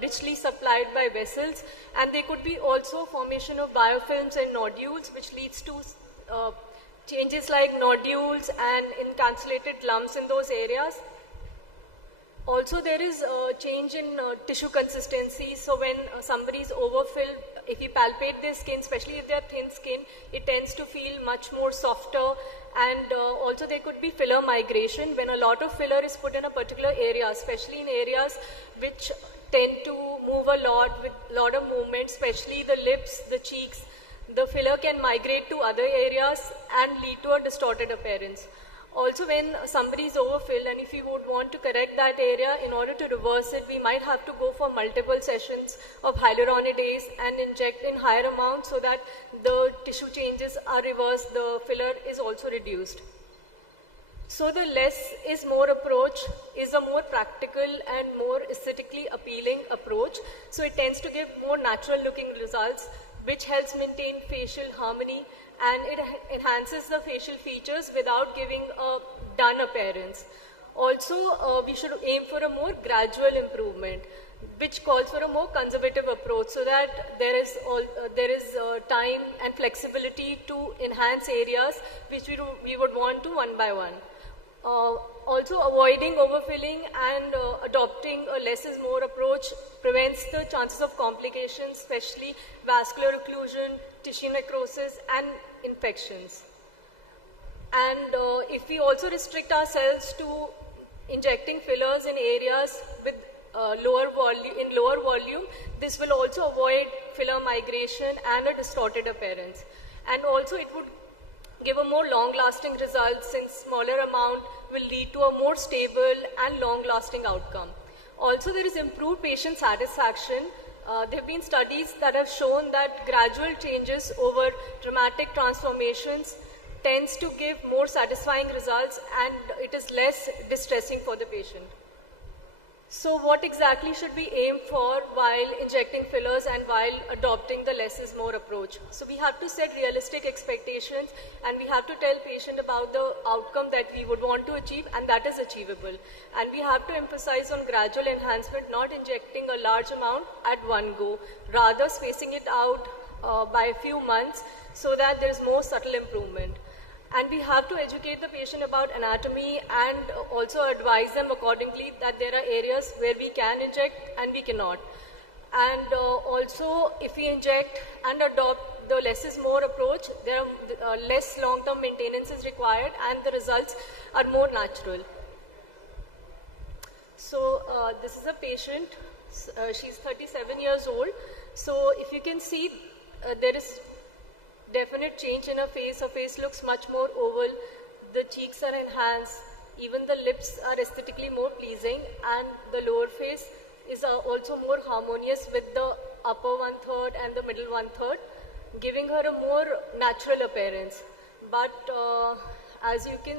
richly supplied by vessels, and there could be also formation of biofilms and nodules, which leads to changes like nodules and encapsulated lumps in those areas. Also, there is a change in tissue consistency. So when somebody is overfilled, if you palpate their skin, especially if they are thin skin, it tends to feel much more softer. And also there could be filler migration. When a lot of filler is put in a particular area, especially in areas which tend to move a lot with a lot of movement, especially the lips, the cheeks, the filler can migrate to other areas and lead to a distorted appearance. Also, when somebody is overfilled, and if you would want to correct that area, in order to reverse it, we might have to go for multiple sessions of hyaluronidase and inject in higher amounts so that the tissue changes are reversed, the filler is also reduced. So the less is more approach is a more practical and more aesthetically appealing approach. So it tends to give more natural looking results, which helps maintain facial harmony, and it enhances the facial features without giving a done appearance. Also, we should aim for a more gradual improvement, which calls for a more conservative approach, so that there is time and flexibility to enhance areas which we would want to one by one. Also, avoiding overfilling and adopting a less is more approach prevents the chances of complications, especially vascular occlusion, tissue necrosis, and infections. And if we also restrict ourselves to injecting fillers in areas with lower volume, this will also avoid filler migration and a distorted appearance. And also it would give a more long-lasting result, since smaller amount will lead to a more stable and long-lasting outcome. Also, there is improved patient satisfaction. There have been studies that have shown that gradual changes over dramatic transformations tends to give more satisfying results, and it is less distressing for the patient. So what exactly should we aim for while injecting fillers and while adopting the less is more approach? So we have to set realistic expectations, and we have to tell patient about the outcome that we would want to achieve, and that is achievable. And we have to emphasize on gradual enhancement, not injecting a large amount at one go, rather spacing it out by a few months so that there is more subtle improvement. And we have to educate the patient about anatomy and also advise them accordingly that there are areas where we can inject and we cannot. And also, if we inject and adopt the less is more approach, there are less long-term maintenance is required, and the results are more natural. So this is a patient. She's 37 years old. So if you can see, there is definite change in her face. Her face looks much more oval. The cheeks are enhanced. Even the lips are aesthetically more pleasing, and the lower face is also more harmonious with the upper one-third and the middle one-third, giving her a more natural appearance. But as you can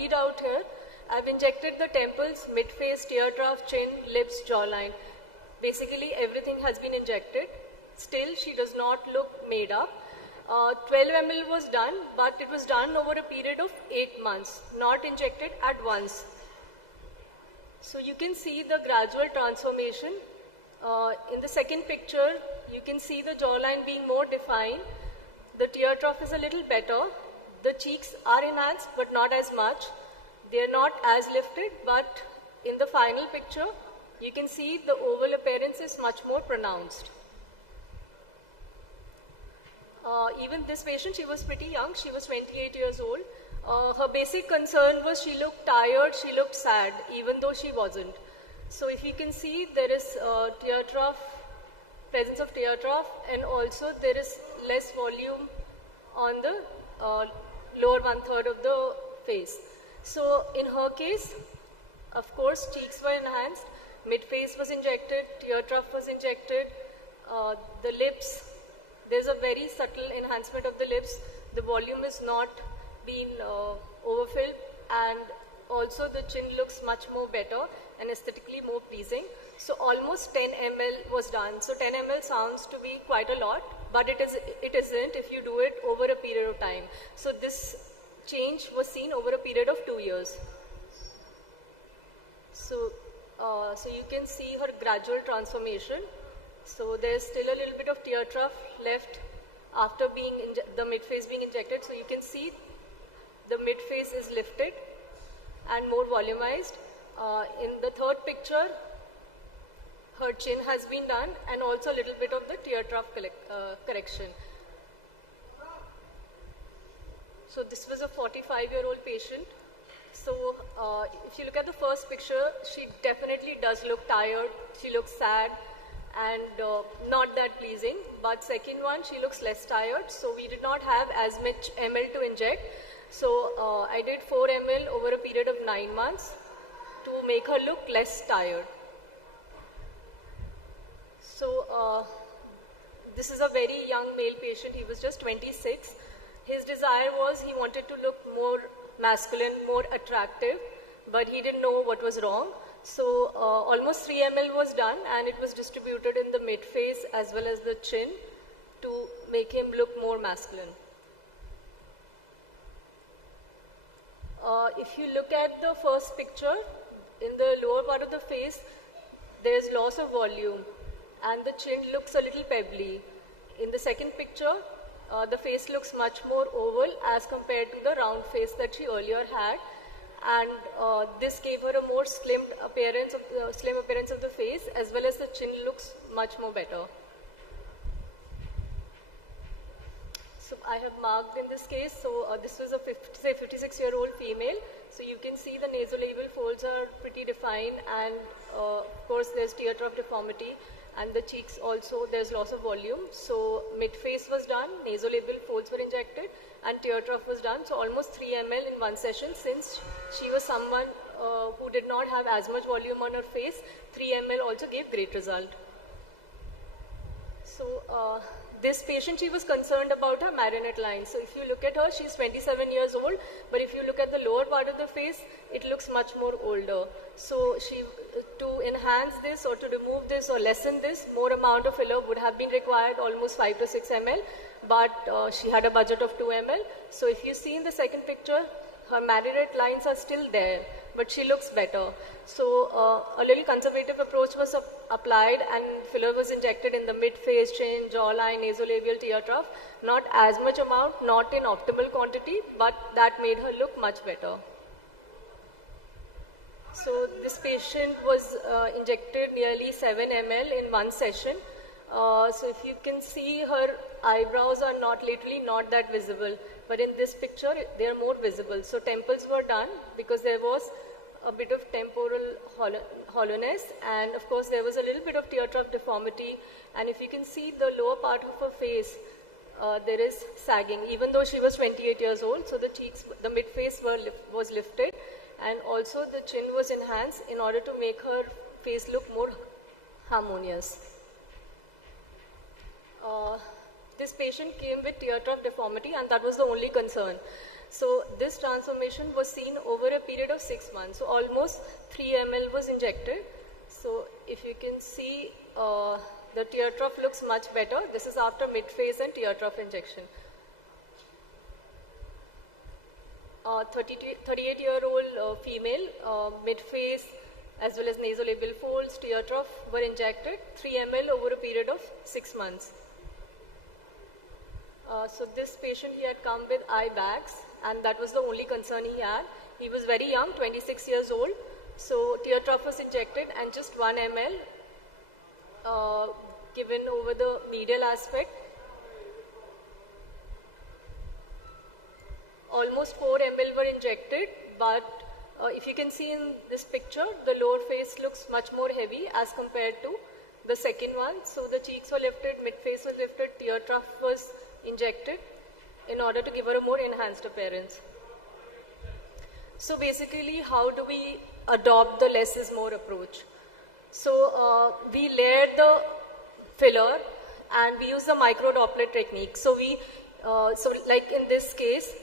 read out here, I've injected the temples, mid-face, tear trough, chin, lips, jawline. Basically, everything has been injected. Still, she does not look made up. 12 ml was done, but it was done over a period of 8 months, not injected at once. So you can see the gradual transformation. In the second picture, you can see the jawline being more defined. The tear trough is a little better. The cheeks are enhanced, but not as much. They are not as lifted, but in the final picture, you can see the oval appearance is much more pronounced. Even this patient, she was pretty young. She was 28 years old. Her basic concern was she looked tired, she looked sad, even though she wasn't. So if you can see, there is tear trough, presence of tear trough, and also there is less volume on the lower one-third of the face. So in her case, of course, cheeks were enhanced, mid-face was injected, tear trough was injected, the lips, there's a very subtle enhancement of the lips. The volume is not been overfilled, and also the chin looks much more better and aesthetically more pleasing. So almost 10 ml was done. So 10 ml sounds to be quite a lot, but it isn't if you do it over a period of time. So this change was seen over a period of 2 years. So you can see her gradual transformation. So there's still a little bit of tear trough left after the mid-face being injected. So you can see the mid-face is lifted and more volumized. In the third picture, her chin has been done, and also a little bit of the tear trough correction. So this was a 45-year-old patient. So if you look at the first picture, she definitely does look tired. She looks sad and not that pleasing. But second one, she looks less tired. So we did not have as much ml to inject. So I did 4 ml over a period of 9 months to make her look less tired. So this is a very young male patient. He was just 26. His desire was he wanted to look more masculine, more attractive, but he didn't know what was wrong. So almost 3 ml was done, and it was distributed in the mid face as well as the chin to make him look more masculine. If you look at the first picture, in the lower part of the face, there's loss of volume and the chin looks a little pebbly. In the second picture, the face looks much more oval as compared to the round face that she earlier had, and this gave her a more slim appearance of the face, as well as the chin looks much more better. So I have marked in this case, so this was a 56-year-old female. So you can see the nasolabial folds are pretty defined, and of course there's tear trough deformity, and the cheeks also there's loss of volume. So mid face was done, nasolabial folds were injected, and tear trough was done. So almost 3 ml in one session. Since she was someone who did not have as much volume on her face, 3 ml also gave great result. So this patient, she was concerned about her marionette line. So if you look at her, she's 27 years old, but if you look at the lower part of the face, it looks much more older. So to enhance this or to remove this or lessen this, more amount of filler would have been required, almost 5 to 6 ml, but she had a budget of 2 ml. So if you see in the second picture, her marionette lines are still there, but she looks better. So a little conservative approach was applied, and filler was injected in the mid-face, chin, jawline, nasolabial, tear trough. Not as much amount, not in optimal quantity, but that made her look much better. So this patient was injected nearly 7 ml in one session. So if you can see, her eyebrows are literally not that visible, but in this picture they are more visible. So temples were done because there was a bit of temporal hollowness, and of course there was a little bit of tear trough deformity, and if you can see the lower part of her face, there is sagging, even though she was 28 years old. So the cheeks, the mid face was lifted, and also the chin was enhanced in order to make her face look more harmonious. This patient came with tear trough deformity, and that was the only concern. So this transformation was seen over a period of 6 months. So almost 3 ml was injected. So if you can see, the tear trough looks much better. This is after mid-face and tear trough injection. 38-year-old female, mid-face as well as nasolabial folds, tear trough were injected, 3 ml over a period of 6 months. So this patient, he had come with eye bags, and that was the only concern he had. He was very young, 26 years old. So tear trough was injected, and just 1 ml given over the medial aspect. Almost 4 ml were injected, but if you can see in this picture, the lower face looks much more heavy as compared to the second one. So the cheeks were lifted, mid-face was lifted, tear trough was injected in order to give her a more enhanced appearance. So basically, how do we adopt the less is more approach? So we layered the filler, and we use the micro Doppler technique. So so like in this case,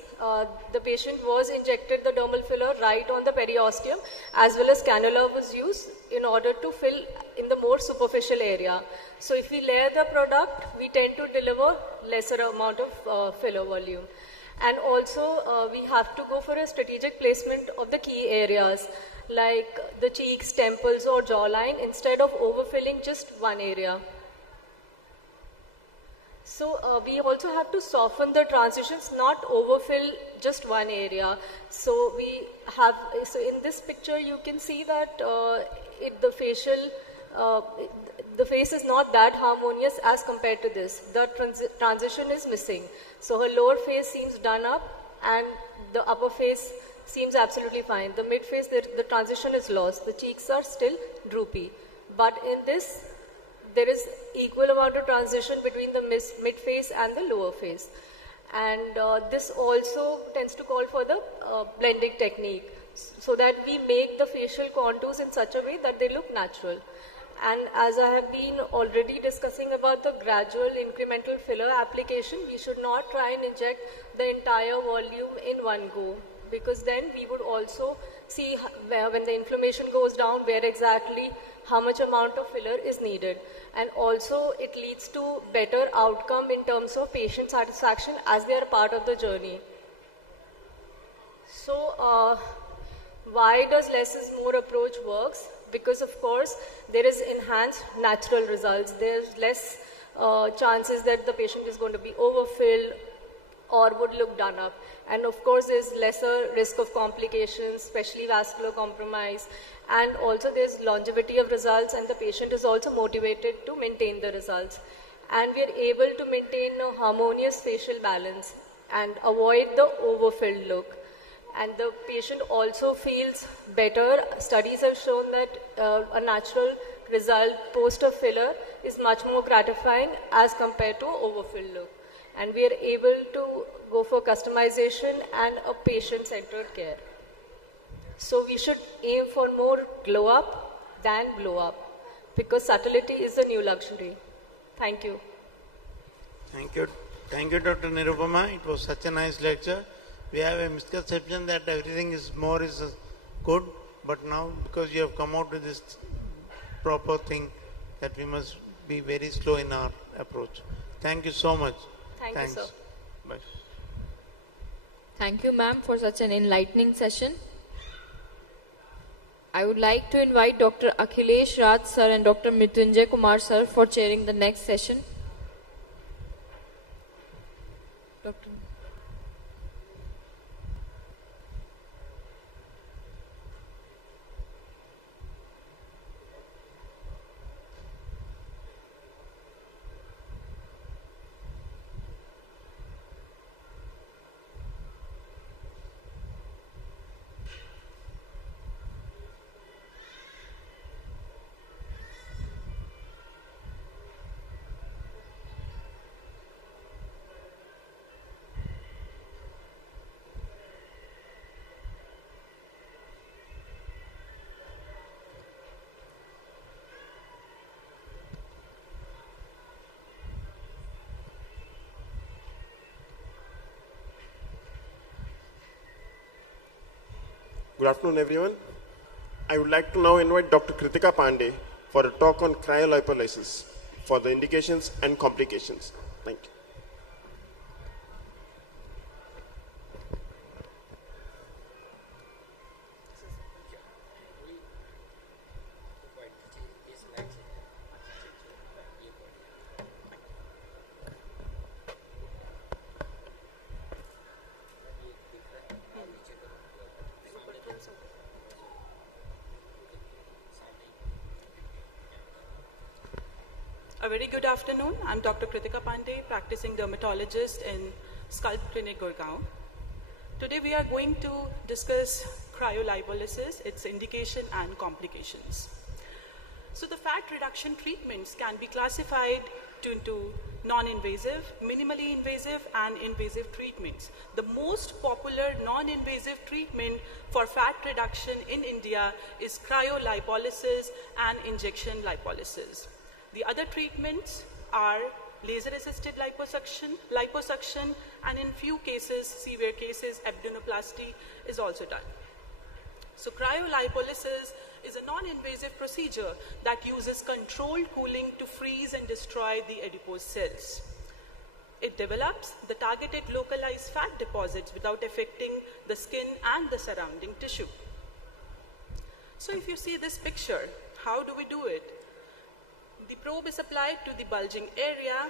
the patient was injected the dermal filler right on the periosteum, as well as cannula was used in order to fill in the more superficial area. So if we layer the product, we tend to deliver lesser amount of filler volume. And also we have to go for a strategic placement of the key areas like the cheeks, temples or jawline, instead of overfilling just one area. So we also have to soften the transitions, not overfill just one area. So so in this picture you can see that the face is not that harmonious as compared to this. The transition is missing. So her lower face seems done up, and the upper face seems absolutely fine. The mid face, the transition is lost. The cheeks are still droopy. But in this, there is equal amount of transition between the mid face and the lower face. And this also tends to call for the blending technique, so that we make the facial contours in such a way that they look natural. And as I have been already discussing about the gradual incremental filler application, we should not try and inject the entire volume in one go. because then we would also see where, when the inflammation goes down, where exactly how much amount of filler is needed. And also it leads to better outcome in terms of patient satisfaction as they are part of the journey. So why does less is more approach works? Because of course there is enhanced natural results. There's less chances that the patient is going to be overfilled or would look done up. And of course there's lesser risk of complications, especially vascular compromise. And also there's longevity of results, and the patient is also motivated to maintain the results. And we are able to maintain a harmonious facial balance and avoid the overfilled look. And the patient also feels better. Studies have shown that a natural result post a filler is much more gratifying as compared to overfilled look. And we are able to go for customization and a patient-centered care. So we should aim for more glow up than blow up, because subtlety is a new luxury. Thank you. Thank you. Thank you, Dr. Nirupama. It was such a nice lecture. We have a misconception that everything is more is good, but now because you have come out with this proper thing, that we must be very slow in our approach. Thank you so much. Thanks. You, sir. Bye. Thank you, ma'am, for such an enlightening session. I would like to invite Dr. Akhilesh Raj sir and Dr. Mrityunjay Kumar sir for chairing the next session. Dr. Good afternoon, everyone. I would like to now invite Dr. Kritika Pandey for a talk on cryolipolysis for the indications and complications. Thank you. A very good afternoon. I'm Dr. Kritika Pandey, practicing dermatologist in Sculpt Clinic, Gurgaon. Today we are going to discuss cryolipolysis, its indication and complications. So the fat reduction treatments can be classified into non-invasive, minimally invasive and invasive treatments. The most popular non-invasive treatment for fat reduction in India is cryolipolysis and injection lipolysis. The other treatments are laser-assisted liposuction, and in few cases, severe cases, abdominoplasty is also done. So cryolipolysis is a non-invasive procedure that uses controlled cooling to freeze and destroy the adipose cells. It develops the targeted localized fat deposits without affecting the skin and the surrounding tissue. So if you see this picture, how do we do it? The probe is applied to the bulging area,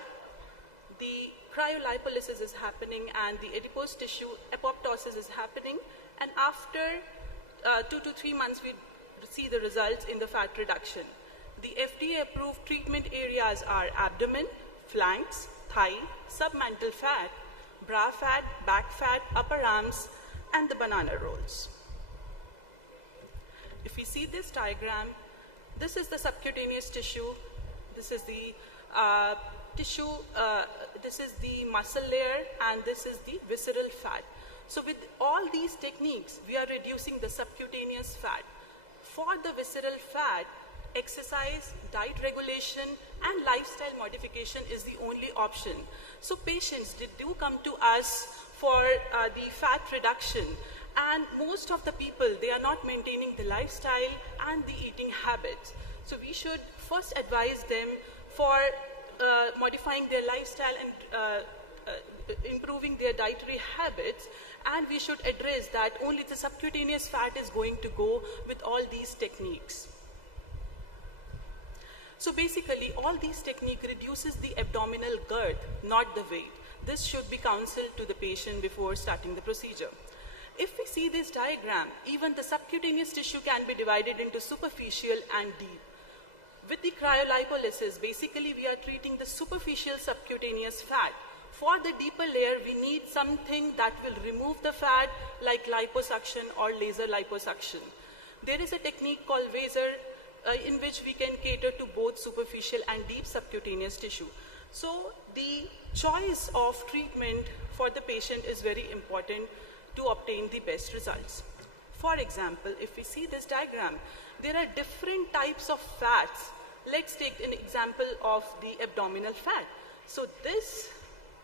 the cryolipolysis is happening, and the adipose tissue apoptosis is happening, and after 2 to 3 months we see the results in the fat reduction. The FDA approved treatment areas are abdomen, flanks, thigh, submantle fat, bra fat, back fat, upper arms, and the banana rolls. If we see this diagram, this is the subcutaneous tissue. This is the tissue, this is the muscle layer, and this is the visceral fat. So with all these techniques, we are reducing the subcutaneous fat. For the visceral fat, exercise, diet regulation, and lifestyle modification is the only option. So patients do come to us for the fat reduction, And most of the people, they are not maintaining the lifestyle and the eating habits. So we should first advise them for modifying their lifestyle and improving their dietary habits, and we should address that only the subcutaneous fat is going to go with all these techniques. So basically, all these techniques reduces the abdominal girth, not the weight. This should be counseled to the patient before starting the procedure. If we see this diagram, even the subcutaneous tissue can be divided into superficial and deep. With the cryolipolysis, basically we are treating the superficial subcutaneous fat. For the deeper layer, we need something that will remove the fat, like liposuction or laser liposuction. There is a technique called laser in which we can cater to both superficial and deep subcutaneous tissue. So the choice of treatment for the patient is very important to obtain the best results. For example, if we see this diagram, there are different types of fats. Let's take an example of the abdominal fat. So this,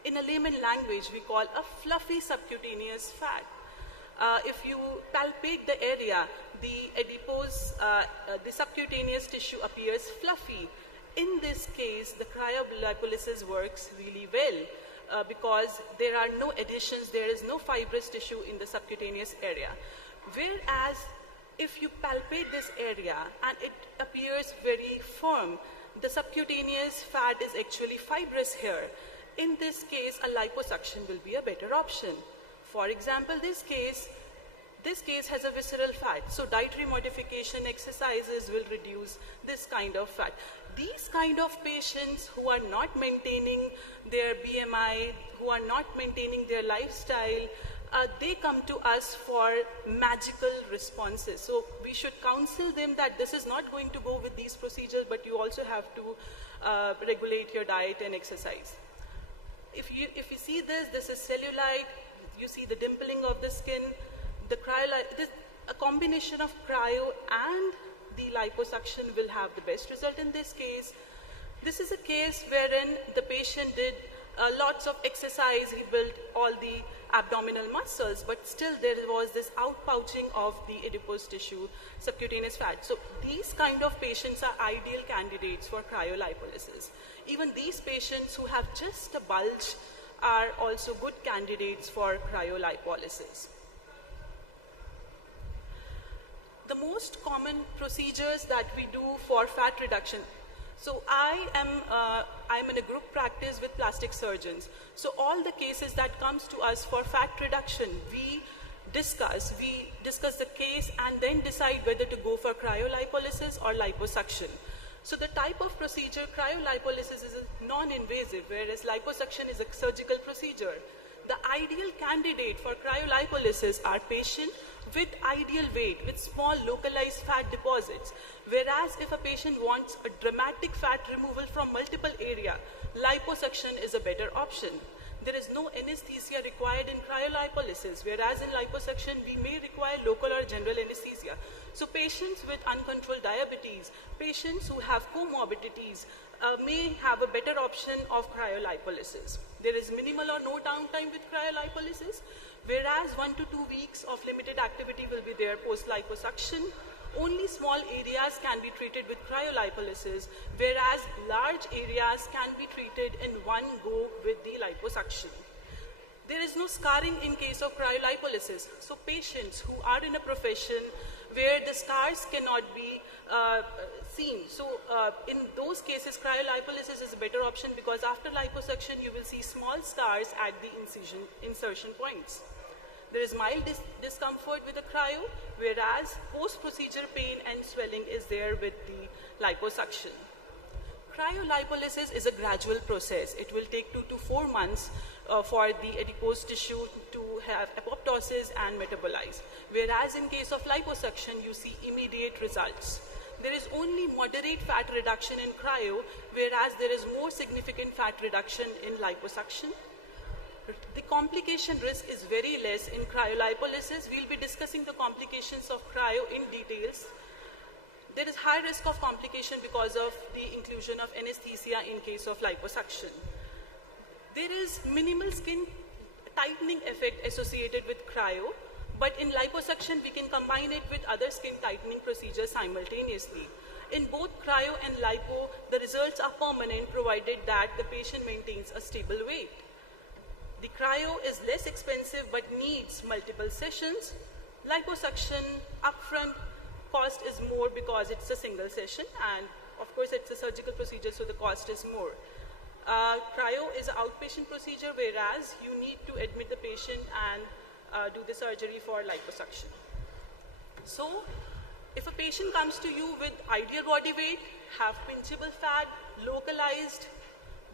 in a layman language, we call a fluffy subcutaneous fat. If you palpate the area, the adipose, the subcutaneous tissue appears fluffy. In this case, the cryolipolysis works really well because there are no adhesions, there is no fibrous tissue in the subcutaneous area. Whereas, if you palpate this area and it appears very firm, the subcutaneous fat is actually fibrous here. In this case, a liposuction will be a better option. For example, this case has a visceral fat, so dietary modification exercises will reduce this kind of fat. These kind of patients who are not maintaining their BMI, who are not maintaining their lifestyle, they come to us for magical responses. So we should counsel them that this is not going to go with these procedures, but you also have to regulate your diet and exercise. If you see this is cellulite, you see the dimpling of the skin, a combination of cryo and the liposuction will have the best result in this case. This is a case wherein the patient did lots of exercise, he built all the abdominal muscles, but still there was this outpouching of the adipose tissue, subcutaneous fat. So these kind of patients are ideal candidates for cryolipolysis. Even these patients who have just a bulge are also good candidates for cryolipolysis. The most common procedures that we do for fat reduction. So I'm in a group practice with plastic surgeons. So all the cases that comes to us for fat reduction, we discuss the case and then decide whether to go for cryolipolysis or liposuction. So the type of procedure, cryolipolysis is non-invasive, whereas liposuction is a surgical procedure. The ideal candidate for cryolipolysis are patients with ideal weight, with small localized fat deposits. Whereas if a patient wants a dramatic fat removal from multiple areas, liposuction is a better option. There is no anesthesia required in cryolipolysis, whereas in liposuction we may require local or general anesthesia. So patients with uncontrolled diabetes, patients who have comorbidities may have a better option of cryolipolysis. There is minimal or no downtime with cryolipolysis, whereas 1 to 2 weeks of limited activity will be there post-liposuction. Only small areas can be treated with cryolipolysis, whereas large areas can be treated in one go with the liposuction. There is no scarring in case of cryolipolysis. So patients who are in a profession where the scars cannot be seen. So in those cases, cryolipolysis is a better option because after liposuction, you will see small scars at the insertion points. There is mild discomfort with the cryo, whereas post-procedure pain and swelling is there with the liposuction. Cryolipolysis is a gradual process. It will take 2 to 4 months for the adipose tissue to have apoptosis and metabolize. Whereas in case of liposuction, you see immediate results. There is only moderate fat reduction in cryo, whereas there is more significant fat reduction in liposuction. The complication risk is very less in cryolipolysis. We'll be discussing the complications of cryo in details. There is high risk of complication because of the inclusion of anesthesia in case of liposuction. There is minimal skin tightening effect associated with cryo, But in liposuction, we can combine it with other skin tightening procedures simultaneously. In both cryo and lipo, the results are permanent provided that the patient maintains a stable weight. The cryo is less expensive but needs multiple sessions. Liposuction upfront cost is more because it's a single session, and of course it's a surgical procedure, so the cost is more. Cryo is an outpatient procedure, whereas you need to admit the patient and do the surgery for liposuction. So, if a patient comes to you with ideal body weight, have pinchable fat, localized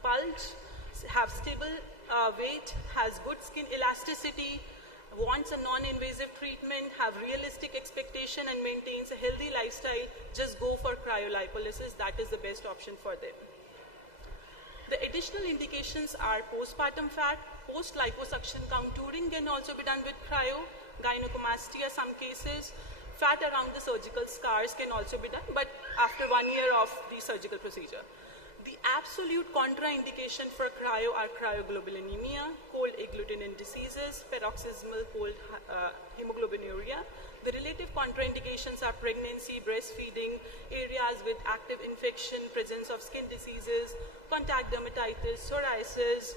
bulge, have stable weight, has good skin elasticity, wants a non-invasive treatment, have realistic expectation and maintains a healthy lifestyle, just go for cryolipolysis. That is the best option for them. The additional indications are postpartum fat, post-liposuction contouring can also be done with cryo, gynecomastia some cases, fat around the surgical scars can also be done, but after 1 year of the surgical procedure. The absolute contraindication for cryo are cryoglobulinemia, cold agglutinin diseases, paroxysmal cold hemoglobinuria. The relative contraindications are pregnancy, breastfeeding, areas with active infection, presence of skin diseases, contact dermatitis, psoriasis,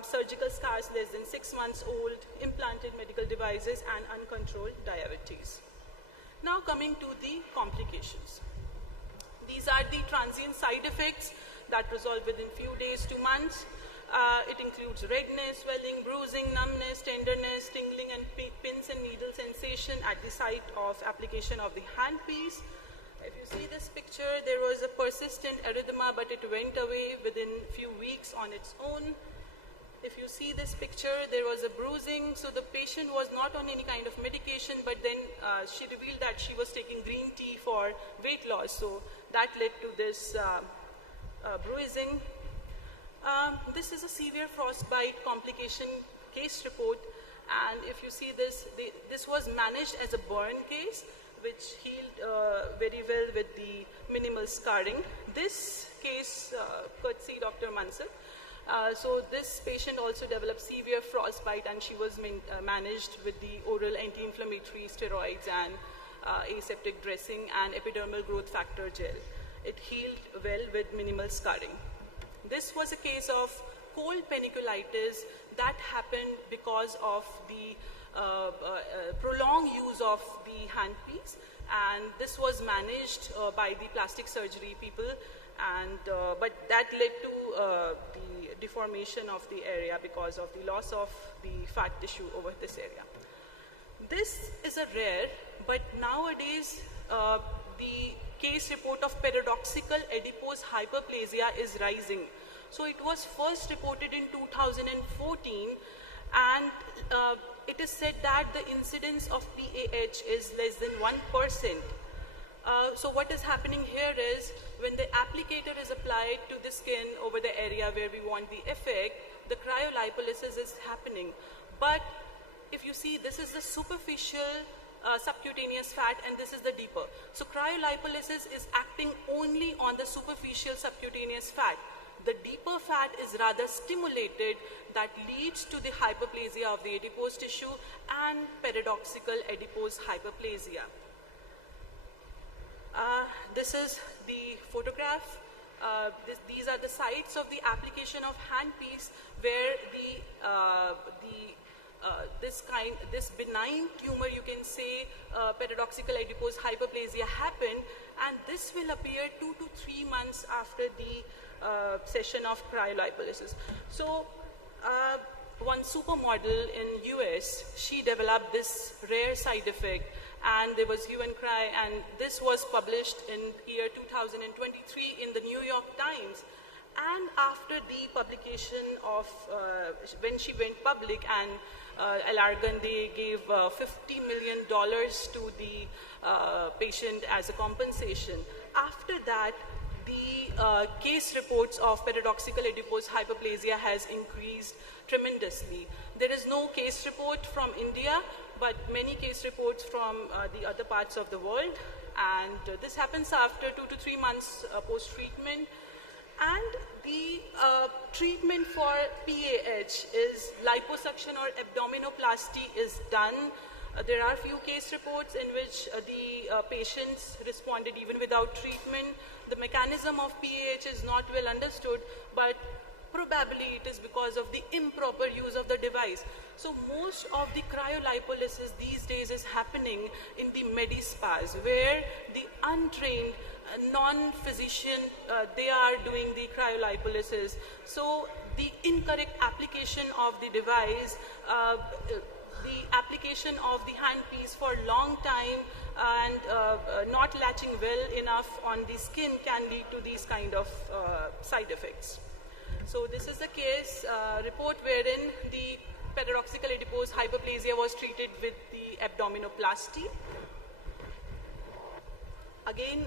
surgical scars less than 6 months old, implanted medical devices, and uncontrolled diabetes. Now coming to the complications. These are the transient side effects that resolve within few days to months. It includes redness, swelling, bruising, numbness, tenderness, tingling, and pins and needle sensation at the site of application of the handpiece. If you see this picture, there was a persistent erythema, but it went away within few weeks on its own. If you see this picture, there was a bruising, so the patient was not on any kind of medication, but then she revealed that she was taking green tea for weight loss, so that led to this bruising. This is a severe frostbite complication case report, and if you see this, this was managed as a burn case, which healed very well with the minimal scarring. This case, courtesy Dr. Mansur. So this patient also developed severe frostbite, and she was managed with the oral anti-inflammatory steroids and aseptic dressing and epidermal growth factor gel. It healed well with minimal scarring. This was a case of cold paniculitis that happened because of the prolonged use of the handpiece, and this was managed by the plastic surgery people, and but that led to the deformation of the area because of the loss of the fat tissue over this area. This is a rare, but nowadays the case report of paradoxical adipose hyperplasia is rising. So it was first reported in 2014, and it is said that the incidence of PAH is less than 1%. So what is happening here is, when the applicator is applied to the skin over the area where we want the effect, the cryolipolysis is happening. But if you see, this is the superficial subcutaneous fat, and this is the deeper. So cryolipolysis is acting only on the superficial subcutaneous fat. The deeper fat is rather stimulated, that leads to the hyperplasia of the adipose tissue and paradoxical adipose hyperplasia. This is the photograph. These are the sites of the application of handpiece where this benign tumor, you can say, paradoxical adipose hyperplasia happened, and this will appear 2 to 3 months after the session of cryolipolysis. So one supermodel in US, she developed this rare side effect, and there was hue and cry, and this was published in year 2023 in the New York Times. And after the publication of, when she went public, and Allergan, they gave $50 million to the patient as a compensation. After that, the case reports of paradoxical adipose hyperplasia has increased tremendously. There is no case report from India, but many case reports from the other parts of the world. And this happens after 2 to 3 months post-treatment. And the treatment for PAH is liposuction or abdominoplasty is done There are few case reports in which the patients responded even without treatment. The mechanism of PAH is not well understood, but probably it is because of the improper use of the device. So most of the cryolipolysis these days is happening in the medi-spas, where the untrained non-physician, they are doing the cryolipolysis. So the incorrect application of the device, the application of the handpiece for a long time and not latching well enough on the skin can lead to these kind of side effects. So this is the case report wherein the paradoxical adipose hyperplasia was treated with the abdominoplasty. Again,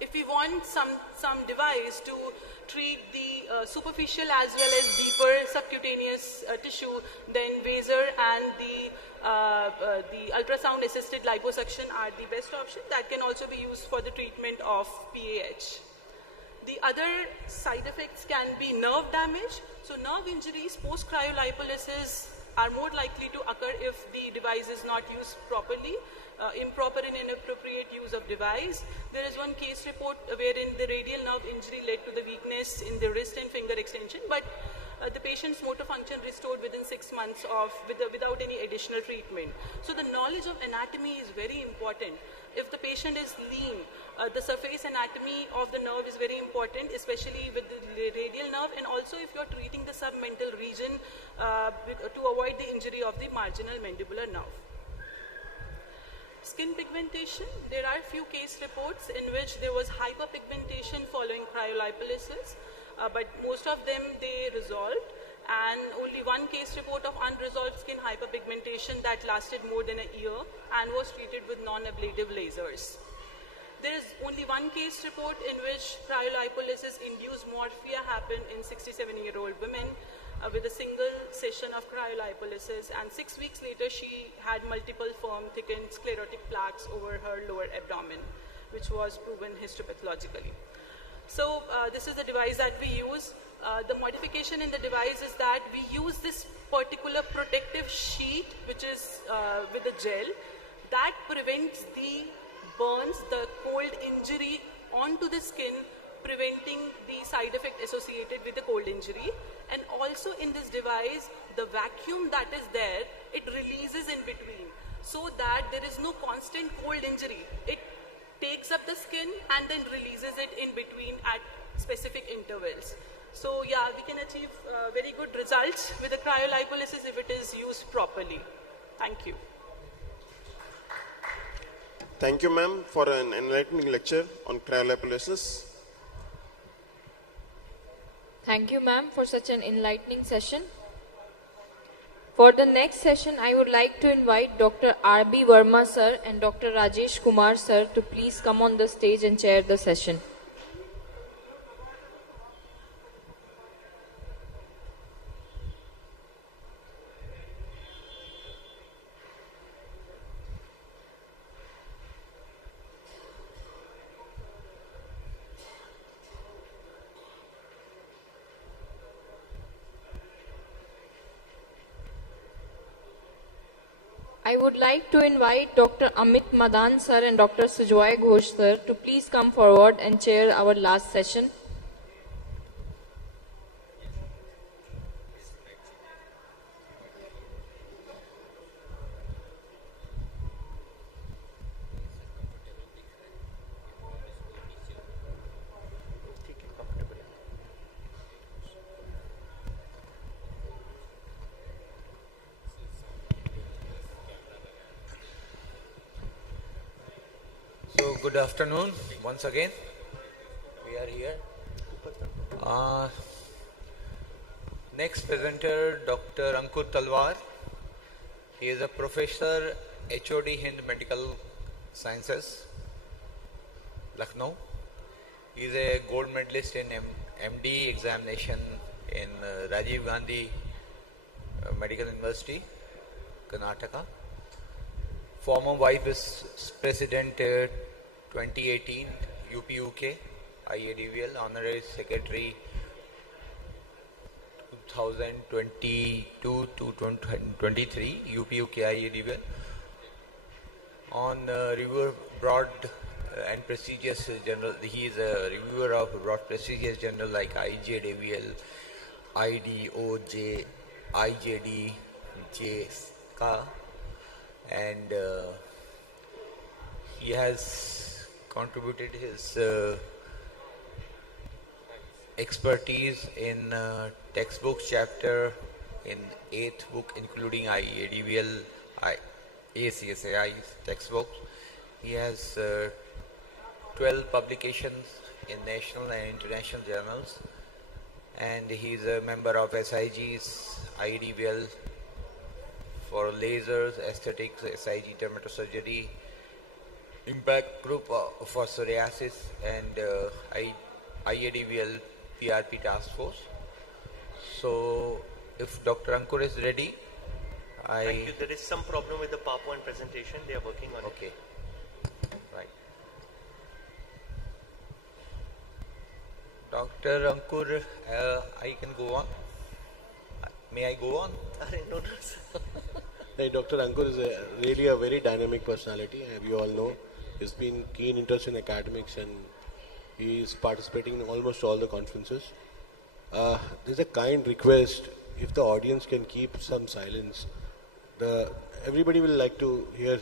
if we want some device to treat the superficial as well as deeper subcutaneous tissue, then Vaser and the ultrasound assisted liposuction are the best option. That can also be used for the treatment of PAH. The other side effects can be nerve damage. So nerve injuries post cryolipolysis are more likely to occur if the device is not used properly, improper and inappropriate use of device. There is one case report wherein the radial nerve injury led to the weakness in the wrist and finger extension, but the patient's motor function restored within 6 months without any additional treatment. So the knowledge of anatomy is very important. If the patient is lean, the surface anatomy of the nerve is very important, especially with the radial nerve, and also if you are treating the submental region to avoid the injury of the marginal mandibular nerve. Skin pigmentation, there are few case reports in which there was hyperpigmentation following cryolipolysis, but most of them they resolved, and only one case report of unresolved skin hyperpigmentation that lasted more than a year and was treated with non-ablative lasers. There is only one case report in which cryolipolysis induced morphia happened in 67-year-old women with a single session of cryolipolysis, and 6 weeks later she had multiple firm thickened sclerotic plaques over her lower abdomen, which was proven histopathologically. So this is the device that we use. The modification in the device is that we use this particular protective sheet, which is with a gel, that prevents the burns, the cold injury onto the skin, preventing the side effect associated with the cold injury. And also in this device, the vacuum that is there, it releases in between, so that there is no constant cold injury. It takes up the skin and then releases it in between at specific intervals. So yeah, we can achieve very good results with the cryolipolysis if it is used properly. Thank you. Thank you, ma'am, for an enlightening lecture on cryolipolysis. Thank you, ma'am, for such an enlightening session. For the next session, I would like to invite Dr. R.B. Verma, sir, and Dr. Rajesh Kumar, sir, to please come on the stage and chair the session. I would like to invite Dr. Amit Madan sir and Dr. Sujoy Ghosh sir to please come forward and chair our last session. So good afternoon once again. We are here. Next presenter, Dr. Ankur Talwar. He is a professor, HOD Hind Medical Sciences, Lucknow. He is a gold medalist in MD examination in Rajiv Gandhi Medical University, Karnataka. Former Vice President 2018 UP-UK, IADVL, Honorary Secretary 2022 to 2023 UP-UK IADVL, on reviewer broad and prestigious journal. He is a reviewer of broad prestigious journal like IJDVL, IDOJ, IJD, JSK, and he has contributed his expertise in textbooks chapter in 8th book, including IADVL, ACSAI textbooks. He has 12 publications in national and international journals, and he is a member of SIG's IADVL for lasers, aesthetics, SIG dermatosurgery, impact group for psoriasis, and IADVL PRP task force. So if Dr. Ankur is ready, Thank you. There is some problem with the PowerPoint presentation. They are working on it. Okay. Right. Dr. Ankur, I can go on. May I go on? No, no, sir. Hey, Dr. Ankur is really a very dynamic personality. As you all know, he's been keen interest in academics and he is participating in almost all the conferences. There's a kind request, if the audience can keep some silence. Everybody will like to hear.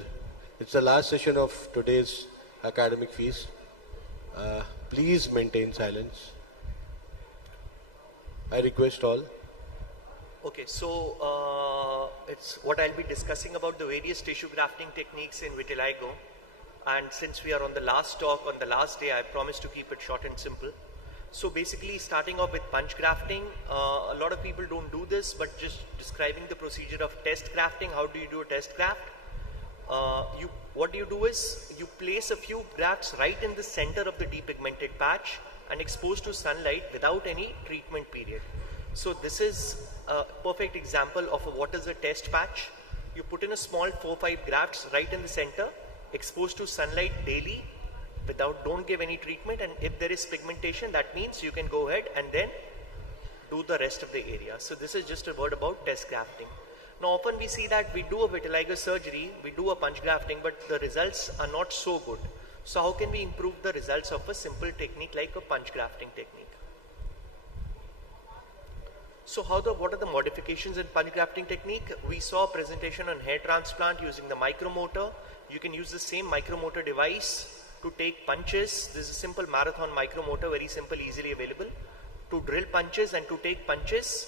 It's the last session of today's academic feast. Please maintain silence. I request all. Okay, so it's what I'll be discussing about the various tissue grafting techniques in vitiligo. And since we are on the last talk, on the last day, I promise to keep it short and simple. So basically, starting off with punch grafting, a lot of people don't do this, but just describing the procedure of test grafting. How do you do a test graft? What you do is you place a few grafts right in the center of the depigmented patch and expose to sunlight without any treatment period. So this is a perfect example of what is a test patch. You put in a small 4-5 grafts right in the center, exposed to sunlight daily, don't give any treatment, and if there is pigmentation, that means you can go ahead and then do the rest of the area. So this is just a word about test grafting. Now often we see that we do a vitiligo surgery, we do a punch grafting, but the results are not so good. So how can we improve the results of a simple technique like a punch grafting technique? So what are the modifications in punch grafting technique? We saw a presentation on hair transplant using the micromotor. You can use the same micromotor device to take punches. This is a simple marathon micromotor, very simple, easily available, to drill punches and to take punches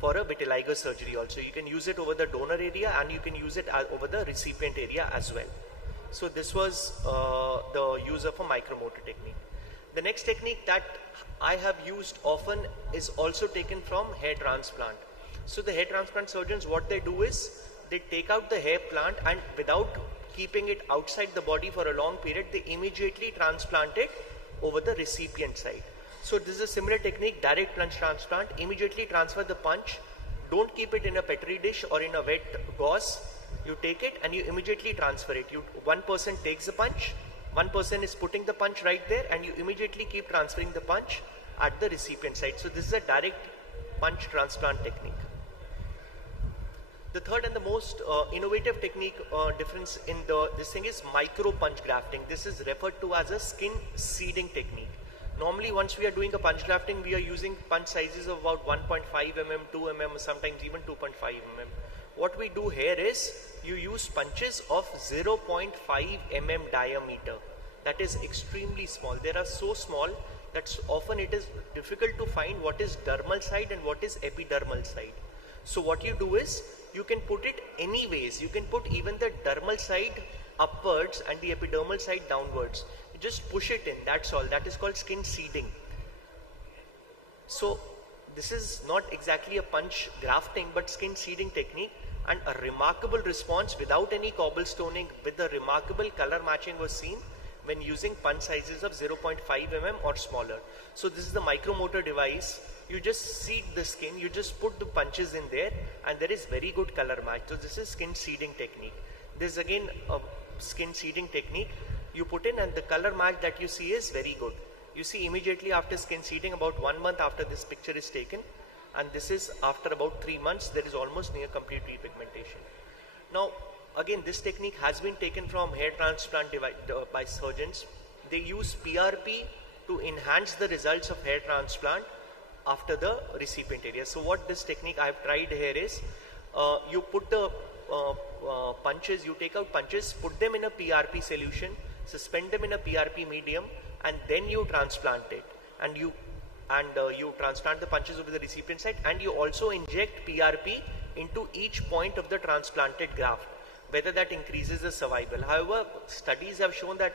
for a vitiligo surgery also. You can use it over the donor area and you can use it over the recipient area as well. So this was the use of a micromotor technique. The next technique that I have used often is also taken from hair transplant. So the hair transplant surgeons, what they do is they take out the hair plant and without keeping it outside the body for a long period, they immediately transplant it over the recipient side. So this is a similar technique, direct plunge transplant. Immediately transfer the punch. Don't keep it in a petri dish or in a wet gauze. You take it and you immediately transfer it. One person takes the punch, one person is putting the punch right there, and you immediately keep transferring the punch at the recipient side. So this is a direct punch transplant technique. The third and the most innovative technique difference in this thing is micro punch grafting. This is referred to as a skin seeding technique. Normally, once we are doing a punch grafting, we are using punch sizes of about 1.5 mm, 2 mm, sometimes even 2.5 mm. What we do here is you use punches of 0.5 mm diameter. That is extremely small. They are so small that often it is difficult to find what is dermal side and what is epidermal side. So what you do is you can put it anyways. You can put even the dermal side upwards and the epidermal side downwards. You just push it in, that's all. That is called skin seeding. So this is not exactly a punch grafting but skin seeding technique, and a remarkable response without any cobblestoning with the remarkable color matching was seen when using punch sizes of 0.5 mm or smaller. So this is the micromotor device. You just seed the skin, you just put the punches in there and there is very good color match. So this is skin seeding technique. This is again a skin seeding technique. You put in and the color match that you see is very good. You see immediately after skin seeding, about 1 month after this picture is taken, and this is after about 3 months, there is almost near complete repigmentation. Now Again, this technique has been taken from hair transplant by surgeons. They use PRP to enhance the results of hair transplant after the recipient area. So what this technique I've tried here is, you put the punches, you take out punches, put them in a PRP solution, suspend them in a PRP medium, and then you transplant it. And you transplant the punches over the recipient side, and you also inject PRP into each point of the transplanted graft, whether that increases the survival. However, studies have shown that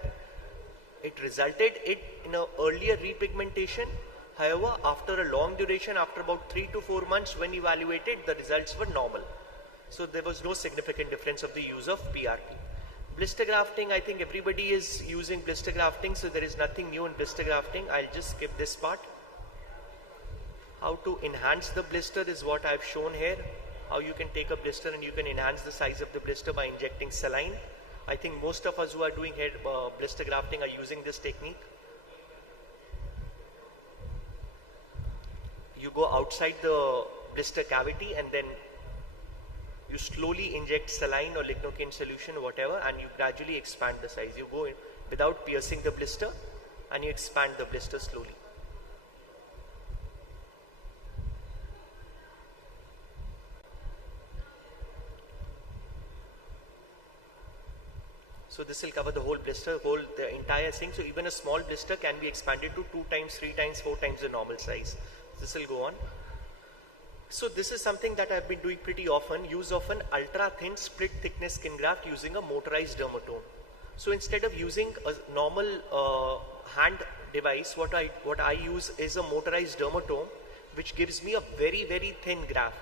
it resulted in an earlier repigmentation. However, after a long duration, after about 3 to 4 months when evaluated, the results were normal. So there was no significant difference of the use of PRP. Blister grafting, I think everybody is using blister grafting, so there is nothing new in blister grafting. I'll just skip this part. How to enhance the blister is what I've shown here. How you can take a blister and you can enhance the size of the blister by injecting saline. I think most of us who are doing blister grafting are using this technique. You go outside the blister cavity and then you slowly inject saline or lignocaine solution or whatever, and you gradually expand the size. You go in without piercing the blister and you expand the blister slowly. So this will cover the whole blister, the entire thing. So even a small blister can be expanded to 2 times, 3 times, 4 times the normal size. This will go on. So this is something that I've been doing pretty often, use of an ultra thin split thickness skin graft using a motorized dermatome. So instead of using a normal hand device, what I use is a motorized dermatome, which gives me a very, very thin graft.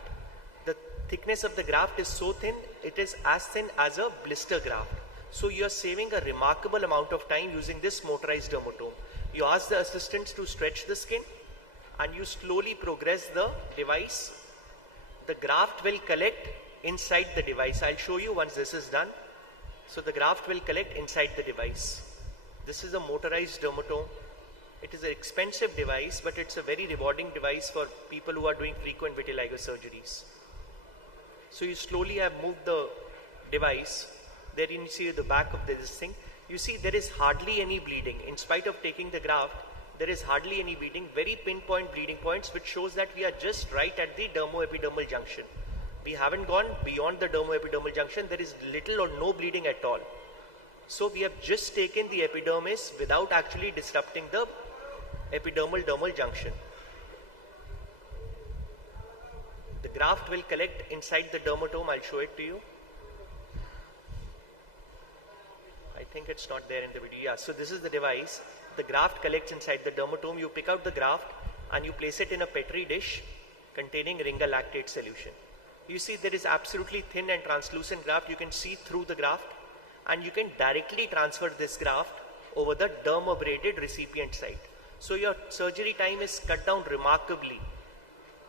The thickness of the graft is so thin, it is as thin as a blister graft. So you are saving a remarkable amount of time using this motorized dermatome. You ask the assistants to stretch the skin and you slowly progress the device. The graft will collect inside the device. I'll show you once this is done. So the graft will collect inside the device. This is a motorized dermatome. It is an expensive device, but it's a very rewarding device for people who are doing frequent vitiligo surgeries. So you slowly have moved the device. There you see the back of this thing. You see there is hardly any bleeding. In spite of taking the graft, there is hardly any bleeding, very pinpoint bleeding points, which shows that we are just right at the dermoepidermal junction. We haven't gone beyond the dermoepidermal junction. There is little or no bleeding at all. So we have just taken the epidermis without actually disrupting the epidermal-dermal junction. The graft will collect inside the dermatome. I'll show it to you. I think it's not there in the video. Yeah, so this is the device. The graft collects inside the dermatome. You pick out the graft and you place it in a Petri dish containing ringer lactate solution. You see there is absolutely thin and translucent graft. You can see through the graft and you can directly transfer this graft over the derm-abraded recipient site. So your surgery time is cut down remarkably.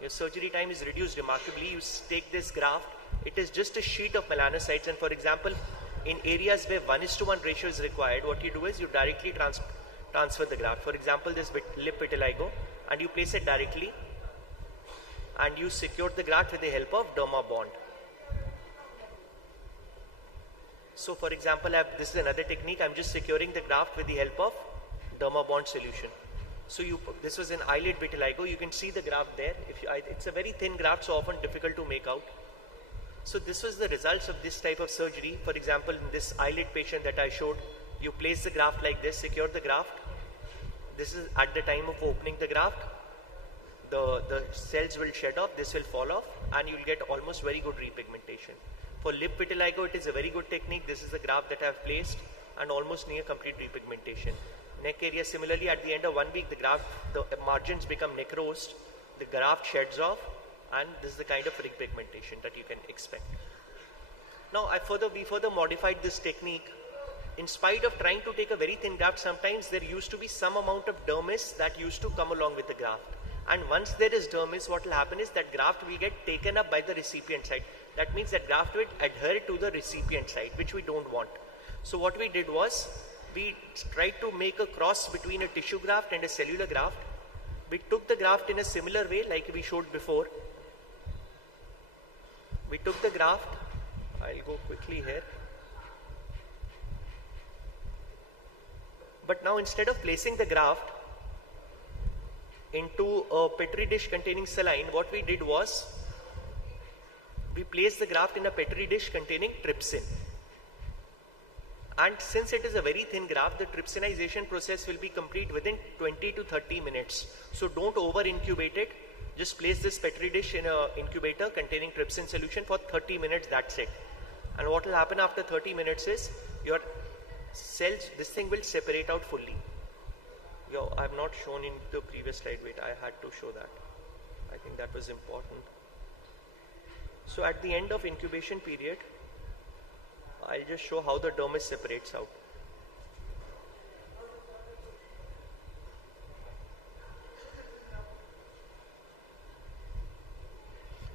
Your surgery time is reduced remarkably. You take this graft, it is just a sheet of melanocytes, and for example, in areas where 1:1 ratio is required, what you do is you directly transfer the graft. For example, this lip vitiligo, and you place it directly and you secure the graft with the help of derma bond. So for example, this is another technique. I'm just securing the graft with the help of derma bond solution. So this was an eyelid vitiligo. You can see the graft there. It's a very thin graft, so often difficult to make out. So this was the results of this type of surgery. For example, in this eyelid patient that I showed, you place the graft like this, secure the graft. This is at the time of opening the graft. The cells will shed off, this will fall off, and you'll get almost very good repigmentation. For lip vitiligo, it is a very good technique. This is the graft that I've placed and almost near complete repigmentation. Neck area, similarly, at the end of 1 week, the margins become necrosed, the graft sheds off, and this is the kind of repigmentation that you can expect. Now, we further modified this technique. In spite of trying to take a very thin graft, sometimes there used to be some amount of dermis that used to come along with the graft. And once there is dermis, what will happen is that graft will get taken up by the recipient site. That means that graft will adhere to the recipient site, which we don't want. So what we did was, we tried to make a cross between a tissue graft and a cellular graft. We took the graft in a similar way like we showed before. We took the graft, I'll go quickly here. But now instead of placing the graft into a petri dish containing saline, what we did was we placed the graft in a petri dish containing trypsin. And since it is a very thin graft, the trypsinization process will be complete within 20 to 30 minutes. So don't over incubate it. Just place this petri dish in an incubator containing trypsin solution for 30 minutes, that's it. And what will happen after 30 minutes is your cells, this thing will separate out fully. I have not shown in the previous slide, wait, I had to show that. I think that was important. So at the end of incubation period, I'll just show how the dermis separates out.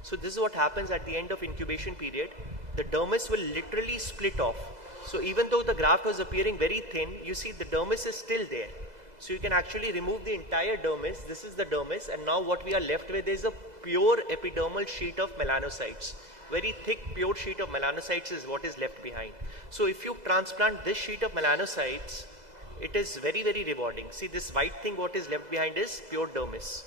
So this is what happens at the end of incubation period. The dermis will literally split off. So even though the graft was appearing very thin, you see the dermis is still there. So you can actually remove the entire dermis. This is the dermis, and now what we are left with is a pure epidermal sheet of melanocytes. Very thick, pure sheet of melanocytes is what is left behind. So if you transplant this sheet of melanocytes, it is very, very rewarding. See, this white thing, what is left behind is pure dermis.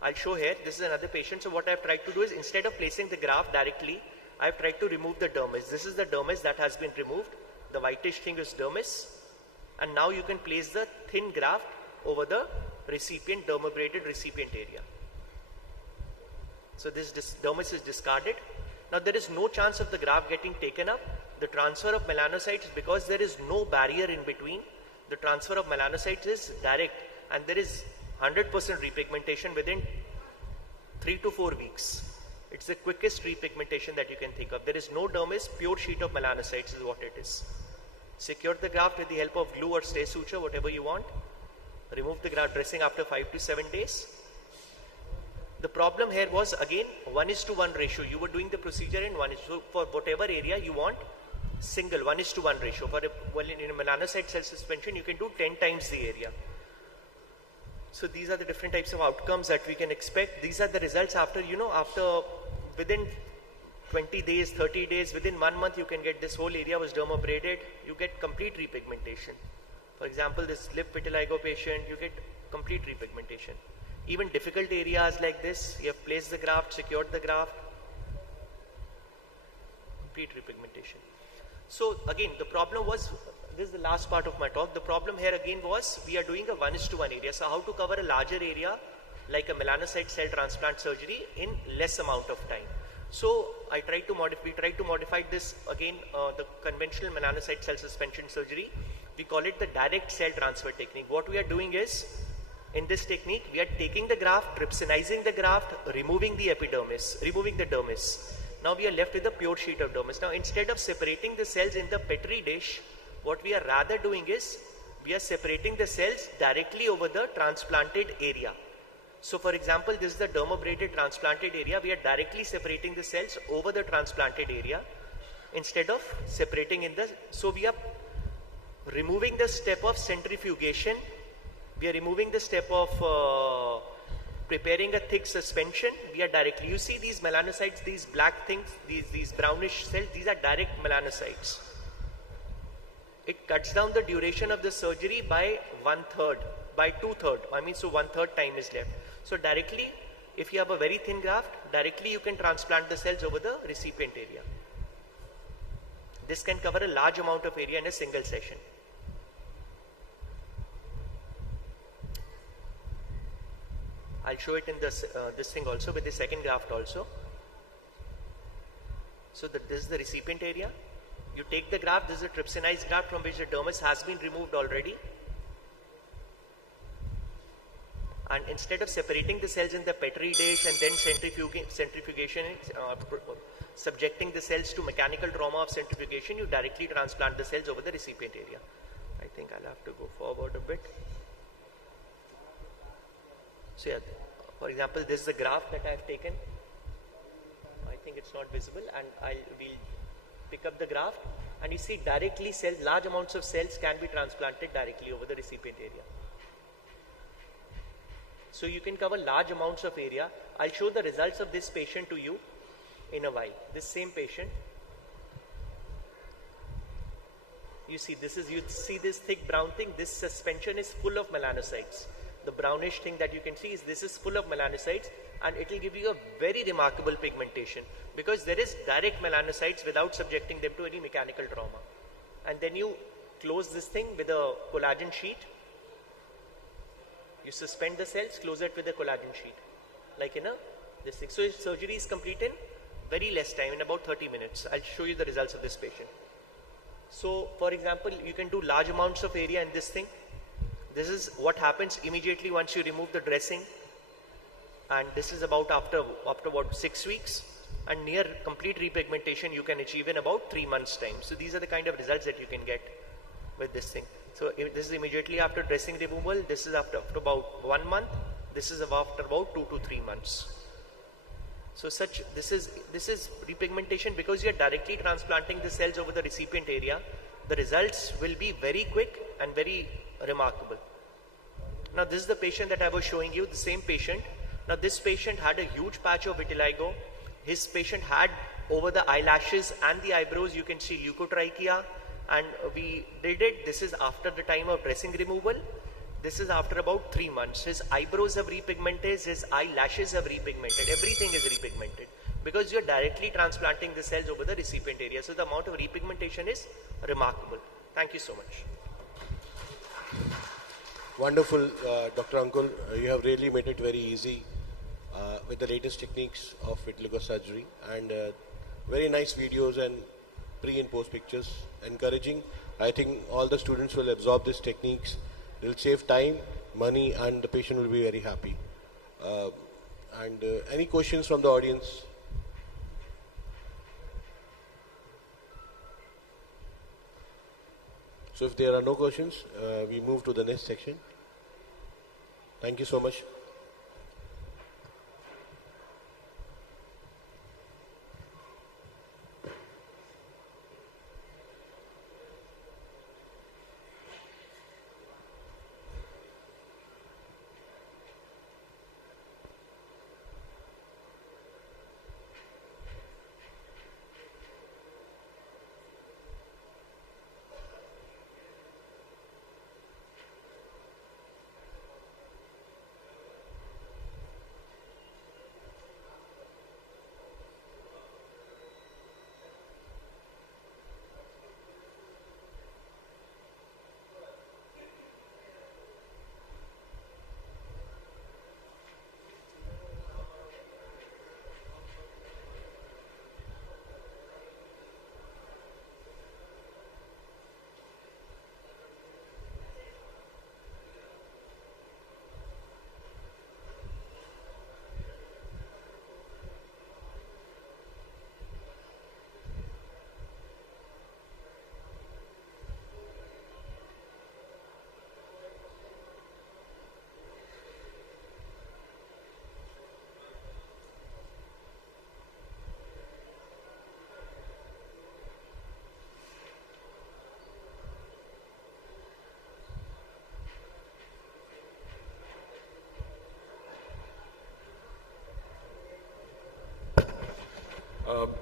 I'll show here, this is another patient. So what I've tried to do is, instead of placing the graft directly, I've tried to remove the dermis. This is the dermis that has been removed. The whitish thing is dermis. And now you can place the thin graft over the recipient, dermabraded recipient area. So this dermis is discarded. Now there is no chance of the graft getting taken up. The transfer of melanocytes, because there is no barrier in between, the transfer of melanocytes is direct, and there is 100% repigmentation within 3 to 4 weeks. It's the quickest repigmentation that you can think of. There is no dermis, pure sheet of melanocytes is what it is. Secure the graft with the help of glue or stay suture, whatever you want. Remove the graft dressing after 5 to 7 days. The problem here was again 1:1 ratio. You were doing the procedure in 1:1 for whatever area you want, single 1:1 ratio. For in a melanocyte cell suspension, you can do 10 times the area. So these are the different types of outcomes that we can expect. These are the results after, within 20 days, 30 days, within 1 month, you can get this whole area was dermabraded. You get complete repigmentation. For example, this lip vitiligo patient, you get complete repigmentation. Even difficult areas like this, you have placed the graft, secured the graft, complete repigmentation. So again, the problem was, this is the last part of my talk, the problem here again was, we are doing a 1:1 area. So how to cover a larger area, like a melanocyte cell transplant surgery, in less amount of time. So we tried to modify this again, the conventional melanocyte cell suspension surgery. We call it the direct cell transfer technique. What we are doing is, in this technique, we are taking the graft, trypsinizing the graft, removing the epidermis, removing the dermis. Now we are left with a pure sheet of dermis. Now instead of separating the cells in the petri dish, what we are rather doing is, we are separating the cells directly over the transplanted area. So for example, this is the dermabraded transplanted area. We are directly separating the cells over the transplanted area instead of separating in the, so we are removing the step of centrifugation. We are removing the step of preparing a thick suspension. We are directly, you see these melanocytes, these black things, these brownish cells, these are direct melanocytes. It cuts down the duration of the surgery by 1/3, by 2/3. I mean, so 1/3 time is left. So directly, if you have a very thin graft, directly you can transplant the cells over the recipient area. This can cover a large amount of area in a single session. I'll show it in this thing also, with the second graft also. So this is the recipient area. You take the graft, this is a trypsinized graft from which the dermis has been removed already. And instead of separating the cells in the petri dish and then centrifugation, subjecting the cells to mechanical trauma of centrifugation, you directly transplant the cells over the recipient area. I think I'll have to go forward a bit. So yeah, for example, this is the graft that I have taken. I think it's not visible, and we'll pick up the graft, and you see directly large amounts of cells can be transplanted directly over the recipient area. So you can cover large amounts of area. I'll show the results of this patient to you in a while. This same patient. You see this thick brown thing, this suspension is full of melanocytes. The brownish thing that you can see this is full of melanocytes, and it will give you a very remarkable pigmentation because there is direct melanocytes without subjecting them to any mechanical trauma. And then you close this thing with a collagen sheet. You suspend the cells, close it with a collagen sheet, like in this thing. So surgery is complete in very less time, in about 30 minutes. I'll show you the results of this patient. So, for example, you can do large amounts of area in this thing. This is what happens immediately once you remove the dressing, and this is about after about 6 weeks, and near complete repigmentation you can achieve in about 3 months time. So these are the kind of results that you can get with this thing. So this is immediately after dressing removal, this is after about 1 month, this is after about 2 to 3 months. So this is repigmentation because you are directly transplanting the cells over the recipient area. The results will be very quick and very remarkable. Now this is the patient that I was showing you, the same patient. Now this patient had a huge patch of vitiligo. His patient had over the eyelashes and the eyebrows, you can see leukotrichia, and we did it. This is after the time of dressing removal. This is after about 3 months. His eyebrows have repigmented, his eyelashes have repigmented, everything is repigmented because you're directly transplanting the cells over the recipient area. So the amount of repigmentation is remarkable. Thank you so much. Wonderful, Dr. Ankul. You have really made it very easy with the latest techniques of vitiligo surgery, and very nice videos and pre and post pictures. Encouraging. I think all the students will absorb these techniques. It will save time, money, and the patient will be very happy. Any questions from the audience? So if there are no questions, we move to the next section. Thank you so much.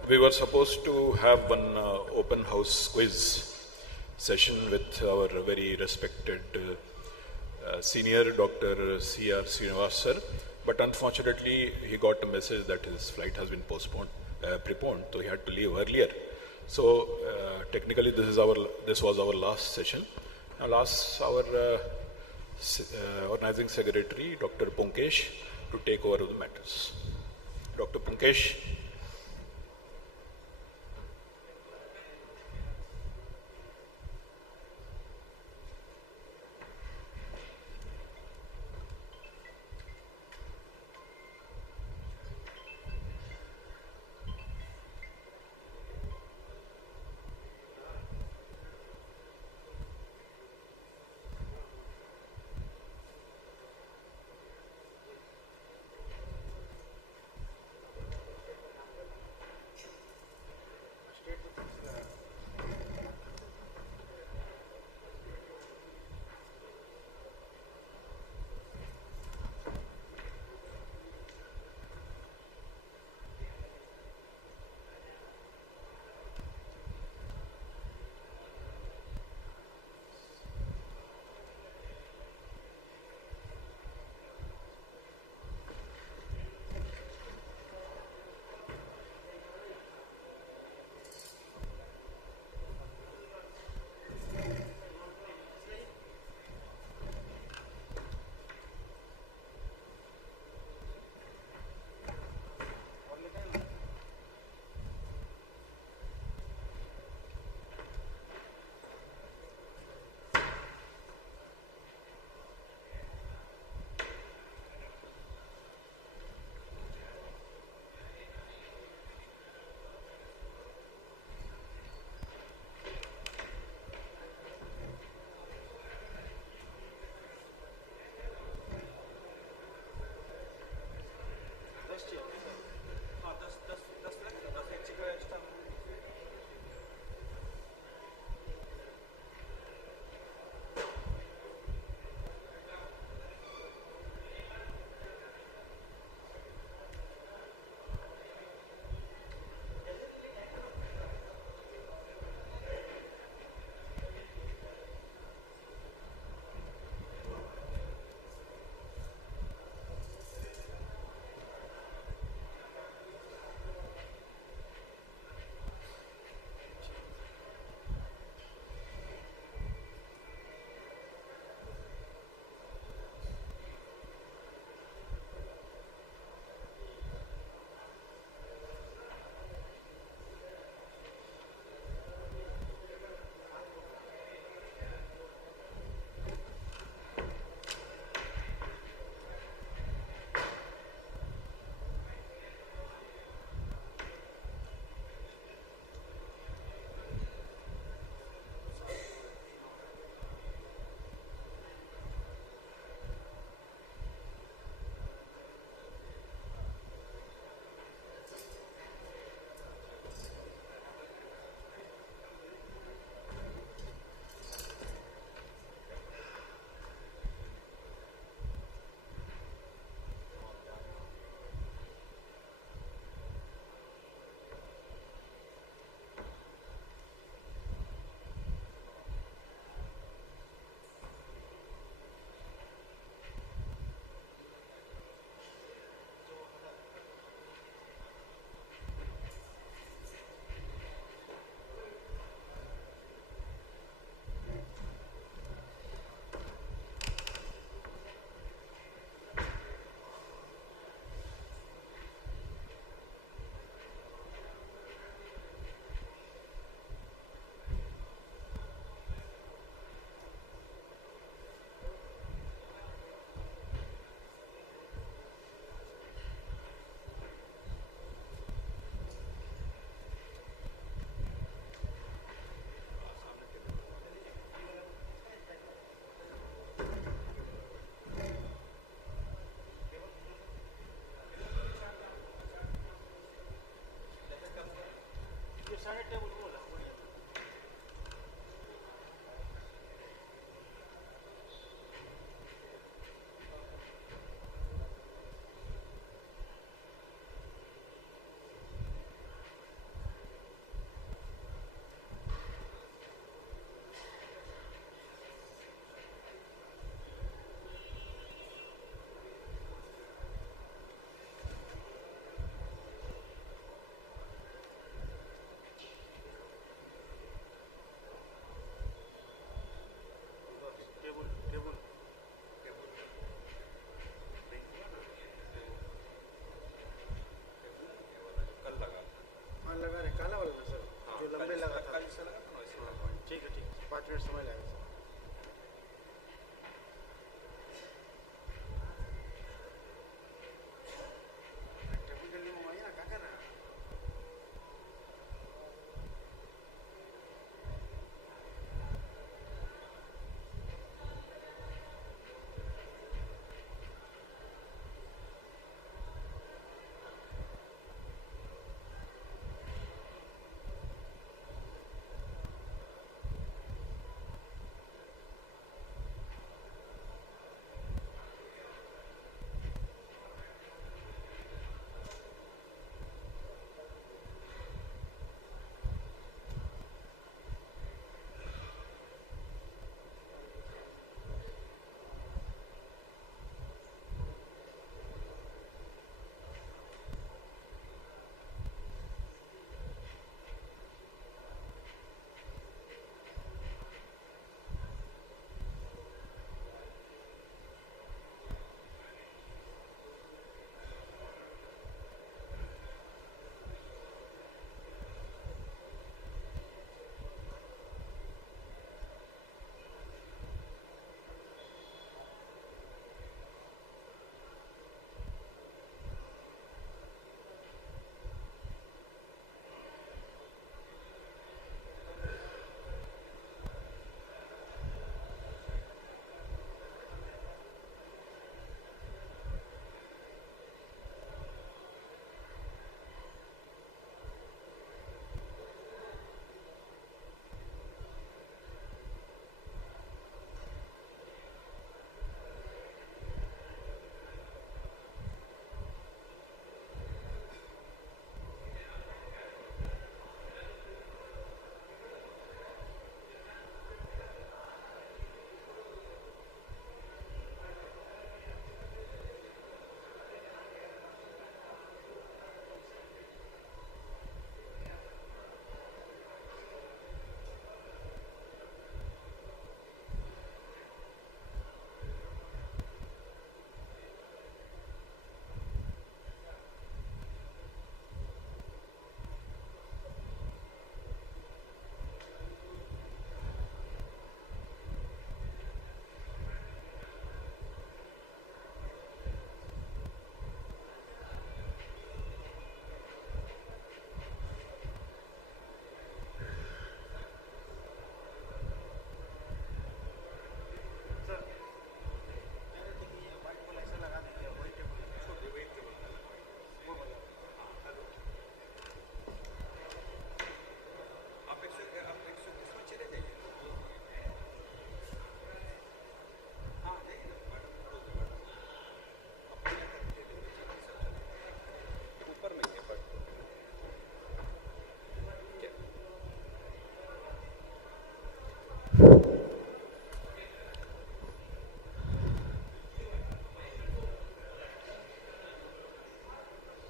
We were supposed to have one open house quiz session with our very respected senior Dr. C.R. Srinivas sir, but unfortunately he got a message that his flight has been preponed, so he had to leave earlier. So technically this was our last session. I'll ask our organizing secretary, Dr. Punkesh, to take over the matters. Dr. Punkesh.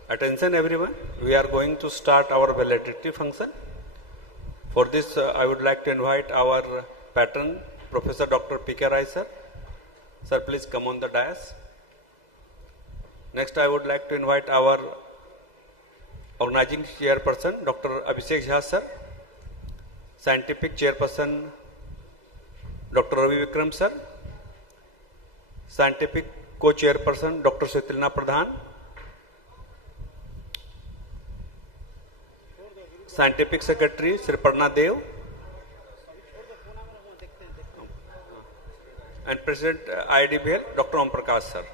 Attention everyone, we are going to start our valedictory function. For this, I would like to invite our patron, Professor Dr. P.K. Rai sir. Sir, please come on the dais. Next, I would like to invite our Organizing Chairperson, Dr. Abhishek sir. Scientific Chairperson, Dr. Ravi Vikram sir. Scientific Co-Chairperson, Dr. Sutilna Pradhan. Scientific Secretary, Sri Parna Dev. And President IADVL, Dr. Om Prakash sir.